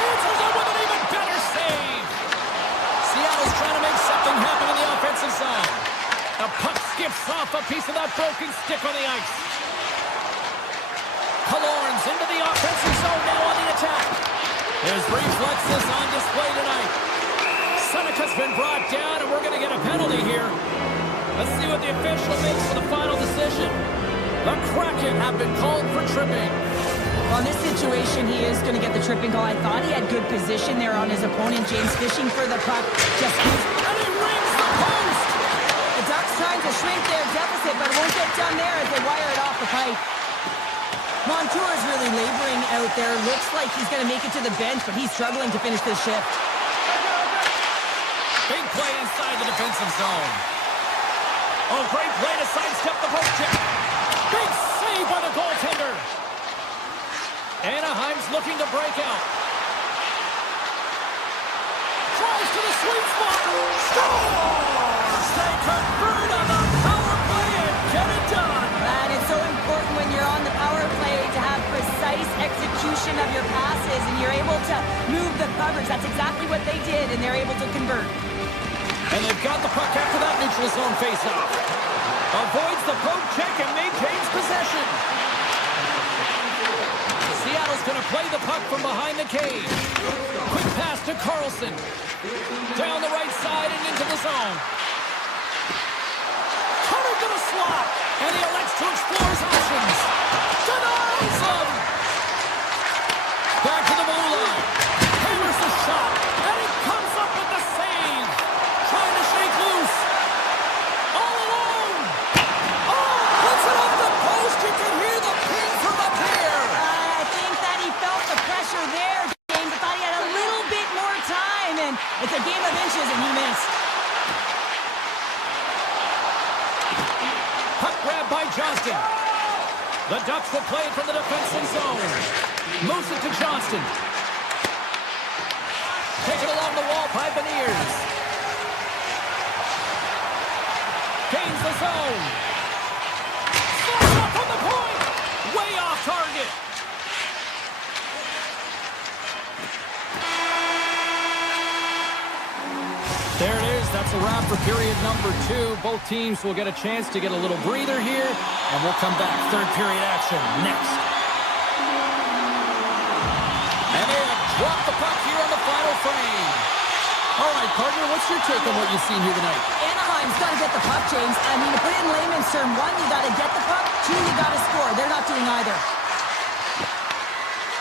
Answers it with an even better save. Seattle's trying to make something happen in the offensive zone. The puck skips off a piece of that broken stick on the ice. Killorn's into the offensive zone now on the attack. His reflexes on display tonight. Seneca's been brought down, and we're going to get a penalty here. Let's see what the official makes for the final decision. The Kraken have been called for tripping. Well, in this situation, he is going to get the tripping call. I thought he had good position there on his opponent. James fishing for the puck. Just moves. And he rings the post! The Ducks trying to shrink their deficit, but it won't get done there as they wire it off the pipe. Montour is really laboring out there. Looks like he's going to make it to the bench, but he's struggling to finish this shift. Big play inside the defensive zone. Oh, great play to sidestep the poke check. Big save by the goaltender. Anaheim's looking to break out. coverage. That's exactly what they did, and they're able to convert. And they've got the puck after that neutral zone faceoff. Avoids the poke check and maintains possession. Seattle's going to play the puck from behind the cage. Quick pass to Carlson. Down the right side and into the zone. Cutter to the slot. And he elects to explore his options. Denies him. Back to the blue line. Hammers the shot. And he comes up with the save. Trying to shake loose. All alone. Oh, puts it off the post. You can hear the ping from up here. I think that he felt the pressure there, James. I thought he had a little bit more time, and it's a game of inches, and he missed. Puck grab by Johnston. The Ducks will play it from the defensive zone. Moves it to Johnston. Taken along the wall by Beniers. Gains the zone. Slows up from the point. Way off target. There it is. That's a wrap for period number 2. Both teams will get a chance to get a little breather here, and we'll come back. Third period action next. And they have dropped the puck here on the final frame. All right, partner, what's your take on what you've seen here tonight? Anaheim's got to get the puck, James. I mean, to put it in layman's term, 1, you got to get the puck. 2, you got to score. They're not doing either.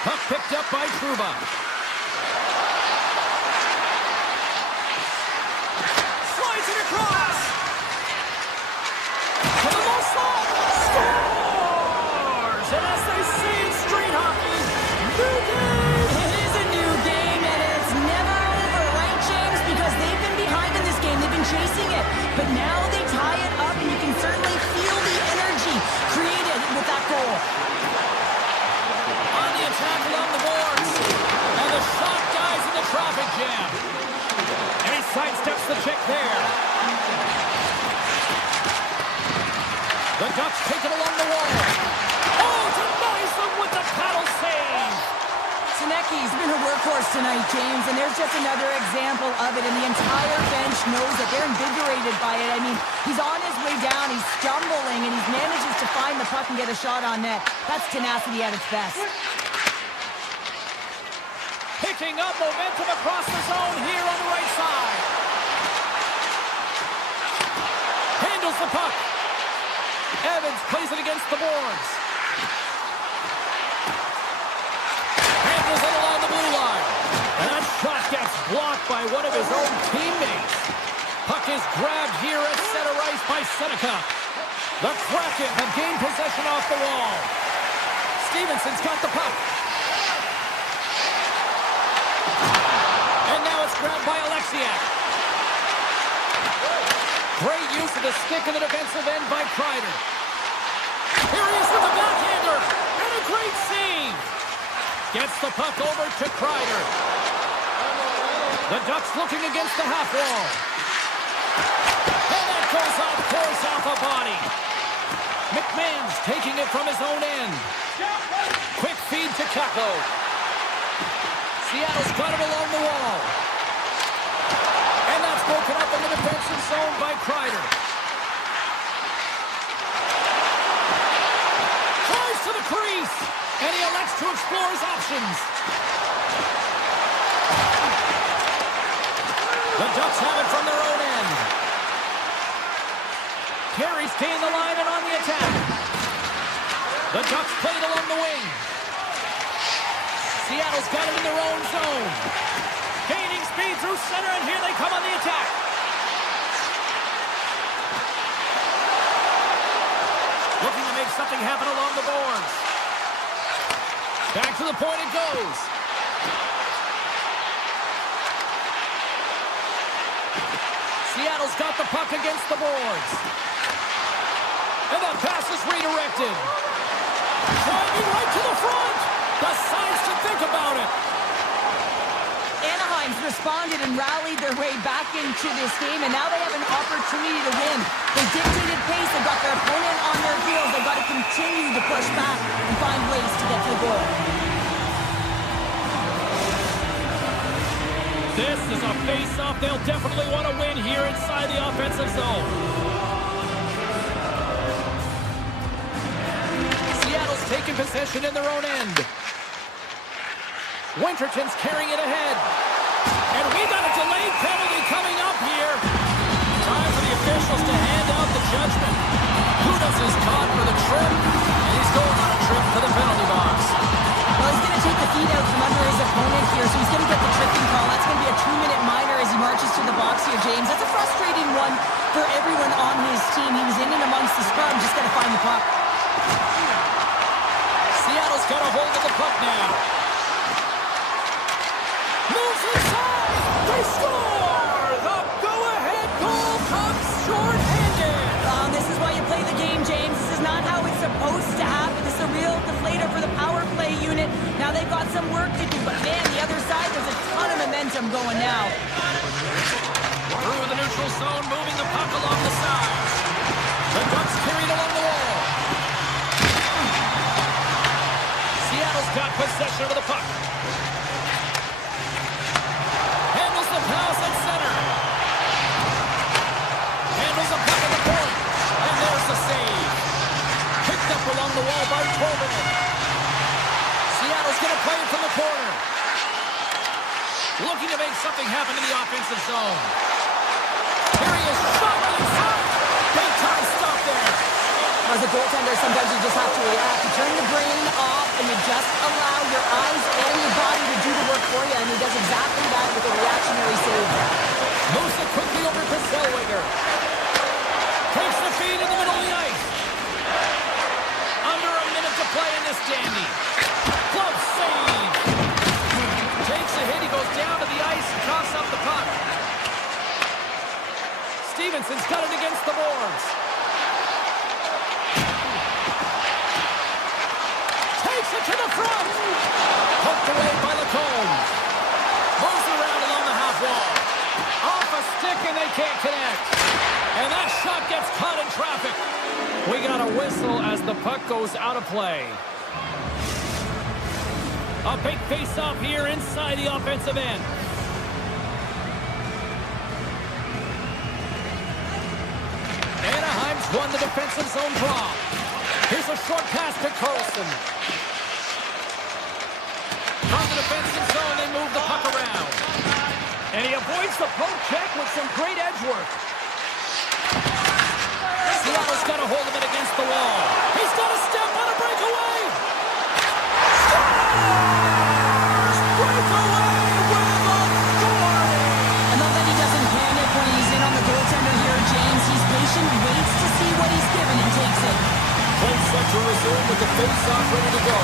Puck picked up by Trouba. Slides it across. To the low slot. Scores! And as they say in street hockey, new game. It is a new game, and it's never over, right, James? Because they've been behind in this game. They've been chasing it. But now they tie it up, and you can certainly feel the energy created with that goal. On the attack along the boards. And the shot dies in the traffic jam. And he sidesteps the check there. The Ducks take it along the wall. Oh, denies them with the paddle save. Sinecki's been a workhorse tonight, James, and there's just another example of it, and the entire bench knows that they're invigorated by it. I mean, he's on his way down, he's stumbling, and he manages to find the puck and get a shot on net. That's tenacity at its best. Picking up momentum across the zone here on the right side. Handles the puck. Evans plays it against the boards. Handles it along the blue line. And that shot gets blocked by one of his own teammates. Puck is grabbed here at center ice by Seneca. The Kraken have gained possession off the wall. Stevenson's got the puck. And now it's grabbed by Alexiak. Great use of the stick in the defensive end by Kreider. Here he is with the backhander. And a great save. Gets the puck over to Kreider. The Ducks looking against the half wall. And that goes off course off a body. McMahon's taking it from his own end. Quick feed to Kakko. Seattle's got it along the wall. And that's broken up in the defensive zone by Kreider. Tries to the crease. And he elects to explore his options. The Ducks have it from their own end. Carey's staying the line and on the attack. The Ducks play it along the wing. Seattle's got it in their own zone. Gaining speed through center, and here they come on the attack. Looking to make something happen along the boards. Back to the point it goes. Seattle's got the puck against the boards. And that pass is redirected. Driving right to the front. Decides to think about it. Anaheim's responded and rallied their way back into this game, and now they have an opportunity to win. They dictated pace. They've got their opponent on their heels. They've got to continue to push back and find ways to get to the goal. This is a face-off they'll definitely want to win here inside the offensive zone. Seattle's taking possession in their own end. Winterton's carrying it ahead. And we got a delayed penalty coming up here. Time for the officials to hand out the judgment. Kudos is caught for the trip, and he's going on a trip to the penalty box. Well, he's going to take the feet out from under his opponent here, so he's going to get the tripping call. That's going to be a 2-minute minor as he marches to the box here, James. That's a frustrating one for everyone on his team. He was in and amongst the scrum, just got to find the puck. Seattle's got a hold of the puck now. Moves inside. They score! The go-ahead goal comes short-handed. This is why you play the game, James. This is not how it's supposed to happen. This is a real deflator for the power play unit. Now they've got some work to do, but man, the other side, there's a ton of momentum going now. Through the neutral zone, moving the puck along the sides. The Ducks carried along the wall. Seattle's got possession of the puck. Handles the pass at center. Handles the puck at the point. And there's the save. Picked up along the wall by Corbin. Seattle's going to play it from the corner. Looking to make something happen in the offensive zone. Here he is, shot on the front. Big time stop there. As a goaltender, sometimes you just have to react. You turn the brain off, and you just allow your eyes and your body to do the work for you, and he does exactly that with a reactionary save. Moves it quickly over to Zellweger. Takes the feed in the middle of the ice. Under a minute to play in this dandy. Glove save. Takes a hit. He goes down to the ice and coughs up the puck. Stevenson's got it against the boards. Takes it to the front. Poked away by Lacombe. Moves around along the half wall. Off a stick and they can't connect. And that shot gets caught in traffic. We got a whistle as the puck goes out of play. A big face-off here inside the offensive end. Anaheim's won the defensive zone draw. Here's a short pass to Carlson. From the defensive zone, they move the puck around. And he avoids the poke check with some great edge work. Seattle's got a hold of it against the wall. He's got a step on a breakaway. Scores! Breakaway with authority. I love that he doesn't panic when he's in on the goaltender here, James. He's patient, waits to see what he's given, and takes it. Play set to resume with the face-off ready to go.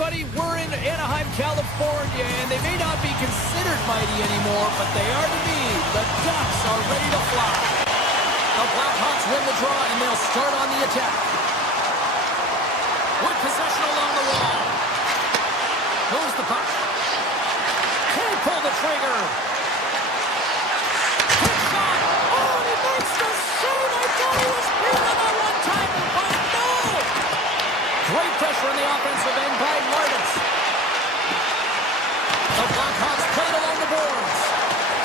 everybody. We're in Anaheim, California, and they may not be considered mighty anymore, but they are to be. The Ducks are ready to fly. The Blackhawks win the draw, and they'll start on the attack. With possession along the wall. Moves the puck. Can't pull the trigger. Quick shot. Oh, and he makes the save. I thought he was beaten on that one time, but no! Great pressure in the offensive end by Martins. The Blackhawks played along the boards.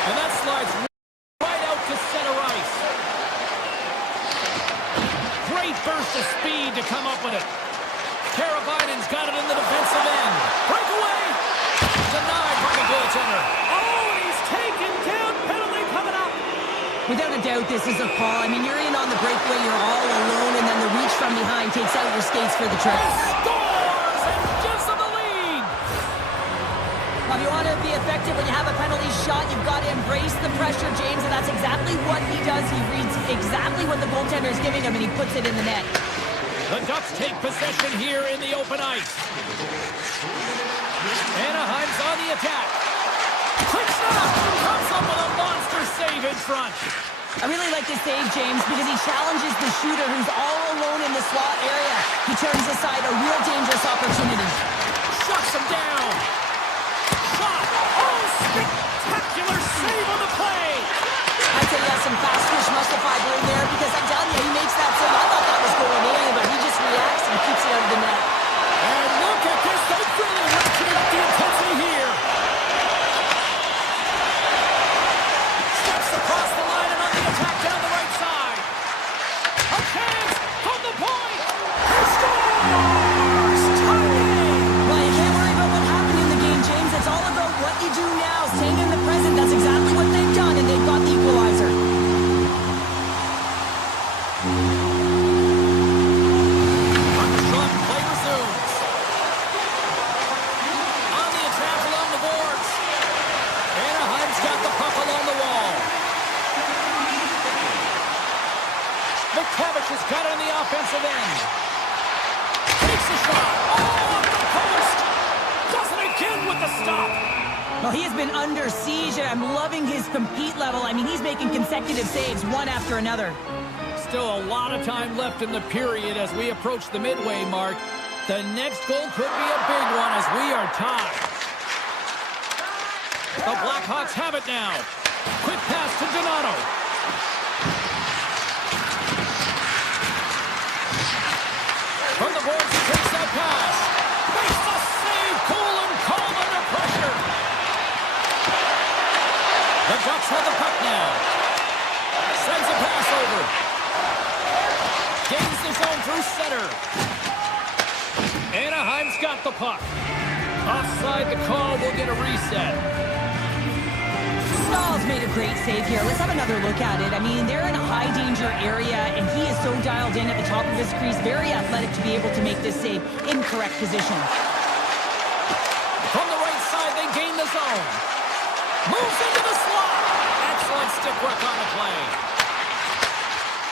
And that slides right out to center ice. Great burst of speed to come up with it. Karabainen's got it in the defensive end. Breakaway! Denied by the goaltender. Oh, he's taken down. Penalty coming up. Without a doubt, this is a call. I mean, you're in on the breakaway, you're all alone, and then the reach from behind takes out your skates for the trick. Scores and gives them the lead. Now, if you want to be effective when you have a penalty shot, you've got to embrace the pressure, James, and that's exactly what he does. He reads exactly what the goaltender is giving him, and he puts it in the net. The Ducks take possession here in the open ice. Anaheim's on the attack. Quick shot! Comes up with a monster save in front. I really like this save, James, because he challenges the shooter who's all alone in the slot area. He turns aside a real dangerous opportunity. Shuts him down. Shot! Oh, spectacular save on the play! I'd say he has some fast twitch muscle fiber in there because I'm telling you, he makes that save. I thought that was going in, but he just reacts and keeps it out of the net. And look at this. They've really ratcheted up the intensity here. Steps across the line and on the attack down the right side. A chance from the point. He scores! Tying! Well, you can't worry about what happened in the game, James. It's all about what you do now. Staying in the present, that's exactly what they've done, and they've got the equalizer. Shot play resumes. On the attack along the boards. Anaheim's got the puck along the wall. McTavish has got it in the offensive end. Takes the shot. Oh, off the post. Does it again with the stop. Well, he has been under siege, and I'm loving his compete level. I mean, he's making consecutive saves, one after another. Still a lot of time left in the period as we approach the midway mark. The next goal could be a big one as we are tied. The Blackhawks have it now. Quick pass to Donato. From the boards, he takes that pass. Makes the save. Cool and calm under pressure. The Ducks have the puck now. Sends a pass over. Gains the zone through center. Anaheim's got the puck. Offside the call. We'll get a reset. Stahl's made a great save here. Let's have another look at it. I mean, they're in a high-danger area, and he is so dialed in at the top of his crease. Very athletic to be able to make this save in correct position. From the right side, they gain the zone. Moves into the slot. Excellent stick work on the play.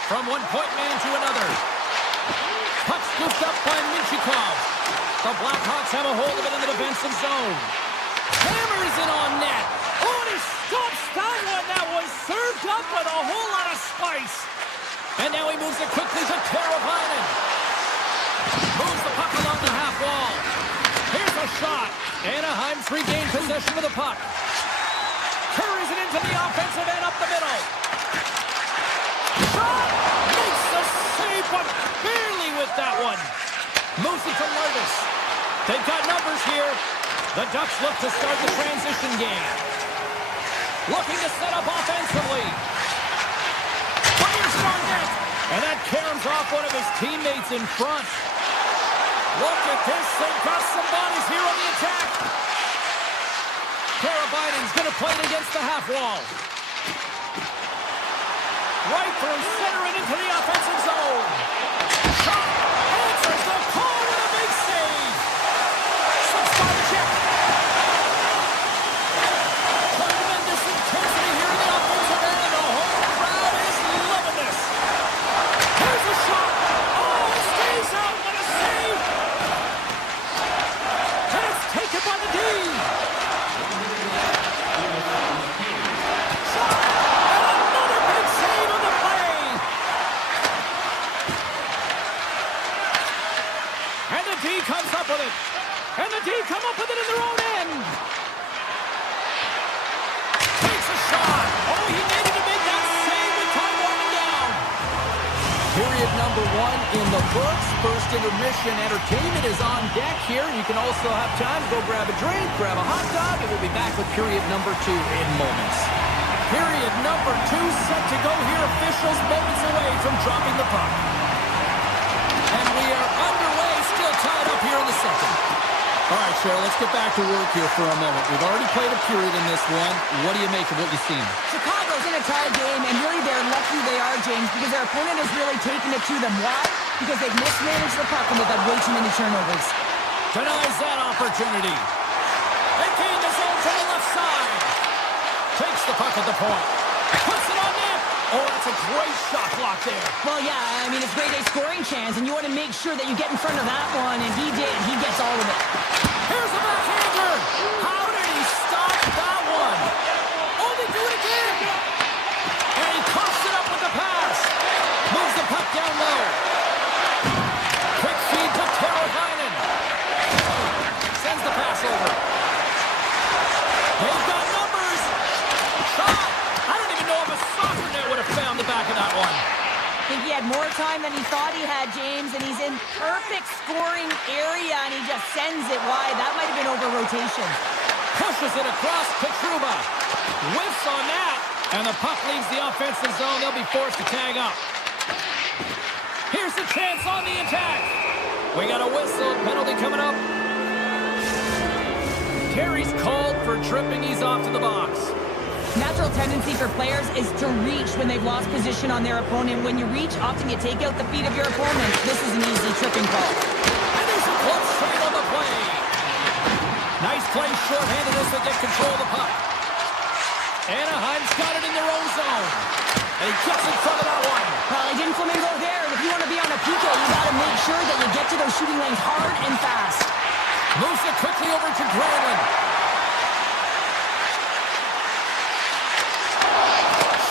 From one point man to another. Puck scooped up by Minchikov. The Blackhawks have a hold of it in the defensive zone. Hammers it on net. Oh, and he stops that one. That was served up with a whole lot of spice. And now he moves it quickly to Karabainen. Moves the puck along the half wall. Here's a shot. Anaheim's regained possession of the puck. Carries it into the offensive end up the middle. Shot! Makes the save, but barely with that one. Moves it to Martis. They've got numbers here. The Ducks look to start the transition game. Looking to set up offensively. Fires on net. And that caroms off one of his teammates in front. Look at this. They've got some bodies here on the attack. Karabainen's going to play it against the half wall. Right from center and into the offensive zone. Shot. Answers the call with a big save. Slips by the check. Tremendous intensity here in the offensive end. And the whole crowd is loving this. Here's a shot. Oh, it stays out. What a save. D comes up with it. And the D come up with it in their own end. Takes a shot. Oh, he needed to make that save with time winding down. Period number 1 in the books. First intermission entertainment is on deck here. You can also have time to go grab a drink, grab a hot dog, and we'll be back with period number 2 in moments. Period number 2 set to go here. Officials moments away from dropping the puck. And we are underway, still tied up here in the second. All right, Cheryl, let's get back to work here for a moment. We've already played a period in this one. What do you make of what you've seen? Chicago's in a tied game, and really they're lucky they are, James, because their opponent has really taken it to them. Why? Because they've mismanaged the puck and they've had way too many turnovers. Denies that opportunity. They gain the zone from the left side. Takes the puck at the point. Puts it on net. Oh, that's a great shot block there. Well, yeah, I mean, it's grade A scoring chance, and you want to make sure that you get in front of that one, and he did. He gets all of it. Here's a backhander. How did he stop that one? Oh, they do it again. And he coughs it up with the pass. Moves the puck down low. Quick feed to Teravainen. Sends the pass over. They've got numbers. Shot. I don't even know if a soccer net would have found the back of that one. I think he had more time than he thought he had, James, and he's in perfect scoring area, and he just sends it wide. That might have been over rotation. Pushes it across Petruba. Whiffs on that. And the puck leaves the offensive zone. They'll be forced to tag up. Here's the chance on the attack. We got a whistle. Penalty coming up. Terry's called for tripping. He's off to the box. Natural tendency for players is to reach when they've lost position on their opponent. When you reach, often you take out the feet of your opponent. This is an easy tripping call. And there's a glove save on the play. Nice play, shorthanded as they get control of the puck. Anaheim's got it in their own zone. And he gets in front of that one. Well, he didn't flamingo there. And if you want to be on a PK, you got to make sure that you get to those shooting lanes hard and fast. Moves it quickly over to Granlund.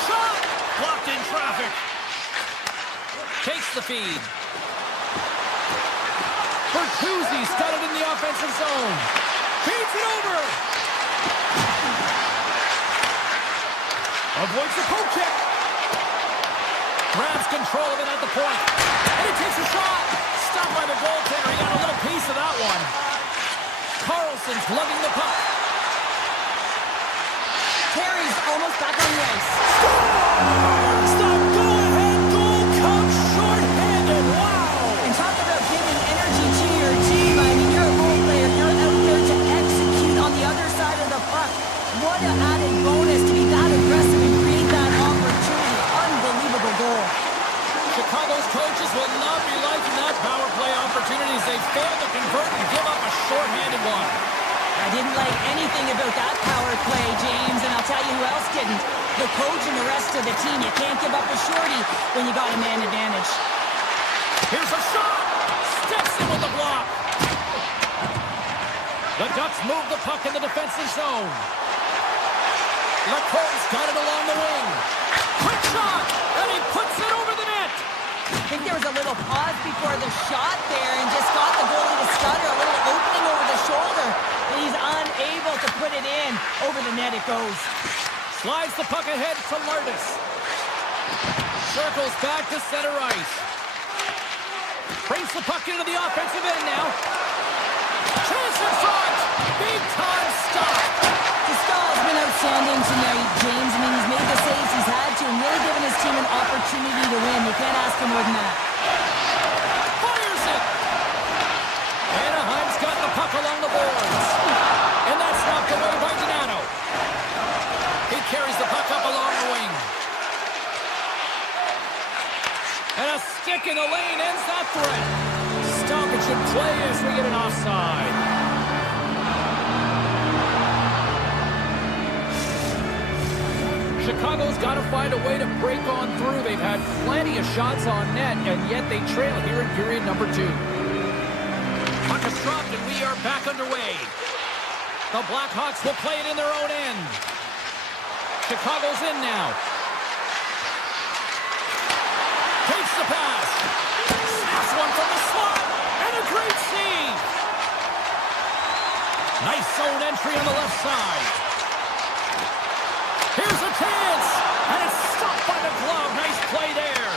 Shot! Blocked in traffic. Takes the feed. Bertuzzi's got it in the offensive zone. Feeds it over. Avoids the poke check. Grabs control of it at the point. And he takes a shot. Stopped by the goaltender. He got a little piece of that one. Carlson's lugging the puck. Terry's almost back on the ice. Scores! The go-ahead goal comes short-handed. Wow! And talk about giving energy to your team. I mean, you're a role player. You're out there to execute on the other side of the puck. What an added bonus to be that aggressive and create that opportunity. Unbelievable goal. Chicago's coaches will not be liking that power play opportunities. They failed to convert and give up a short-handed one. I didn't like anything about that power play, James, and I'll tell you who else didn't. The coach and the rest of the team. You can't give up a shorty when you got a man advantage. Here's a shot. Steps in with the block. The Ducks move the puck in the defensive zone. Lacourte's got it along the wing. Quick shot, and he puts it over the net. I think there was a little pause before the shot there and just got the goalie to stutter, a little opening over the shoulder, and he's unable to put it in. Over the net it goes. Slides the puck ahead to Lardis. Circles back to center ice. Brings the puck into the offensive end now. Chance in front. Big time stop. Stahl's been outstanding tonight, James. I mean, he's made the saves he's had to and really given his team an opportunity to win. You can't ask for more than that. Fires it. Anaheim's got the puck along the boards. And that's knocked away by Donato. He carries the puck up along the wing. And a stick in the lane ends that threat. Stoppage in play as we get an offside. Chicago's got to find a way to break on through. They've had plenty of shots on net, and yet they trail here in period number 2. Puck is dropped, and we are back underway. The Blackhawks will play it in their own end. Chicago's in now. Takes the pass. Snaps one from the slot, and a great save. entry on the left side. Here's a chance, and it's stopped by the glove. Nice play there.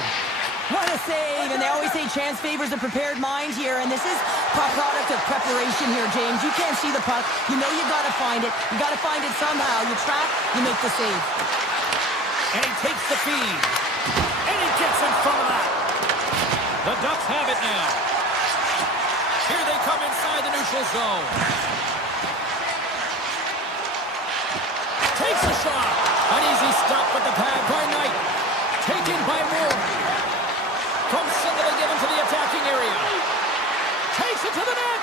What a save, and they always say chance favors a prepared mind here, and this is a product of preparation here, James. You can't see the puck. You know you got to find it. You got to find it somehow. You track, you make the save. And he takes the feed, and he gets in front of that. The Ducks have it now. Here they come inside the neutral zone. Takes a shot. An easy stop with the pad by Knight. Taken by Moore. Comes singly given to the attacking area. Takes it to the net.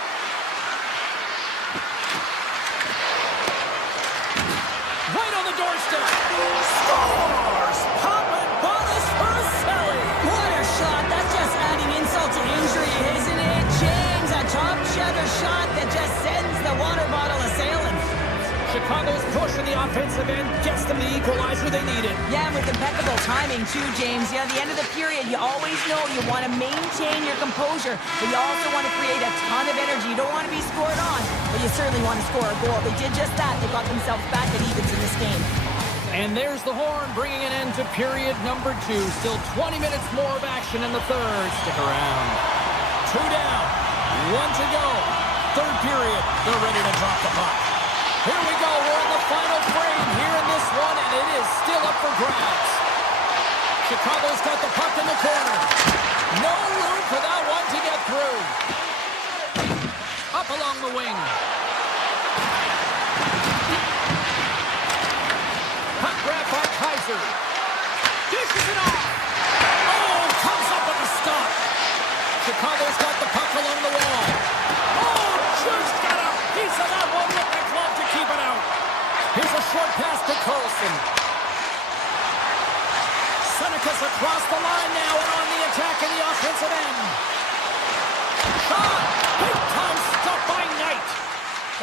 Right on the doorstep. Scores! Pop and bonus for Selly. What a shot. That's just adding insult to injury, isn't it, James? A top shutter shot that just sends the water bottle a-sailing. Chicago's push in the offensive end gets them the equalizer they needed. Yeah, and with impeccable timing, too, James. Yeah, at the end of the period, you always know you want to maintain your composure, but you also want to create a ton of energy. You don't want to be scored on, but you certainly want to score a goal. They did just that. They got themselves back at evens in this game. And there's the horn, bringing an end to period number 2. Still 20 minutes more of action in the third. Stick around. 2 down, 1 to go. Third period, they're ready to drop the puck. Here we go, we're in the final frame here in this one, and it is still up for grabs. Chicago's got the puck in the corner. No room for that one to get through. Up along the wing. Puck grab by Kaiser. Dishes it off. Oh, comes up with a stop. Chicago's got the puck along the wall. Oh, just got a piece of that one with the glove to keep it out. Here's a short pass to Carlson. Seneca's across the line now and on the attack in the offensive end. Shot! Big time stop by Knight.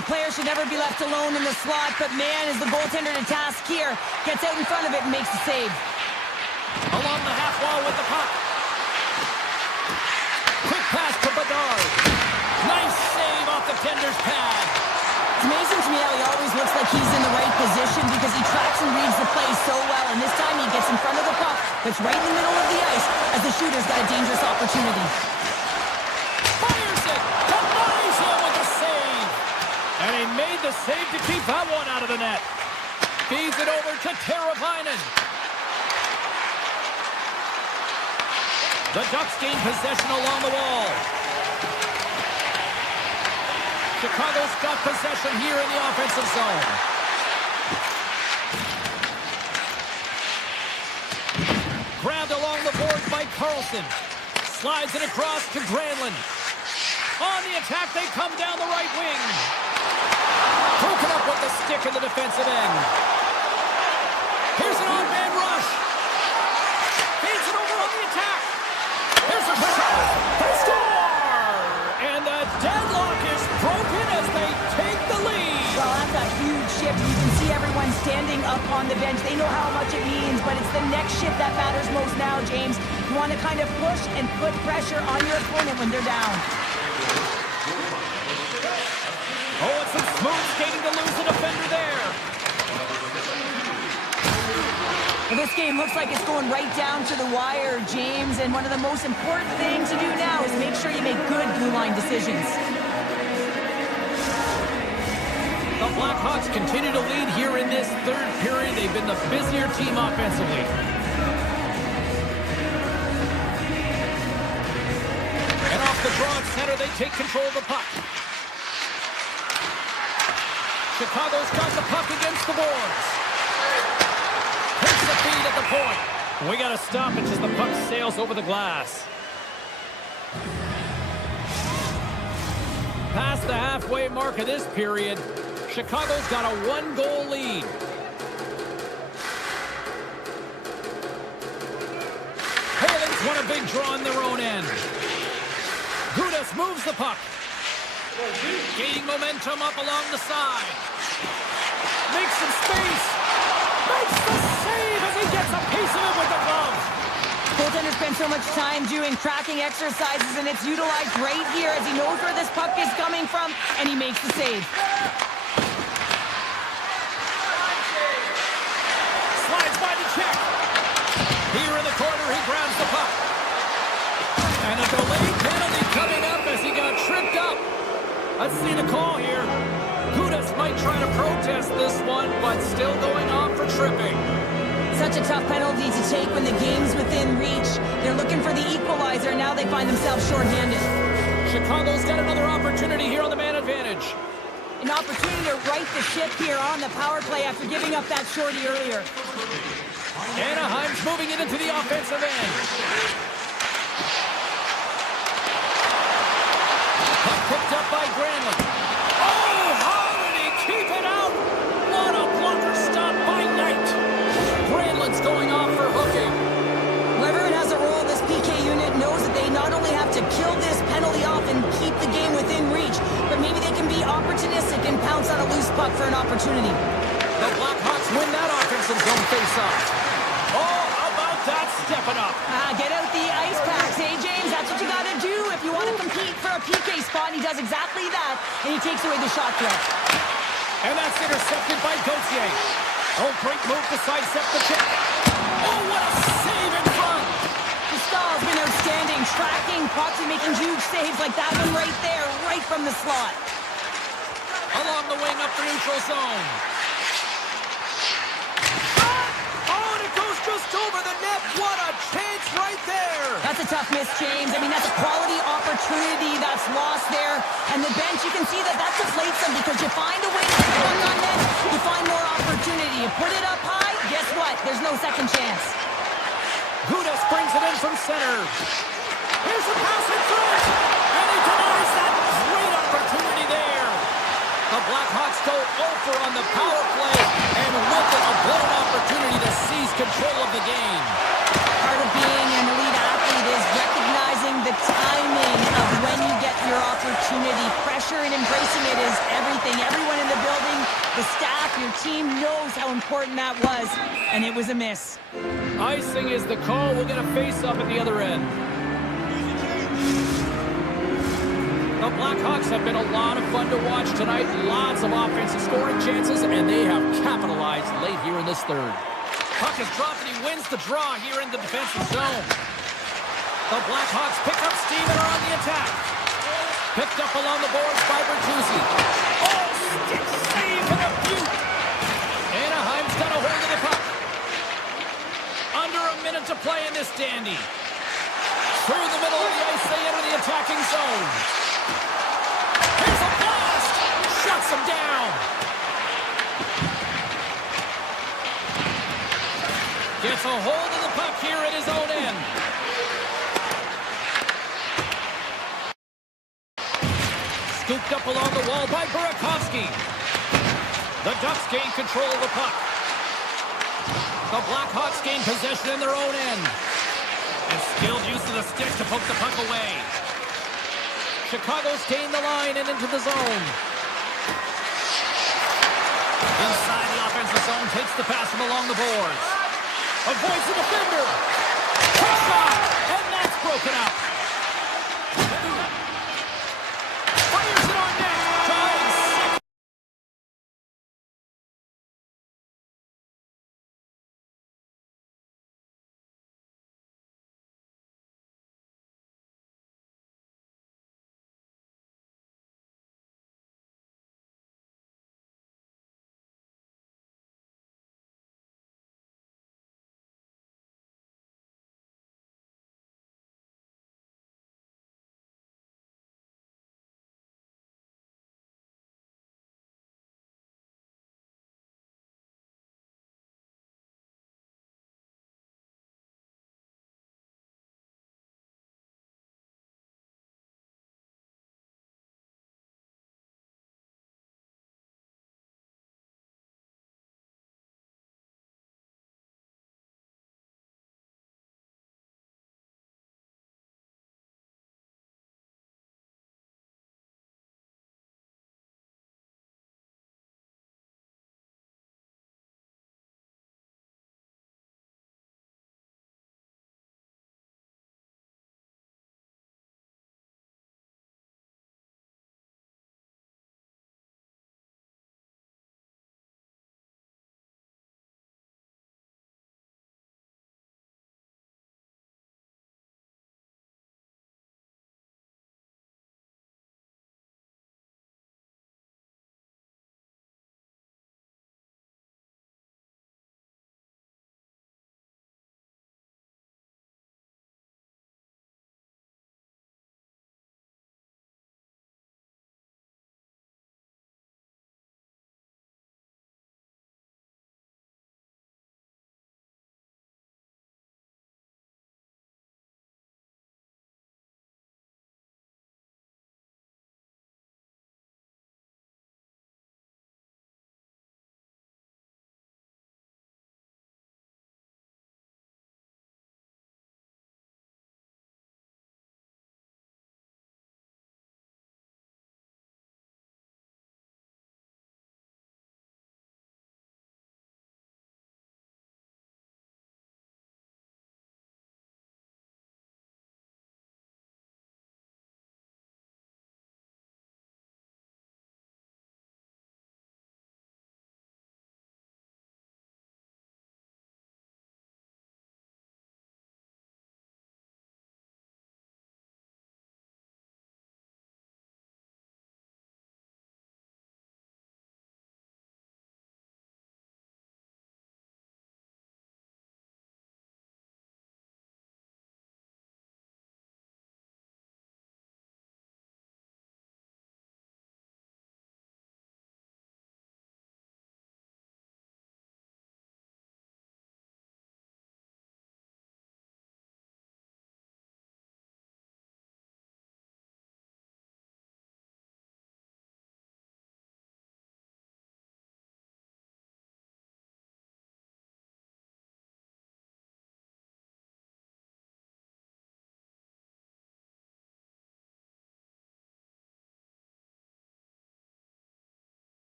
A player should never be left alone in the slot, but man, is the goaltender to task here. Gets out in front of it and makes the save. Along the half wall with the puck. Quick pass to Bedard. Nice save off the tender's pad. It's amazing to me how he always looks like he's in the right position because he tracks and reads the play so well, and this time he gets in front of the puck that's right in the middle of the ice as the shooter's got a dangerous opportunity. Fires it! Denies him with a save! And he made the save to keep that one out of the net. Feeds it over to Teravainen. The Ducks gain possession along the wall. Chicago's got possession here in the offensive zone. Grabbed along the boards by Carlson. Slides it across to Granlund. On the attack, they come down the right wing. Broken up with the stick in the defensive end. Here's an on-man rush. Feeds it over on the attack. Here's a shot. They score! And the deadlock is broken as they take the lead. Well, that's a huge shift. You can see everyone standing up on the bench. They know how much it means, but it's the next shift that matters most now, James. You want to kind of push and put pressure on your opponent when they're down. Oh, it's some smooth skating to lose the defender there. Well, this game looks like it's going right down to the wire, James, and one of the most important things to do now is make sure you make good blue line decisions. The Blackhawks continue to lead here in this third period. They've been the busier team offensively. And off the draw at center, they take control of the puck. Chicago's got the puck against the boards. Takes the feed at the point. We got to stop it as the puck sails over the glass. Past the halfway mark of this period, Chicago's got a 1-goal lead. Haling's won a big draw in their own end. Gudas moves the puck. Gaining momentum up along the side. Makes some space. Makes the save as he gets a piece of it with the glove. Goaltender spends so much time doing tracking exercises, and it's utilized right here as he knows where this puck is coming from, and he makes the save. Delayed penalty coming up as he got tripped up. Let's see the call here. Gudas might try to protest this one, but still going off for tripping. Such a tough penalty to take when the game's within reach. They're looking for the equalizer, and now they find themselves shorthanded. Chicago's got another opportunity here on the man advantage. An opportunity to right the ship here on the power play after giving up that shorty earlier. Anaheim's moving it into the offensive end. Puck picked up by Granlund. Oh, how did he keep it out? What a blocker stop by Knight. Granlund's going off for hooking. Whoever has a role in this PK unit knows that they not only have to kill this penalty off and keep the game within reach, but maybe they can be opportunistic and pounce on a loose puck for an opportunity. The Blackhawks win that offensive zone faceoff. Oh, how about that stepping up? Get out the ice packs, hey, James? That's what you got to do if you want to compete for a PK spot. And he does exactly that, and he takes away the shot threat. And that's intercepted by Gauthier. Oh, great move to sidestep the check. Oh, what a save in front. Stahl's been outstanding, tracking pucks and making huge saves like that one right there, right from the slot. Along the wing up the neutral zone. Oh, and it goes just over the net. What a chance right there. That's a tough miss, James. I mean, that's a quality opportunity that's lost there. And the bench, you can see that deflates them because you find a way to put it on net, you find more opportunity. You put it up high, guess what? There's no second chance. Gudas brings it in from center. Here's the pass in front. And he denies that great opportunity there. The Blackhawks go over on the power play. And with it, a golden opportunity to seize control of the game. Part of being an elite athlete is recognizing the timing of when you get your opportunity. Pressure and embracing it is everything. Everyone in the building, the staff, your team knows how important that was. And it was a miss. Icing is the call. We'll get a face-up at the other end. The Blackhawks have been a lot of fun to watch tonight. Lots of offensive scoring chances, and they have capitalized late here in this third. Puck is dropped, and he wins the draw here in the defensive zone. The Blackhawks pick up steam and are on the attack. Picked up along the boards by Bertuzzi. Oh, stick save and a beaut. Anaheim's got a hold of the puck. Under a minute to play in this dandy. Through the middle of the ice, they enter the attacking zone. Here's a blast! Shuts them down. Gets a hold of the puck here at his own end. Scooped up along the wall by Burakovsky. The Ducks gain control of the puck. The Blackhawks gain possession in their own end. And skilled use of the stick to poke the puck away. Chicago's gained the line and into the zone. Inside the offensive zone, takes the pass from along the boards. Avoids the defender. Quick shot, and that's broken up.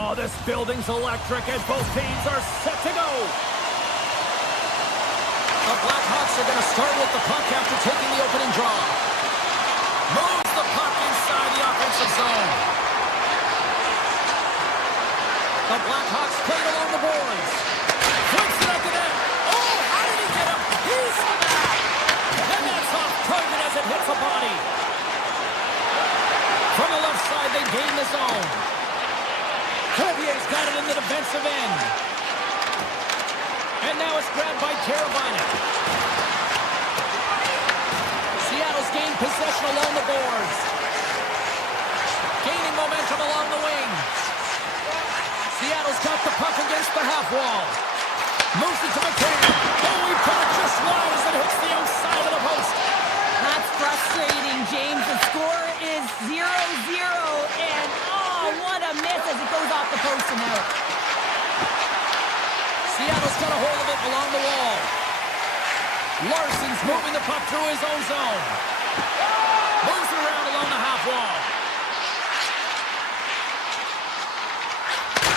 Oh, this building's electric as both teams are set to go. The Blackhawks are going to start with the puck after taking the opening draw. Moves the puck inside the offensive zone. The Blackhawks play it along the boards. Flips it up to net. Oh, how did he get a piece of that? And that's off target as it hits a body. From the left side, they gain the zone. Corvier's got it in the defensive end. And now it's grabbed by Teravainen. Seattle's gained possession along the boards. Gaining momentum along the wing. Seattle's got the puck against the half wall. Moves it to McCann. Oh, he put it just wide as it hits the outside of the post. That's frustrating, James. The score is 0-0, and oh, what a miss as it goes off the post and out. Seattle's got a hold of it along the wall. Larson's moving the puck through his own zone. Moves it around along the half wall.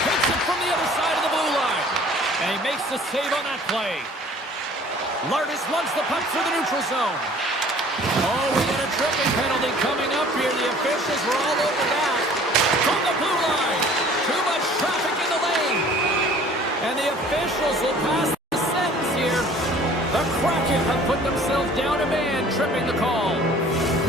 Takes it from the other side of the blue line. And he makes the save on that play. Lardis lugs the puck through the neutral zone. Oh, we got a tripping penalty coming up here. The officials were all over that. From the blue line. Too much traffic in the lane. And the officials will pass the sentence here. The Kraken have put themselves down a man, tripping the call.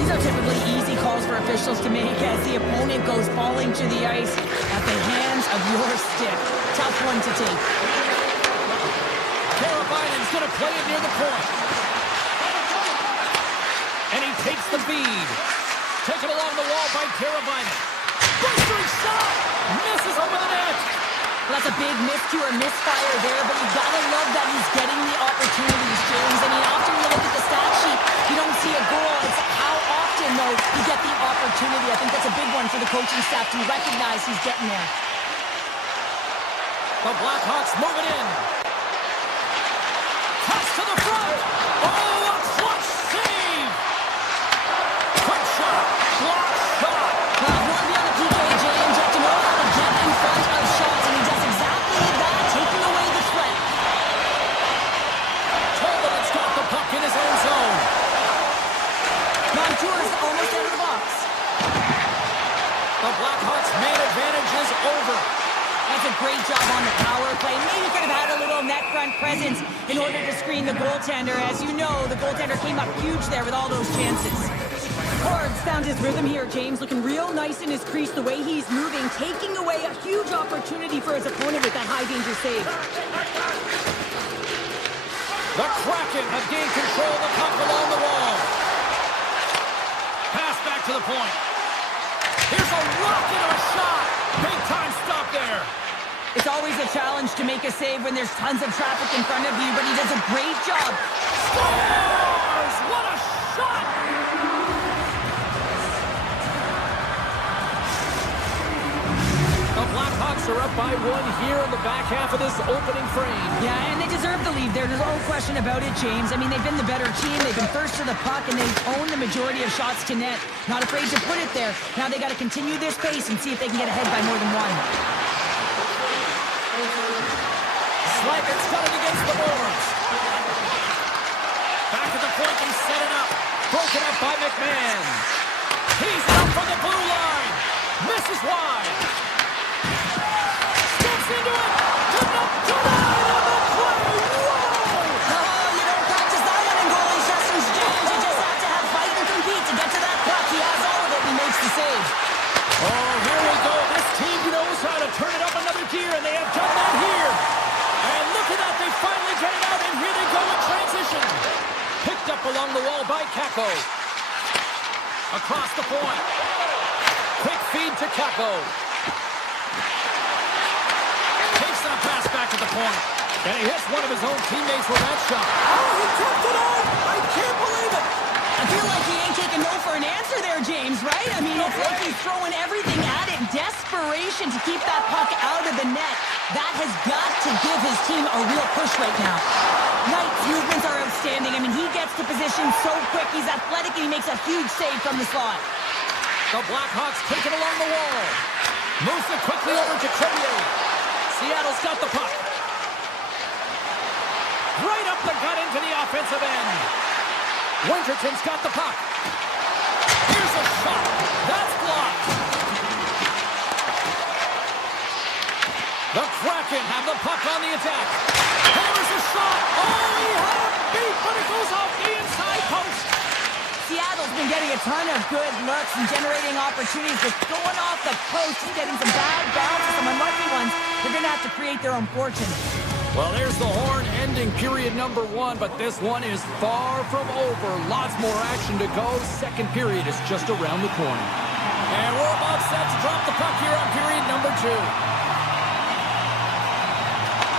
These are typically easy calls for officials to make as the opponent goes falling to the ice at the hands of your stick. Tough one to take. Teravainen's going to play it near the point. And he takes the feed. Taken along the wall by Teravainen. Blistering shot! Misses over the net. Well, that's a big miscue or misfire there, but you gotta love that he's getting the opportunities, James. I mean, often when you look at the stat sheet, you don't see a goal. It's how often, though, you get the opportunity. I think that's a big one for the coaching staff to recognize he's getting there. The Blackhawks move it in. Pass to the front. Oh, a clutch save. Quick shot. Block shot. Well, if you want to be on the PK, James, you have to know how to get in front of shots, and he does exactly that, taking away the threat. Tolman's got the puck in his own zone. Montour's almost out of the box. The Blackhawks' main advantage is over. That's a great job on the power play. Maybe could have had a little net front presence in order to screen the goaltender. As you know, the goaltender came up huge there with all those chances. Cards found his rhythm here, James, looking real nice in his crease, the way he's moving, taking away a huge opportunity for his opponent with that high-danger save. The Kraken have gained control of the puck along the wall. Pass back to the point. Here's a rocket of a shot. Big time stop there. It's always a challenge to make a save when there's tons of traffic in front of you, but he does a great job. Scores! What a shot! The Blackhawks are up by one here in the back half of this opening frame. Yeah, and they deserve the lead there. There's no question about it, James. I mean, they've been the better team. They've been first to the puck, and they've owned the majority of shots to net. Not afraid to put it there. Now they got to continue this pace and see if they can get ahead by more than one. Slavin's got it against the boards. Back at the point, they set it up. Broken up by McMahon. He's up from the blue line. Misses wide. Steps into it. Good enough. Denied on the play. Whoa! Oh, you don't practice that one in goalie sessions, James. You just have to have fight and compete to get to that puck. He has all of it and he makes the save. Oh, here we go. This team knows how to turn it up another gear, and they have done that here. And look at that. They finally get it out, and here they go in transition. Picked up along the wall by Kakko. Across the point. Quick feed to Kakko. Takes that pass back to the point. And he hits one of his own teammates with that shot. Oh, he kept it on! I can't believe it! I feel like he ain't taking no for an answer there, James, right? I mean, it's like he's throwing everything at it. Desperation to keep that puck out of the net. That has got to give his team a real push right now. Knight's movements are outstanding. I mean, he gets to position so quick. He's athletic, and he makes a huge save from the slot. The Blackhawks take it along the wall. Moves it quickly over to Crevier. Seattle's got the puck. Right up the gut into the offensive end. Winterton's got the puck. Here's a shot. That's blocked. The Kraken have the puck on the attack. There's a shot. Oh, he had a beat, but it goes off the inside post. Seattle's been getting a ton of good looks and generating opportunities, but going off the post and getting some bad bounces, some unlucky ones. They're going to have to create their own fortune. Well, there's the horn ending period number 1, but this one is far from over. Lots more action to go. Second period is just around the corner. And we're about set to drop the puck here on period number 2.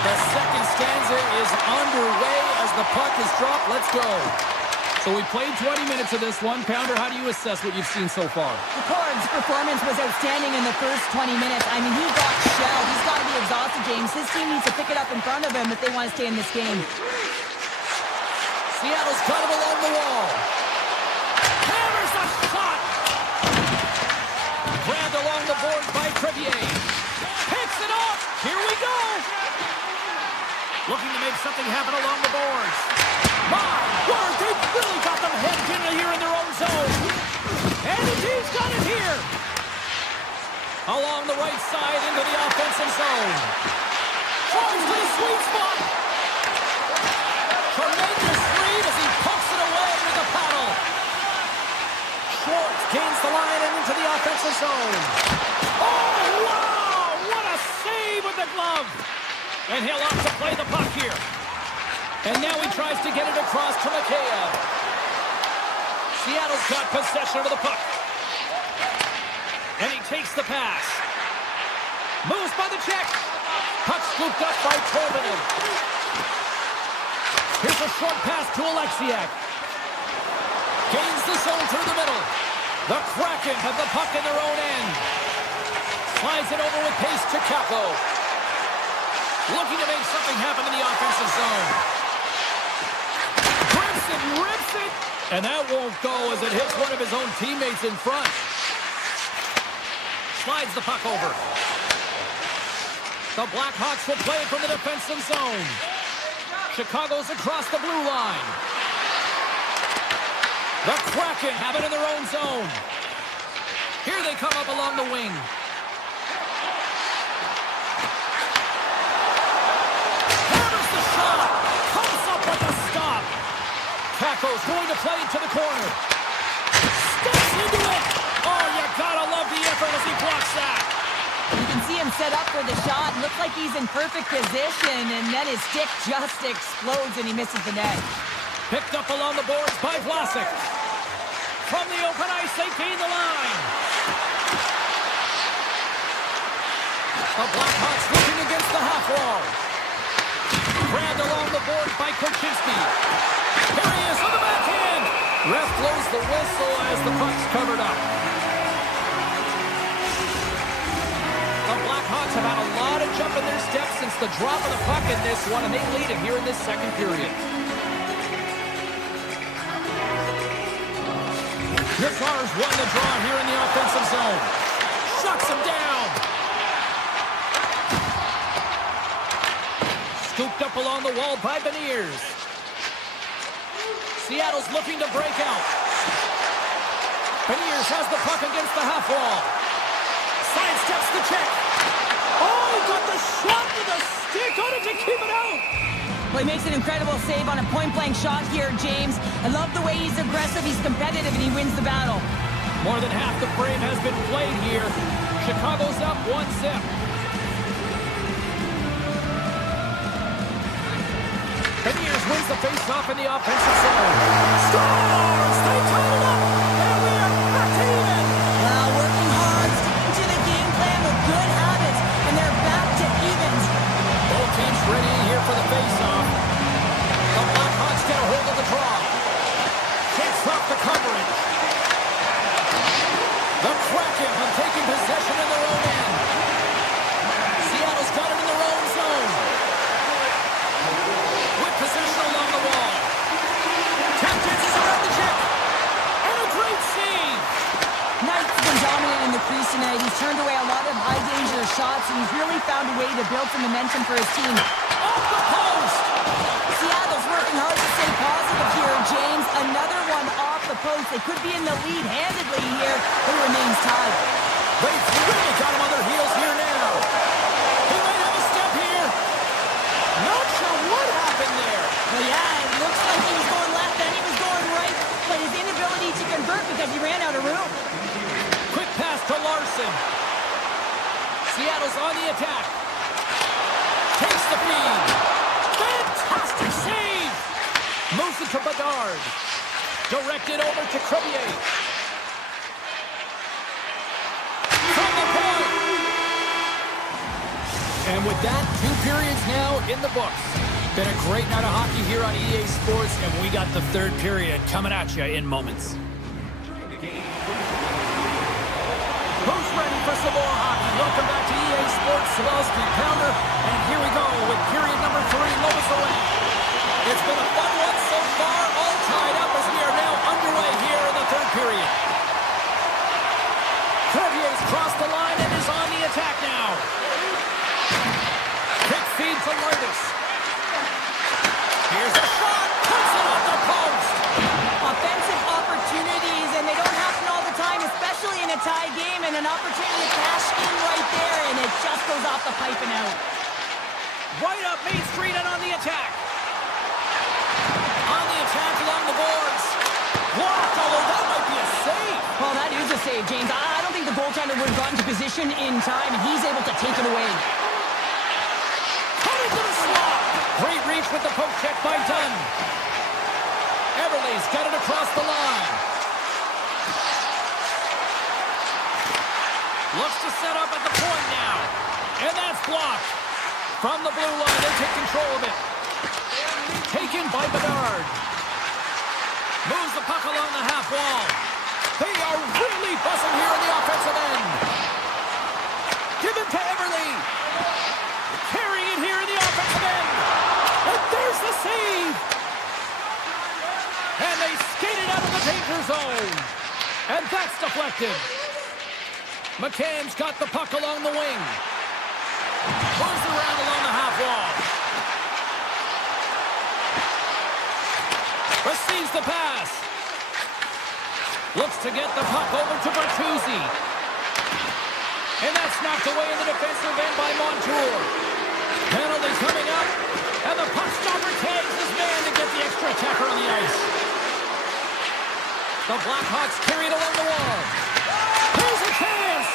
The second stanza is underway as the puck is dropped. Let's go. So we played 20 minutes of this one. Pounder, how do you assess what you've seen so far? Picard's performance was outstanding in the first 20 minutes. I mean, he got shelled. He's got to be exhausted, James. His team needs to pick it up in front of him if they want to stay in this game. Seattle's got him along the wall. Hammers a shot. Grabbed along the boards by Crevier. Picks it off. Here we go. Looking to make something happen along the boards. My word, they've really got them headed in here in their own zone. And the team's got it here. Along the right side into the offensive zone. Tries to the sweet spot. Tremendous lead as he pumps it away with a paddle. Schwartz gains the line and into the offensive zone. Oh, wow! What a save with the glove. And he'll opt to play the puck here. And now he tries to get it across to Mikheyev. Seattle's got possession of the puck. And he takes the pass. Moves by the check. Puck scooped up by Torvinen. Here's a short pass to Alexiak. Gains the zone through the middle. The Kraken have the puck in their own end. Slides it over with pace to Kako. Looking to make something happen in the offensive zone. Grips it, rips it. And that won't go as it hits one of his own teammates in front. Slides the puck over. The Blackhawks will play it from the defensive zone. Chicago's across the blue line. The Kraken have it in their own zone. Here they come up along the wing. Hammers the shot. Comes up with a stop. Kako's going to play it to the corner. Steps into it. Oh, you gotta love the effort as he blocks that. You can see him set up for the shot. Looks like he's in perfect position, and then his stick just explodes and he misses the net. Picked up along the boards by Vlasic. From the open ice, they gain the line. The Blackhawks looking against the half wall. Grabbed along the boards by Korchinski. Here he is on the backhand. Ref blows the whistle as the puck's covered up. The Blackhawks have had a lot of jump in their steps since the drop of the puck in this one, and they lead it here in this second period. Nazar's won the draw here in the offensive zone. Shuts him down. Scooped up along the wall by Beniers. Seattle's looking to break out. Beniers has the puck against the half wall. Sidesteps the check. Oh, got the shot with the stick on it to keep it out. Well, he makes an incredible save on a point-blank shot here, James. I love the way he's aggressive, he's competitive, and he wins the battle. More than half the frame has been played here. Chicago's up 1-0. Beniers wins the face-off in the offensive zone. Stars! They tie it up! And we are back to even! Well, working hard, sticking to the game plan with good habits, and they're back to evens. Both teams ready here for the face-off. The Blackhawks get a hold of the draw. Kicks off the coverage. The Kraken have taken possession in their own end. Seattle's got it in their own zone. With possession along the wall. Tap dances around the found a way to build some momentum for his team. Off the post! Seattle's working hard to stay positive here, James. Another one off the post. They could be in the lead handedly here. It remains tied. They've really got him on their heels here now. He might have a step here. Not sure what happened there. Well, yeah, it looks like he was going left, then he was going right. But his inability to convert because he ran out of room. Quick pass to Larson. Seattle's on the attack. Takes the feed. Fantastic save. Moves it to Bedard. Directed over to Crevier. From the point. And with that, 2 periods now in the books. Been a great night of hockey here on EA Sports, and we got the 3rd period coming at you in moments. Who's ready for some more hockey? Welcome back to EA Sports, Sawalski Pounder, and here we go with period number 3, Lobos away. It's been a fun one so far, all tied up as we are now underway here in the 3rd period. Crevier's crossed the line and is on the attack now. Quick feed to Lartis. Here's a shot, puts it on the post. Offensive opportunities, and they don't happen all the time, especially in a tie game, and an opportunity to cash in right there, and it just goes off the pipe and out. Right up Main Street and on the attack. On the attack along the boards. Blocked, although that might be a save. Well, that is a save, James. I don't think the goaltender would have gotten to position in time, and he's able to take it away. Coming to the slot. Great reach with the poke check by Dunn. Everly's got it across the line. Looks to set up at the point now. And that's blocked. From the blue line, they take control of it. Taken by Bedard. Moves the puck along the half wall. They are really buzzing here in the offensive end. Give it to Everly. Carrying it here in the offensive end. And there's the save. And they skated out of the danger zone. And that's deflected. McCann's got the puck along the wing. Moves around along the half wall. Receives the pass. Looks to get the puck over to Bertuzzi. And that's knocked away in the defensive end by Montour. Penalty coming up. And the puck stopper tags this man to get the extra attacker on the ice. The Blackhawks carried along the wall. Here's a chance.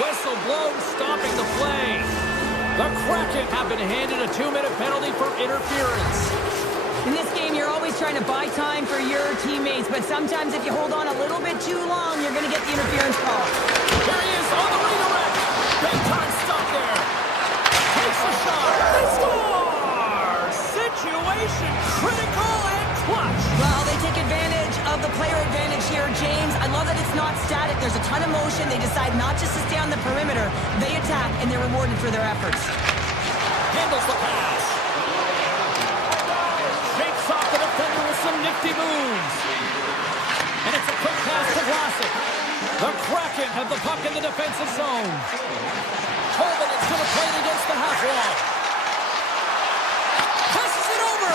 Whistle blown, stopping the play. The Kraken have been handed a 2-minute penalty for interference. In this game, you're always trying to buy time for your teammates, but sometimes if you hold on a little bit too long, you're going to get the interference call. Here he is on the redirect. Big time stop there. Takes a shot. They score! Situation critical and clutch. Well, they take advantage of the player advantage here, James. I love that it's not static. There's a ton of motion. They decide not just to stay on the perimeter. They attack, and they're rewarded for their efforts. Handles the pass. Shakes off the defender with some nifty moves. And it's a quick pass to Vlasic. The Kraken have the puck in the defensive zone. Holding it to the plate against the half wall. Passes it over.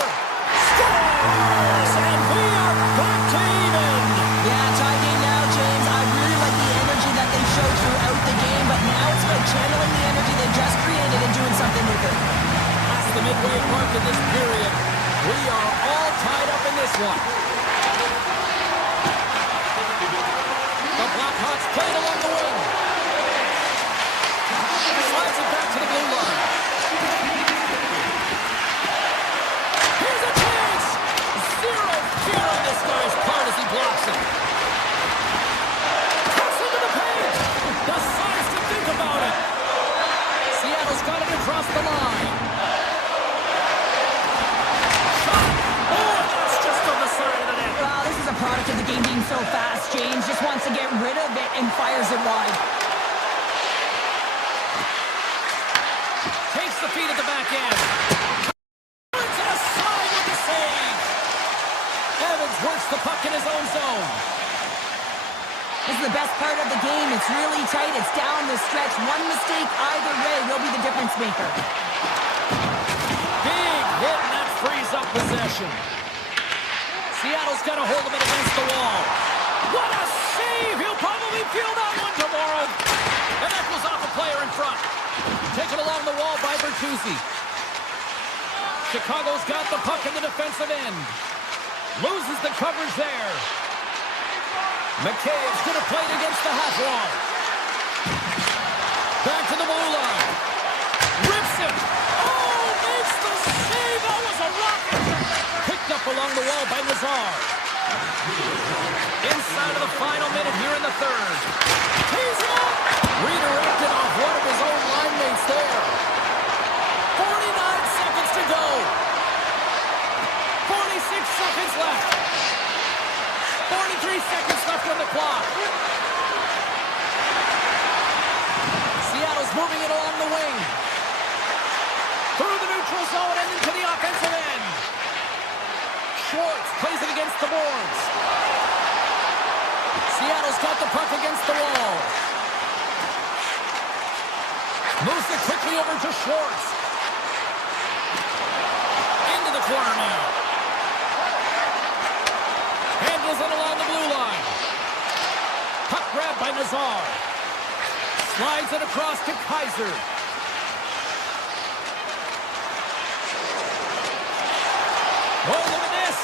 Scores! And we are back to even. Yeah, tie game now, James. I really like the energy that they showed throughout the game, but now it's about channeling the energy they just created and doing something with it. Past the midway mark of this period. We are all tied up in this one. The Blackhawks played along the wing. Slides it back to the blue line. Here's a chance! Zero fear on this guy's part as he blocks it. Cuts into the paint! Decides to think about it. Seattle's got it across the line. Shot! Oh, and that's just on the side of the net. Well, this is a product of the game being so fast. James just wants to get rid of it and fires it wide. Takes the feed at the back end. Turns it aside with the save. Evans works the puck in his own zone. This is the best part of the game. It's really tight. It's down the stretch. One mistake either way will be the difference maker. Big hit, and that frees up possession. Seattle's got a hold of it against the wall. What a save! He'll probably feel that one tomorrow. And that goes off a player in front. Taken along the wall by Bertuzzi. Chicago's got the puck in the defensive end. Loses the coverage there. McCabe's going to play it against the half wall. Back to the blue line. Rips it. Oh, makes the save. That was a rocket. Picked up along the wall by Nazar. Inside of the final minute here in the third. Tees it up. Redirected off one of his own line mates there. 49 seconds to go. 46 seconds left. 43 seconds left on the clock. Seattle's moving it along the wing. Through the neutral zone and into the offensive end. Schwartz plays it against the boards. Seattle's got the puck against the wall. Moves it quickly over to Schwartz. Into the corner now. Handles it along the blue line. Puck grabbed by Nazar. Slides it across to Kaiser. Oh, look at this.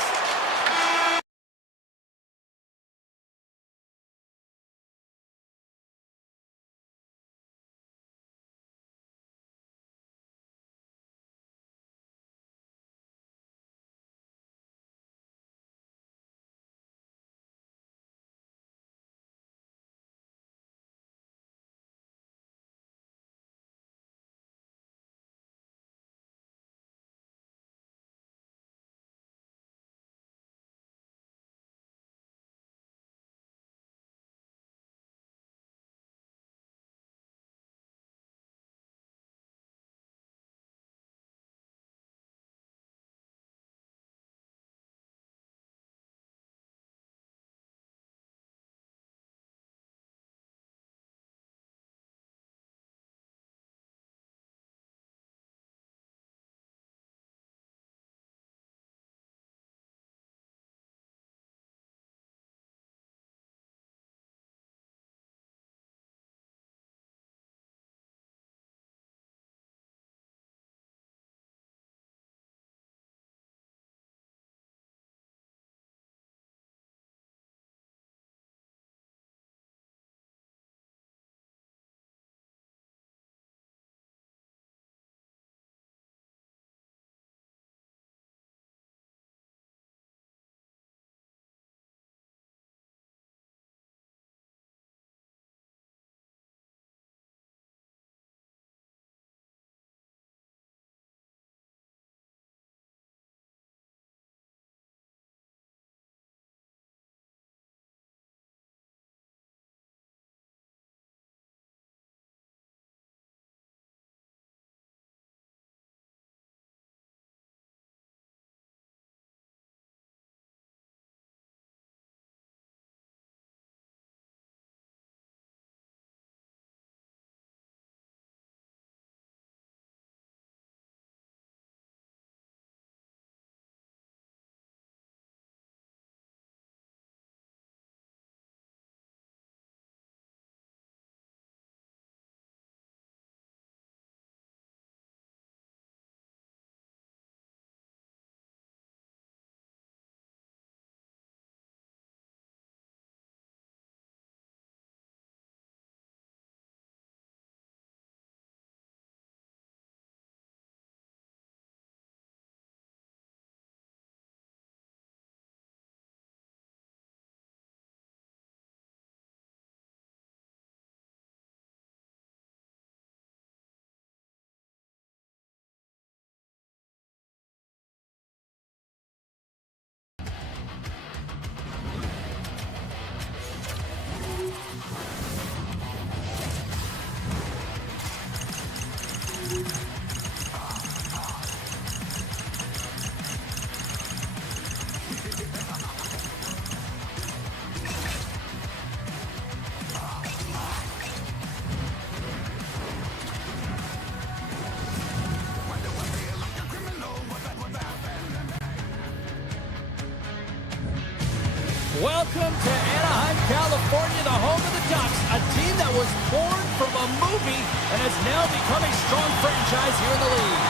Welcome to Anaheim, California, the home of the Ducks, a team that was born from a movie and has now become a strong franchise here in the league.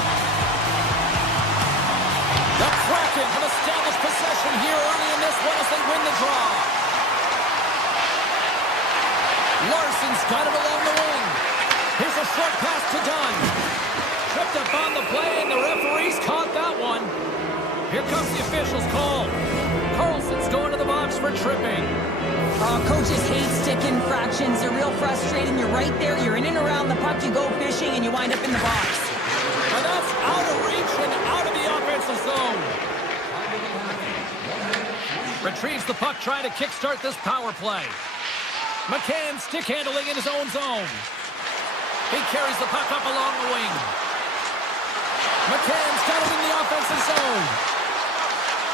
The Kraken have established possession here early in this one as they win the draw. Larson's got it along the wing. Here's a short pass to Dunn. Tripped up on the play, and the referees caught that one. Here comes the official's call. Carlson's going to the box for tripping. Coaches hate stick infractions. They're real frustrating. You're right there. You're in and around the puck. You go fishing, and you wind up in the box. And that's out of reach and out of the offensive zone. Retrieves the puck, trying to kickstart this power play. McCann stick handling in his own zone. He carries the puck up along the wing. McCann's got it in the offensive zone.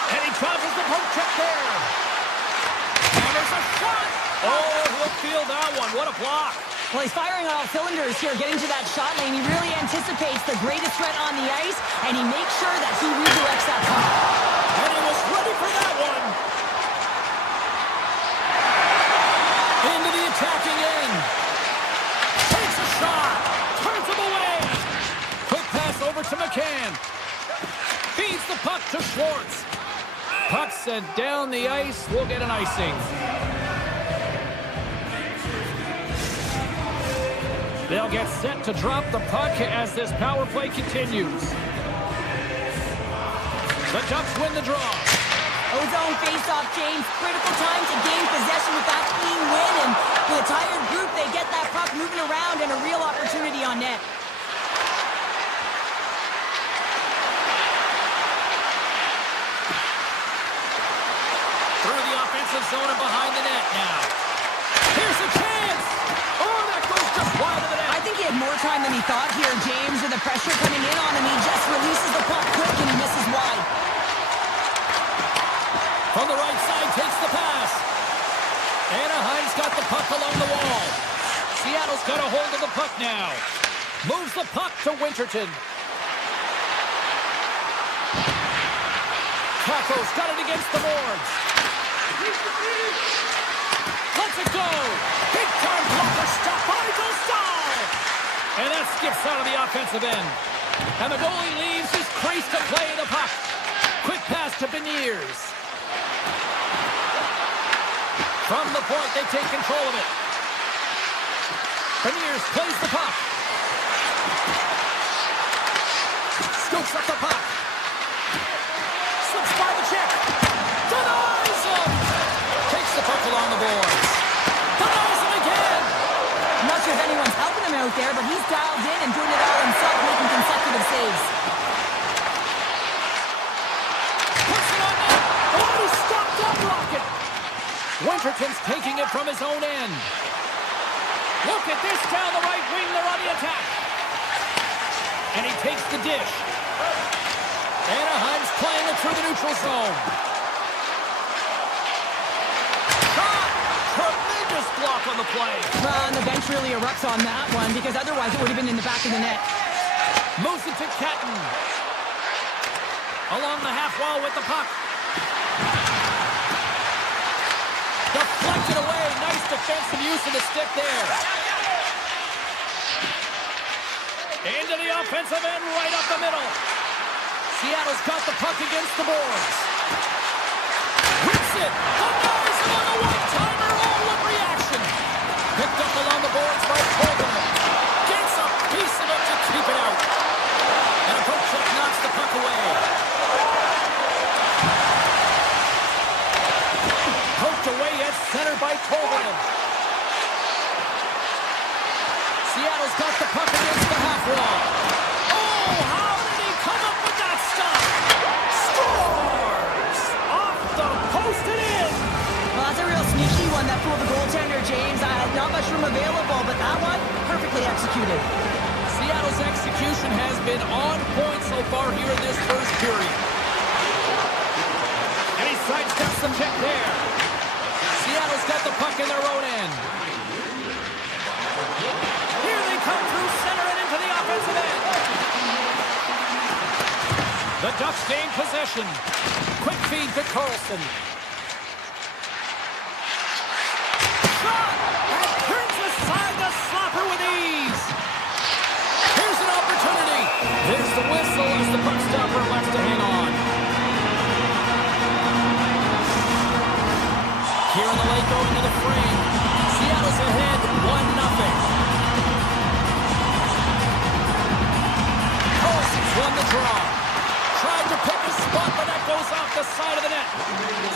And he causes the poke check there. And there's a shot. Oh, he'll feel that one. What a block. Well, he's firing on all cylinders here, getting to that shot lane. He really anticipates the greatest threat on the ice, and he makes sure that he redirects that puck. And he was ready for that one. Into the attacking end. Takes a shot. Turns him away. Quick pass over to McCann. Feeds the puck to Schwartz. Puck sent down the ice. We'll get an icing. They'll get set to drop the puck as this power play continues. The Ducks win the draw. Ozone face-off, James. Critical time to gain possession with that clean win. And for the tired group, they get that puck moving around and a real opportunity on net. Through the offensive zone and behind the net now. Here's a chance. Oh, that goes just wide of the net. I think he had more time than he thought here, James. With the pressure coming in on him, he just releases the puck quick and he misses wide. From the right side, takes the pass. Anaheim's got the puck along the wall. Seattle's got a hold of the puck now. Moves the puck to Winterton. Kako's got it against the boards. Let's it go. Big time blocker stop by Dostal. And that skips out of the offensive end. And the goalie leaves his crease to play the puck. Quick pass to Beniers. From the point, they take control of it. Beniers plays the puck. Scoops up the puck. Slips by the check. Denies him. Takes the puck along the boards. Denies him again. I'm not sure if anyone's helping him out there, but he's dialed in and doing it all himself, making consecutive saves. Puts it on net. Oh, he stopped that rocket. Winterton's taking it from his own end. Look at this down the right wing. They're on the attack. And he takes the dish. Anaheim's playing it through the neutral zone. Shot! Tremendous block on the play. Well, and the bench really erupts on that one because otherwise it would have been in the back of the net. Moves it to Catton. Along the half wall with the puck. Deflected away. Nice defensive use of the stick there. Into the offensive end, right up the middle. Seattle's got the puck against the boards. Whips it. Denies him on a one-timer. Oh, what reaction. Picked up along the boards by Colvin. Gets a piece of it to keep it out. And a poke check knocks the puck away. Poked away at center by Colvin. Seattle's got the puck against the half wall. Oh, how did he come up with that stuff? Scores! Off the post and in! Well, that's a real sneaky one that fooled the goaltender, James. Not much room available, but that one, perfectly executed. Seattle's execution has been on point so far here in this first period. And he sidesteps the check there. Seattle's got the puck in their own end. Here they come through center and into the offensive end. The Ducks gain possession. Quick feed to Carlson. There's the whistle as the puck stopper elects to hang on. Here in the late going to the frame. Seattle's ahead 1-0. Carlson's won the draw. Tried to pick a spot, but that goes off the side of the net.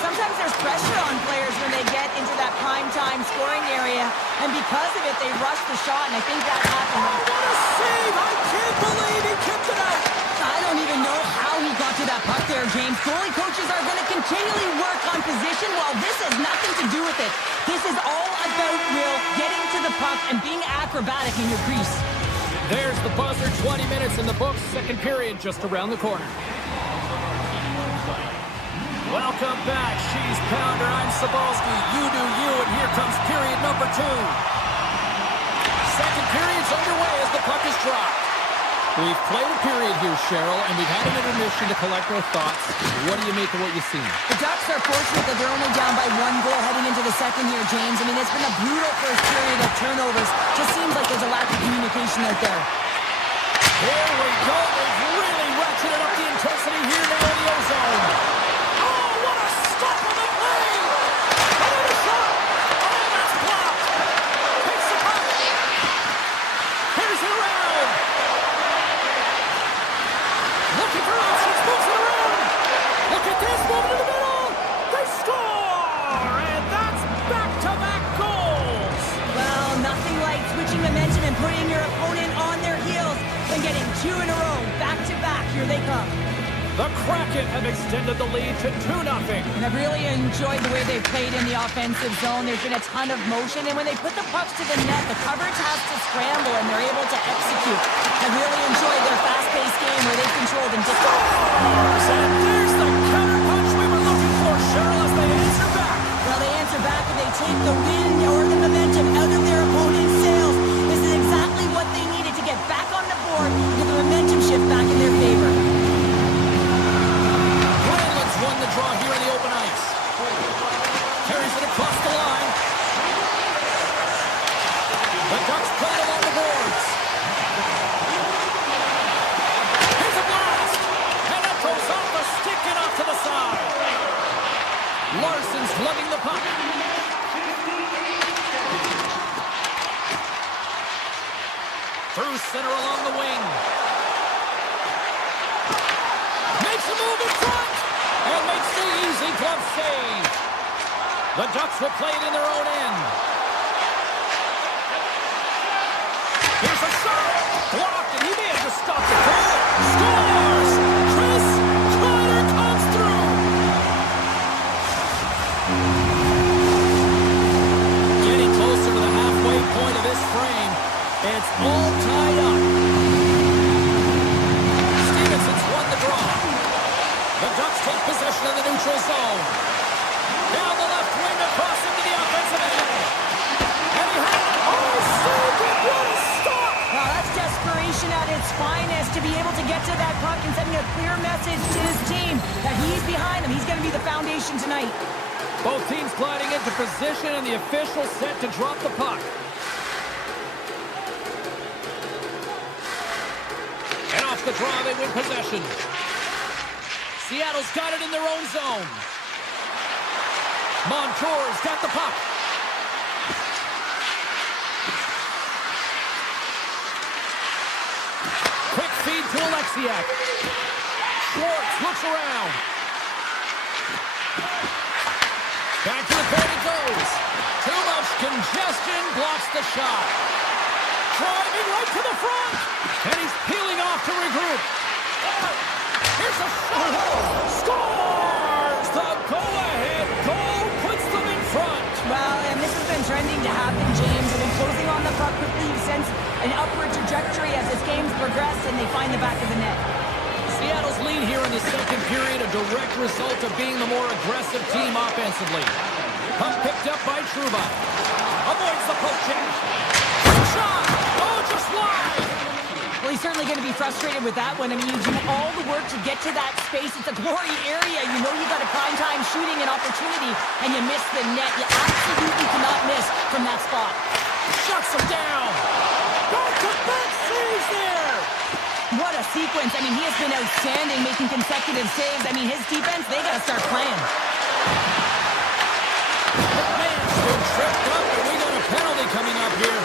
Sometimes there's pressure on players when they get into that prime-time scoring area, and because of it, they rush the shot, and I think that happened. Oh, what a save! I can't believe he kept it out. I don't even know how he got to that puck there, James. Goalie coaches are going to continually work on position while this has nothing to do with it. This is all about Will getting to the puck and being acrobatic in your crease. There's the buzzer, 20 minutes in the books, second period just around the corner. Welcome back, She's Pounder, I'm Sabalski, you do you, and here comes period number 2. Second period's underway as the puck is dropped. We've played a period here, Cheryl, and we've had an intermission to collect our thoughts. What do you make of what you've seen? The Ducks are fortunate that they're only down by 1 goal heading into the second here, James. I mean, it's been a brutal first period of turnovers. Just seems like there's a lack of communication out there. Here we go. They've really ratcheted up the intensity here now in the ozone. Oh, what a stop on the play! Another shot! Oh, that's blocked! Takes the puck! Here's it around! Looking for options, moves it around! Look at this, moving to the middle! They score! And that's back-to-back goals! Well, nothing like switching momentum and putting your opponent on their heels and getting 2 in a row, back-to-back. Here they come. The Kraken have extended the lead to 2-0. And I've really enjoyed the way they've played in the offensive zone. There's been a ton of motion, and when they put the pucks to the net, the coverage has to scramble, and they're able to execute. I really enjoyed their fast-paced game where they've controlled and And there's the counter punch we were looking for, Cheryl, as they answer back. Well, they answer back and they take the wind or the momentum out of their opponent's sails. This is exactly what they needed to get back on the board, get the momentum shift back in their favor. Won the draw here in the open ice. Carries it across the line. The Ducks play it along the boards. Here's a blast. And that goes off the stick and off to the side. Larson's lugging the puck. Through center along the wing. Makes a move in front. And makes the easy glove save. The Ducks will play it in their own end. Here's a shot. Blocked, and he may have just stopped it. Scores! Chris Kreider comes through. Getting closer to the halfway point of this frame. It's all tied up. Stevenson's won the draw. The Ducks take possession of the neutral zone. Down the left wing across into the offensive end. And he had it. Oh, saved it. What a stop. Well, that's desperation at its finest to be able to get to that puck and sending a clear message to his team that he's behind them. He's going to be the foundation tonight. Both teams gliding into position and the official set to drop the puck. And off the draw, they win possession. Seattle's got it in their own zone. Montour's got the puck. Quick feed to Alexiak. Schwartz looks around. Back to the point it goes. Too much congestion blocks the shot. Driving right to the front. And he's peeling off to regroup. Here's a shot. Scores! The go-ahead goal puts them in front. Well, and this has been trending to happen, James. They've been closing on the puck quickly since an upward trajectory as this game's progressed, and they find the back of the net. Seattle's lead here in the second period, a direct result of being the more aggressive team offensively. Puck picked up by Trouba. Avoids the poke check. Shot! Oh, just wide! Well, he's certainly going to be frustrated with that one. I mean, you do all the work to get to that space. It's a glory area. You know you got a prime-time shooting and opportunity, and you miss the net. You absolutely cannot miss from that spot. Shuts him down. Back-to-back saves there. What a sequence. I mean, he has been outstanding, making consecutive saves. I mean, his defense, they got to start playing. McMahon's been tripped up, and we got a penalty coming up here.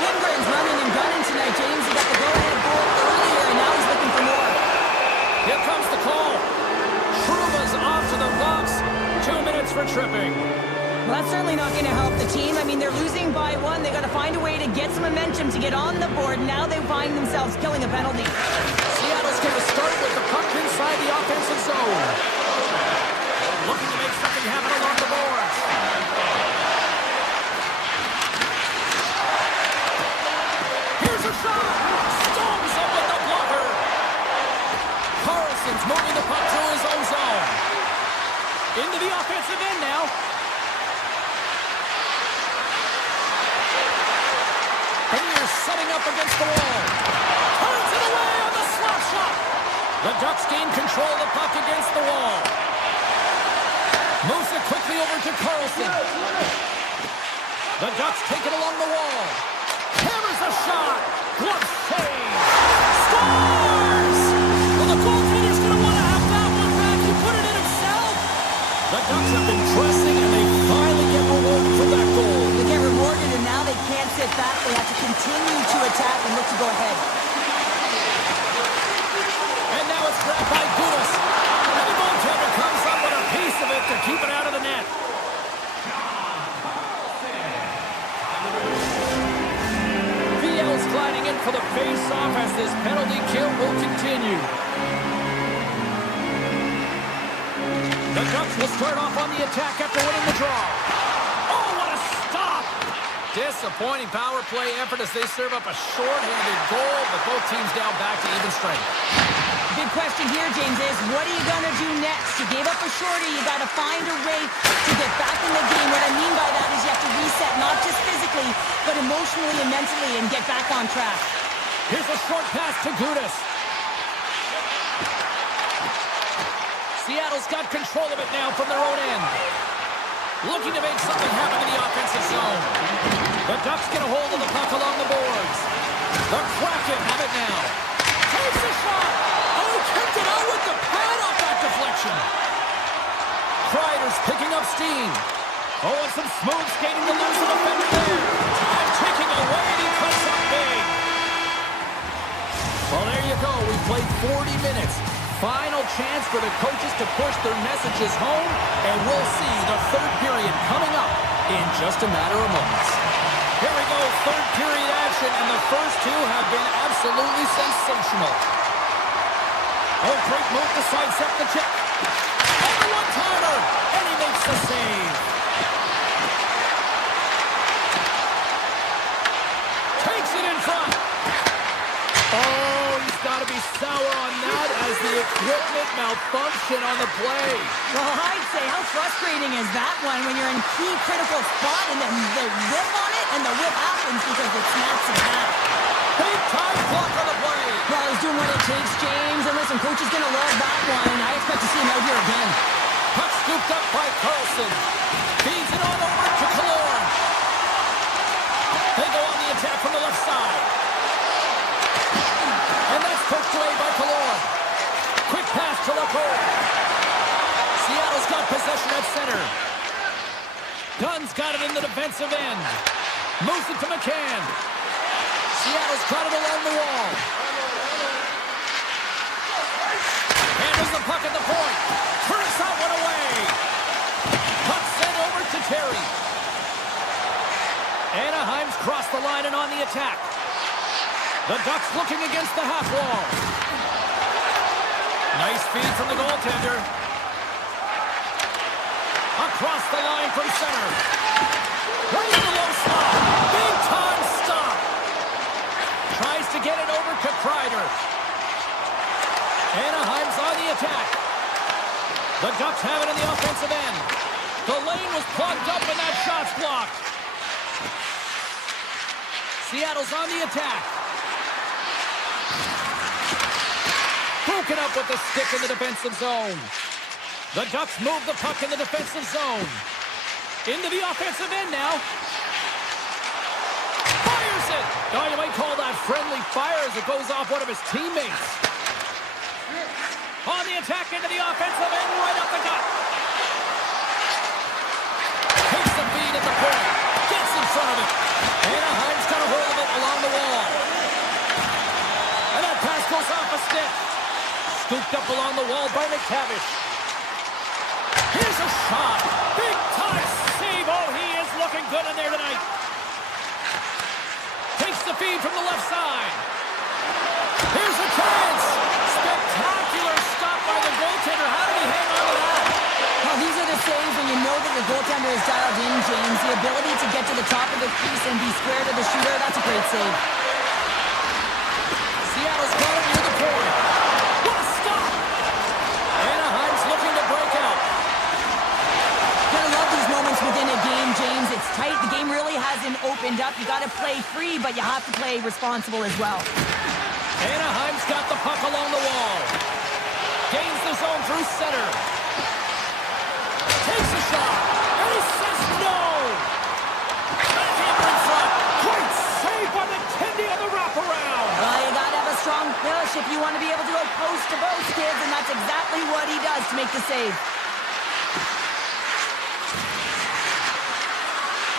Lindgren's running and gunning tonight, James. He got the go-ahead goal earlier, and now he's looking for more. Here comes the call. Truba's off to the box. 2 minutes for tripping. Well, that's certainly not going to help the team. I mean, they're losing by 1. They got to find a way to get some momentum to get on the board. Now they find themselves killing a penalty. Seattle's going to start with the puck inside the offensive zone. Looking to make something happen along the boards. Here's a shot. Storms up with the blocker. Carlson's moving the puck through his own zone. Into the offensive end now. Here's setting up against the wall. Turns it away on the slap shot. The Ducks gain control of the puck against the wall. Moves it quickly over to Carlson. The Ducks take it along the wall. Hammers a shot. Glove save. Scores! Well, the goaltender's going to want to have that one back. He put it in himself. The Ducks have been pressing, and they finally get rewarded for that goal. They get rewarded, and now they can't sit back. They have to continue to attack and look to go ahead. And now it's grabbed by Gudas. And the goaltender comes up with a piece of it to keep it out of the net. VL's gliding in for the face-off as this penalty kill will continue. The Ducks will start off on the attack after winning the draw. Oh, what a stop! Disappointing power play effort as they serve up a short-handed goal, but both teams down back to even strength. Big question here, James, is what are you going to do next? You gave up a shorty. You got to find a way to get back in the game. What I mean by that is you have to reset, not just physically, but emotionally and mentally, and get back on track. Here's a short pass to Gudas. Seattle's got control of it now from their own end. Looking to make something happen in the offensive zone. The Ducks get a hold of the puck along the boards. The Kraken have it now. Takes a shot. Oh, kicked it out with the pad off that deflection. Kreider's picking up steam. Oh, and some smooth skating to lose the defender there. Time ticking away, and he cuts up big. Well, there you go. We played 40 minutes. Final chance for the coaches to push their messages home, and we'll see the third period coming up in just a matter of moments. Here we go, third period action, and the first two have been absolutely sensational. Oh, great move to sidestep the check. And the one-timer, and he makes the save. Takes it in front. Oh, he's got to be sour on that as the equipment malfunction on the play. Well, I'd say, how frustrating is that one when you're in key critical spot and then the whip on it, and the whip happens because it snaps in half. Big time block on the play. Well, he's doing what it takes, James. And listen, coach is going to love that one. I expect to see him out here again. Puck scooped up by Carlson. Feeds it on over to Killorn. They go on the attack from the left side. And that's pushed away by Killorn. Quick pass to Lacour. Seattle's got possession at center. Dunn's got it in the defensive end. Moves it to McCann. Seattle's got it along the wall. Handles the puck at the point. Turns that one away. Puck sent over to Terry. Anaheim's crossed the line and on the attack. The Ducks looking against the half wall. Nice feed from the goaltender. Across the line from center. Right in the low slot. Big time stop. Tries to get it over to Kreider. Anaheim's on the attack. The Ducks have it in the offensive end. The lane was plugged up and that shot's blocked. Seattle's on the attack. Broken up with the stick in the defensive zone. The Ducks move the puck in the defensive zone. Into the offensive end now. Fires it! Oh, you might call that friendly fire as it goes off one of his teammates. On the attack into the offensive end, right up the gut. Takes the feed at the point. Gets in front of it. Anaheim's got a hold of it along the wall. And that pass goes off a stick. Scooped up along the wall by McTavish. Here's a shot. Big time save. Oh, he is looking good in there tonight. Takes the feed from the left side. Here's a chance. Spectacular stop by the goaltender. How did he hang on to that? Well, these are the saves when you know that the goaltender is dialed in, James. The ability to get to the top of the crease and be square to the shooter, that's a great save. Seattle's got it near the point. What a stop! Anaheim's looking to break out. Gotta love these moments within a game, James. It's tight. The game really hasn't opened up. You gotta play free, but you have to play responsible as well. Anaheim's got the puck along the wall. Gains the zone through center. Takes a shot. And he says no. Backhander in front. Great save by McKendy on the wraparound. Well, you gotta have a strong push if you want to be able to go post to post, kids, and that's exactly what he does to make the save.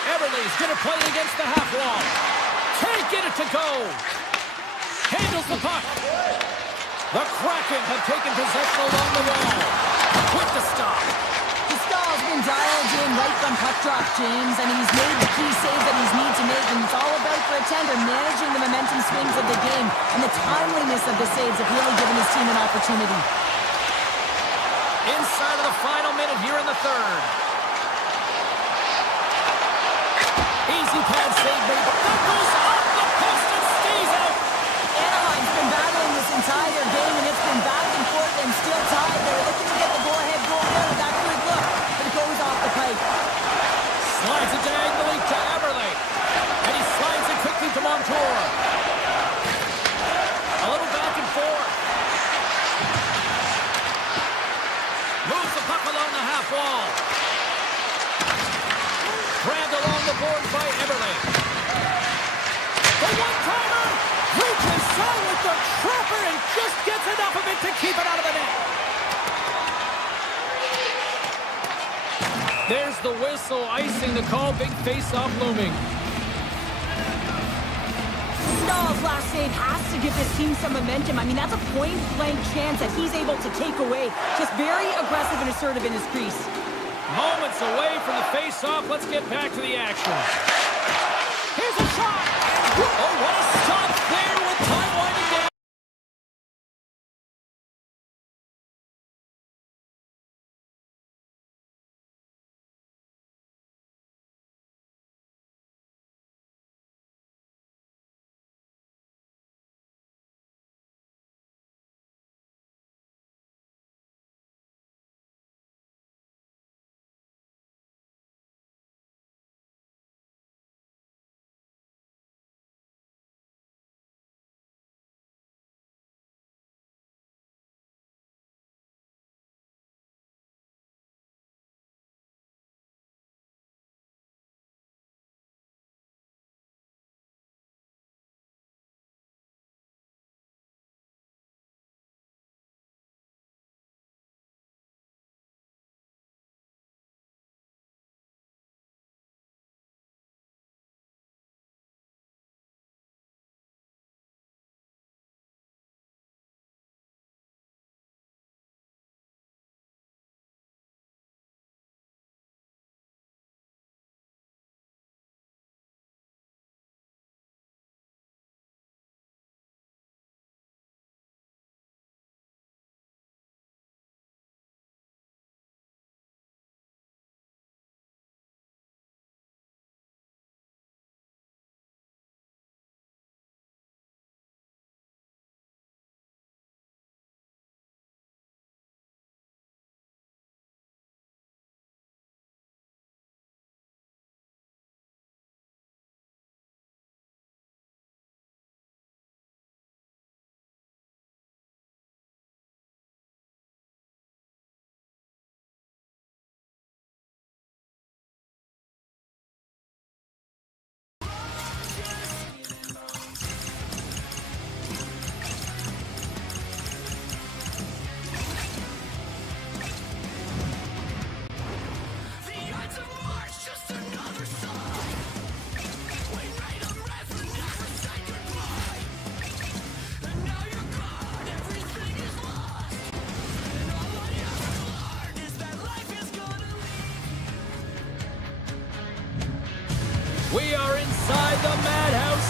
Everly's going to play it against the half wall. Can't get it to go. Handles the puck. The Kraken have taken possession along the wall. Quick to stop. The stall's been dialed in right from puck drop, James. I mean, he's made the key save that he's need to make, and it's all about for a tender managing the momentum swings of the game, and the timeliness of the saves have really given his team an opportunity. Inside of the final minute here in the third. Easy pad save made, but that goes off the post and stays out. Anaheim's been battling this entire game, and it's been back and forth and still tied. They were looking to get the go-ahead goal there with that good look, but it goes off the pipe. Slides it diagonally to Everly. And he slides it quickly to Montour. A little back and forth. Moves the puck along the half wall. Grabbed along the board by Everly. The one-timer reaches out with the trapper and just gets enough of it to keep it out of the net. There's the whistle, icing the call. Big face-off looming. Stahl's last save has to give this team some momentum. I mean, that's a point-blank chance that he's able to take away. Just very aggressive and assertive in his crease. Moments away from the face-off. Let's get back to the action. Here's a shot. Oh, what a stop there with time winding down.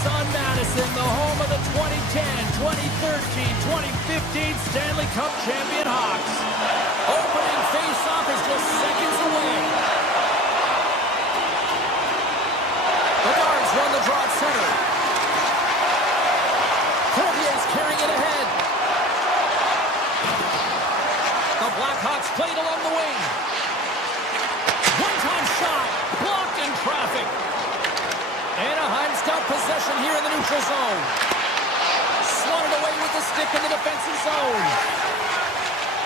on Madison, the home of the 2010, 2013, 2015 Stanley Cup champion Hawks. Opening face-off is just seconds away. The guards run the draw at center. Corvier's carrying it ahead. The Blackhawks played along the wing. One-time shot, blocked in traffic. Anaheim's got possession here in the neutral zone. Swatted away with the stick in the defensive zone.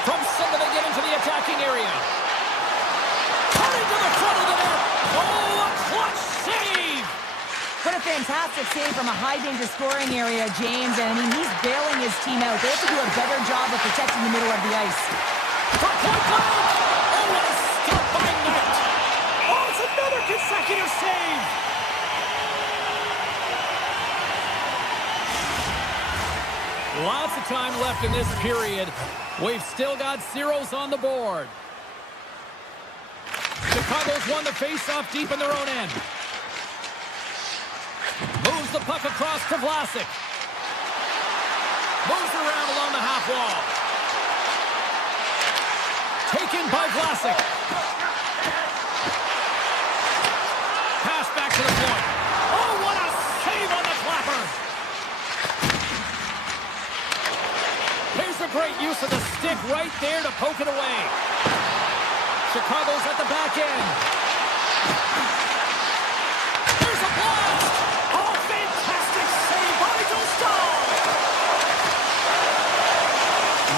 From center they get into the attacking area. Cutting to the front of the net. Oh, a clutch save! What a fantastic save from a high-danger scoring area, James. And, I mean, he's bailing his team out. They have to do a better job of protecting the middle of the ice. For point blank! Oh, what a stop by Knight! Oh, it's another consecutive save! Lots of time left in this period. We've still got zeros on the board. Chicago's won the face-off deep in their own end. Moves the puck across to Vlasic. Moves around along the half wall. Taken by Vlasic. Pass back to the point. Oh, what a save on the clapper! Here's a great use of the stick right there to poke it away. Chicago's at the back end. There's a blast! Oh, fantastic save by Dostal!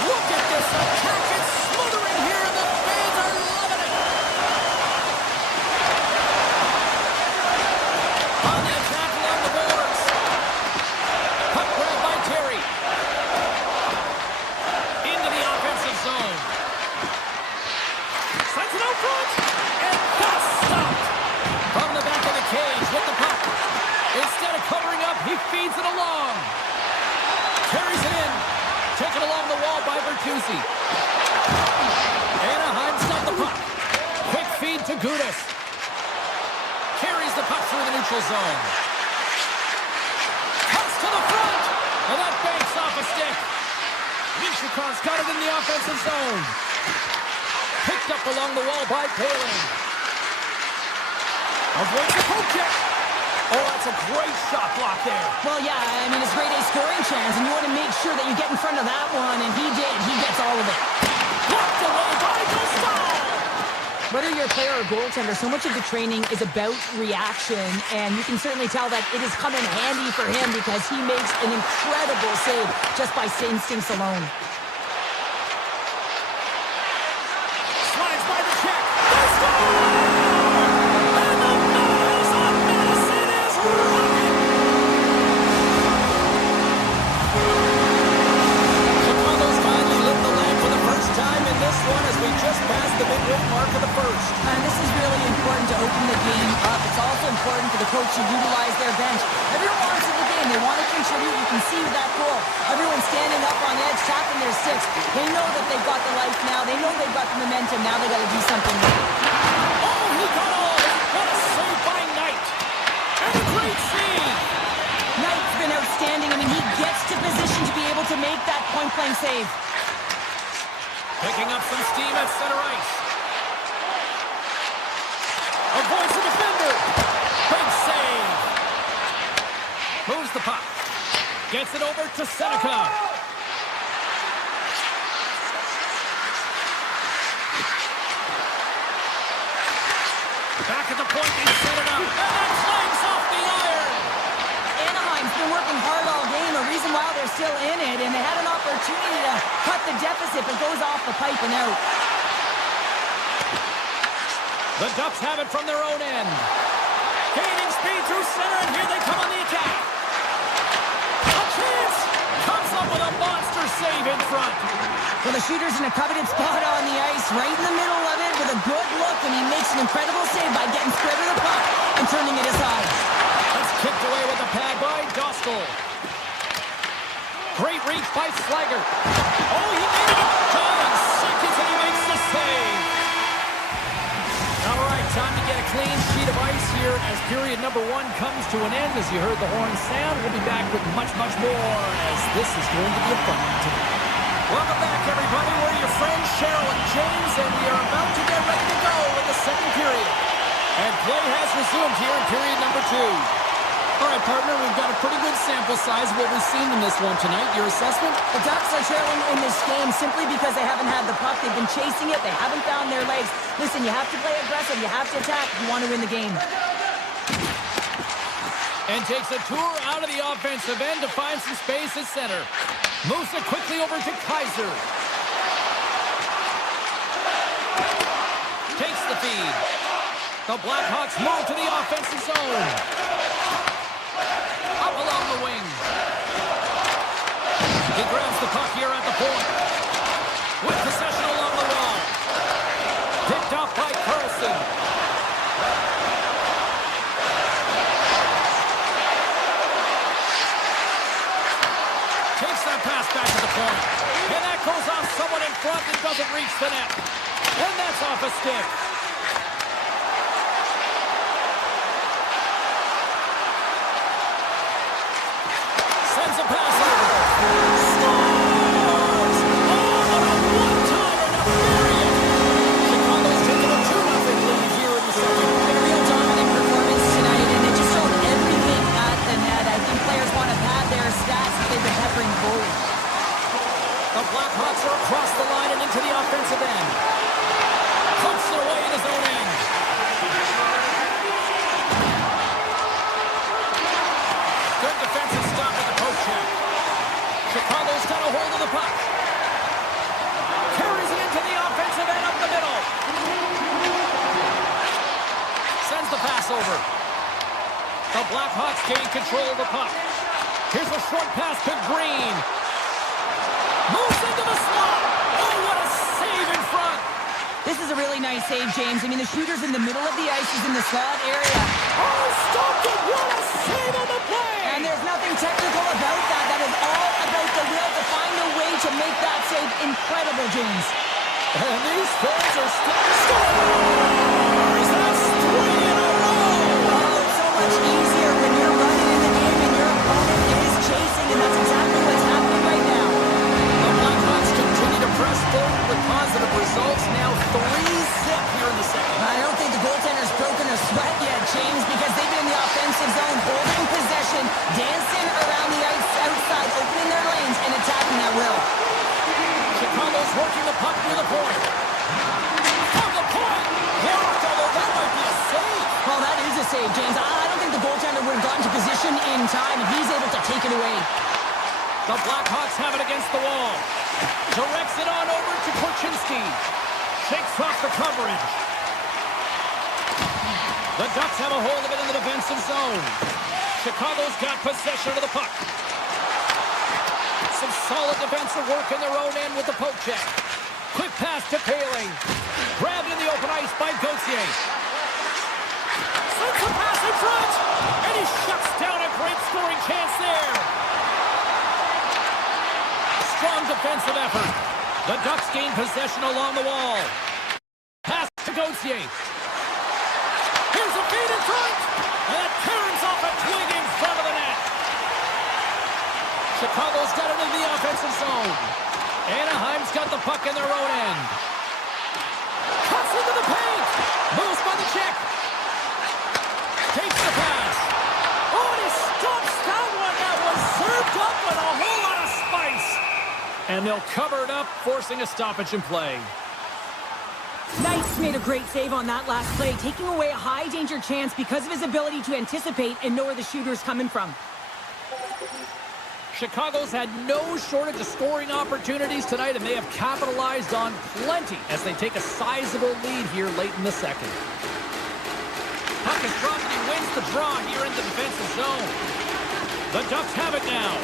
Look at this attack. It's smothering here, and the fans are loving it. On the attack along the boards. Puck grab by Terry. Into the offensive zone. Sends it out front, and that's stopped. From the back of the cage with the puck. Instead of covering up, he feeds it along. Carries it in. Taken along the wall by Bertuzzi. Anaheim's got the puck. Quick feed to Gudas. Carries the puck through the neutral zone. Cuts to the front. And that banks off a stick. Nishikov's got it in the offensive zone. Picked up along the wall by Poehling. Avoids the poke check. Oh, that's a great shot block there. Well, yeah, I mean, it's grade A scoring chance, and you want to make sure that you get in front of that one, and he did. He gets all of it. Blocked away by Dostal. Whether you're a player or a goaltender, so much of the training is about reaction, and you can certainly tell that it has come in handy for him because he makes an incredible save just by instincts alone. Slides by the check. They score! And the Meadows on Madison is rocking! Chicago's finally lit the lamp for the first time in this one as we just passed the midway mark of the first. And this is really important to open the game up. It's also important for the coach to utilize their bench. Everyone wants in the game. They want to contribute. You can see with that goal. Everyone's standing up on edge, tapping their sticks. They know that they've got the life now. They know they've got the momentum. Now they got to do something with it. Oh, he got all of it. What a save by Knight. And a great save. Knight's been outstanding. I mean, he gets to position to be able to make that point-blank save. Picking up some steam at center ice. Avoids the defender. Big save. Moves the puck. Gets it over to Seneca. Back at the point, they set it up. And that flames off the iron. Anaheim's been working hard all game, a reason why they're still in it, and they had an opportunity to cut the deficit, but goes off the pipe and out. The Ducks have it from their own end. Gaining speed through center, and here they come on the attack. A chance! Comes up with a monster save in front. Well, the shooter's in a coveted spot on the ice, right in the middle of it, with a good look, and he makes an incredible save by getting spread of the puck and turning it aside. That's kicked away with a pad by Dostal. Great reach by Slager. Oh, he made it! 10 seconds, and he makes the save. All right, time to get a clean sheet of ice here here as period number 1 comes to an end. As you heard the horn sound, we'll be back with much, much more as this is going to be a fun one tonight. Welcome back, everybody. We're your friends, Cheryl and James, and we are about to get ready to go in the second period. And play has resumed here in period number 2. All right, partner, we've got a pretty good sample size of what we've seen in this one tonight. Your assessment? The Ducks are trailing in this game simply because they haven't had the puck. They've been chasing it. They haven't found their legs. Listen, you have to play aggressive. You have to attack if you want to win the game. And takes a tour out of the offensive end to find some space at center. Moves it quickly over to Kaiser. Takes the feed. The Blackhawks move to the offensive zone. Up along the wing. He grabs the puck here at the point. With possession along the wall. Picked off by Carlson. Takes that pass back to the point. And that goes off someone in front that doesn't reach the net. And that's off a stick. Sends a pass over. Scores! Oh, what a one-timer to bury it! Chicago's taking a 2-0 lead here in the second. A real dominant performance tonight, and they just showed everything at the net. I think players want to pad their stats if they've been peppering goals. The Blackhawks are across the line and into the offensive end. Pumps it away in his own end. Good defensive stop at the poke check. Chicago's got a hold of the puck. Carries it into the offensive end up the middle. Sends the pass over. The Blackhawks gain control of the puck. Here's a short pass to Green. Moves into the slot. Oh, what a save in front. This is a really nice save, James. I mean, the shooter's in the middle of the ice. He's in the slot area. Oh, stopped it. What a save on the play. And there's nothing technical about that. That is all about the will to find a way to make that save incredible, James. And these fans are still scores. That's 3 in a row. Oh, it's so much easier when you're running in the game and your opponent is chasing, and that's exactly what's happening right now. The Blackhawks continue to press forward with positive results. Now 3-zip here in the second. I don't think the goaltender's broken a sweat yet, James, because they've been in the offensive zone, holding possession, dancing around the ice outside, opening their lanes, and attacking at will. Chicago's working the puck near the point. From the point! Blocked, although that might be a save. Well, that is a save, James. I don't think the goaltender would have gotten to position in time, and he's able to take it away. The Blackhawks have it against the wall. Directs it on over to Korchinski. Shakes off the coverage. The Ducks have a hold of it in the defensive zone. Chicago's got possession of the puck. Some solid defensive work in their own end with the poke check. Quick pass to Paling. Grabbed in the open ice by Gauthier. Sends a pass in front. And he shuts down a great scoring chance there. Strong defensive effort. The Ducks gain possession along the wall. Pass to Gauthier. Here's a feed in front. And it turns off a twig in front of the net. Chicago's got it in the offensive zone. Anaheim's got the puck in their own end. Cuts into the paint. Moves by the check. Takes the pass. Oh, and he stops that one. That was served up with a whole lot of spice. And they'll cover it up, forcing a stoppage in play. Knights made a great save on that last play, taking away a high-danger chance because of his ability to anticipate and know where the shooter's coming from. Chicago's had no shortage of scoring opportunities tonight, and they have capitalized on plenty as they take a sizable lead here late in the second. Puck is dropped, and he wins the draw here in the defensive zone. The Ducks have it now.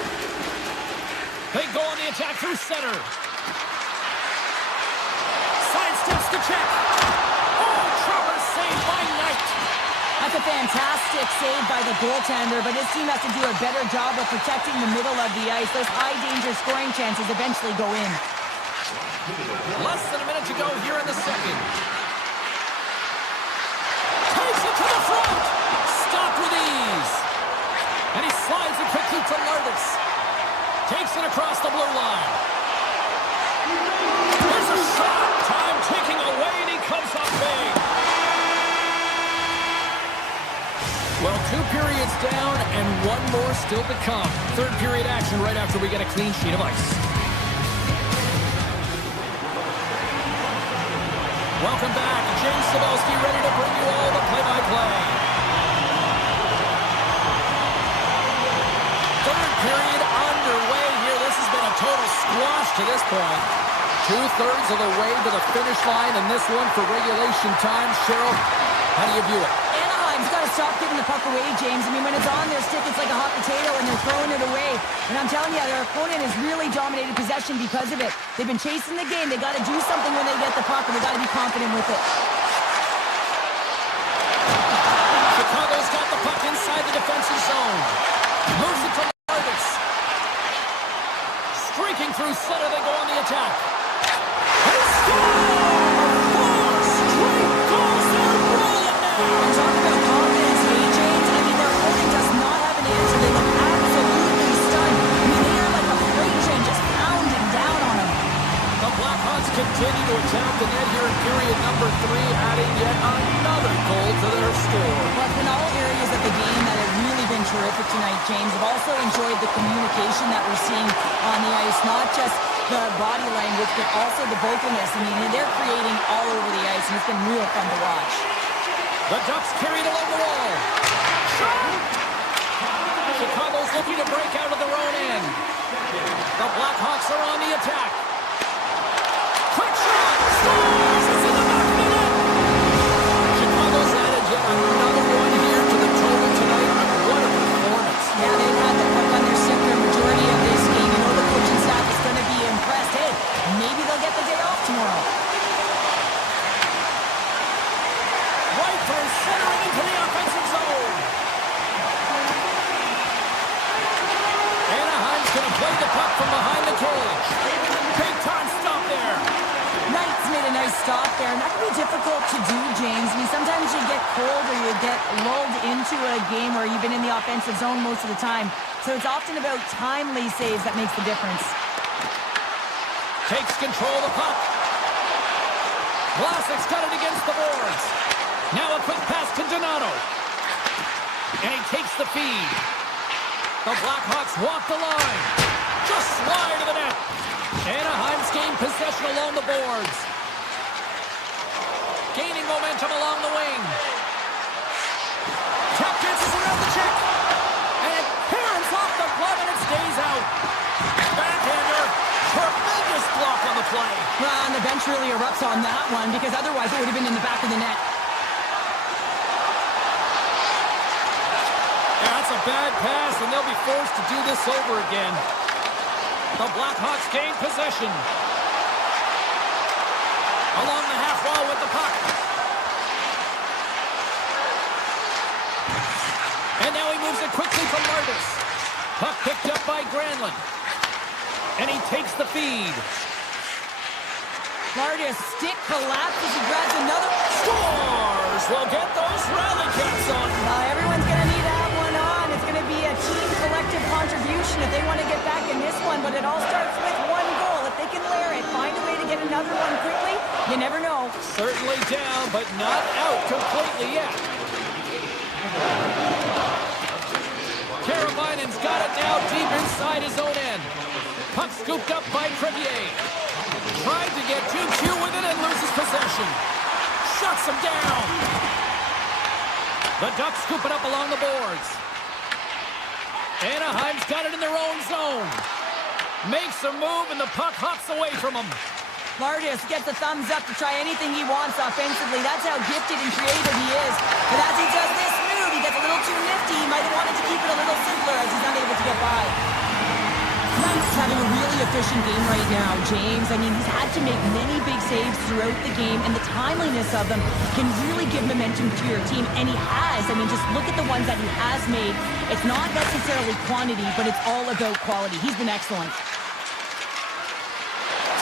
They go on the attack through center. Sidesteps the check. Oh, chopper saved by Knight. That's a fantastic save by the goaltender, but his team has to do a better job of protecting the middle of the ice. Those high-danger scoring chances eventually go in. Less than a minute to go here in the second. Takes it to the front. Stopped with ease. And he slides it quickly to Lardis. Takes it across the blue line. Here's a shot. Time ticking away, and he comes up big. Well, 2 periods down and 1 more still to come. Third period action right after we get a clean sheet of ice. Welcome back. James Cybulski ready to bring you all the play-by-play. Third period underway here. This has been a total squash to this point. 2/3 of the way to the finish line, and this one for regulation time. Cheryl, how do you view it? Anaheim's got to stop giving the puck away, James. I mean, when it's on their stick, it's like a hot potato, and they're throwing it away. And I'm telling you, their opponent has really dominated possession because of it. They've been chasing the game. They got to do something when they get the puck, and they got to be confident with it. Chicago's got the puck inside the defensive zone. Moves it to Lardis. Streaking through center, they go on the attack. They score! 4 straight goals. They're rolling now. Talk about confidence, hey, James. I mean, their opponent does not have an answer. They look absolutely stunned. I mean, they are like a freight train just pounding down on them. The Blackhawks continue to attack the net here in period number 3, adding yet another goal to their score. Well, in all areas of the game that have really been terrific tonight, James. I've also enjoyed the communication that we're seeing on the ice, not just the body language, but also the vocalness. I mean, they're creating all over the ice, and it's been real fun to watch. The Ducks carried along the wall. Shot! Chicago's looking to break out of their own end. The Blackhawks are on the attack. Quick shot! Scores! It's in the back of the net! Chicago's added yet another one here to the total tonight. What a performance. Yeah, they've had the puck on their stick for a majority of this game. You know the coaching staff is going to be impressed. Hey, maybe they'll get the day off tomorrow. Right through center into the offensive zone. Anaheim's going to play the puck from behind the cage. Big time stop there. Knight's made a nice stop there, and that can be difficult to do, James. I mean, sometimes you get cold or you get lulled into a game where you've been in the offensive zone most of the time. So it's often about timely saves that makes the difference. Takes control of the puck. Vlasic's got it against the boards. Now a quick pass to Donato. And he takes the feed. The Blackhawks walk the line. Just slide to the net. Anaheim's gained possession along the boards. Gaining momentum along the wing. Tap dances around the check. And it parents off the glove and it stays out. Backhander. Tremendous block on the play. Well, and the bench really erupts on that one because otherwise it would have been in the back of the net. Yeah, that's a bad pass, and they'll be forced to do this over again. The Blackhawks gain possession. Along the half wall with the puck. And now he moves it quickly from Lardis. Puck picked up by Granlund. And he takes the feed. Lardis stick collapses. He grabs another. Scores! We'll get those rally caps on. Everyone's going to need to have one on. It's going to be a team collective contribution if they want to get back in this one. But it all starts with one goal. If they can layer it, find a way to get another one quickly, you never know. Certainly down, but not out completely yet. Karabainen's got it now deep inside his own end. Puck scooped up by Crevier. Tried to get too cute with it and loses possession. Shuts him down. The Ducks scoop it up along the boards. Anaheim's got it in their own zone. Makes a move and the puck hops away from him. Lardis gets a thumbs up to try anything he wants offensively. That's how gifted and creative he is. But as he does this move, he gets a little too nifty. He might have wanted to keep it a little simpler as he's unable to get by. Knight's having a really efficient game right now, James. I mean, he's had to make many big saves throughout the game, and the timeliness of them can really give momentum to your team, and he has. I mean, just look at the ones that he has made. It's not necessarily quantity, but it's all about quality. He's been excellent.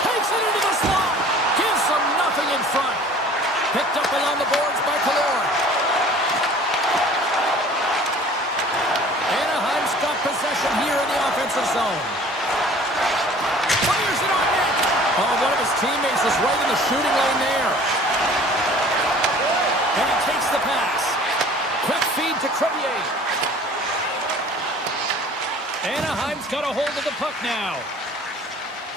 Takes it into the slot. Gives them nothing in front. Picked up along the boards by Kalour. his teammates is right in the shooting lane there. And he takes the pass. Quick feed to Crevier. Anaheim's got a hold of the puck now.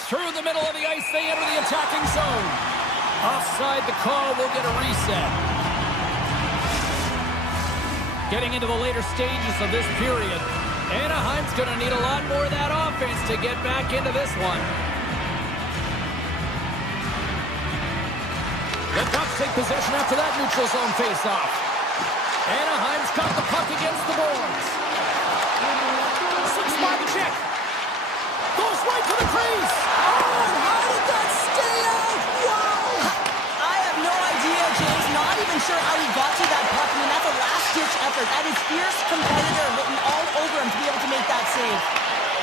Through the middle of the ice, they enter the attacking zone. Offside the call, will get a reset. Getting into the later stages of this period, Anaheim's going to need a lot more of that offense to get back into this one. The Ducks take possession after that neutral zone faceoff. Anaheim's got the puck against the boards. Six-spot check. Goes right to the crease. Oh, how did that stay out? Wow! I have no idea, James. Not even sure how he got to that puck. I mean, that's a last-ditch effort. That is fierce competitor written all over him to be able to make that save.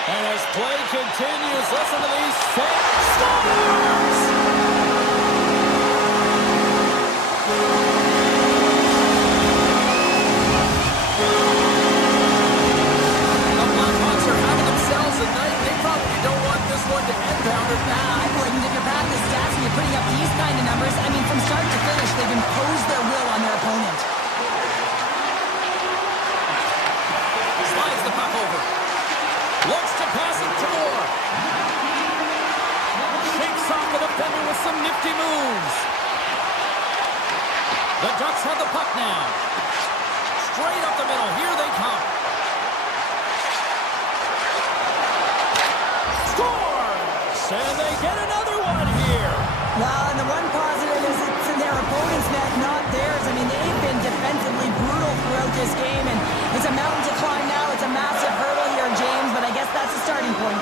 And as play continues, listen to these scores! I wouldn't. If you're bad at the stats and you're putting up these kind of numbers, I mean, from start to finish, they've imposed their will on their opponent. Slides the puck over. Looks to pass it to Moore. Shakes off the defender with some nifty moves. The Ducks have the puck now. Straight up the middle. Here they come. And they get another one here. Well, and the one positive is it's in their opponent's net, not theirs. I mean, they've been defensively brutal throughout this game, and it's a mountain to climb now. It's a massive hurdle here, James, but I guess that's a starting point.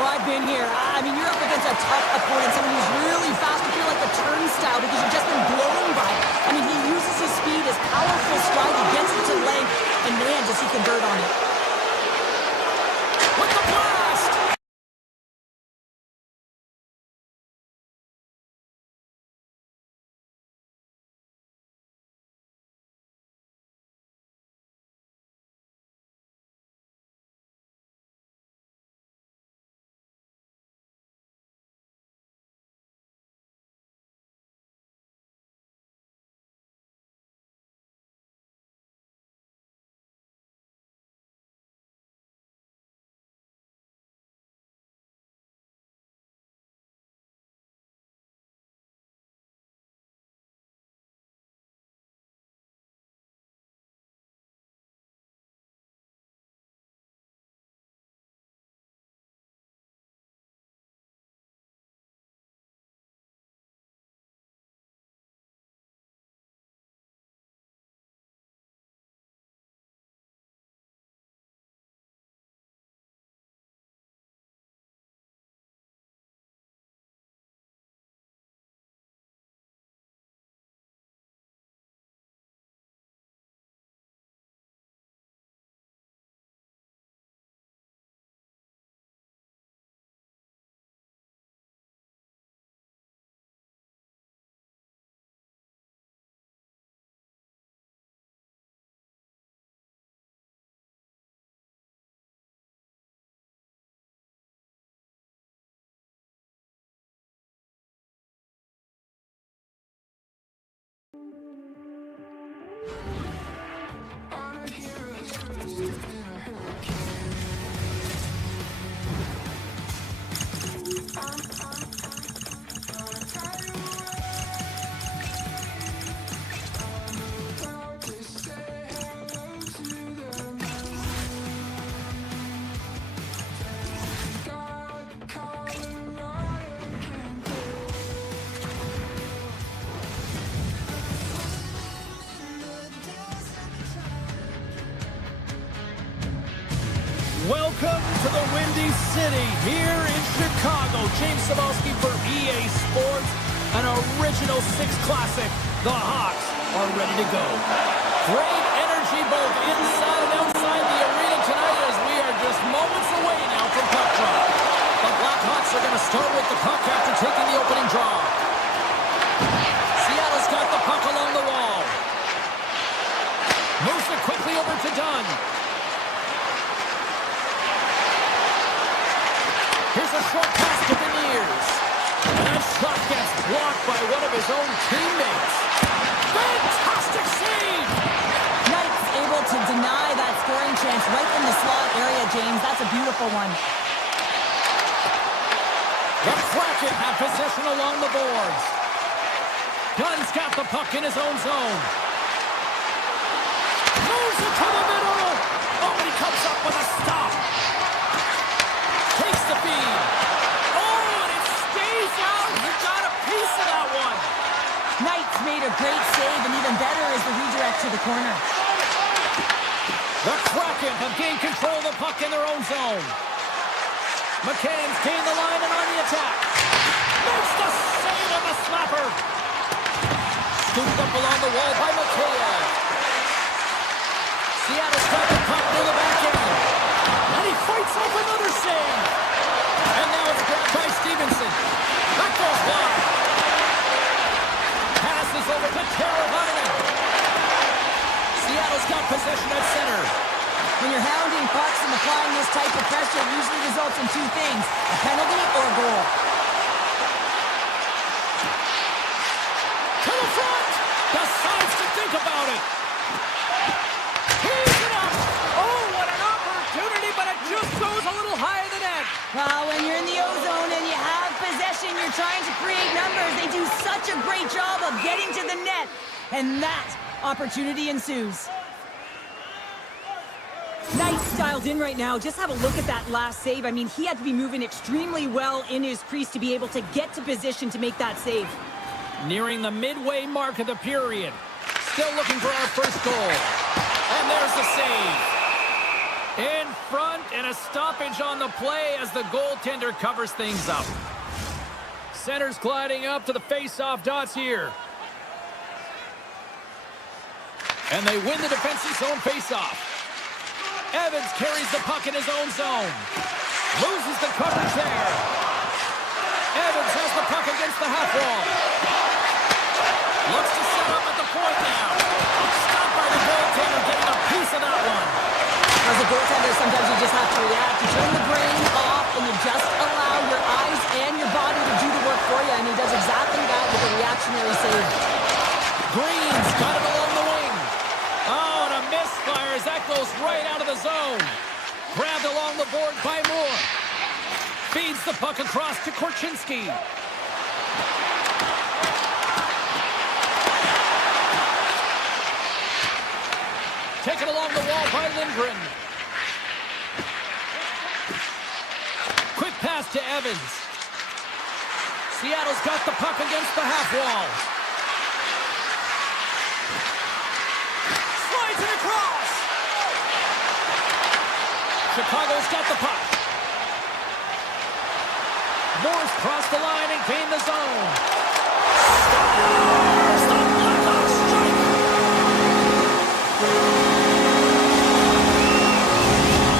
Well, I've been here. I mean, you're up against a tough opponent, someone who's really fast. You feel like a turnstile because you've just been blown by. I mean, he uses his speed, his powerful stride, he gets it to length, and man, does he convert on it. With the blast! Welcome to the Windy City here in Chicago. James Cybulski for EA Sports, an original Six Classic. The Hawks are ready to go. Great energy both inside and outside the arena tonight as we are just moments away now from puck drop. The Blackhawks are going to start with the puck after taking the opening draw. Seattle's got the puck along the wall. Moves it quickly over to Dunn. Here's a short pass to Beniers. a beautiful one. The Kraken have possession along the boards. Dunn's got the puck in his own zone. Moves it to the middle. Oh, and he comes up with a stop. Takes the feed. Oh, and it stays out. He got a piece of that one. Knight's made a great save, and even better is the redirect to the corner. The Kraken have gained control of the puck in their own zone. McCann's gained the line and on the attack. Makes the save on the slapper. Scooped up along the wall by McCann. Seattle's got the puck near the back end. And he fights off another save. And now it's grabbed by Stevenson. That goes wide. Passes over to Teravainen. Seattle's got possession at center. When you're hounding pucks and applying this type of pressure, it usually results in two things, a penalty or a goal. To the front! Decides to think about it. He's it up! Oh, what an opportunity, but it just goes a little higher than that. Well, when you're in the O-zone and you have possession, you're trying to create numbers. They do such a great job of getting to the net, and that opportunity ensues. Knight's dialed in right now. Just have a look at that last save. I mean, he had to be moving extremely well in his crease to be able to get to position to make that save. Nearing the midway mark of the period. Still looking for our first goal. And there's the save. In front, and a stoppage on the play as the goaltender covers things up. Center's gliding up to the face-off dots here. And they win the defensive zone face-off. Evans carries the puck in his own zone. Loses the coverage there. Evans has the puck against the half wall. Looks to set up at the point now. Stopped by the goaltender, getting a piece of that one. As a goaltender, sometimes you just have to react. You turn the brain off and you just allow your eyes and your body to do the work for you, and he does exactly that with a reactionary save. Green's got it along the wing. Oh, and a misfire as that goes right out of the zone. Grabbed along the board by Moore. Feeds the puck across to Korchinski. Taken along the wall by Lindgren. Quick pass to Evans. Seattle's got the puck against the half wall. Slides it across. Chicago's got the puck. Moore's crossed the line and gained the zone. Stop the Blackhawks strike.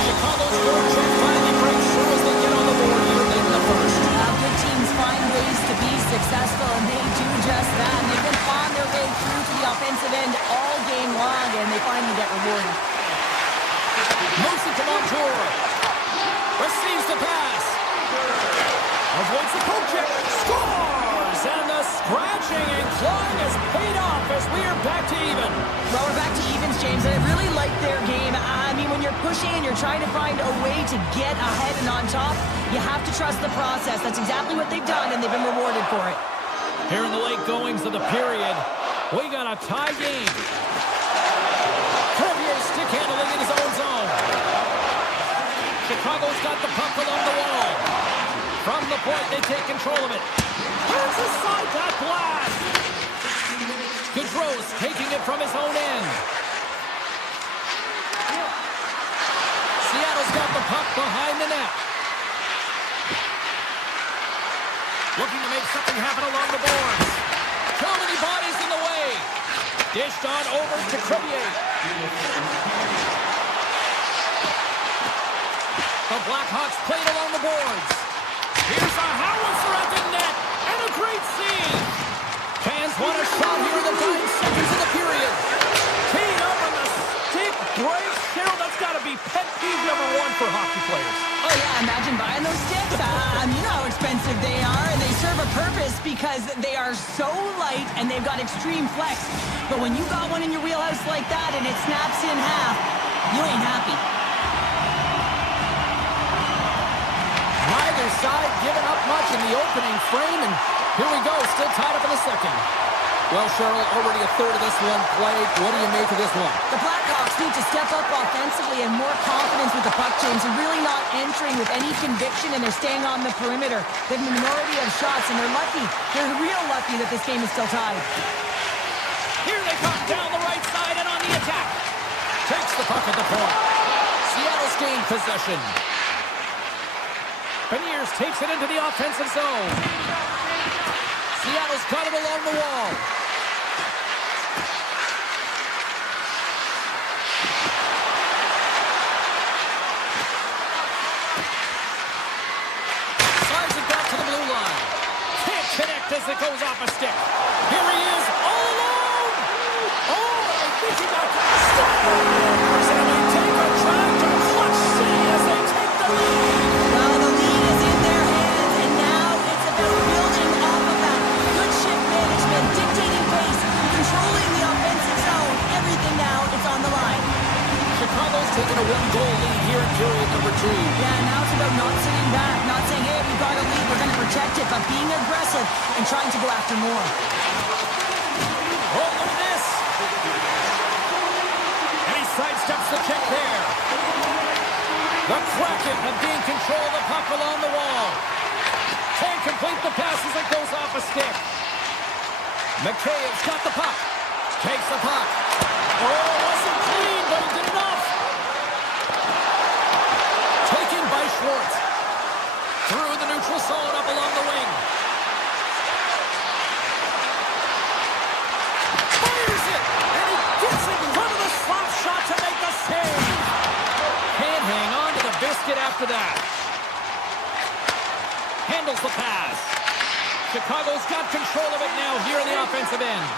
Chicago's fortune finally breaks through as they get on the board here late in the first. Good teams find ways to be successful, and they do just that. And they've been on their way through to the offensive end all game long, and they finally get rewarded. Moves it to Montour. Receives the pass. Avoids the poke check. Scores! And the scratching and clawing has paid off as we are back to even. Well, we're back to evens, James, and I really like their game. I mean, when you're pushing and you're trying to find a way to get ahead and on top, you have to trust the process. That's exactly what they've done, and they've been rewarded for it. Here in the late goings of the period, we got a tie game. Cormier's stick handling in his own zone. Chicago's got the puck along the wall. From the point, they take control of it. Turns aside that blast. Gaudreau's taking it from his own end. Seattle's got the puck behind the net. Looking to make something happen along the boards. Too many bodies in the way. Dished on over to Crevier. The Blackhawks played along the boards. Here's a howitzer at the net, and a great save. Fans want a shot here in the 9 seconds of the period. Teed up on the stick break. Cheryl, that's got to be pet peeve number 1 for hockey players. Oh, yeah, imagine buying those sticks. You know how expensive they are, and they serve a purpose because they are so light and they've got extreme flex. But when you got one in your wheelhouse like that and it snaps in half, you ain't happy. neither side giving up much in the opening frame, and here we go, still tied up in the second. Well, Cheryl, already a third of this one played. What do you make of this one? The Blackhawks need to step up offensively and more confidence with the puck, James. They're really not entering with any conviction, and they're staying on the perimeter. They have a minority of shots, and they're lucky. They're real lucky that this game is still tied. Here they come down the right side and on the attack. Takes the puck at the point. Seattle's gained possession. Beniers takes it into the offensive zone. Seattle's got it along the wall. Slides it back to the blue line. Can't connect as it goes off a stick. Here he is, all alone. Oh, I think he got stopped. And they take a drive to Clutch City as they take the lead. Well, the lead is in their hands, and now it's about building off of that. Good shift management, dictating pace, controlling the offensive zone. Everything now is on the line. Chicago's taking a one-goal lead here in period number 2. Yeah, now it's about not sitting back, not saying, hey, we've got a lead, we're going to protect it, but being aggressive and trying to go after more. Oh, look at this. And he sidesteps the check there. The Kraken have gained control of the puck along the wall. Can't complete the pass as it goes off a stick. McCabe's got the puck. Takes the puck. Oh, wasn't clean, but he did enough. Taken by Schwartz. Through the neutral zone up along the wing. Fires it, and he gets in front of the slap shot to make the save. Can't hang on to the biscuit after that. Handles the pass. Chicago's got control of it now here in the offensive end.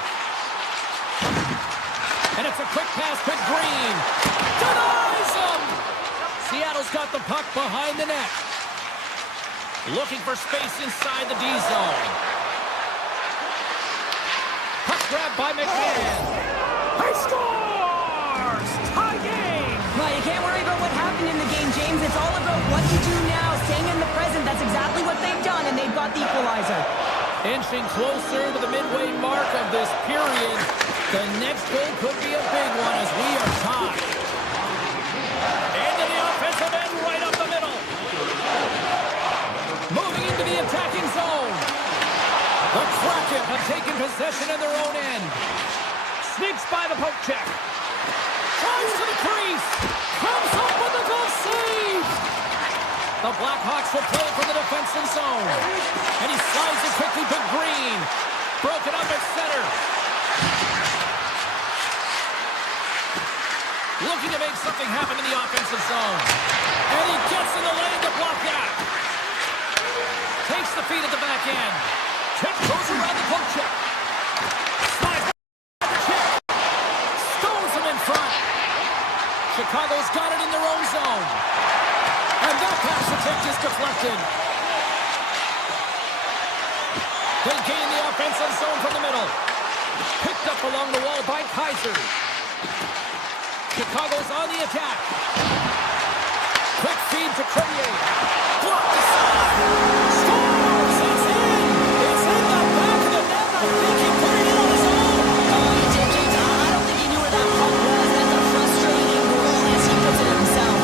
And it's a quick pass to Green. Denies him! Seattle's got the puck behind the net. Looking for space inside the D zone. Puck grabbed by McMahon. He scores! Tie game! Well, you can't worry about what happened in the game, James. It's all about what you do now, staying in the present. That's exactly what they've done, and they've got the equalizer. Inching closer to the midway mark of this period. The next goal could be a big one as we are tied. Into the offensive end, right up the middle. Moving into the attacking zone. The Kraken have taken possession in their own end. Sneaks by the poke check. Tries to the crease. Comes up with a glove save. The Blackhawks will play from the defensive zone. And he slides it quickly to Green. Broken up at center. Looking to make something happen in the offensive zone. And he gets in the lane to block that. Takes the feed at the back end. Tip goes around the poke check. Slides by the check. Stones him in front. Chicago's got it in their own zone. And that pass attempt is deflected. They gain the offensive zone from the middle. Picked up along the wall by Kaiser. Chicago's on the attack. Quick feed to Crevier. Blocked aside. Scores! It's in! It's in the back of the net. I think he put it in on his own. He did, James. I don't think he knew where that puck was. That's a frustrating goal as he puts it himself.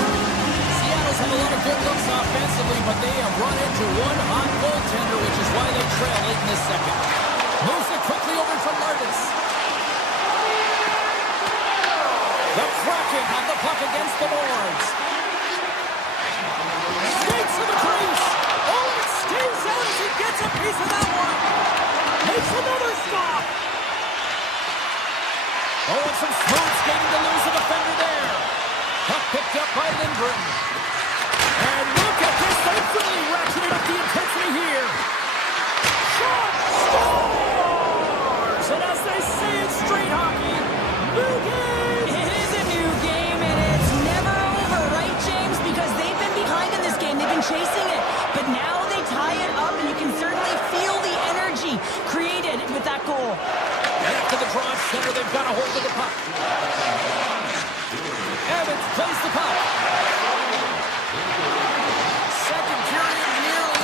Seattle's had a lot of good looks offensively, but they have run into one hot goaltender, which is why they trail late in the second. Moves it quickly over to Martis. The Kraken have the puck against the boards. Skates to the crease. Oh, it stays out as he gets a piece of that one. Makes another stop. Oh, and some smooth skating to lose a defender there. Puck picked up by Lindgren. And look at this. They've really ratcheted up the intensity here. Shot! Scores! And as they say in straight hockey, new game! It is a new game, and it's never over, right, James? Because they've been behind in this game. They've been chasing it. But now they tie it up, and you can certainly feel the energy created with that goal. And after the draw at center, they've got a hold of the puck. Evans plays the puck. Second period nearly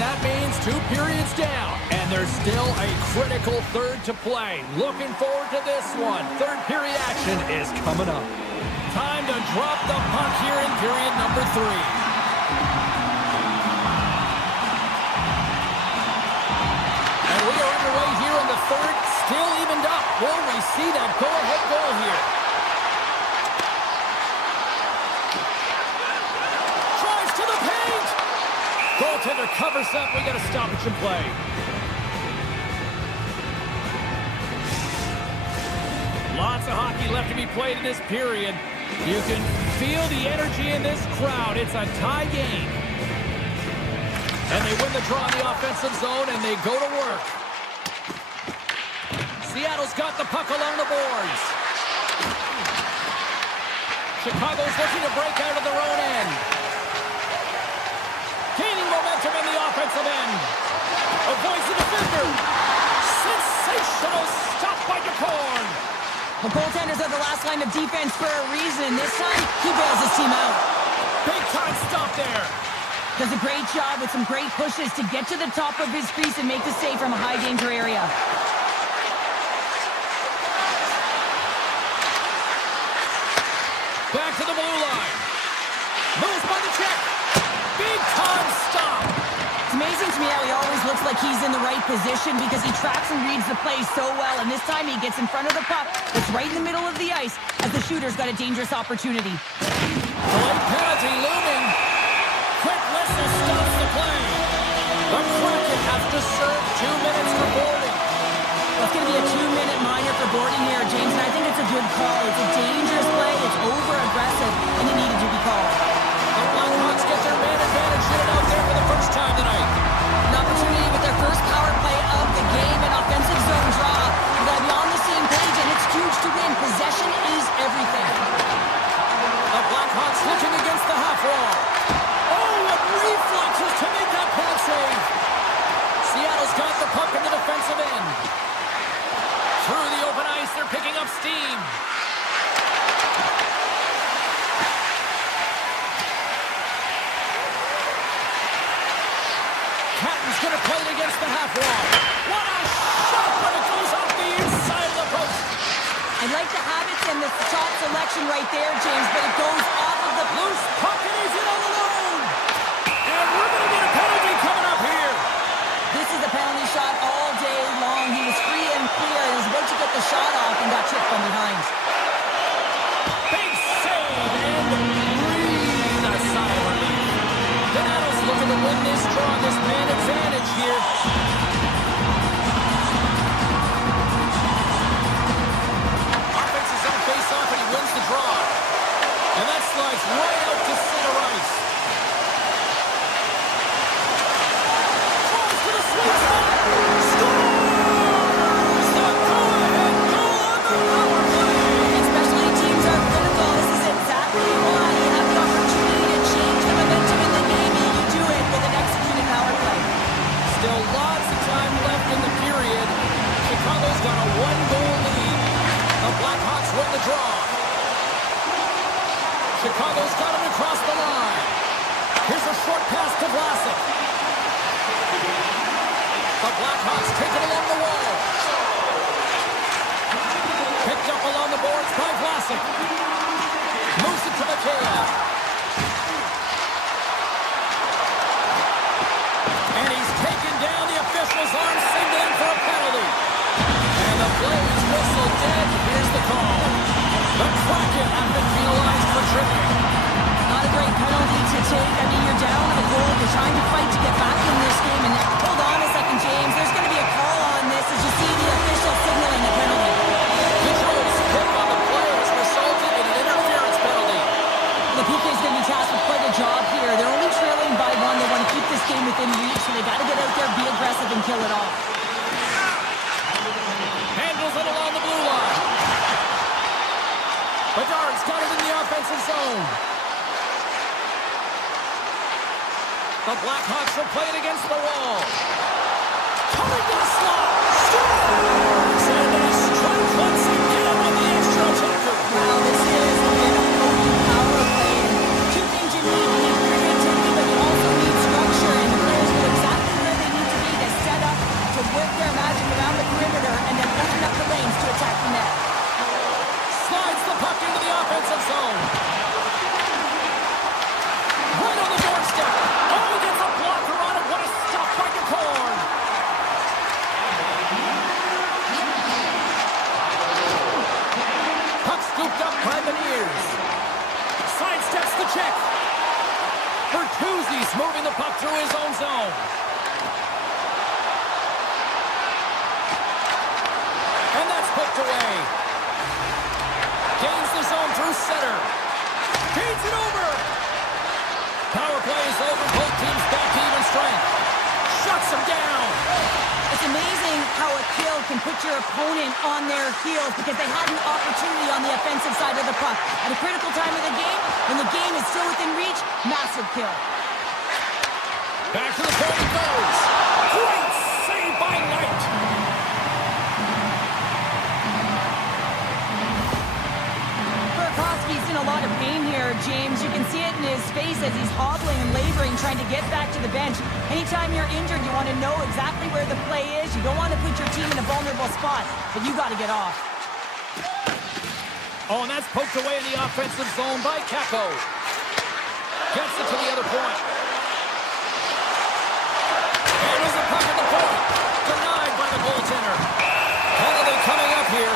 that means 2 periods down. And there's still a critical third to play. Looking forward to this one. Third period action is coming up. Time to drop the puck here in period number 3. And we are underway here in the third, still evened up. Will we see that go-ahead goal here? Drives to the paint! Goaltender covers up. We got a stoppage in play. Lots of hockey left to be played in this period. You can feel the energy in this crowd. It's a tie game. And they win the draw in the offensive zone, and they go to work. Seattle's got the puck along the boards. Chicago's looking to break out of their own end. Gaining momentum in the offensive end. Avoids the defender. Sensational stop by DeCorn. The goaltenders are the last line of defense for a reason. This time, he bails his team out. Big time stop there. Does a great job with some great pushes to get to the top of his crease and make the save from a high-danger area. Back to the blue line. Moves by the check. Big time stop. It's amazing to me how he always looks like he's in the right position because he tracks and reads the play so well. And this time he gets in front of the puck that's right in the middle of the ice as the shooter's got a dangerous opportunity. Late penalty looming. Quick whistle stops the play. The Kraken have to serve 2 minutes for boarding. It's going to be a 2-minute minor for boarding here, James, and I think it's a good call. It's a dangerous play. It's over-aggressive, and it needed to be called. The Blackhawks get their man advantage unit out there for the first time tonight. An opportunity with their first power play of the game, an offensive zone draw. We've got to be on the same page, and it's huge to win. Possession is everything. The Blackhawks looking against the half wall. Oh, what reflexes to make that pad save. Seattle's got the puck in the defensive end. Through the open ice, they're picking up steam. Catton's going to play it against the half wall. What a shot, but it goes off the inside of the post. I like the habits and the shot selection right there, James, but it goes off of the Loose puck, and he's in all alone. And we're going to get a penalty coming up here. This is a penalty shot all day long. He was free and clear. He was about to get the shot off and got chipped from behind. Big save, and breathe a sigh of relief. Donato's looking to win this draw, this man advantage here. Offense is on face-off, and he wins the draw. And that slides right out to center ice. Throws to the sweet spot. Scores! The go-ahead goal on the power play. Especially teams are critical. This is exactly why you have the opportunity to change the momentum in the game, and you do it with an executed power play. Still lots of time left in the period. Chicago's got a 1-goal lead. The Blackhawks win the draw. Chicago's got it across the line. Here's a short pass to Vlasic. The Blackhawks take it along the wall. Picked up along the boards by Vlasic. Moves it to Mikheyev. And he's taken down. The official's arm signaling for a penalty. And the play is whistled dead. Here's the call. The Kraken have been penalized for tripping. Not a great penalty to take. I mean, you're down a goal. You're trying to fight to get back in this game. And hold on a second, James. There's going to be a call on this as you see the official signaling a penalty. Detroit's hit on the play has resulted in an interference penalty. The PK is going to be tasked with quite a job here. They're only trailing by 1. They want to keep this game within reach, so they got to get out there, be aggressive, and kill it off. Handles it along the blue line. Bedard's got it in the offensive zone. The Blackhawks will play it against the wall. Coming to the slot. Scores! And they strike once again with the extra attacker. Wow, this is an important power play. Two things you need. You need creativity, but you also need structure, and the players know exactly years. Sidesteps the check. Bertuzzi's moving the puck through his own zone. And that's poked away. Gains the zone through center. Feeds it over. Power play is over. Both teams back to even strength. Shuts them down. It's amazing how a kill can put your opponent on their heels because they had an opportunity on the offensive side of the puck. At a critical time of the game, when the game is still within reach, massive kill. Back to the point it goes. Great save by Knight. Burakovsky's in a lot of pain here, James. You can see it in his face as he's hobbling and laboring, trying to get back to the bench. Anytime you're injured, you want to know exactly where the play is. You don't want to put your team in a vulnerable spot, but you got to get off. Oh, and that's poked away in the offensive zone by Kakko. Gets it to the other point. And there's the puck at the point. Denied by the goaltender. Penalty coming up here.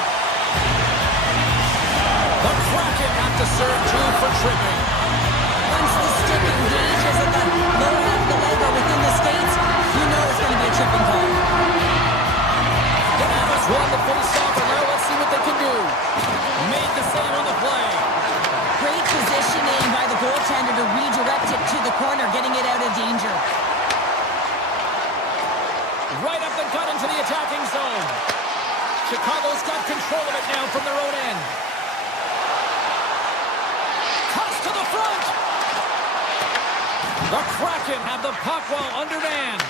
The Kraken have to serve two for tripping. Once the stick engages at the lower half of the leg or within the skates, you know it's going to be a tripping call. The Avs won the face-off, and now let's see what they can do. Made the save on the play. Great positioning by the goaltender to redirect it to the corner, getting it out of danger. Right up the gut into the attacking zone. Chicago's got control of it now from their own end. Toss to the front. The Kraken have the puck while undermanned.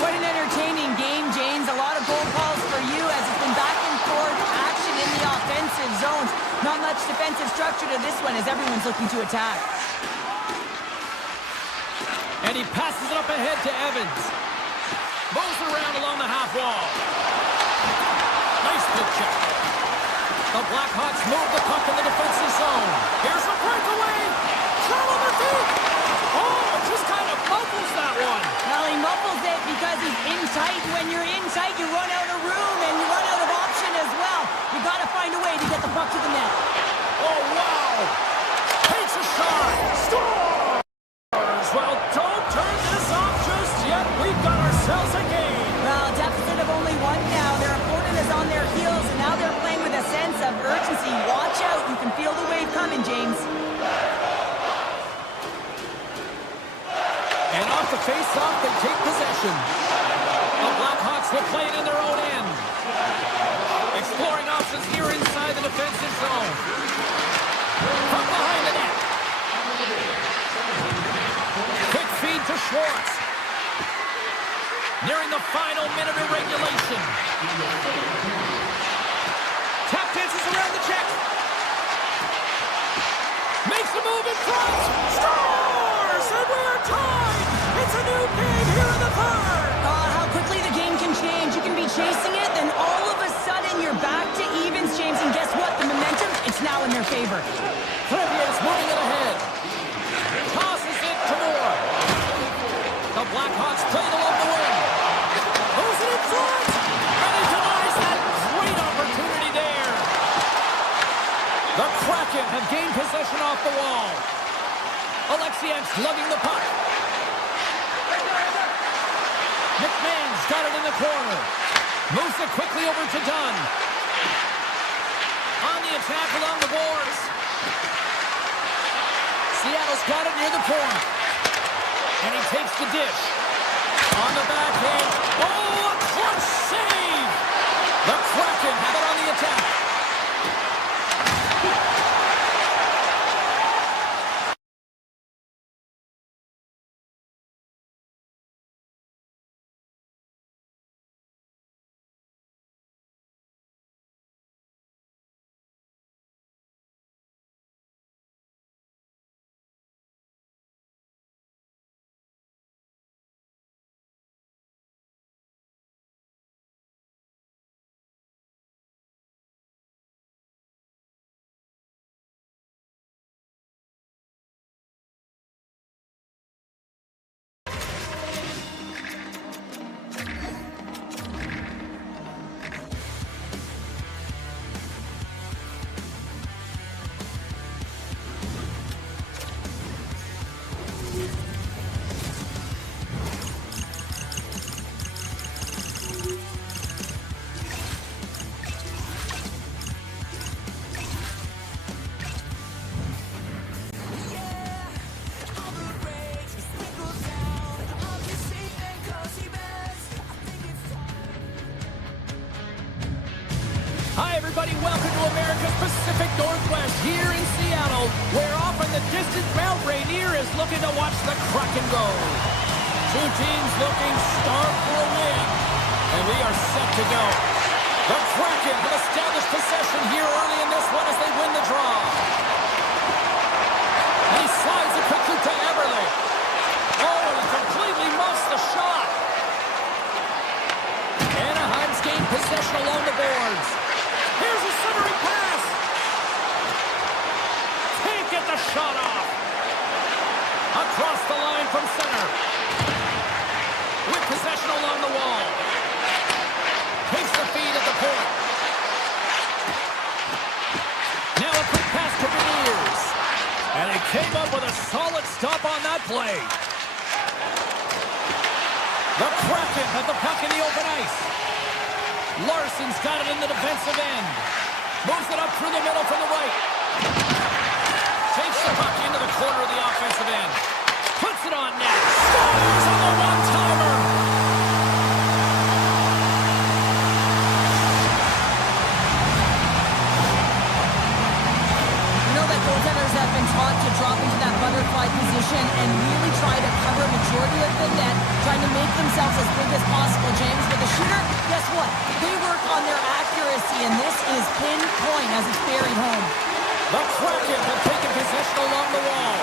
What an entertaining game, James. A lot of goal calls for you as it's been back and forth action in the offensive zones. Not much defensive structure to this one as everyone's looking to attack. And he passes it up ahead to Evans. Moves it around along the half wall. Nice poke check. The Blackhawks move the puck in the defensive zone. Here's a breakaway. Shot on the feet. Oh, just kind of muffles that one. Well, he muffles it because he's in tight. When you're in tight, you run out of room and you run out of option as well. You got to find a way to get the puck to the net. Oh, wow. Takes a shot. Scores. Well, don't turn this off just yet. We've got ourselves a game. Well, a deficit of only one now. Their opponent is on their heels, and now they're playing with a sense of urgency. Watch out. You can feel the wave coming, James. And off the face-off, they take possession. The Blackhawks will play it in their own end. Exploring options here inside the defensive zone. From behind the net. Quick feed to Schwartz. Nearing the final minute of regulation. Tap dances around the check. Makes a move in front. Scores! And we are tied! It's a new game here in the third! How quickly the game can change. You can be chasing it, then all of a sudden you're back to evens, James. And guess what? The momentum, it's now in their favor. Previous moving it ahead. Tosses it to Moore. The Blackhawks play the love to win. Moves it in front. And he denies that great opportunity there. The Kraken have gained possession off the wall. Alexiak's lugging the puck. McMahon's got it in the corner. Moves it quickly over to Dunn. On the attack along the boards. Seattle's got it near the corner. And he takes the dish. On the backhand. Oh, a clutch save! The Kraken have it on the attack. distant Mount Rainier is looking to watch the Kraken go. Two teams looking starved for a win. And we are set to go. The Kraken have established possession here early in this one as they win the draw. He slides it quickly to Eberle. Oh, he completely muffs the shot. Anaheim's gained possession along the boards. Here's a centering pass. Can't get the shot off. Across the line from center. With possession along the wall. Takes the feed at the point. Now a quick pass to Beniers. And he came up with a solid stop on that play. The Kraken have the puck in the open ice. Larson's got it in the defensive end. Moves it up through the middle from the right. Takes the puck into the corner of the offensive end. Puts it on net. Scores on the one-timer. Goaltenders have been taught to drop into that butterfly position and really try to cover a majority of the net, trying to make themselves as big as possible, James. But the shooter, guess what? They work on their accuracy, and this is pinpoint as it's buried home. The Kraken have taken possession along the wall.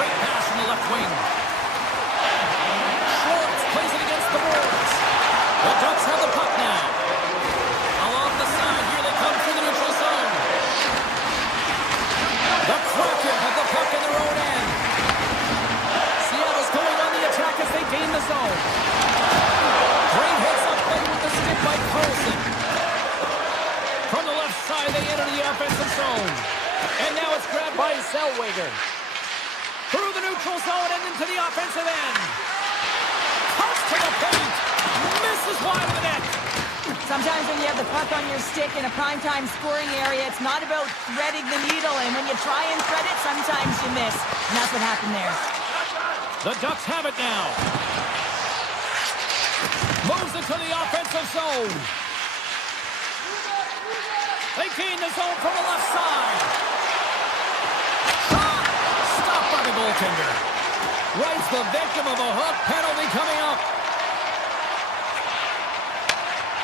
Great pass from the left wing. Schwartz plays it against the boards. The Ducks have the puck now. Along the side, here they come through the neutral zone. The Kraken have the puck in their own end. Seattle's going on the attack as they gain the zone. Great hits up play with the stick by Carlson. From the left side, they enter the offensive zone. And now it's grabbed by Zellweger. Through the neutral zone and into the offensive end. Cuts to the paint. Misses wide of the net. Sometimes when you have the puck on your stick in a primetime scoring area, it's not about threading the needle, and when you try and thread it, sometimes you miss. And that's what happened there. The Ducks have it now. Moves it to the offensive zone. They gain the zone from the left side. Shot! Stopped by the goaltender. Wright's the victim of a hook penalty coming up.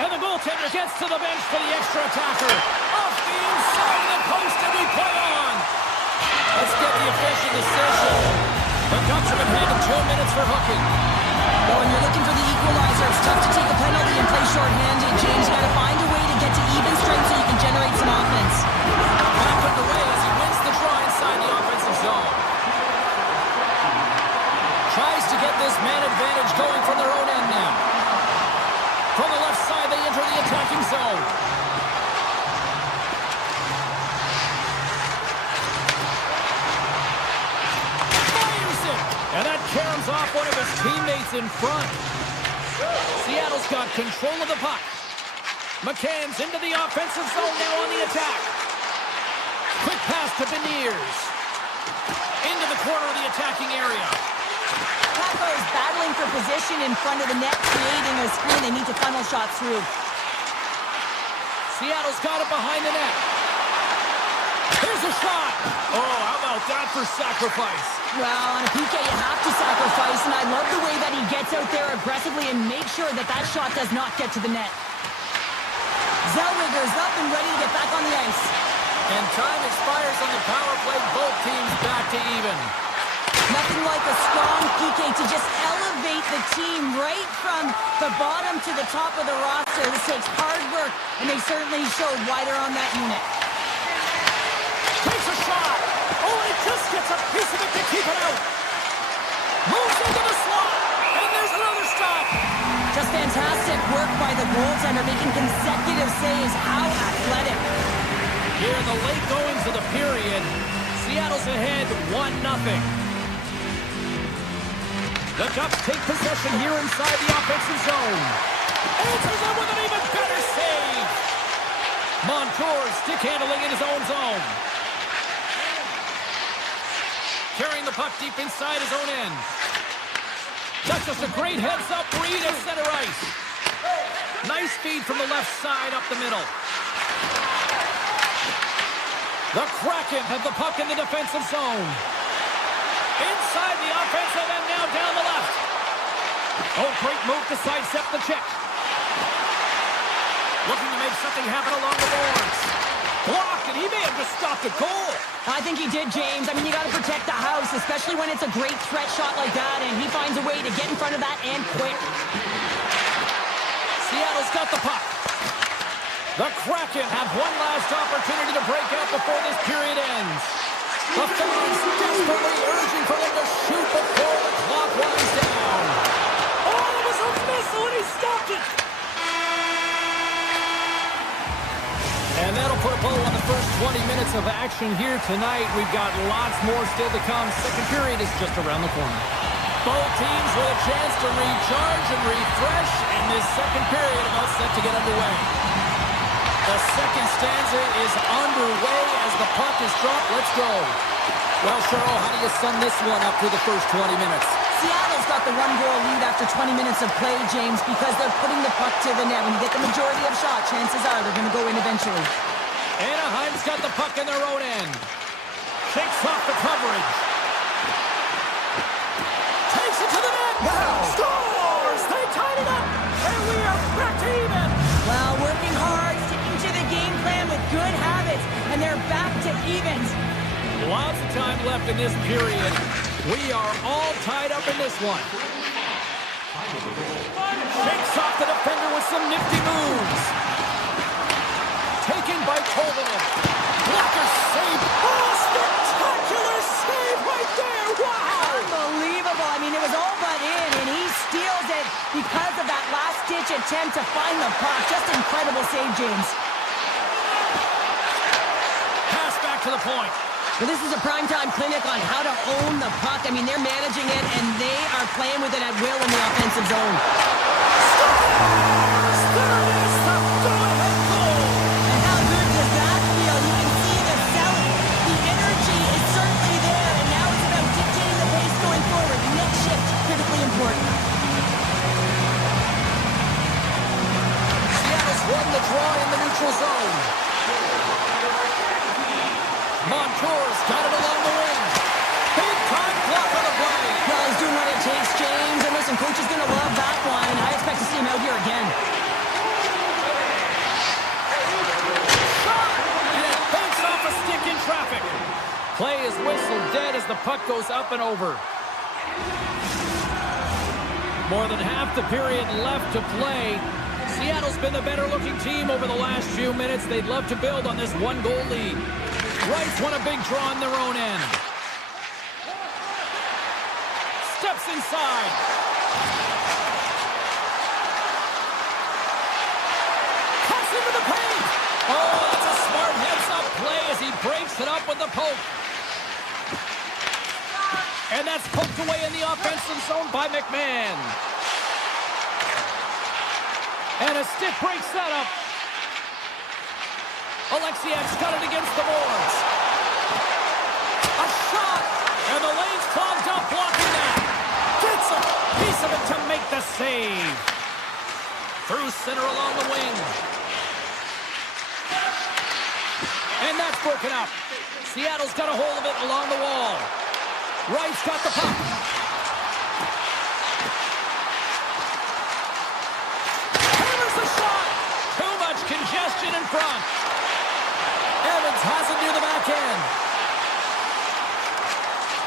And the goaltender gets to the bench for the extra attacker. Off the inside of the post, and we play on. Let's get the official decision. The Ducks have been handed 2 minutes for hooking. Well, when you're looking for the equalizer, it's tough to take a penalty and play shorthanded. James, you got to find a way to get to even strength so you can generate some offense. Back underway as he wins the draw inside the offensive zone. Tries to get this man advantage going from their own end now. From the left side, they enter the attacking zone. Fires it! And that caroms off one of his teammates in front. Seattle's got control of the puck. McCann's into the offensive zone now on the attack. Quick pass to Beniers. Into the corner of the attacking area. Tampa is battling for position in front of the net, creating a screen they need to funnel shots through. Seattle's got it behind the net. Here's a shot. Oh, how about that for sacrifice? Well, on a PK, you have to sacrifice, and I love the way that he gets out there aggressively and makes sure that that shot does not get to the net. Zellweger's up and ready to get back on the ice. And time expires on the power play. Both teams back to even. Nothing like a strong PK to just elevate the team right from the bottom to the top of the roster. This takes hard work, and they certainly showed why they're on that unit. Takes a shot. Oh, and it just gets a piece of it to keep it out. Moves into the slot, and there's another stop. Just fantastic work by the goaltender, making consecutive saves. How athletic. Here in the late goings of the period, Seattle's ahead 1-0. The Ducks take possession here inside the offensive zone. Answers it with an even better save. Montour stick handling in his own zone. Carrying the puck deep inside his own end. That's just a great heads-up read at center ice. Nice feed from the left side up the middle. The Kraken have the puck in the defensive zone. Inside the offensive end, now down the left. Oh, great move to sidestep the check. Looking to make something happen along the boards. Blocked, and he may have just stopped a goal. I think he did, James. I mean, you got to protect the house, especially when it's a great threat shot like that, and he finds a way to get in front of that and quick. Seattle's got the puck. The Kraken have one last opportunity to break out before this period ends. The fans desperately urging for them to shoot before the clock winds down. Oh, it was a missile, and he stopped it. And that'll put a bow on the first 20 minutes of action here tonight. We've got lots more still to come. Second period is just around the corner. Both teams with a chance to recharge and refresh, and this second period about set to get underway. The second stanza is underway as the puck is dropped. Let's go. Well, Cheryl, how do you sum this one up through the first 20 minutes? Seattle's got the one-goal lead after 20 minutes of play, James, because they're putting the puck to the net. When you get the majority of shot, chances are they're going to go in eventually. Anaheim's got the puck in their own end. Shakes off the coverage. Takes it to the net. Wow. Scores! They tied it up. And we are back to even. Well, working hard, sticking to the game plan with good habits, and they're back to evens. Lots of time left in this period. We are all tied up in this one. Shakes off the defender with some nifty moves. Taken by Kovalev. Blocker save. Oh, spectacular save right there. Wow. Unbelievable. I mean, it was all but in, and he steals it because of that last-ditch attempt to find the puck. Just incredible save, James. Pass back to the point. Well, this is a primetime clinic on how to own the puck. I mean, they're managing it, and they are playing with it at will in the offensive zone. Scores! There is the go-ahead goal. And how good does that feel? You can see the selling. The energy is certainly there, and now it's about dictating the pace going forward. Next shift, critically important. Seattle's won the draw in the neutral zone. Montour's got it along the wing. Big time block on the play. Well, he's doing what it takes, James. And listen, coach is going to love that one, and I expect to see him out here again. Shot! And it banks off a stick in traffic. Play is whistled dead as the puck goes up and over. More than half the period left to play. Seattle's been the better-looking team over the last few minutes. They'd love to build on this one-goal lead. Wrights won a big draw on their own end. Steps inside. Cuts into the paint. Oh, that's a smart heads-up play as he breaks it up with the poke. And that's poked away in the offensive zone by McMahon. And a stick breaks that up. Alexiev's got it against the boards. A shot! And the lane's clogged up, blocking that. Gets a piece of it to make the save. Through center along the wing. And that's broken up. Seattle's got a hold of it along the wall. Wright's got the puck. Hammers the shot. Too much congestion in front. Evans has it near the back end.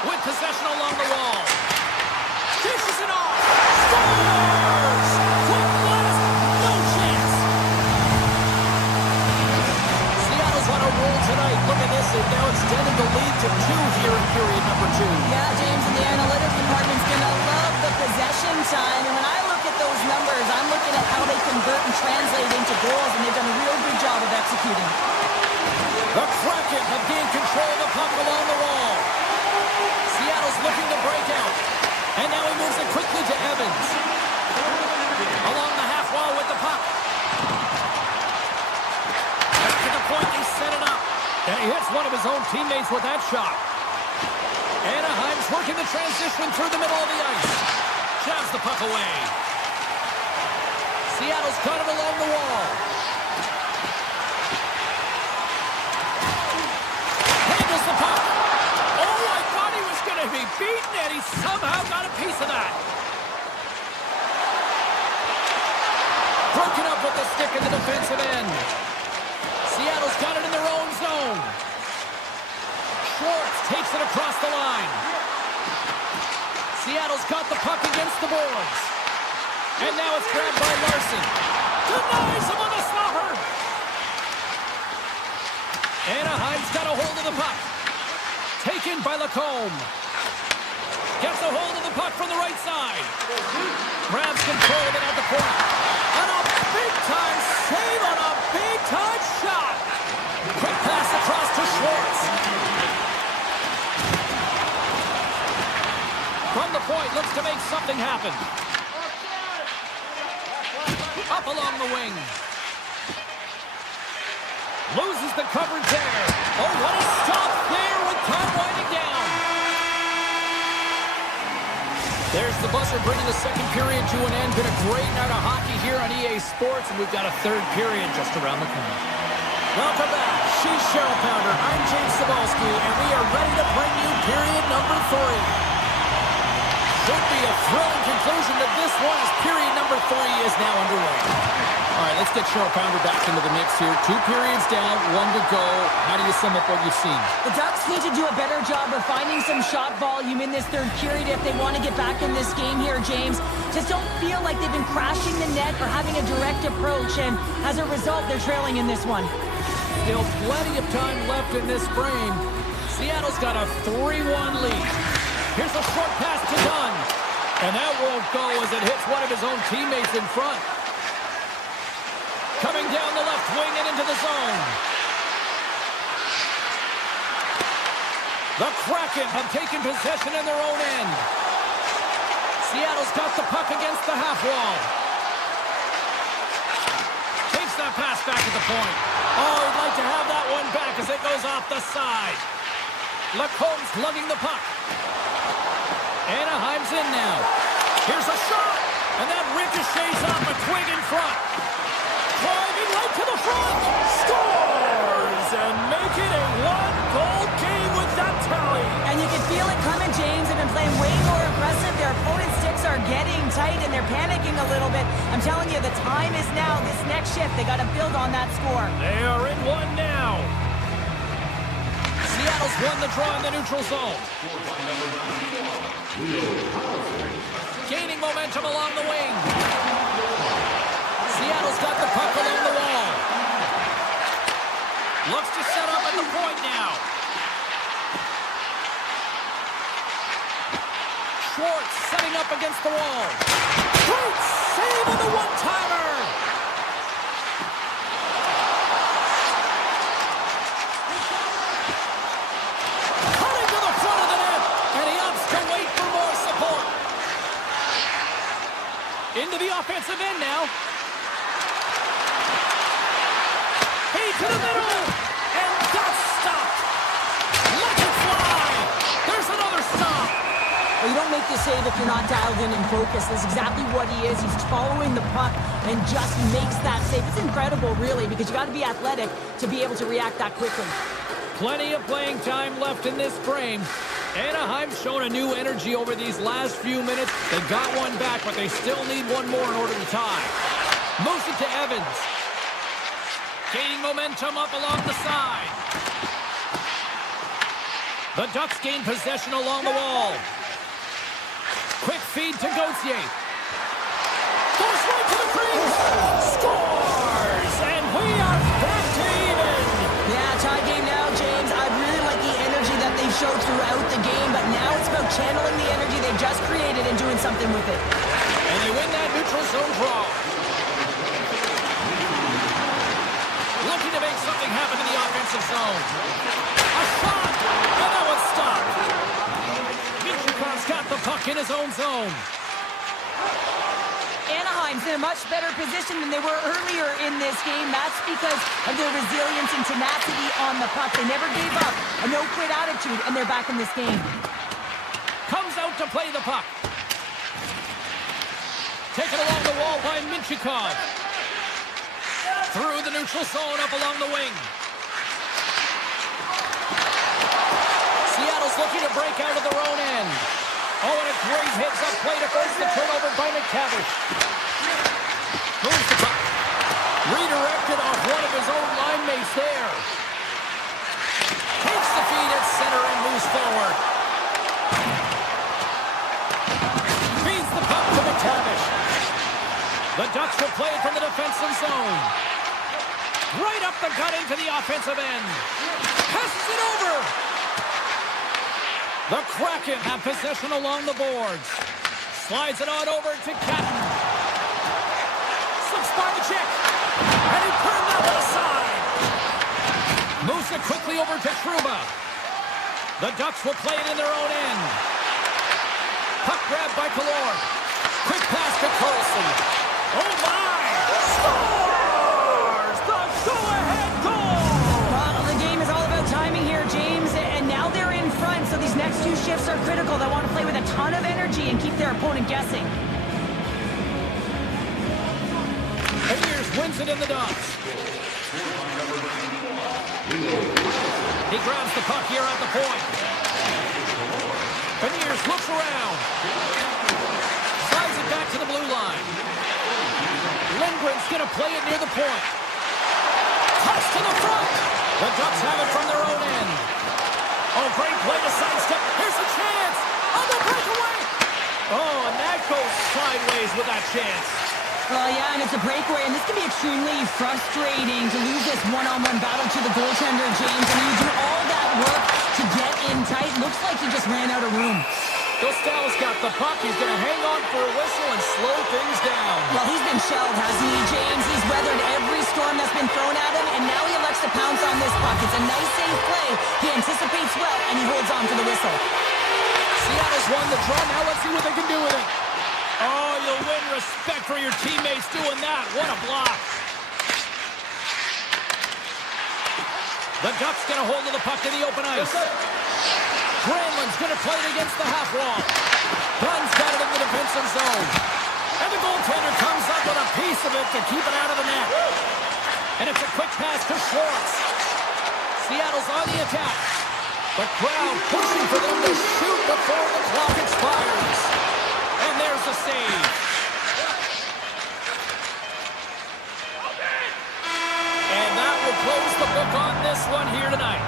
With possession along the wall. Dishes it off. Scores! Quick blast. No chance. Seattle's on a roll tonight. Look at this. They've now extended the lead to 2 here in period number 2. Yeah, James, and the analytics department's going to love the possession time. And when I look at those numbers, I'm looking at how they convert and translate into goals, and they've done a real good job of executing. The Kraken have gained control of the puck along the wall. Seattle's looking to break out. And now he moves it quickly to Evans. Along the half wall with the puck. Back to the point, they set it up. And he hits one of his own teammates with that shot. Anaheim's working the transition through the middle of the ice. Jabs the puck away. Seattle's got it along the wall. somehow got a piece of that. Broken up with the stick in the defensive end. Seattle's got it in their own zone. Schwartz takes it across the line. Seattle's got the puck against the boards. And now it's grabbed by Larson. Denies him on the slobber. Anaheim's got a hold of the puck. Taken by Lacombe. Gets a hold of the puck from the right side. Grabs control of it at the point. And a big-time save on a big-time shot. Quick pass across to Schwartz. From the point, looks to make something happen. Up along the wing. Loses the coverage there. Oh, what a stop there with time winding down. There's the buzzer bringing the second period to an end. Been a great night of hockey here on EA Sports, and we've got a third period just around the corner. Welcome back. She's Cheryl Pounder. I'm James Cebulski, and we are ready to bring you period number 3. Should be a thrilling conclusion to this one as period number 3 is now underway. All right, let's get Cheryl Pounder back into the mix here. 2 periods down, 1 to go. How do you sum up what you've seen? The Ducks need to do a better job of finding some shot volume in this third period if they want to get back in this game here, James. Just don't feel like they've been crashing the net or having a direct approach, and as a result, they're trailing in this one. Still plenty of time left in this frame. Seattle's got a 3-1 lead. Here's a short pass to Dunn. And that won't go as it hits one of his own teammates in front. Coming down the left wing and into the zone. The Kraken have taken possession in their own end. Seattle's got the puck against the half wall. Takes that pass back at the point. Oh, he'd like to have that one back as it goes off the side. Lacombe's lugging the puck. Anaheim's in now. Here's a shot. And that ricochets off a twig in front. Driving right to the front. Scores! And make it a 1-goal game with that tally. And you can feel it coming, James. They've been playing way more aggressive. Their opponent's sticks are getting tight, and they're panicking a little bit. I'm telling you, the time is now. This next shift, they got to build on that score. They are in one now. Seattle's won the draw in the neutral zone. Gaining momentum along the wing. Seattle's got the puck along the wall. Looks to set up at the point now. Schwartz setting up against the wall. Great save on the one-timer. Cutting to the front of the net, and he opts to wait for more support. Into the offensive end now. Hey, to the middle, and that's stopped. Let it fly. There's another stop. Well, you don't make the save if you're not dialed in and focused. That's exactly what he is. He's following the puck and just makes that save. It's incredible, really, because you got to be athletic to be able to react that quickly. Plenty of playing time left in this frame. Anaheim's shown a new energy over these last few minutes. They got one back, but they still need one more in order to tie. Moves it to Evans. Gaining momentum up along the side. The Ducks gain possession along the wall. Quick feed to Gauthier. Goes right to the crease. Scores! And we are back to even. Yeah, tie game now, James. I really like the energy that they showed throughout the game, but now it's about channeling the energy they've just created and doing something with it. And they win that neutral zone draw. Looking to make something happen in the offensive zone. A shot! And that was stopped. Minchukov's got the puck in his own zone. Anaheim's in a much better position than they were earlier in this game. That's because of their resilience and tenacity on the puck. They never gave up. A no-quit attitude, and they're back in this game. Comes out to play the puck. Taken along the wall by Minchukov. Through the neutral zone, up along the wing. Seattle's looking to break out of their own end. Oh, and a great hits up play to force the turnover by McTavish. Moves the puck. Redirected off one of his own line mates there. Takes the feed at center and moves forward. Feeds the puck to McTavish. The Ducks will play it from the defensive zone. Right up the gut into the offensive end. Passes it over. The Kraken have possession along the boards. Slides it on over to Catton. Slips by the check. And he put him out to the side. Moves it quickly over to Trouba. The Ducks will play it in their own end. Puck grab by Killorn. Quick pass to Carlson. Oh my! Scores! The go-ahead goal! Well, the game is all about timing here, James, and now they're in front, so these next two shifts are critical. They want to play with a ton of energy and keep their opponent guessing. Beniers wins it in the Ducks. He grabs the puck here at the point. Beniers looks around. Slides it back to the blue line. Lindgren's going to play it near the point. Toss to the front. The Ducks have it from their own end. Oh, great play to sidestep. Here's a chance. On the breakaway. Oh, and that goes sideways with that chance. Well, yeah, and it's a breakaway, and this can be extremely frustrating to lose this one-on-one battle to the goaltender, James. I mean, you do all that work to get in tight. Looks like he just ran out of room. Costell's got the puck. He's going to hang on for a whistle and slow things down. Well, he's been shelled, hasn't he, James? He's weathered every storm that's been thrown at him, and now he elects to pounce on this puck. It's a nice, safe play. He anticipates well, and he holds on to the whistle. Seattle's won the draw. Now let's see what they can do with it. Oh, you'll win respect for your teammates doing that. What a block. The Ducks get a hold of the puck in the open ice. Granlund's going to play it against the half wall. Dunn's got it in the defensive zone. And the goaltender comes up with a piece of it to keep it out of the net. And it's a quick pass to Schwartz. Seattle's on the attack. The crowd pushing for them to shoot before the clock expires. And there's the save. And that will close the book on this one here tonight.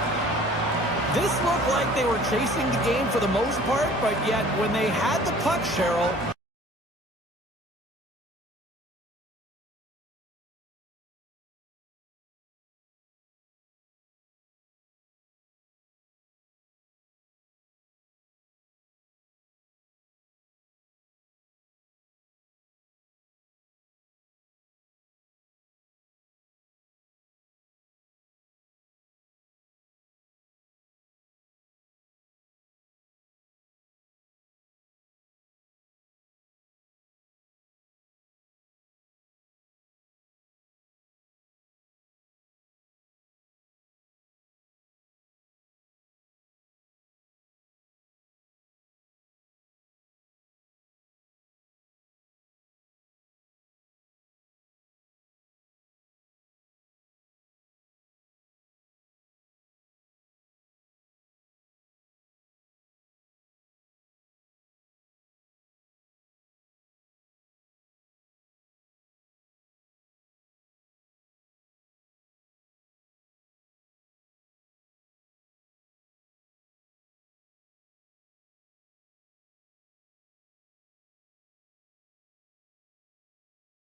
This looked like they were chasing the game for the most part, but yet when they had the puck, Cheryl,